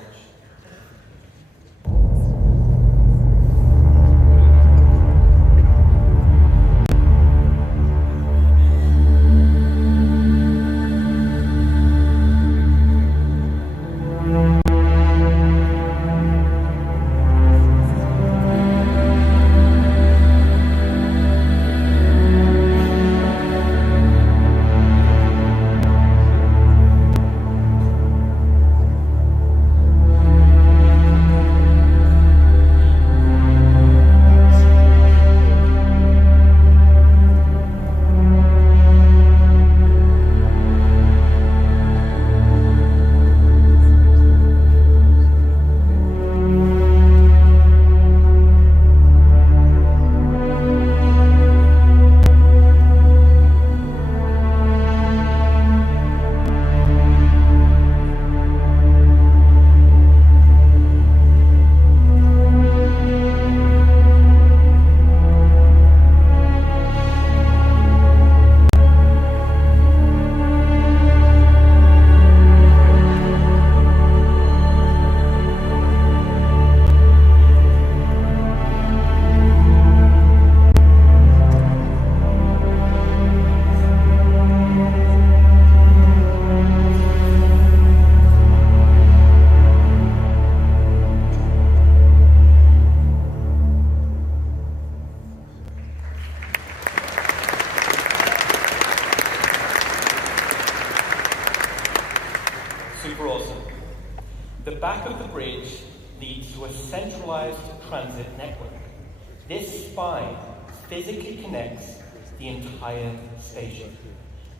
Physically connects the entire station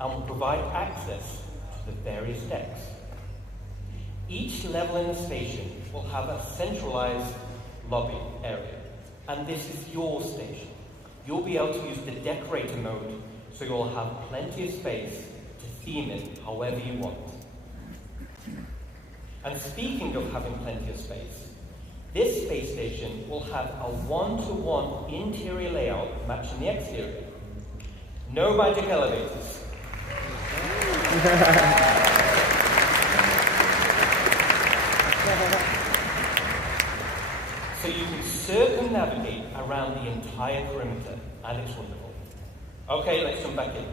and will provide access to the various decks. Each level in the station will have a centralized lobby area, and this is your station. You'll be able to use the decorator mode, so you'll have plenty of space to theme it however you want. And speaking of having plenty of space, this space station will have a one-to-one interior layout matching the exterior. No magic elevators. So you can circumnavigate around the entire perimeter, and it's wonderful. Okay, let's jump back in.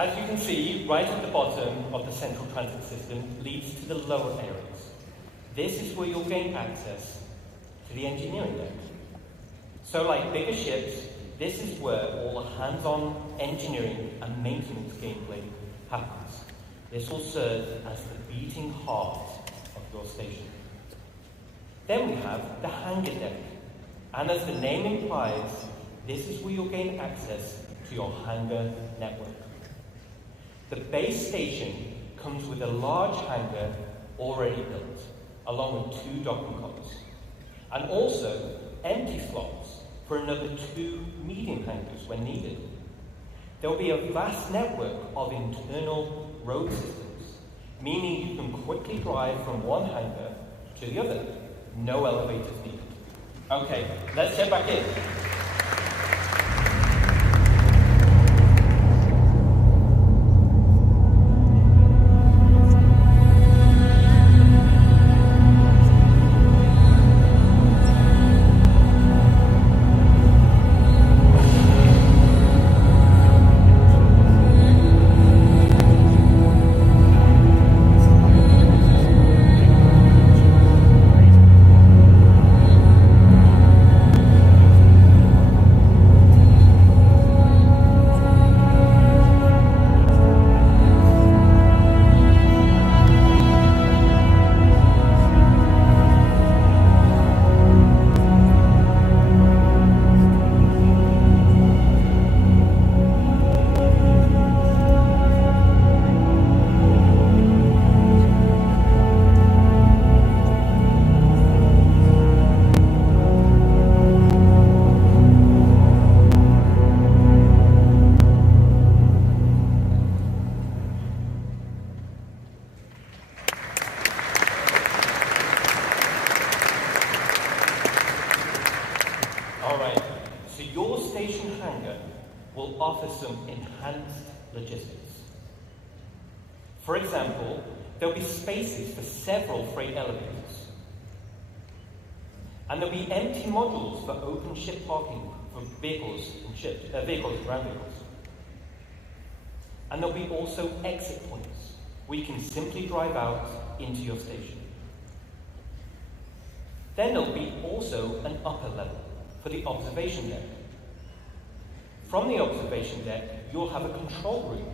As you can see, right at the bottom of the central transit system leads to the lower areas. This is where you'll gain access to the engineering deck. So like bigger ships, this is where all the hands-on engineering and maintenance gameplay happens. This will serve as the beating heart of your station. Then we have the hangar deck. And as the name implies, this is where you'll gain access to your hangar network. The base station comes with a large hangar already built, along with 2 docking cots, and also empty slots for another 2 medium hangars when needed. There will be a vast network of internal road systems, meaning you can quickly drive from one hangar to the other. No elevators needed. Okay, let's get back in. Offer some enhanced logistics. For example, there'll be spaces for several freight elevators. And there'll be empty modules for open ship parking for vehicles and ships, vehicles and ground vehicles. And there'll be also exit points where you can simply drive out into your station. Then there'll be also an upper level for the observation deck. From the observation deck, you'll have a control room,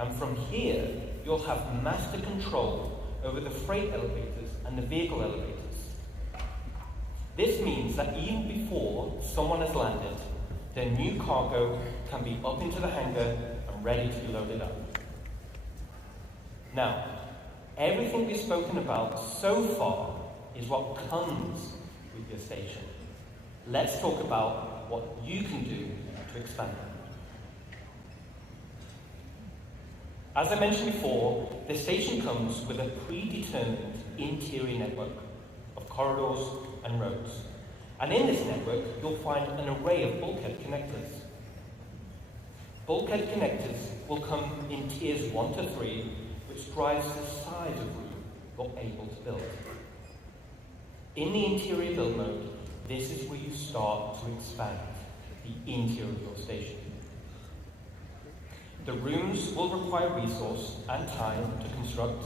and from here, you'll have master control over the freight elevators and the vehicle elevators. This means that even before someone has landed, their new cargo can be up into the hangar and ready to be loaded up. Now, everything we've spoken about so far is what comes with your station. Let's talk about what you can do to expand them. As I mentioned before, the station comes with a predetermined interior network of corridors and roads. And in this network, you'll find an array of bulkhead connectors. Bulkhead connectors will come in tiers 1 to 3, which drives the size of room you're able to build. In the interior build mode, this is where you start to expand the interior of your station. The rooms will require resource and time to construct,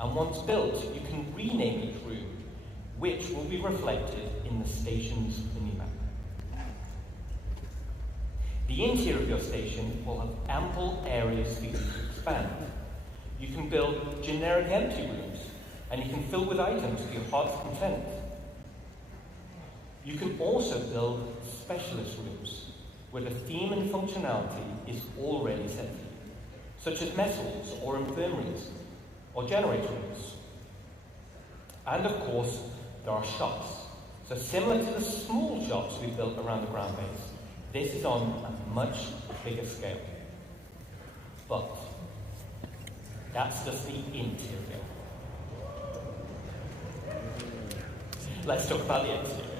and once built, you can rename each room, which will be reflected in the station's minimap. The interior of your station will have ample areas for you to expand. You can build generic empty rooms, and you can fill with items to your heart's content. You can also build specialist rooms, where the theme and functionality is already set, such as mess halls or infirmaries or generator rooms. And of course, there are shops. So similar to the small shops we built around the ground base, this is on a much bigger scale. But that's just the interior. Let's talk about the exterior.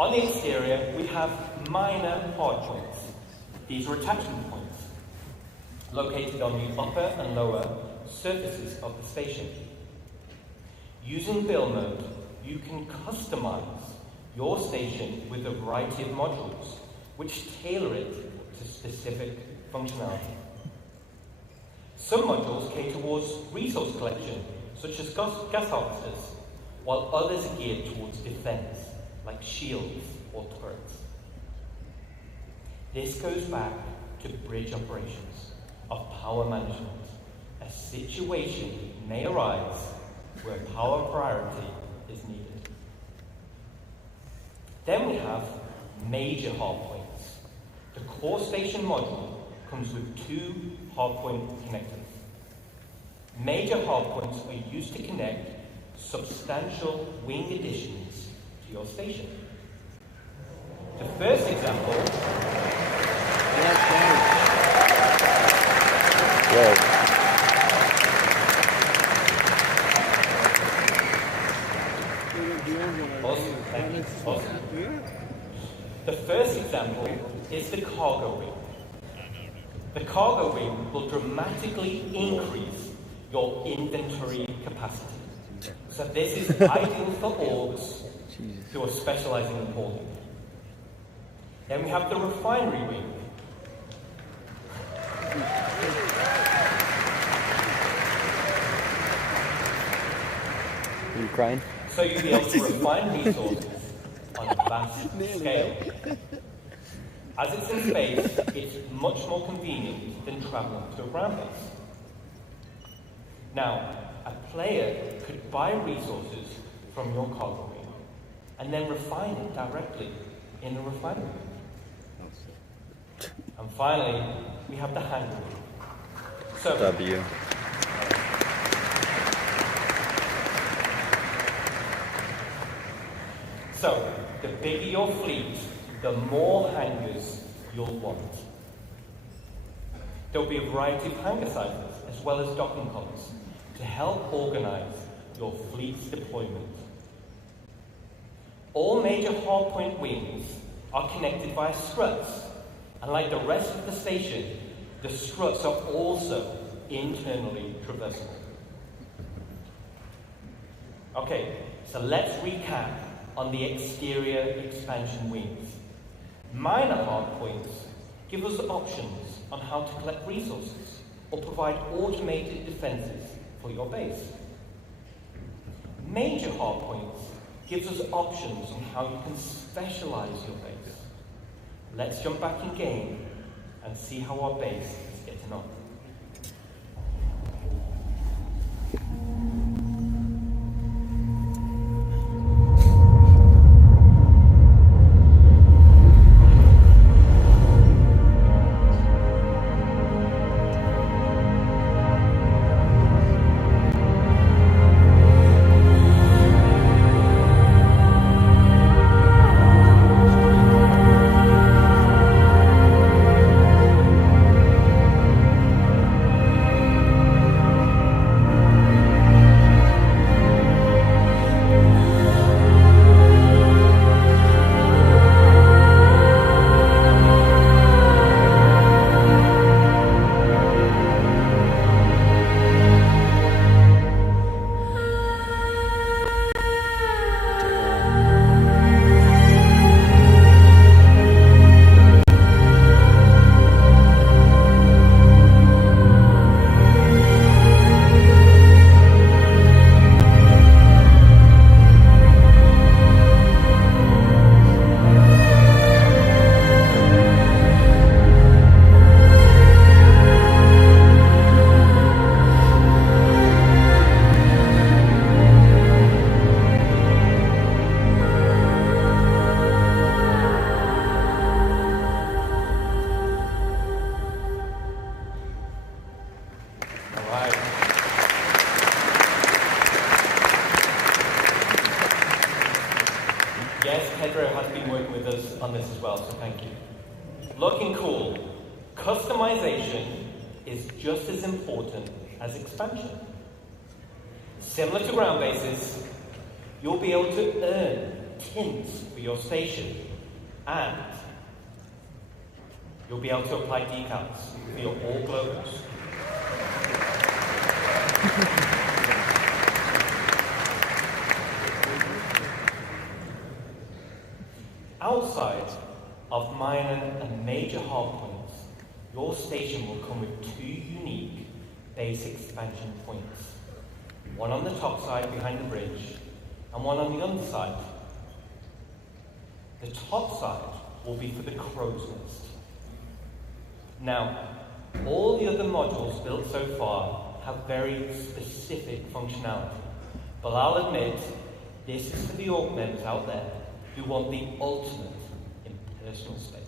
On the exterior, we have minor hard points. These are attachment points, located on the upper and lower surfaces of the station. Using build mode, you can customize your station with a variety of modules which tailor it to specific functionality. Some modules cater towards resource collection, such as gas harvesters, while others are geared towards defense, like shields or turrets. This goes back to bridge operations of power management. A situation may arise where power priority is needed. Then we have major hardpoints. The core station module comes with 2 hardpoint connectors. Major hardpoints are used to connect substantial wing additions to your station. The first example. Awesome. Thank you. Awesome. The first example is the cargo wing. The cargo wing will dramatically increase your inventory capacity. So this is ideal for orgs who are specializing in hauling. Then we have the refinery wing. Are you crying? So you'll be able to refine resources on a vast scale. As it's in space, it's much more convenient than traveling to a ground base. Now, a player could buy resources from your cargo wing and then refine it directly in the refinery. And finally, we have the hangar wing. So, W. So, the bigger your fleet, the more hangars you'll want. There'll be a variety of hangar sizes, as well as docking columns, to help organize your fleet's deployment. All major hardpoint wings are connected via struts, and like the rest of the station, the struts are also internally traversable. Okay, so let's recap on the exterior expansion wings. Minor hardpoints give us options on how to collect resources or provide automated defenses for your base. Major hardpoints gives us options on how you can specialize your base. Let's jump back in game and see how our base is getting on. Looking cool. Customization is just as important as expansion. Similar to ground bases, you'll be able to earn tints for your station, and you'll be able to apply decals for your all globals. Outside, of minor and major hardpoints, your station will come with 2 unique base expansion points. One on the top side behind the bridge, and one on the underside. The top side will be for the crow's nest. Now, all the other modules built so far have very specific functionality, but I'll admit, this is for the orc members out there who want the ultimate in personal space.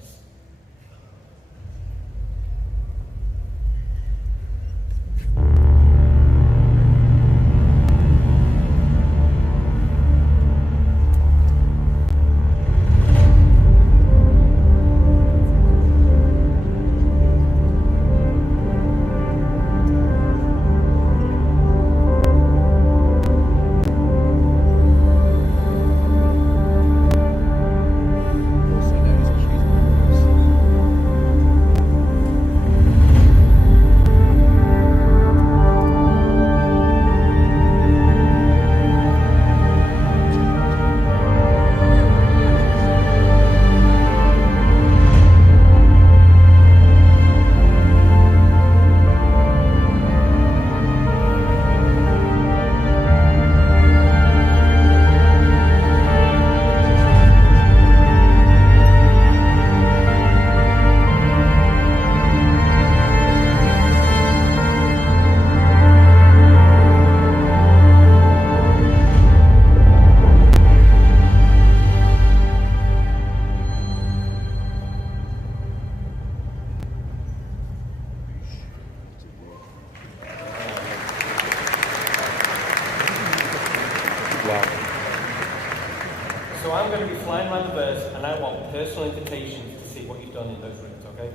So I'm going to be flying around the verse, and I want personal invitations to see what you've done in those rooms, okay?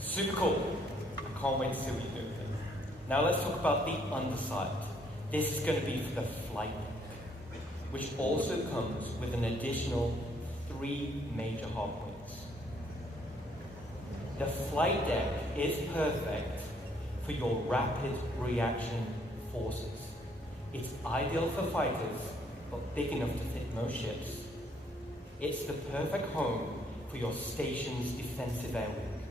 Super cool. I can't wait to see what you do with it. Now let's talk about the underside. This is going to be for the flight deck, which also comes with an additional 3 major hardpoints. The flight deck is perfect for your rapid reaction forces. It's ideal for fighters, but big enough to fit most ships. It's the perfect home for your station's defensive air wing.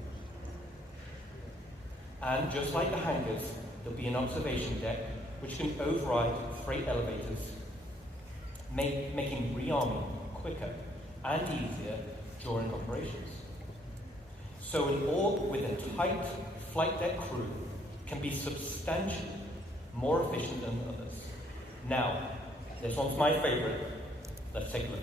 And just like the hangars, there'll be an observation deck which can override freight elevators, making rearming quicker and easier during operations. So an orc with a tight flight deck crew can be substantially more efficient than others. Now, this one's my favorite. Let's take a look.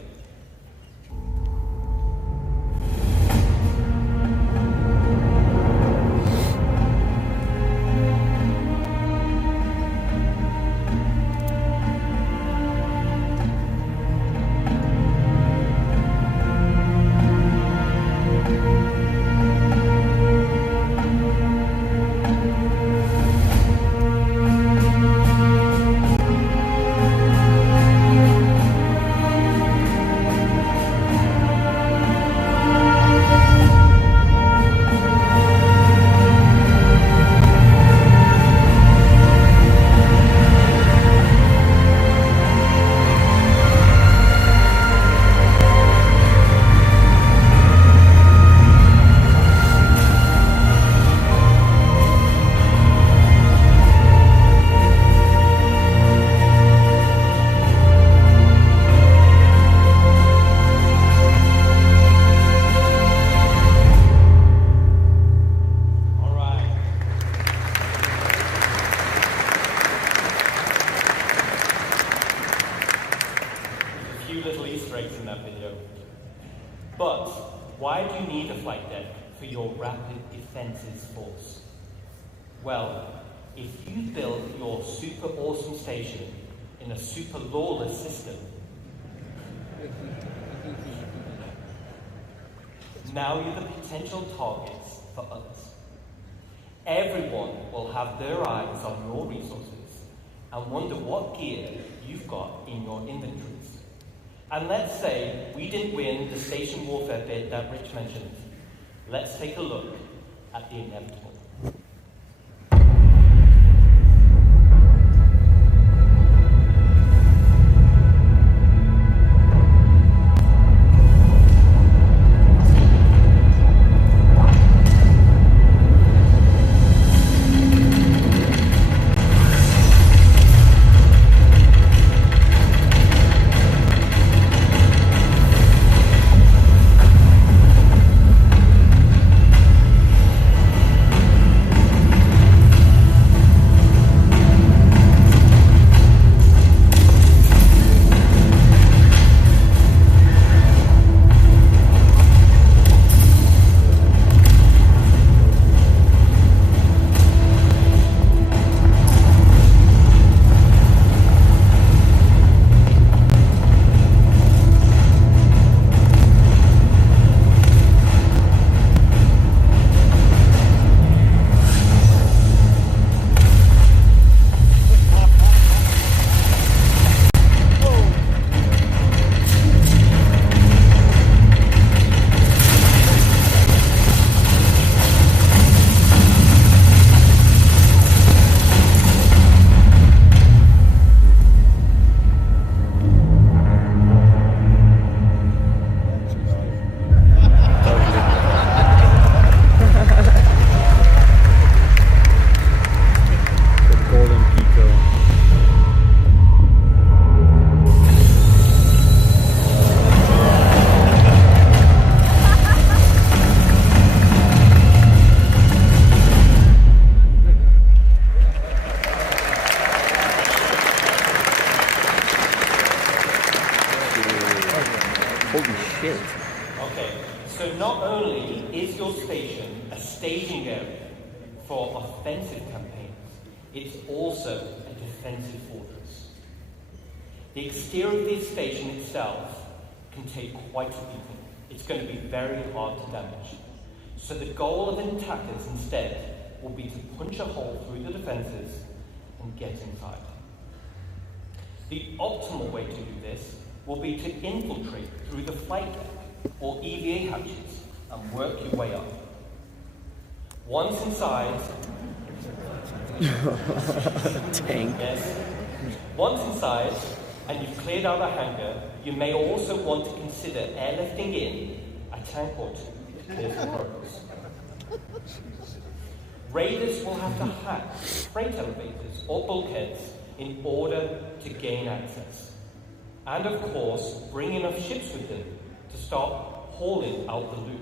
But why do you need a flight deck for your rapid defenses force? Well, if you build your super awesome station in a super lawless system, now you're the potential targets for others. Everyone will have their eyes on your resources and wonder what gear you've got in your inventories. And let's say we didn't win the station warfare bit that Rich mentioned. Let's take a look at the inevitable. Holy shit. Okay, so not only is your station a staging area for offensive campaigns, it's also a defensive fortress. The exterior of this station itself can take quite a beating. It's going to be very hard to damage. So the goal of attackers instead will be to punch a hole through the defenses and get inside. The optimal way to do this will be to infiltrate through the flight deck or EVA hatches and work your way up. Once inside... Tank. Yes. Once inside, and you've cleared out the hangar, you may also want to consider airlifting in a tank or two to clear some progress. Raiders will have to hack freight elevators or bulkheads in order to gain access. And of course, bring enough ships with them to start hauling out the loot.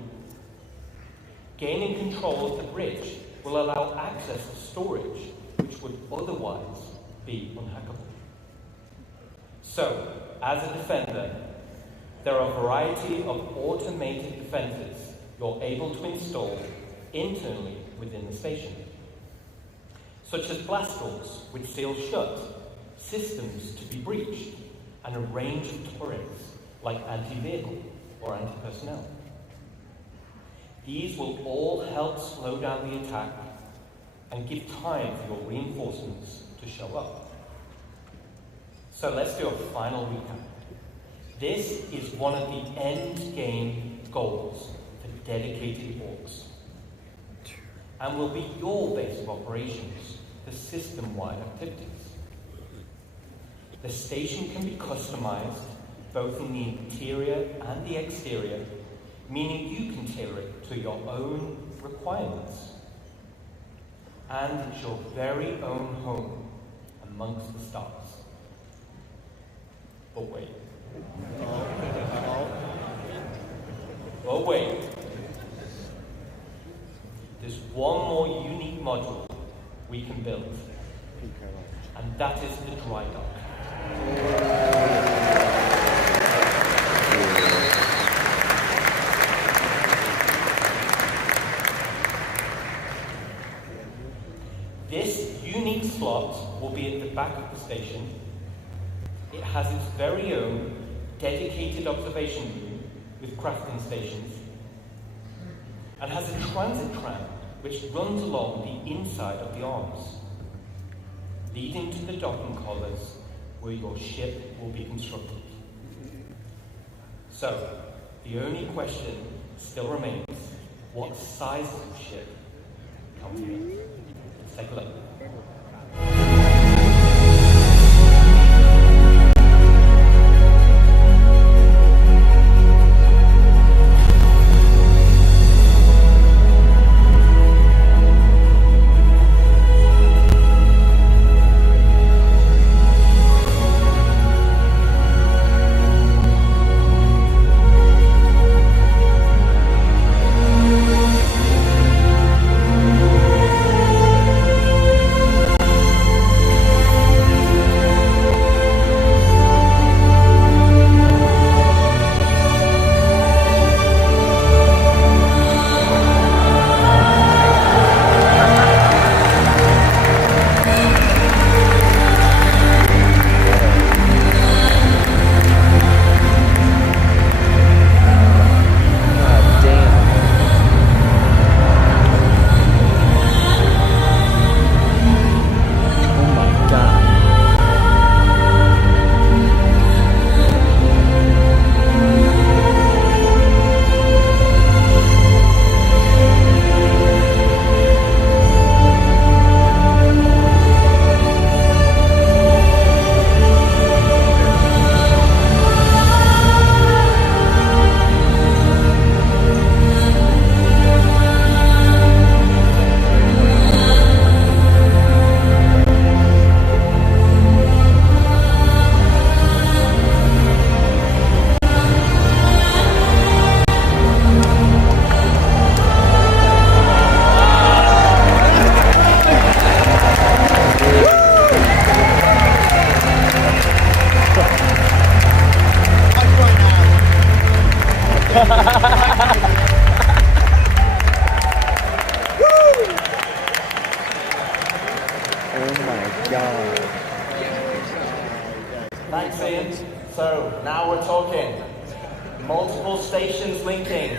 Gaining control of the bridge will allow access to storage, which would otherwise be unhackable. So, as a defender, there are a variety of automated defenses you're able to install internally within the station, such as blast doors which seal shut, systems to be breached, and a range of turrets like anti-vehicle or anti-personnel. These will all help slow down the attack and give time for your reinforcements to show up. So let's do a final recap. This is one of the end game goals for dedicated orgs, and will be your base of operations for system-wide activities. The station can be customized both in the interior and the exterior, meaning you can tailor it to your own requirements. And it's your very own home amongst the stars. But wait. Oh wait. There's one more unique module we can build, and that is the dry dock. This unique slot will be at the back of the station. It has its very own dedicated observation room with crafting stations, and has a transit tram which runs along the inside of the arms, leading to the docking collars where your ship will be constructed. So, the only question still remains, what size of ship can we build? Let's take a look. Oh my god. Thanks, Ian. So, now we're talking. Multiple stations linking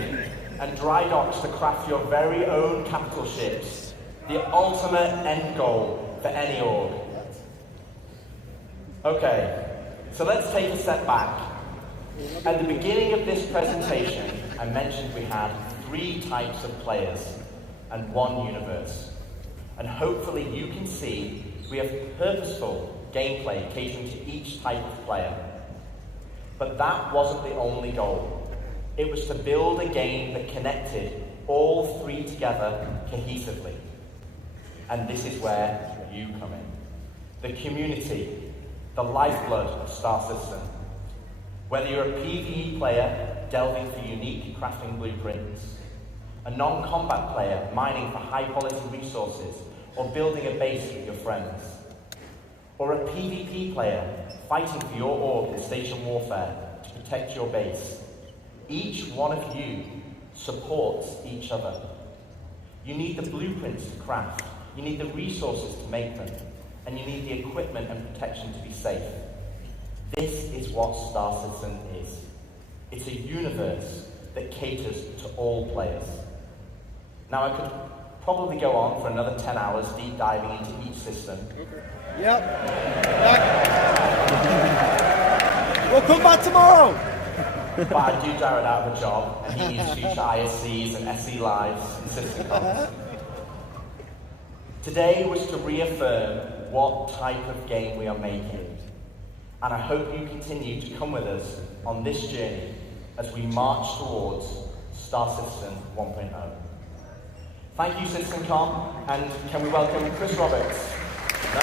and dry docks to craft your very own capital ships. The ultimate end goal for any org. Okay, so let's take a step back. At the beginning of this presentation, I mentioned we had 3 types of players and 1 universe. And hopefully you can see we have purposeful gameplay catering to each type of player. But that wasn't the only goal. It was to build a game that connected all 3 together cohesively. And this is where you come in. The community, the lifeblood of Star Citizen. Whether you're a PvE player delving for unique crafting blueprints, a non-combat player mining for high-quality resources or building a base with your friends, or a PvP player fighting for your org in station warfare to protect your base, each one of you supports each other. You need the blueprints to craft, you need the resources to make them, and you need the equipment and protection to be safe. This is what Star Citizen is. It's a universe that caters to all players. Now, I could probably go on for another 10 hours deep diving into each system. Yep. We'll come back tomorrow. But I do Jared out of a job, and he needs future ISCs and SE Lives and Citizencons. Today was to reaffirm what type of game we are making. And I hope you continue to come with us on this journey as we march towards Star Citizen 1.0. Thank you, Citizencon, and can we welcome Chris Roberts? No?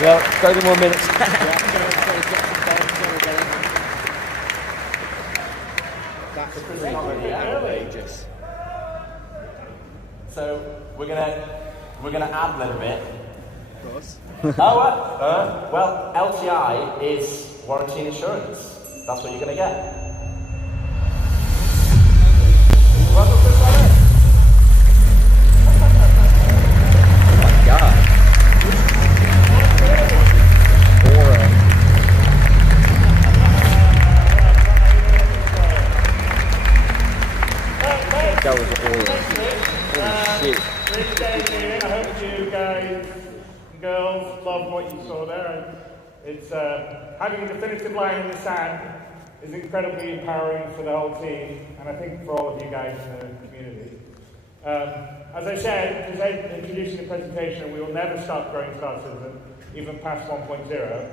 Well, 30 more minutes. That's pretty outrageous. So we're gonna add a little bit. Of course. Well, LTI is warranty and insurance. That's what you're gonna get. Welcome, Chris Roberts. Oh my god. That was aura. Holy shit. Really dedicated. I hope you guys and girls loved what you saw there. It's having a definitive line in the sand is incredibly empowering for the whole team, and I think for all of you guys in the community. As I said, introducing the presentation, we will never stop growing Star Citizen, even past 1.0.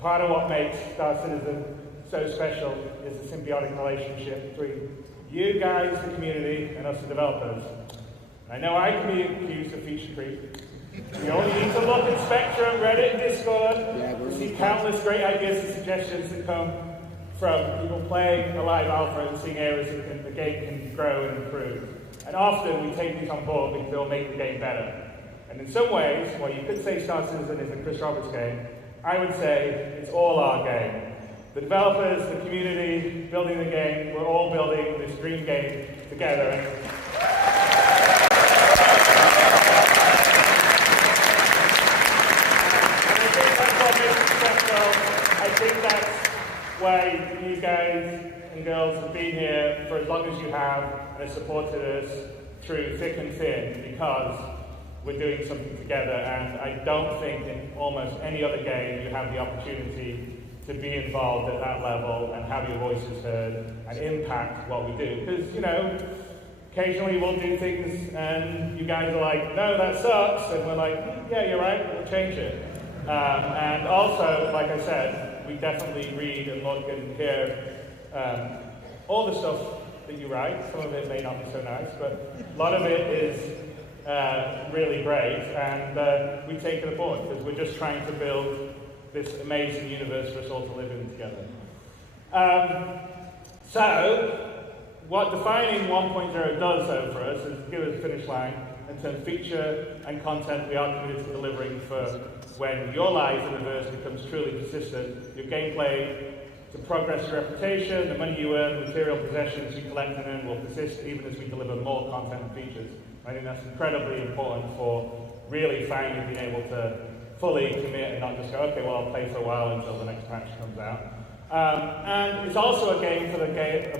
Part of what makes Star Citizen so special is the symbiotic relationship between you guys, the community, and us, the developers. I know I can be accused of feature creep. You only need to look at Spectrum, Reddit, and Discord to see countless great ideas and suggestions that come from people playing a live alpha and seeing areas that the game can grow and improve. And often we take these on board because they'll make the game better. And in some ways, while you could say Star Citizen is a Chris Roberts game, I would say it's all our game. The developers, the community, building the game, we're all building this dream game together. I think that's why you guys and girls have been here for as long as you have and have supported us through thick and thin, because we're doing something together, and I don't think in almost any other game you have the opportunity to be involved at that level and have your voices heard and impact what we do. Because, you know, occasionally we'll do things and you guys are like, no, that sucks, and we're like, yeah, you're right, we'll change it. And also, like I said, we definitely read and look and hear all the stuff that you write. Some of it may not be so nice, but a lot of it is really great, and we take it aboard because we're just trying to build this amazing universe for us all to live in together. So, what defining 1.0 does, though, for us is give us a finish line in terms of feature and content we are committed to delivering for when your life in the verse becomes truly persistent, your gameplay to progress your reputation, the money you earn, the material possessions you collect and earn will persist even as we deliver more content and features. I think that's incredibly important for really finally being able to fully commit and not just go, okay, well, I'll play for a while until the next patch comes out. And it's also a game for the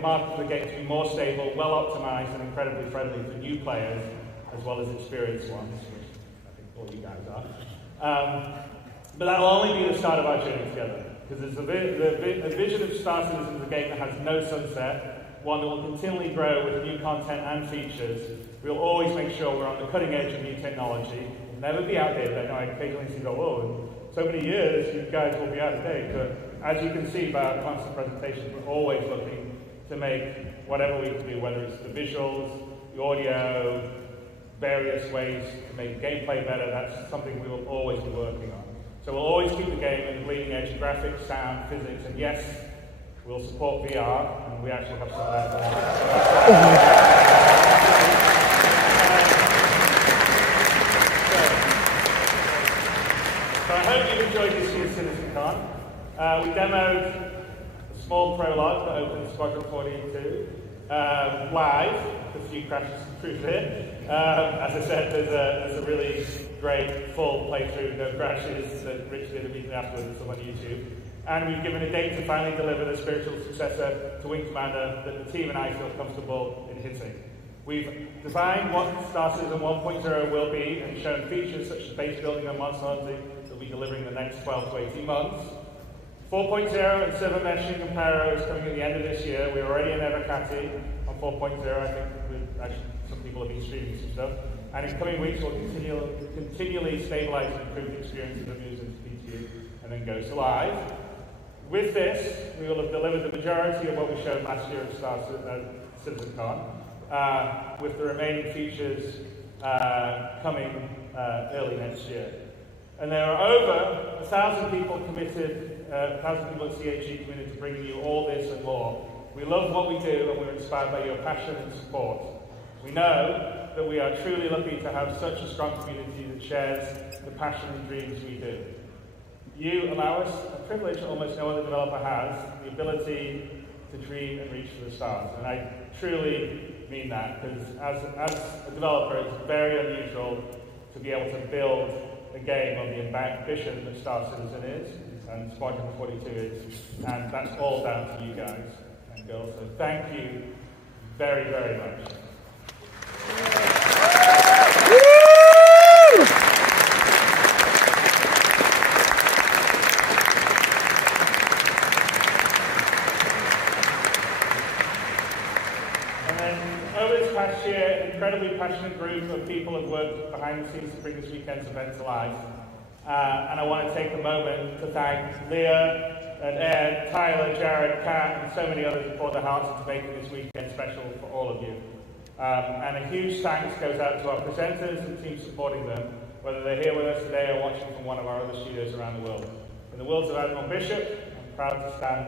market for the game to be more stable, well optimized, and incredibly friendly for new players as well as experienced ones, which I think all you guys are. But that'll only be the start of our journey together, because there's a vision of Star Citizen as a game that has no sunset, one that will continually grow with new content and features. We'll always make sure we're on the cutting edge of new technology. We'll never be outdated. I know I occasionally see go, oh, in so many years you guys will be out of date, but as you can see by our constant presentations, we're always looking to make whatever we can do, whether it's the visuals, the audio, various ways to make gameplay better. That's something we will always be working on. So we'll always keep the game at the bleeding edge, graphics, sound, physics, and yes, we'll support VR, and we actually have some of that. So I hope you enjoyed this year's Citizencon. We demoed a small prologue that opened Squadron 42 live. A few crashes to prove it. As I said, there's a really great full playthrough, no crashes, that Rich did immediately afterwards. It's all on YouTube. And we've given a date to finally deliver the spiritual successor to Wing Commander that the team and I feel comfortable in hitting. We've defined what Star Citizen 1.0 will be and shown features such as base building and monster hunting that we'll be delivering in the next 12 to 18 months. 4.0 and server meshing and Paro is coming at the end of this year. We're already in Evercati on 4.0. I think some people have been streaming some stuff. And in coming weeks, we'll continually stabilize and improve the experience of users into PTU and then go to live. With this, we will have delivered the majority of what we showed last year at Citizencon, with the remaining features coming early next year. And there are over 1,000 people committed, 1,000 people at CHE committed to bringing you all this and more. We love what we do and we're inspired by your passion and support. We know that we are truly lucky to have such a strong community that shares the passion and dreams we do. You allow us a privilege that almost no other developer has, the ability to dream and reach for the stars. And I truly mean that, because as a developer, it's very unusual to be able to build a game of the ambition that Star Citizen is, and Squadron 42 is, and that's all down to you guys and girls. So thank you very, very much. Last year, an incredibly passionate group of people have worked behind the scenes to bring this weekend's event to life. And I want to take a moment to thank Leah and Ed, Tyler, Jared, Kat, and so many others who poured their hearts into making this weekend special for all of you. And a huge thanks goes out to our presenters and teams supporting them, whether they're here with us today or watching from one of our other studios around the world. In the words of Admiral Bishop, I'm proud to stand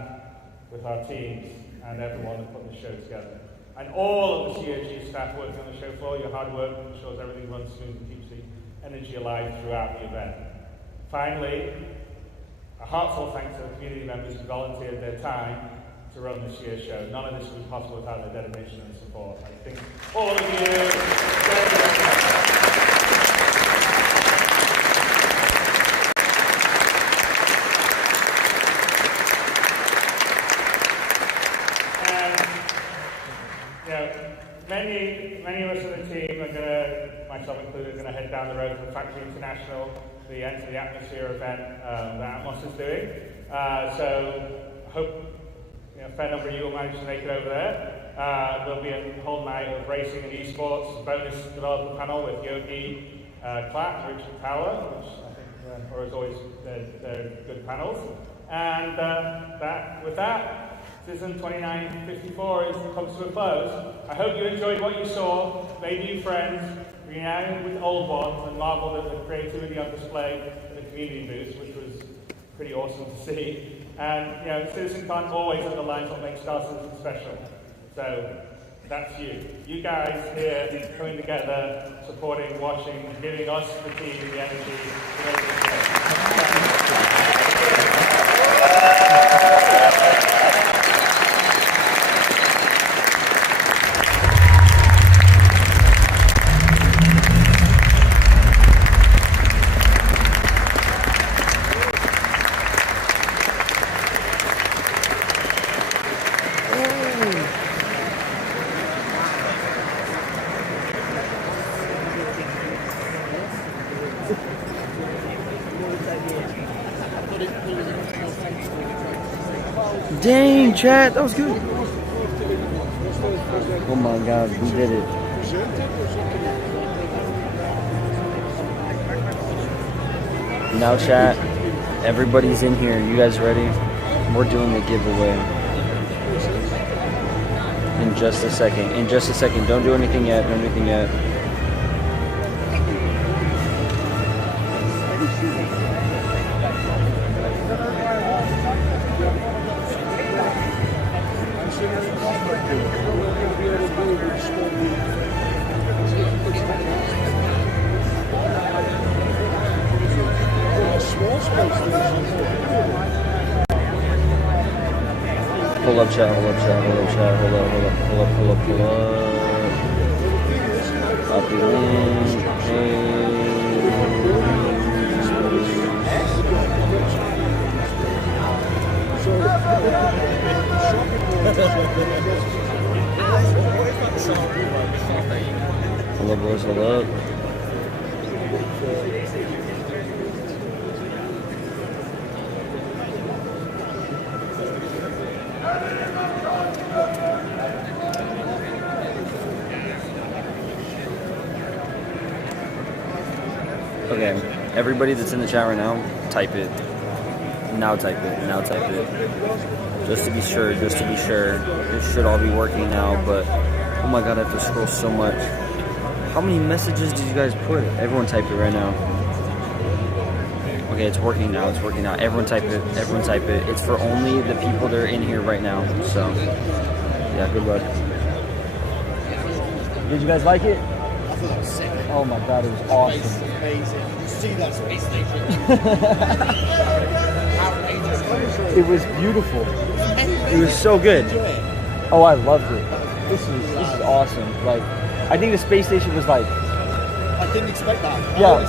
with our teams and everyone that put the show together. And all of the COG staff working on the show floor, your hard work ensures everything runs smooth and keeps the energy alive throughout the event. Finally, a heartfelt thanks to the community members who volunteered their time to run this year's show. None of this would be possible without their dedication and support. I think all of you, Many of us on the team are going to, myself included, are going to head down the road to Factory International, the Enter the Atmosphere event that Atmos is doing. So I hope a fair number of you will manage to make it over there. There'll be a whole night of racing and esports, a bonus developer panel with Yogi Klatt and Richard Power, which I think are as always they're good panels. And with that, Citizen 2954 comes to a close. I hope you enjoyed what you saw, made new friends, reunited with old ones, and marveled at the creativity on display at the community booth, which was pretty awesome to see. And Citizencon always underlines what makes Star Citizen special. So That's you. You guys here coming together, supporting, watching, giving us, the team, the energy to make this great. Dang, chat, that was good. Oh my god, we did it. Now, chat, everybody's in here. You guys ready? We're doing the giveaway. In just a second. In just a second. Don't do anything yet. Don't do anything yet. Hold up, chat, hold up, chat, hold up, chat, hold up, hold up, hold up, hold up, hold up. Copy link, hold up, boys, hold up. Okay, everybody that's in the chat right now, type it. Now type it. Now type it. Just to be sure, just to be sure. It should all be working now, but oh my god, I have to scroll so much. How many messages did you guys put? Everyone type it right now. Okay, it's working now, it's working now. Everyone type it, everyone type it. It's for only the people that are in here right now, so yeah, good luck. Did you guys like it? Oh my god, it was awesome. Amazing. You see that space station? It was beautiful. It was so good. Oh, I loved it. This is awesome. Like, I think the space station was like. I didn't expect that. Yeah.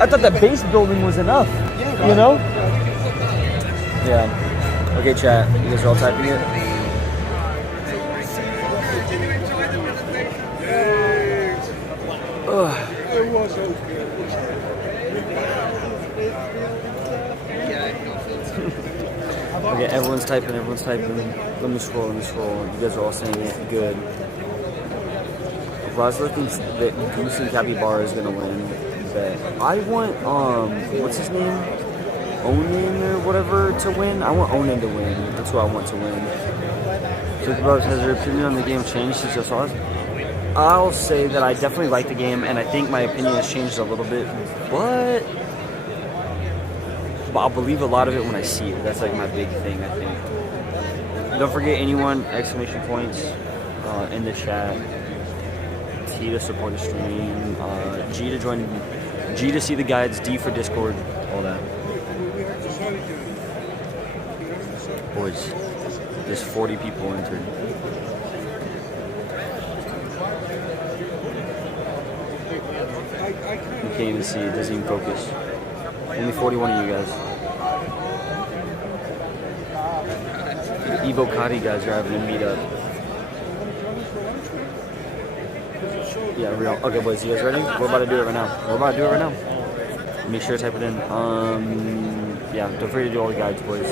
I thought the base building was enough. Yeah, right. You know? Yeah. Okay, chat. You guys are all typing it. Ugh. It was okay. Okay, everyone's typing, everyone's typing. Let me scroll, let me scroll. You guys are all saying it. Good. Rosler thinks that Goose and Capybara is gonna win. But I want, what's his name? Onan or whatever to win? I want Onan to win. That's who I want to win. So, has your opinion on the game changed since you saw it? I'll say that I definitely like the game, and I think my opinion has changed a little bit, but I'll believe a lot of it when I see it. That's like my big thing, I think. Don't forget anyone, exclamation points in the chat. T to support the stream, G to join, G to see the guides, D for Discord, all that. Boys, there's 40 people entered. You can't even see, it doesn't even focus. Only 41 of you guys. The Evo Kati guys are having a meetup. Yeah, real. Okay, boys, you guys ready? We're about to do it right now. We're about to do it right now. Make sure to type it in. Yeah, don't forget to do all the guides, boys.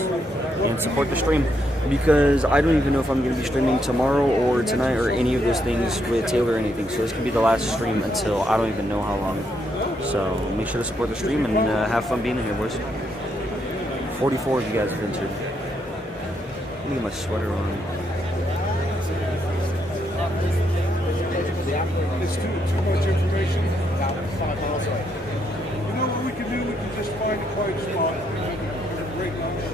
And support the stream. Because I don't even know if I'm going to be streaming tomorrow or tonight or any of those things with Taylor or anything. So this could be the last stream until I don't even know how long. So make sure to support the stream and have fun being in here, boys. 44 of you guys have entered. Let me get my sweater on. There's too much information. 5 miles away. You know what we can do? We can just find a quiet spot. Have a great lunch.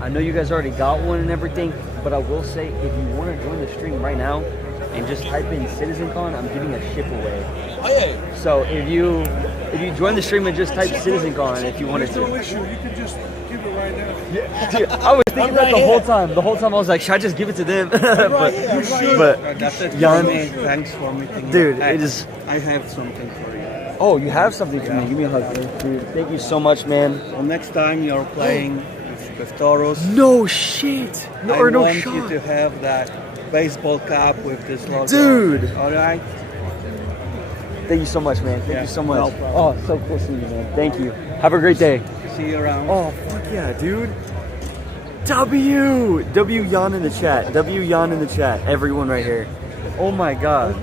I know you guys already got one and everything, but I will say, if you want to join the stream right now and just type in Citizencon, I'm giving a ship away. Oh yeah. So if you join the stream and just type Citizencon if you wanted No to. issue. You can just give it right now. Yeah, dude, I was thinking that the whole time. The whole time I was like, should I just give it to them? but Jan, thanks for meeting. dude, it is. I have something for you. Oh, you have something for me. Give me a hug, dude. Thank you so much, man. Well, next time you're playing with Toros. No shit. No, I or no want shot. you to have that baseball cap with this logo. Dude. All right. Thank you so much, man. Thank Yeah, you so much. no problem. Oh, so cool seeing you, man. Thank you. Have a great day. See you around. Oh, fuck yeah, dude. W Jan in the chat. W Jan in the chat. Everyone right here. Oh my god.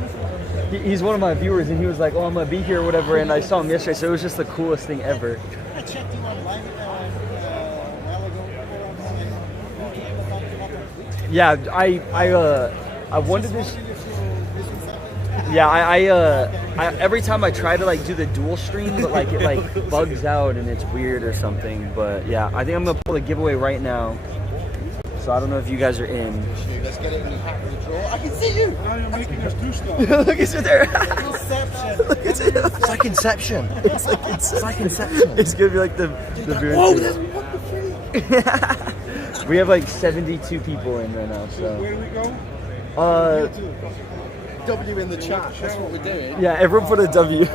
He's one of my viewers, and he was like, "Oh, I'm gonna be here or whatever." And I saw him yesterday, so it was just the coolest thing ever. I checked you online a while ago. Yeah, I wanted this. Yeah, I every time I try to like do the dual stream, but like it like bugs out and it's weird or something. But yeah, I think I'm gonna pull a giveaway right now. So I don't know if you guys are in. Let's get it in the hat of the draw. I can see you. Now you're making us do stuff. Look at you there. Inception. Look at you. It's like Inception. It's like Inception. It's gonna be like the very. Whoa, there's what the freak? We have like 72 people in right now. So. Where do we go? W in the chat. That's what we're doing. Yeah, everyone put a W.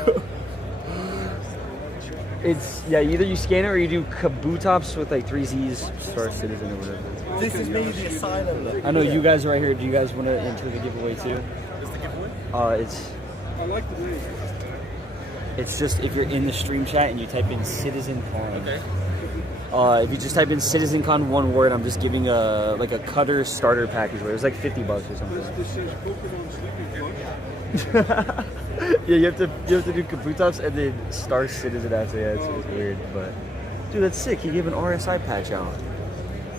It's either you scan it or you do KABUTOPZZZ with like 3 Z's, Star Citizen or whatever. This is me, the asylum. Look. I know you guys are right here. Do you guys want to enter the giveaway too? Is the giveaway? It's. I like the name. It's just if you're in the stream chat and you type in Citizencon. Okay. If you just type in Citizencon one word, I'm just giving a cutter starter package where it was like $50 or something. This says Pokemon Sleeping Club. Yeah, you have to do KABUTOPZZZ and then Star Citizen after that. It's weird, but dude, that's sick. He gave an RSI patch out.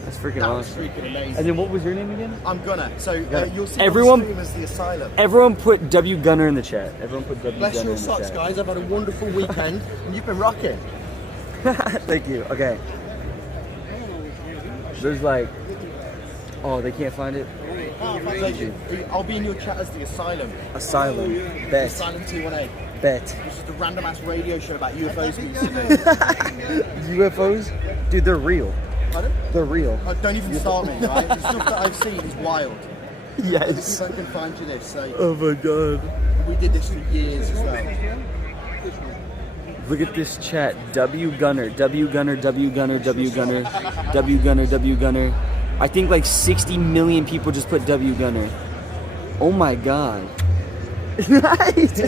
That's freaking awesome. Freaking amazing. And then what was your name again? I'm Gunner. So you'll see Everyone- on the stream as the asylum. Everyone put W Gunner in the chat. Everyone put W Bless Gunner your in the socks, chat. guys. I've had a wonderful weekend, and you've been rocking. Thank you. Okay. There's like, oh, they can't find it. I'll be in your chat as the asylum. Asylum. Bet. Asylum 218. Bet. This is the random ass radio show about UFOs. UFOs, dude, they're real. Pardon? They're real. Oh, don't even start me, right? The stuff that I've seen is wild. Yes. If I can find you this. So Oh my god. we did this for years as well. Look at this chat. W Gunner. W Gunner. W Gunner. W Gunner. W Gunner. W Gunner. I think like 60 million people just put W Gunner. Oh my god. Nice.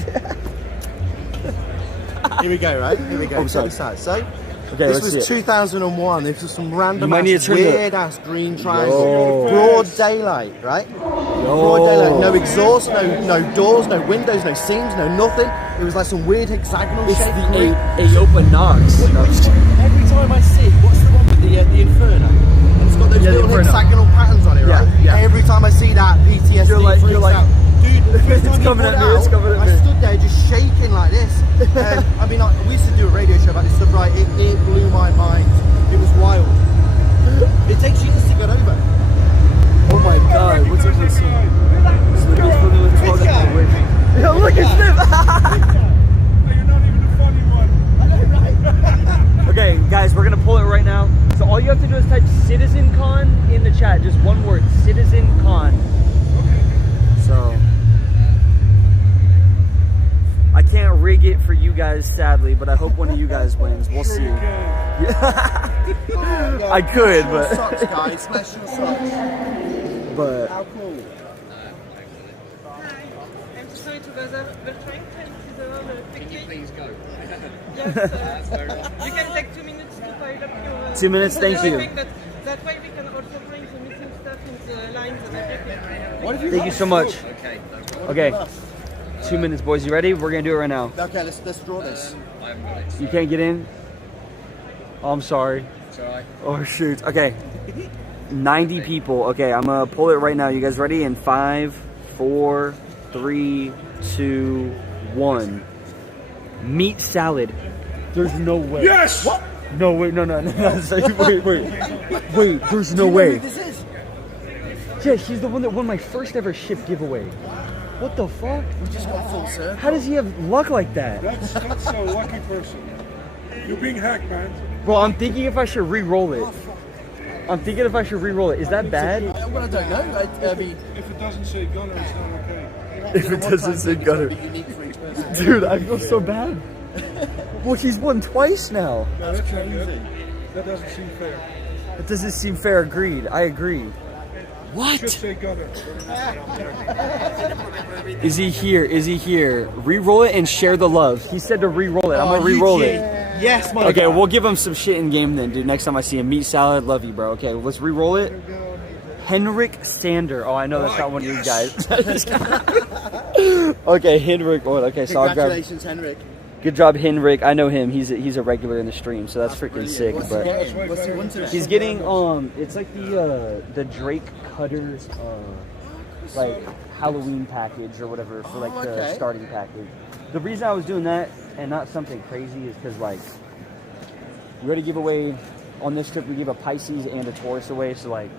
Here we go, right? Here we go. Oh, sorry. Check this out. So, Okay, this let's was see it. 2001. This was some random might need ass, to turn the- weird ass green triangle. Yo. Broad daylight, right? Broad daylight. No exhaust, no doors, no windows, no seams, no nothing. It was like some weird hexagonal It's shape. the Aopa Knox. No, I'm just kidding. Every time I see it, what's the one with the Inferno? And it's got those Yeah, the little Inferno. hexagonal patterns on it, right? Yeah. Every time I see that, PTSD You're like- freaks out. Dude, the first It's time you coming put at it me, it's out, coming at I me. stood there just shaking like this. And, I mean, we used to do a radio show about this stuff, right? It blew my mind. It was wild. It takes years to get over. Oh my god, what's up with this? Yo, look at this! You're not even the funny one. Okay, guys, we're gonna pull it right now. So all you have to do is type Citizencon in the chat, just one word, Citizencon. So I can't rig it for you guys, sadly, but I hope one of you guys wins. We'll see. I could, Bless your but socks, guys. Bless your socks. but How cool. I'm sorry to bother. We're trying to teaser quickly. Can you please go? Yes, you can take 2 minutes to pile up your... 2 minutes, thank you. That way we can also bring the missing stuff in the lines and everything. Thank you so much. Okay, 2 minutes, boys. You ready? We're gonna do it right now. Okay, let's draw this. You can't get in? Oh, I'm sorry. Oh shoot. Okay. 90 people. Okay, I'm gonna pull it right now. You guys ready? In 5, 4, 3, 2, 1. Meat salad. There's no way. Yes! What? No, wait, no. Wait, there's no way. This is? Yeah, he's the one that won my first ever ship giveaway. What the fuck? We just got full circle. How does he have luck like that? That's a lucky person. You're being hacked, man. Bro, I'm thinking if I should re-roll it. Is that bad? Well, I don't know. I mean, if it doesn't say gunner, it's not okay. If it doesn't say gunner. Dude, I feel so bad. Well, he's won twice now. That's crazy. That doesn't seem fair. It doesn't seem fair. Agreed. I agree. What? Should say gunner. Is he here? Re-roll it and share the love. He said to re-roll it. I'm gonna re-roll it. Yes, my Okay, God. we'll give him some shit in game then, dude. Next time I see him. Meat salad, love you, bro. Okay, let's re-roll it. Henrik Sander. Oh, I know that's not one of you guys. Okay, Henrik. Oh, okay, so I'll grab. Congratulations, Henrik. Good job, Henrik. I know him. He's a regular in the stream, so that's freaking sick. What's But he getting? What's he won today? he's getting it's like the Drake Cutters like Halloween package or whatever for like the starting package. The reason I was doing that and not something crazy is because like we already give away on this trip. We gave a Pisces and a Taurus away, so like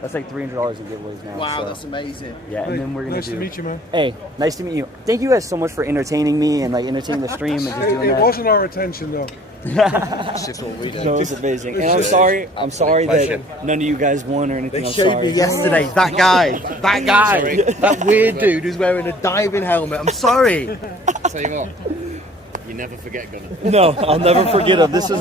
that's like $300 in giveaways now. Wow, so. that's amazing. Yeah, and then we're gonna Nice to meet you, man. Hey, nice to meet you. Thank you guys so much for entertaining me and like entertaining the stream and just doing It that. wasn't our intention, though. It's just what we do. No, it's amazing. And I'm sorry that none of you guys won or anything. They I'm showed sorry. me yesterday, that guy, that weird dude who's wearing a diving helmet. I'm sorry. Tell you what, you never forget Gunner. No, I'll never forget him. This is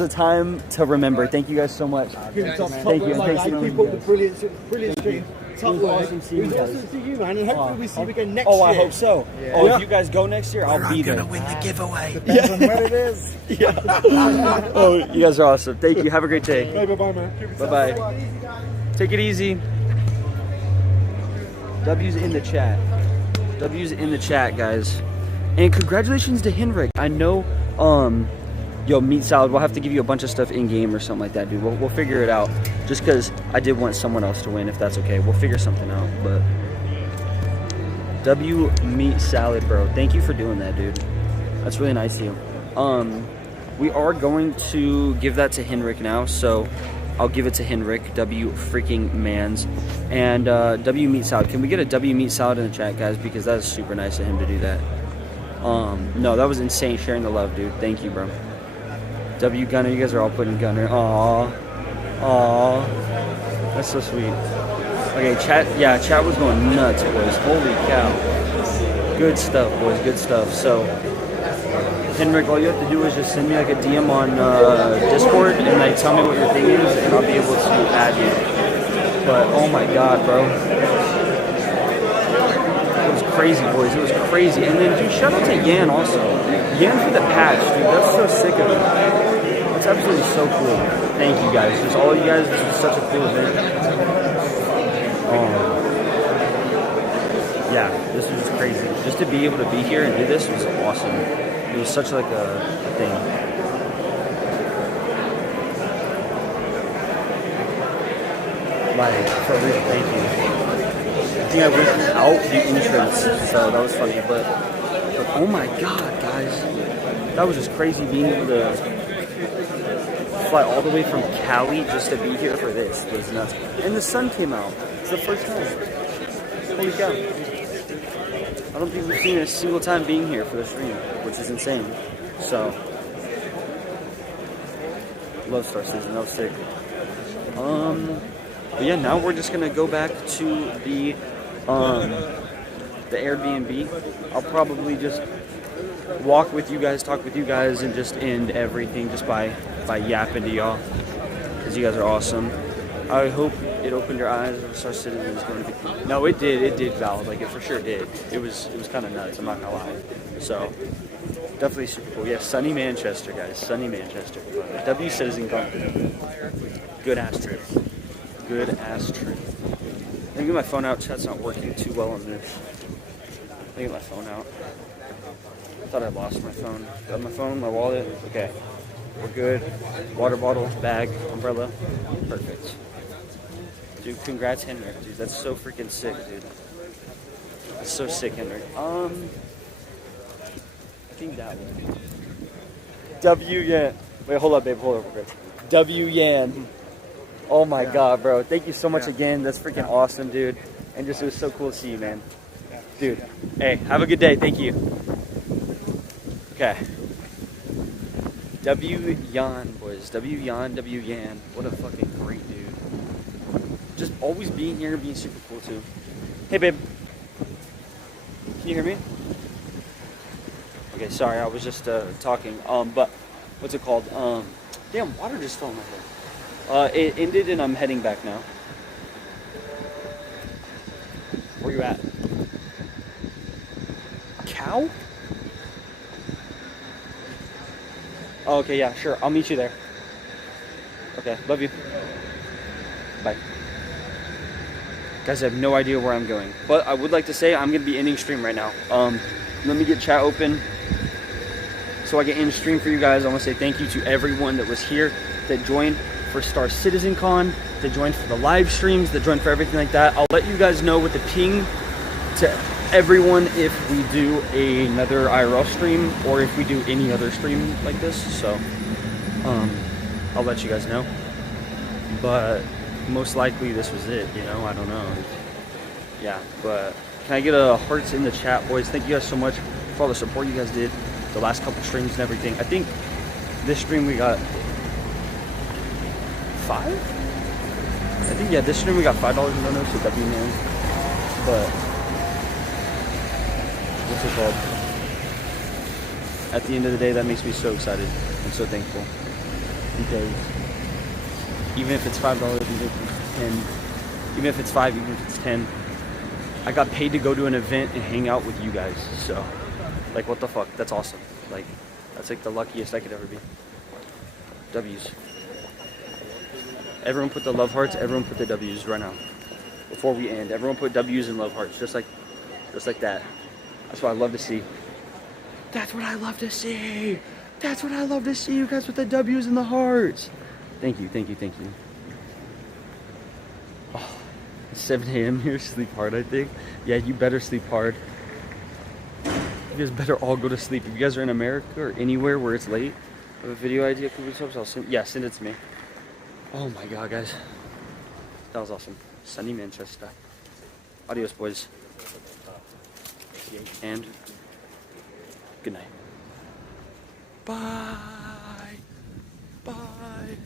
a time to remember. Thank you guys so much. Thank you. And thanks to Keep up the brilliant stream. Top It was work. awesome seeing It was you guys. awesome to see you, man. And hopefully we see you again next Oh, year. I hope so. Yeah. Oh, if you guys go next year, I'll be there. I'm gonna win the giveaway. Depends on when it is. Yeah. Oh, you guys are awesome. Thank you. Have a great day. Bye-bye, man. Bye-bye. Take it easy. W's in the chat. W's in the chat, guys. And congratulations to Henrik. I know, yo, Meat Salad, we'll have to give you a bunch of stuff in-game or something like that, dude. We'll figure it out. Just because I did want someone else to win, if that's okay. We'll figure something out, but... W Meat Salad, bro. Thank you for doing that, dude. That's really nice of you. We are going to give that to Henrik now, so I'll give it to Henrik. W freaking mans. And W Meat Salad. Can we get a W Meat Salad in the chat, guys? Because that is super nice of him to do that. No, that was insane sharing the love, dude. Thank you, bro. W Gunner, you guys are all putting Gunner. Aww. That's so sweet. Okay, chat was going nuts, boys. Holy cow. Good stuff, boys. Good stuff. So, Henrik, all you have to do is just send me like a DM on Discord and like tell me what your thing is, and I'll be able to add you. But oh my god, bro. It was crazy, boys. It was crazy. And then, dude, shout out to Yan also. Yan for the patch, dude. That's so sick of him. That's absolutely so cool. Thank you, guys. Just all you guys, this was such a cool event. Yeah, this was crazy. Just to be able to be here and do this was awesome. It was such like a thing. Like, for real, thank you. I think I went out the entrance, so that was funny, but oh my god, guys. That was just crazy being able to fly all the way from Cali just to be here for this. It was nuts. And the sun came out. It's the first time. Holy cow. I don't think we've seen it a single time being here for the stream, which is insane. So, love Star Citizen, that was sick. But yeah, now we're just gonna go back to the Airbnb. I'll probably just walk with you guys, talk with you guys, and just end everything just by yapping to y'all, because you guys are awesome. I hope it opened your eyes. Star Citizen is going to be. No, it did, Val. Like it for sure did. It was kind of nuts. I'm not gonna lie. So definitely super cool. Yeah, sunny Manchester, guys. Sunny Manchester. W Citizencon. Good ass trip. Good ass trip. Let me get my phone out. Chat's not working too well on this. Let me get my phone out. I thought I lost my phone. Got my phone, my wallet. Okay. We're good. Water bottle, bag, umbrella. Perfect. Dude, congrats, Henrik. Dude, that's so freaking sick, dude. That's so sick, Henrik. I think that one. W Yan. Wait, hold up, babe. Hold up, babe. W Yan. Oh my God, bro. Thank you so much again. That's freaking awesome, dude. And just, it was so cool to see you, man. Dude, hey, have a good day. Thank you. Okay. W Yan, boys. W Yan. What a fucking great dude. Just always being here, being super cool too. Hey, babe. Can you hear me? Okay, sorry, I was just talking. But what's it called? Damn, water just fell in my head. It ended, and I'm heading back now. Where you at? Cow? Oh, okay, yeah, sure. I'll meet you there. Okay, love you. Bye. Guys, I have no idea where I'm going, but I would like to say I'm going to be ending stream right now. Let me get chat open so I can end stream for you guys. I want to say thank you to everyone that was here, that joined for Star Citizencon, that joined for the live streams, that joined for everything like that. I'll let you guys know with the ping to everyone if we do another IRL stream or if we do any other stream like this. So I'll let you guys know. But most likely this was it, you know, I don't know. Yeah, but can I get a hearts in the chat, boys? Thank you guys so much for all the support you guys did the last couple streams and everything. I think this stream we got 5? I think, yeah, this stream we got $5 in donos, so W man. But what's it called? At the end of the day, that makes me so excited and so thankful, because even if it's $5, even if it's 10, even if it's 5, even if it's 10, I got paid to go to an event and hang out with you guys. So, like, what the fuck? That's awesome. Like, that's like the luckiest I could ever be. W's. Everyone put the love hearts. Everyone put the W's right now. Before we end, everyone put W's and love hearts, just like that. That's what I love to see. That's what I love to see. That's what I love to see. You guys with the W's and the hearts. Thank you, thank you, thank you. Oh, it's 7 a.m. here. Sleep hard, I think. Yeah, you better sleep hard. You guys better all go to sleep. If you guys are in America or anywhere where it's late, have a video idea, KABUTOPZZZ, I'll send. Yeah, send it to me. Oh my God, guys, that was awesome. Sunny Manchester. Adios, boys. And good night. Bye. Bye.